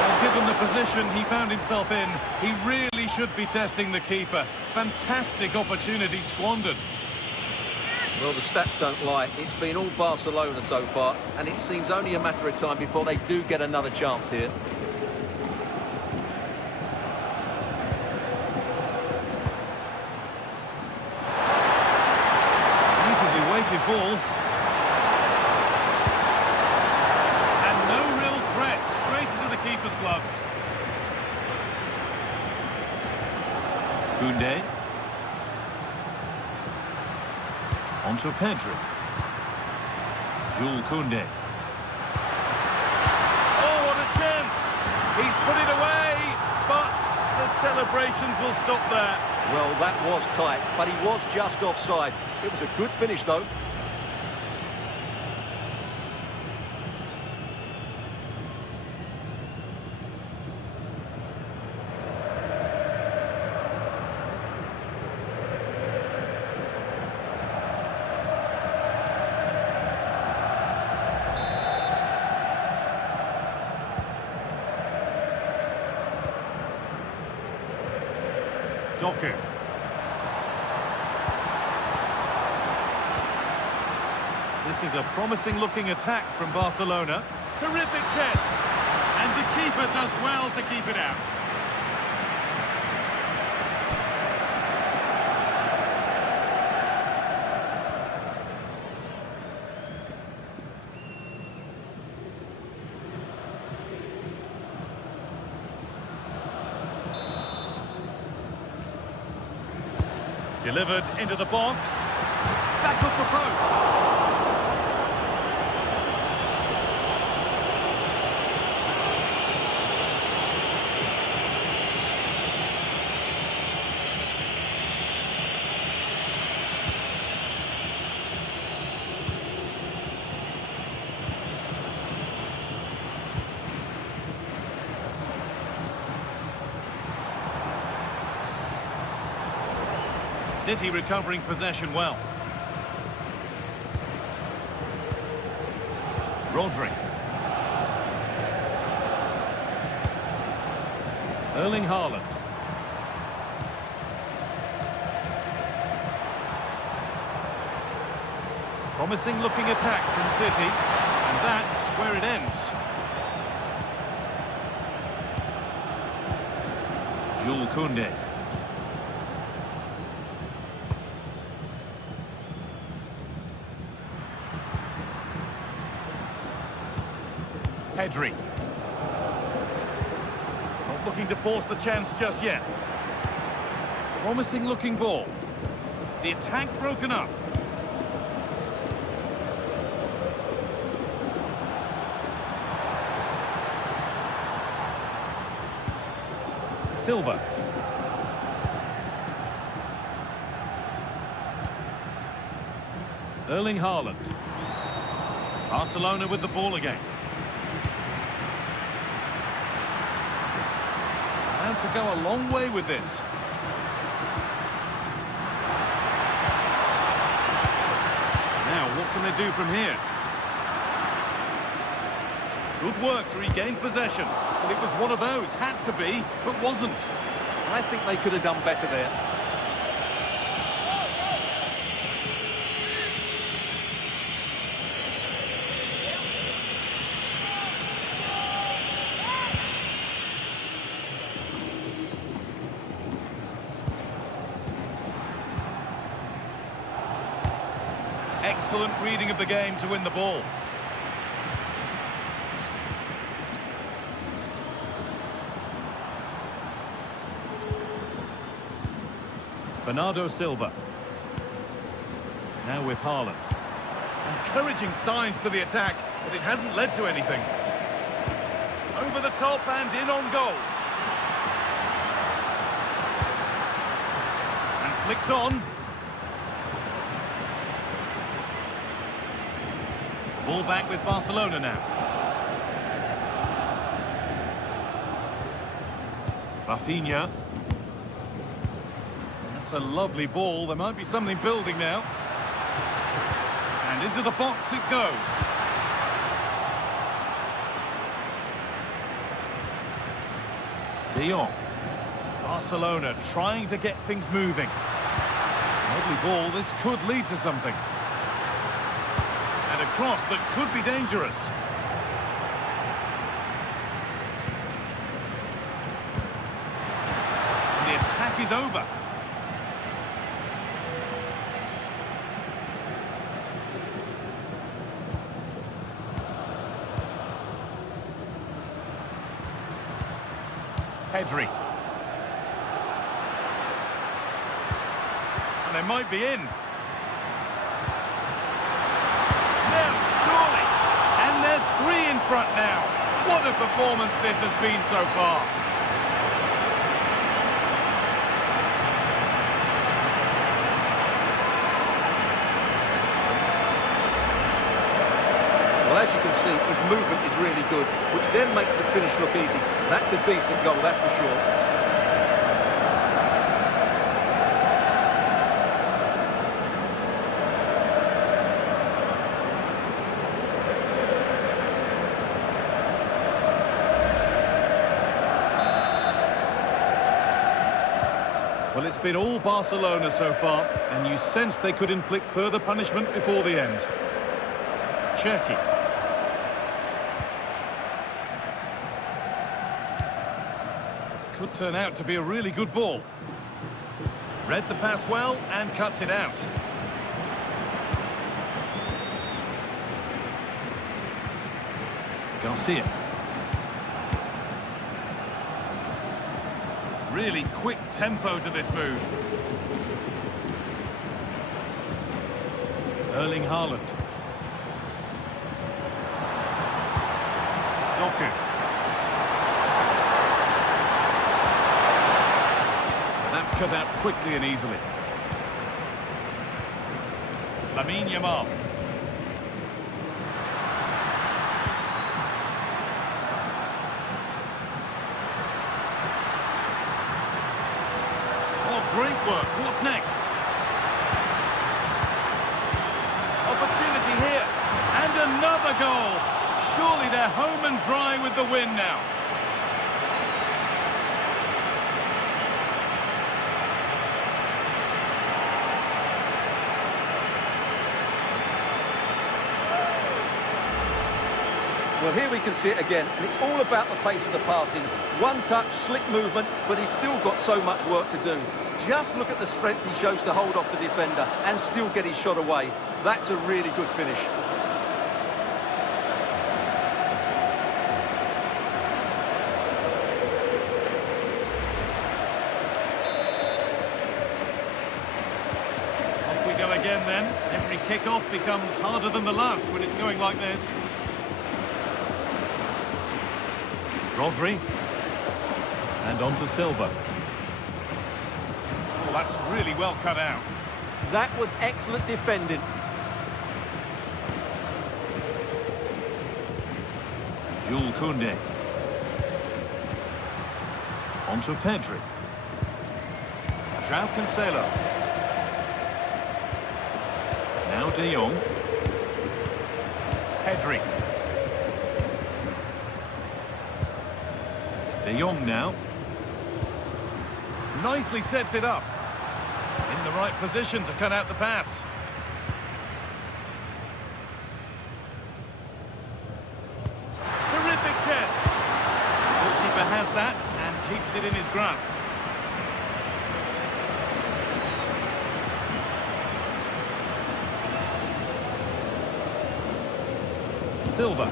Well, given the position he found himself in, he really should be testing the keeper. Fantastic opportunity squandered. Well, the stats don't lie. It's been all Barcelona so far, and it seems only a matter of time before they do get another chance here. Beautifully weighted ball. And no real threat, straight into the keeper's gloves. Koundé. On to Pedri. Jules Koundé. Oh, what a chance! He's put it away, but the celebrations will stop there. Well, that was tight, but he was just offside. It was a good finish, though. Doku. This is a promising looking attack from Barcelona. Terrific chance. And the keeper does well to keep it out. Delivered into the box. Back up the post. City recovering possession well. Rodri. Erling Haaland. Promising looking attack from City, and that's where it ends. Jules Koundé. Pedri. Not looking to force the chance just yet. Promising looking ball. The attack broken up. Silva. Erling Haaland. Barcelona with the ball again. And to go a long way with this. Now, what can they do from here? Good work to regain possession. But it was one of those. Had to be, but wasn't. I think they could have done better there. excellent reading of the game to win the ball. Bernardo Silva. Now with Haaland. Encouraging signs to the attack, but it hasn't led to anything. Over the top and in on goal. And flicked on. Ball back with Barcelona now. Rafinha. That's a lovely ball. There might be something building now. And into the box it goes. De Jong. Barcelona trying to get things moving. Lovely ball. This could lead to something. And a cross that could be dangerous. And the attack is over. Pedri. And they might be in. Surely. And they're three in front now. What a performance this has been so far. Well, as you can see, his movement is really good, which then makes the finish look easy. That's a decent goal, that's for sure. Well, it's been all Barcelona so far, and you sense they could inflict further punishment before the end. Cherki. Could turn out to be a really good ball. Read the pass well and cuts it out. Garcia. Really quick tempo to this move. Erling Haaland. Doku. That's cut out quickly and easily. Lamine Yamal. Great work. What's next? Opportunity here. And another goal. Surely they're home and dry with the win now. Well, here we can see it again, and it's all about the pace of the passing. One touch, slick movement, but he's still got so much work to do. Just look at the strength he shows to hold off the defender and still get his shot away. That's a really good finish. Off we go again then. Every kick-off becomes harder than the last when it's going like this. Rodri. And on to Silva. Oh, that's really well cut out. That was excellent defending. Jules Koundé. On to Pedri. João Cancelo. Now De Jong. Pedri. De Jong now. Nicely sets it up. In the right position to cut out the pass. Terrific chance. The goalkeeper has that and keeps it in his grasp. Silva.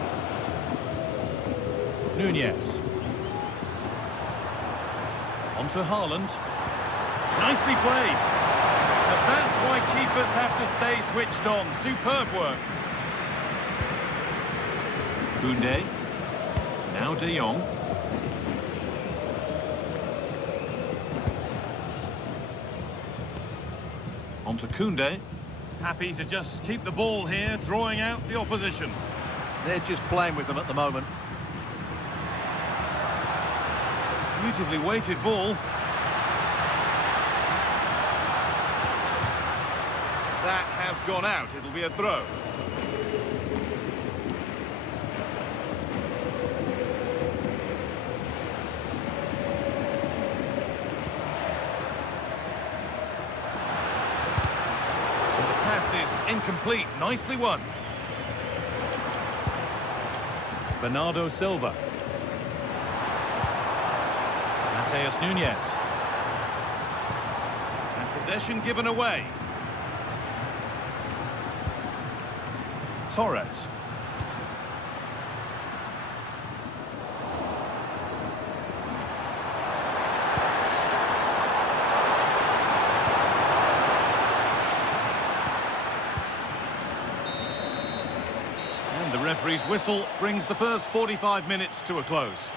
Nunez. On to Haaland. Nicely played. But that's why keepers have to stay switched on. Superb work. Koundé. Now De Jong. On to Koundé. Happy to just keep the ball here, drawing out the opposition. They're just playing with them at the moment. Beautifully weighted ball. That has gone out. It'll be a throw. The pass is incomplete. Nicely won. Bernardo Silva. Mateus Nunez. And possession given away. Torres. And the referee's whistle brings the first 45 minutes to a close.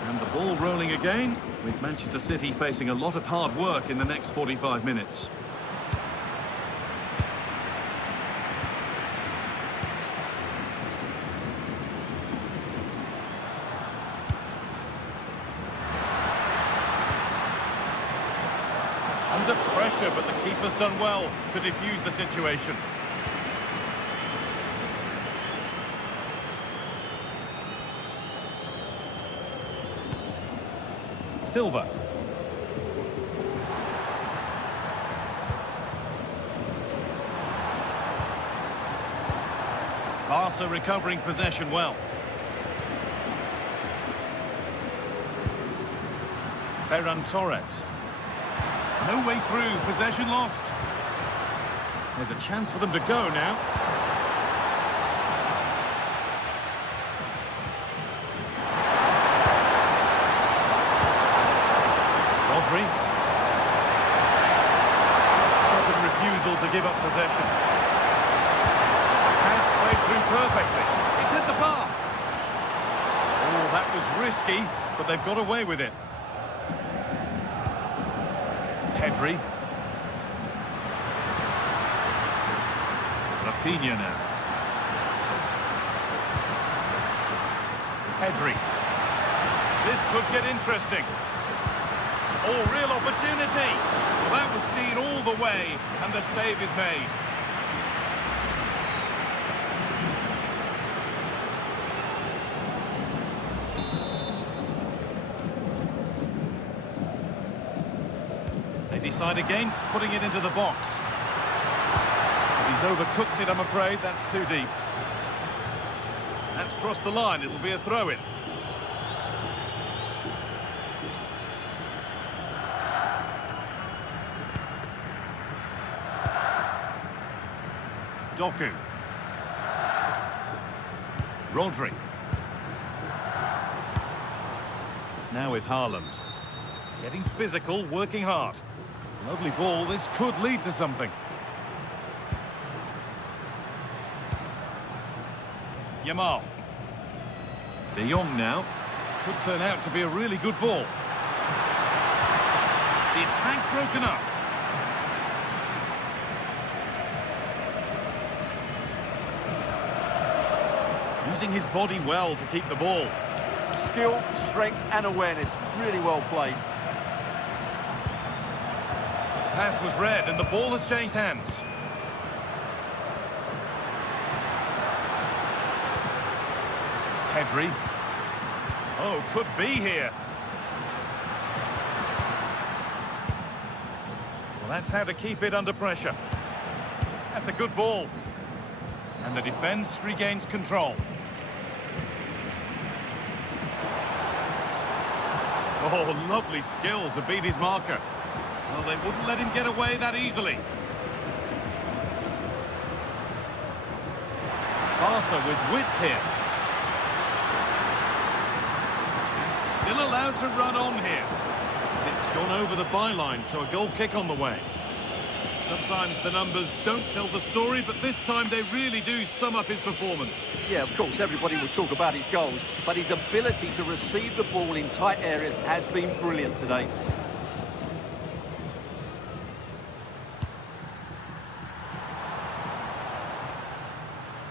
And the ball rolling again, with Manchester City facing a lot of hard work in the next 45 minutes. Under pressure, but the keeper's done well to defuse the situation. Silva. Barca recovering possession well. Ferran Torres. No way through, possession lost. There's a chance for them to go now. Stubborn refusal to give up possession. Pass played through perfectly. It's hit the bar. Oh, that was risky, but they've got away with it. Pedri. Rafinha now. Pedri. This could get interesting. Oh, real opportunity. Well, that was seen all the way, and the save is made. They decide against putting it into the box. He's overcooked it, I'm afraid. That's too deep. That's crossed the line. It'll be a throw-in. Doku. Rodri. Now with Haaland. Getting physical, working hard. Lovely ball, this could lead to something. Yamal. De Jong now. Could turn out to be a really good ball. The attack broken up. Using his body well to keep the ball. Skill, strength and awareness. Really well played. Pass was read and the ball has changed hands. Pedri. Oh, could be here. Well, that's how to keep it under pressure. That's a good ball. And the defence regains control. Oh, lovely skill to beat his marker. Well, they wouldn't let him get away that easily. Barca with width here. And still allowed to run on here. It's gone over the byline, so a goal kick on the way. Sometimes the numbers don't tell the story, but this time they really do sum up his performance. Yeah, of course, everybody will talk about his goals, but his ability to receive the ball in tight areas has been brilliant today.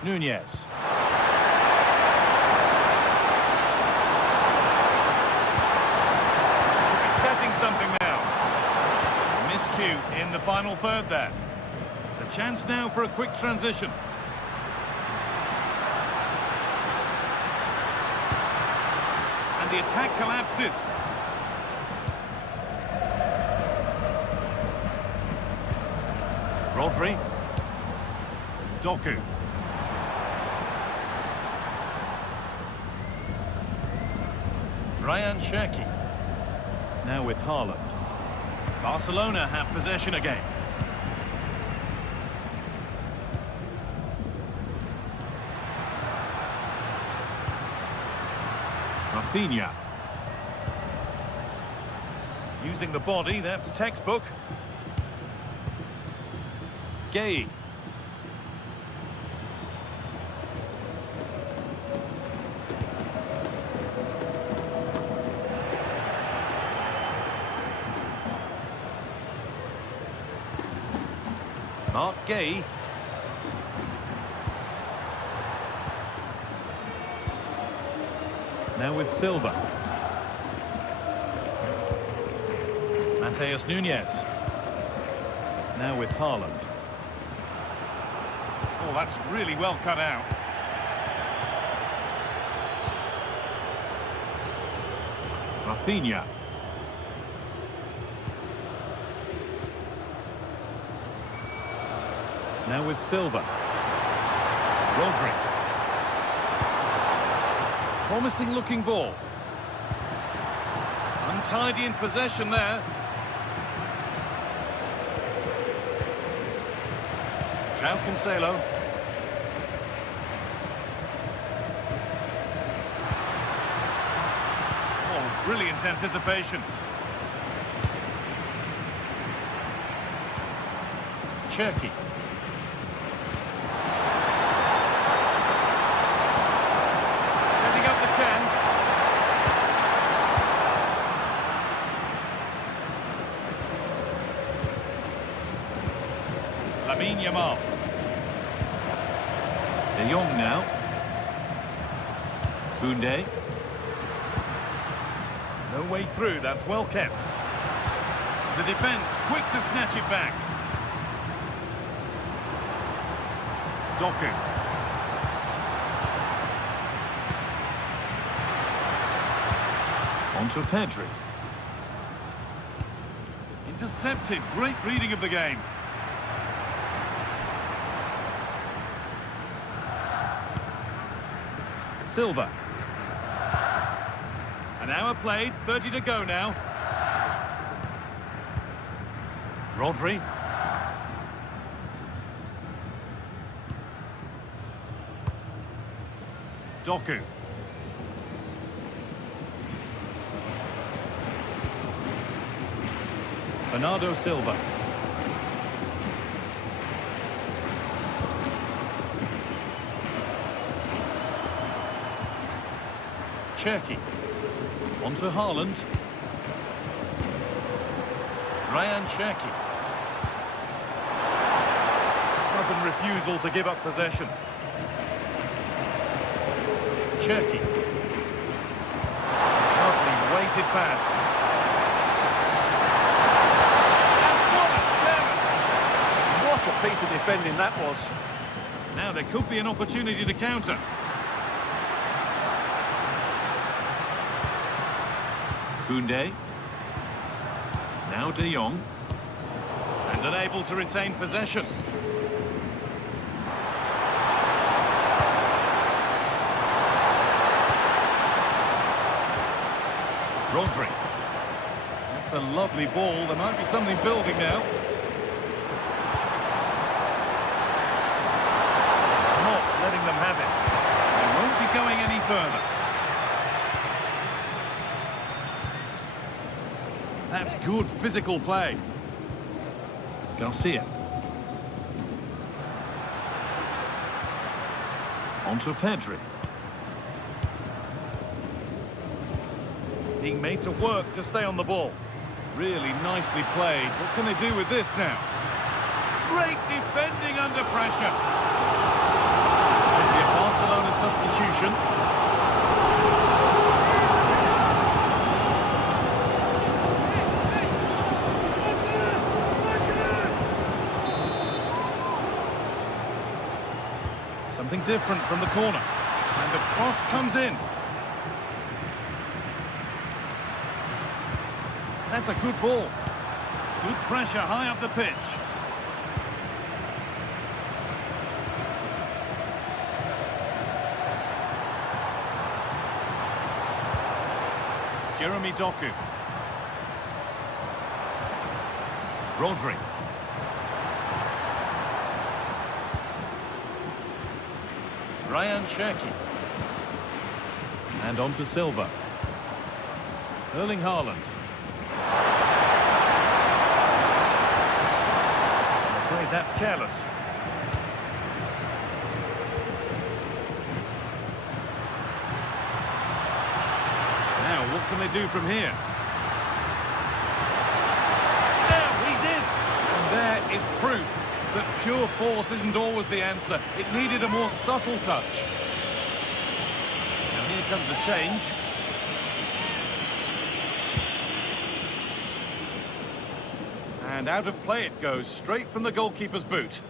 Nunez. Setting something now. Miscue in the final third there. The chance now for a quick transition. And the attack collapses. Rodri. Doku. Ryan Cherki. Now with Haaland. Barcelona have possession again. Rafinha. Using the body, that's textbook. Gay. Mark Gay. Now with Silva. Mateus Nunez. Now with Haaland. Oh, that's really well cut out. Rafinha. Now with Silva. Rodri. Promising looking ball. Untidy in possession there. João Cancelo. Oh, brilliant anticipation. Cherki. Yamal. De Jong now. Koundé. No way through, that's well kept. The defence quick to snatch it back. Doku. On to Pedri. Intercepted, great reading of the game. Silva. An hour played, 30 to go now. Rodri. Doku. Bernardo Silva. Cherki. On to Haaland. Ryan Cherki. Stubborn refusal to give up possession. Cherki. Lovely weighted pass. And what a challenge! What a piece of defending that was. Now there could be an opportunity to counter. Koundé. Now De Jong. unable to retain possession. Rodri. That's a lovely ball. There might be something building now. It's not letting them have it. They won't be going any further. That's good physical play. Garcia. Onto Pedri. Being made to work to stay on the ball. Really nicely played. What can they do with this now? Great defending under pressure. Maybe a Barcelona substitution. Something different from the corner. And the cross comes in. That's a good ball. Good pressure high up the pitch. Jeremy Doku. Rodri. Ryan Cherki. And on to Silva. Erling Haaland. I'm afraid that's careless. Now, what can they do from here? There, he's in! And there is proof that pure force isn't always the answer. It needed a more subtle touch. And here comes a change. And out of play it goes, straight from the goalkeeper's boot.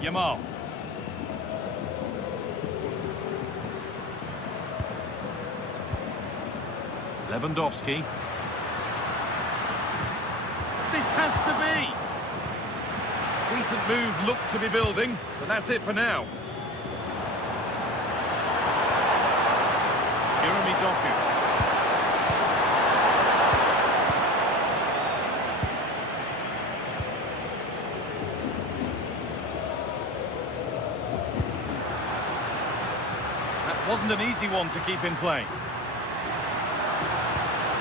Yamal. Lewandowski. This has to be. Decent move looked to be building, but that's it for now. Jeremy Doku. That wasn't an easy one to keep in play.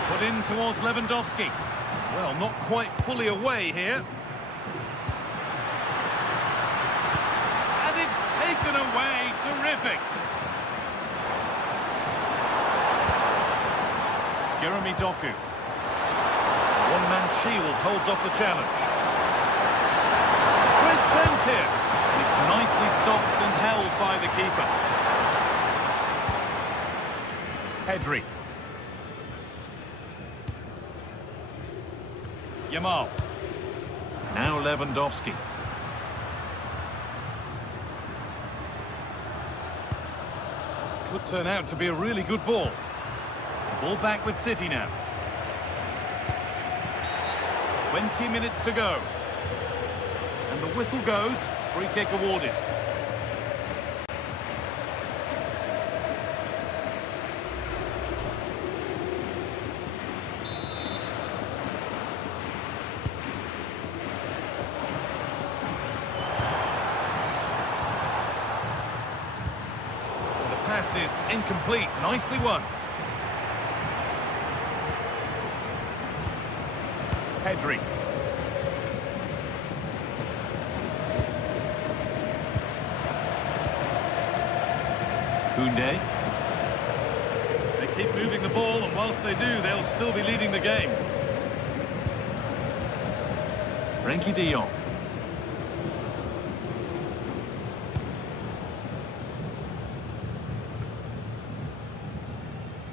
Put in towards Lewandowski. Well, not quite fully away here. And it's taken away. Terrific. Jeremy Doku. One-man shield holds off the challenge. Great chance here. And it's nicely stopped and held by the keeper. Pedri. Yamal. Now Lewandowski. Could turn out to be a really good ball. Ball back with City now. 20 minutes to go. And the whistle goes. Free kick awarded. Pass is incomplete. Nicely won. Pedri. Koundé. They keep moving the ball, and whilst they do, they'll still be leading the game. Frenkie de Jong.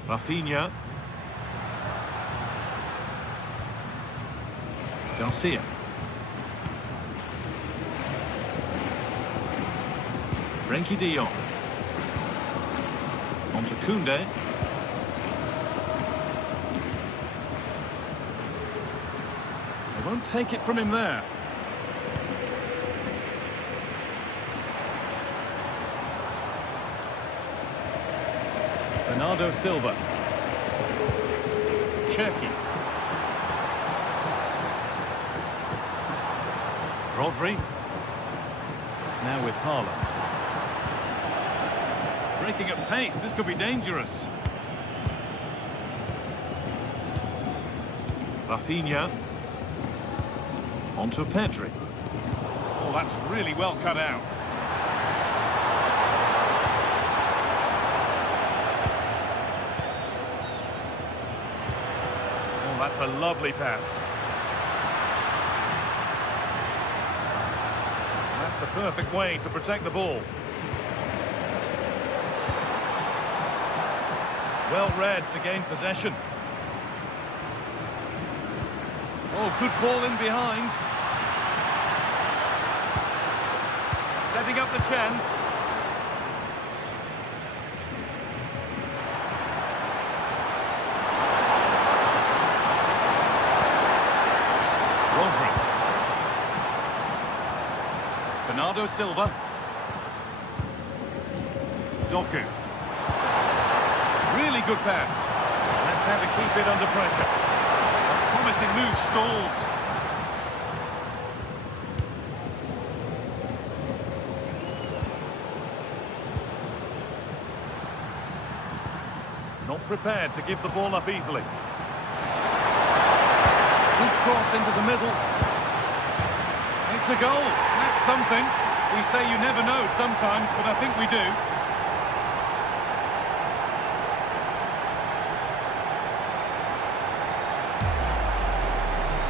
Rafinha. Garcia. Frenkie de Jong. On to Koundé. Won't take it from him there. Bernardo Silva. Cherki. Rodri. Now with Haaland. Breaking at pace, this could be dangerous. Rafinha. Onto Pedri. Oh, that's really well cut out. Oh, that's a lovely pass. That's the perfect way to protect the ball. Well read to gain possession. Oh, good ball in behind. Setting up the chance. Rodri. Bernardo Silva. Doku. Really good pass. That's how to keep it under pressure. A promising move stalls. Not prepared to give the ball up easily. Good cross into the middle. It's a goal. That's something. We say you never know sometimes, but I think we do.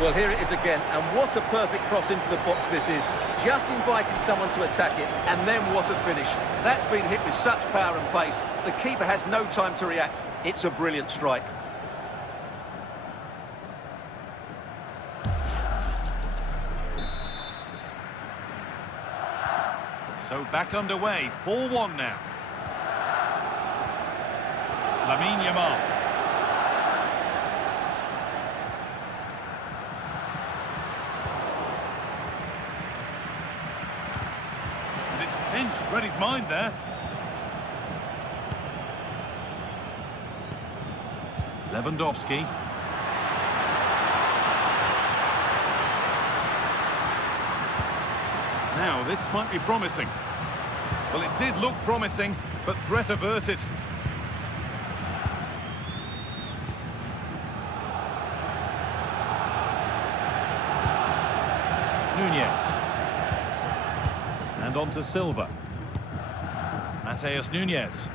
Well, here it is again, and what a perfect cross into the box this is. Just invited someone to attack it, and then what a finish. That's been hit with such power and pace. The keeper has no time to react. It's a brilliant strike. So back underway, 4-1 now. Lamine Yamal. And it's pinched, read his mind there. Lewandowski. Now, this might be promising. Well, it did look promising, but threat averted. Nunez. And on to Silva. Mateus Nunez.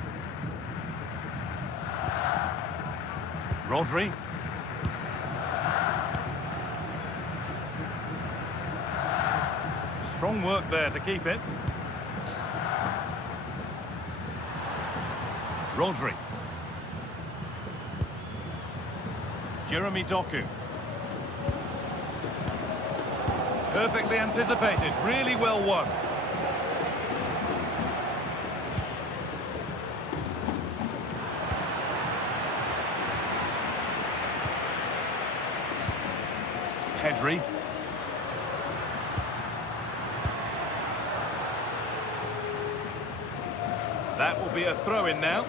Rodri. Strong work there to keep it. Rodri. Jeremy Doku. Perfectly anticipated, really well won. Pedri. That will be a throw-in now.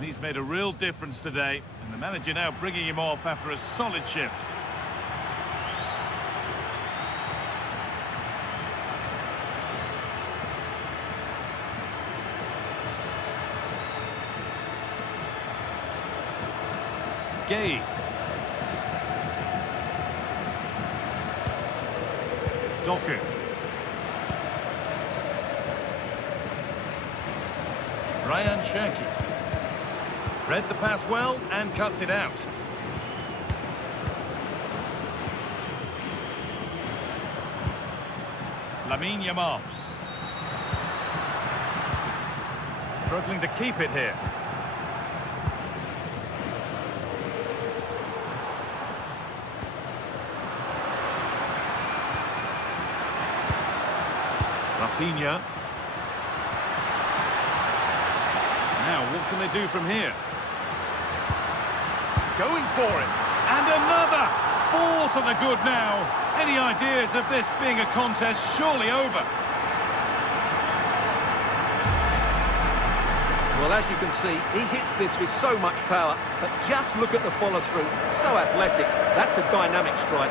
He's made a real difference today, and the manager now bringing him off after a solid shift. Gay. Doku. Ryan Cherki. Read the pass well and cuts it out. Lamine Yamal. Struggling to keep it here. Rafinha. Now, what What can they do from here? Going for it. And another! 4 to the good now. Any ideas of this being a contest surely over? Well, as you can see, he hits this with so much power, but just look at the follow-through. So athletic. That's a dynamic strike.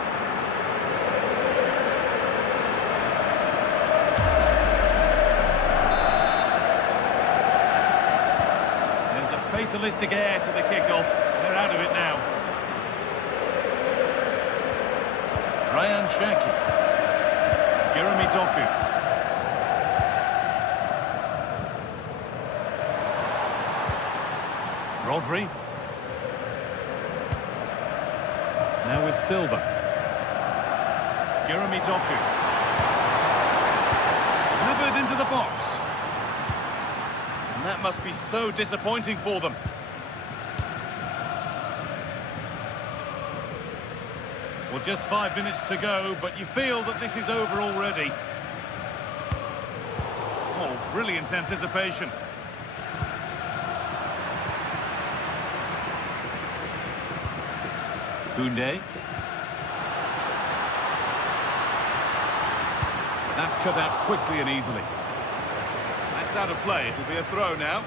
There's a fatalistic air to the kickoff. They're out of it now. Ryan Cherki. Jeremy Doku. Rodri. Now with Silva. Jeremy Doku. Delivered into the box. And that must be so disappointing for them. Well, just 5 minutes to go, but you feel that this is over already. Oh, brilliant anticipation. Koundé. That's cut out quickly and easily. That's out of play. It'll be a throw now.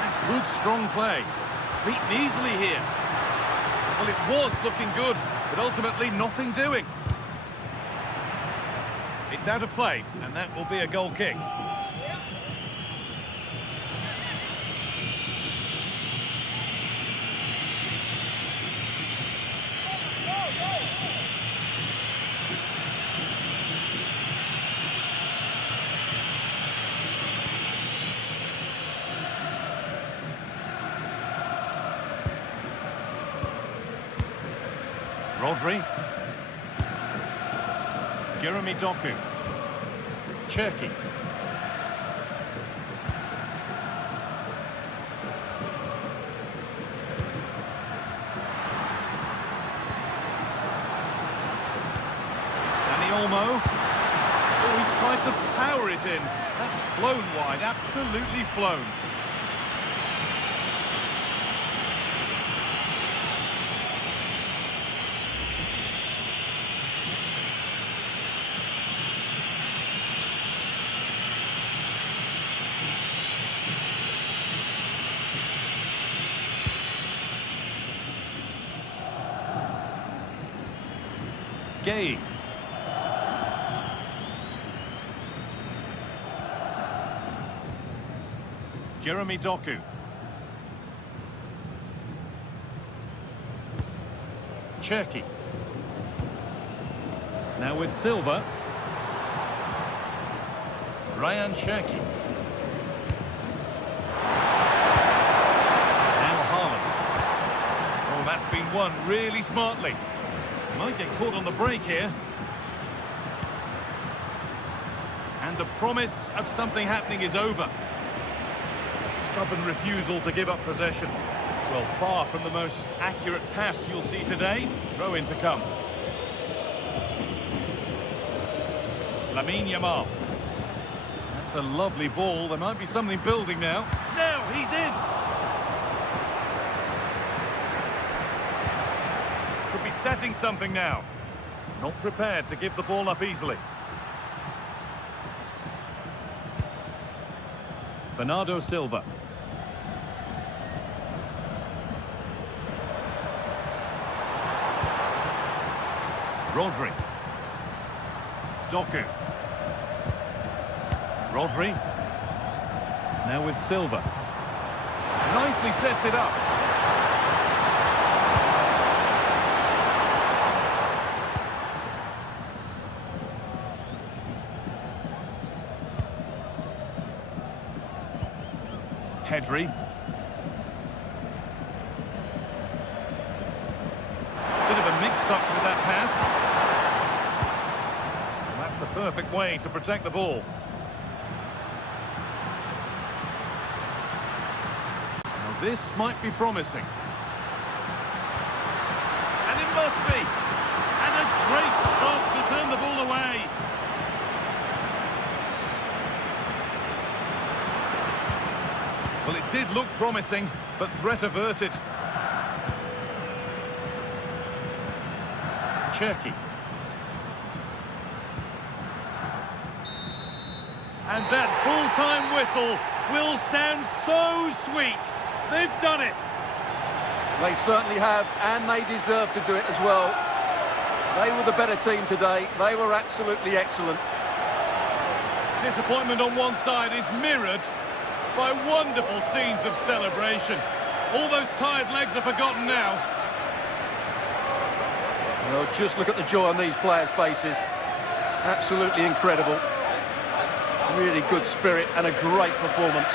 That's good, strong play. Beaten easily here. Well, it was looking good, but ultimately nothing doing. It's out of play, and that will be a goal kick. Rodri. Jeremy Doku. Cherki. Dani Olmo. Oh, he tried to power it in. That's flown wide, absolutely flown. Gay. Jeremy Doku. Cherki. Now with Silva. Ryan Cherki. Now Haaland. Oh, that's been won really smartly. Might get caught on the break here. And the promise of something happening is over. A stubborn refusal to give up possession. Well, far from the most accurate pass you'll see today. Throw in to come. Lamine Yamal. That's a lovely ball. There might be something building now. Now he's in! Could be setting something now. Not prepared to give the ball up easily. Bernardo Silva. Rodri. Doku. Rodri. Now with Silva. Nicely sets it up. Pedri. Bit of a mix-up with that pass. And that's the perfect way to protect the ball. Now this might be promising. And it must be. And a great stop to turn the ball away. Well, it did look promising, but threat averted. Cherky. And that full-time whistle will sound so sweet. They've done it. They certainly have, and they deserve to do it as well. They were the better team today. They were absolutely excellent. Disappointment on one side is mirrored by wonderful scenes of celebration. All those tired legs are forgotten now. Well, just look at the joy on these players' faces. Absolutely incredible. Really good spirit and a great performance.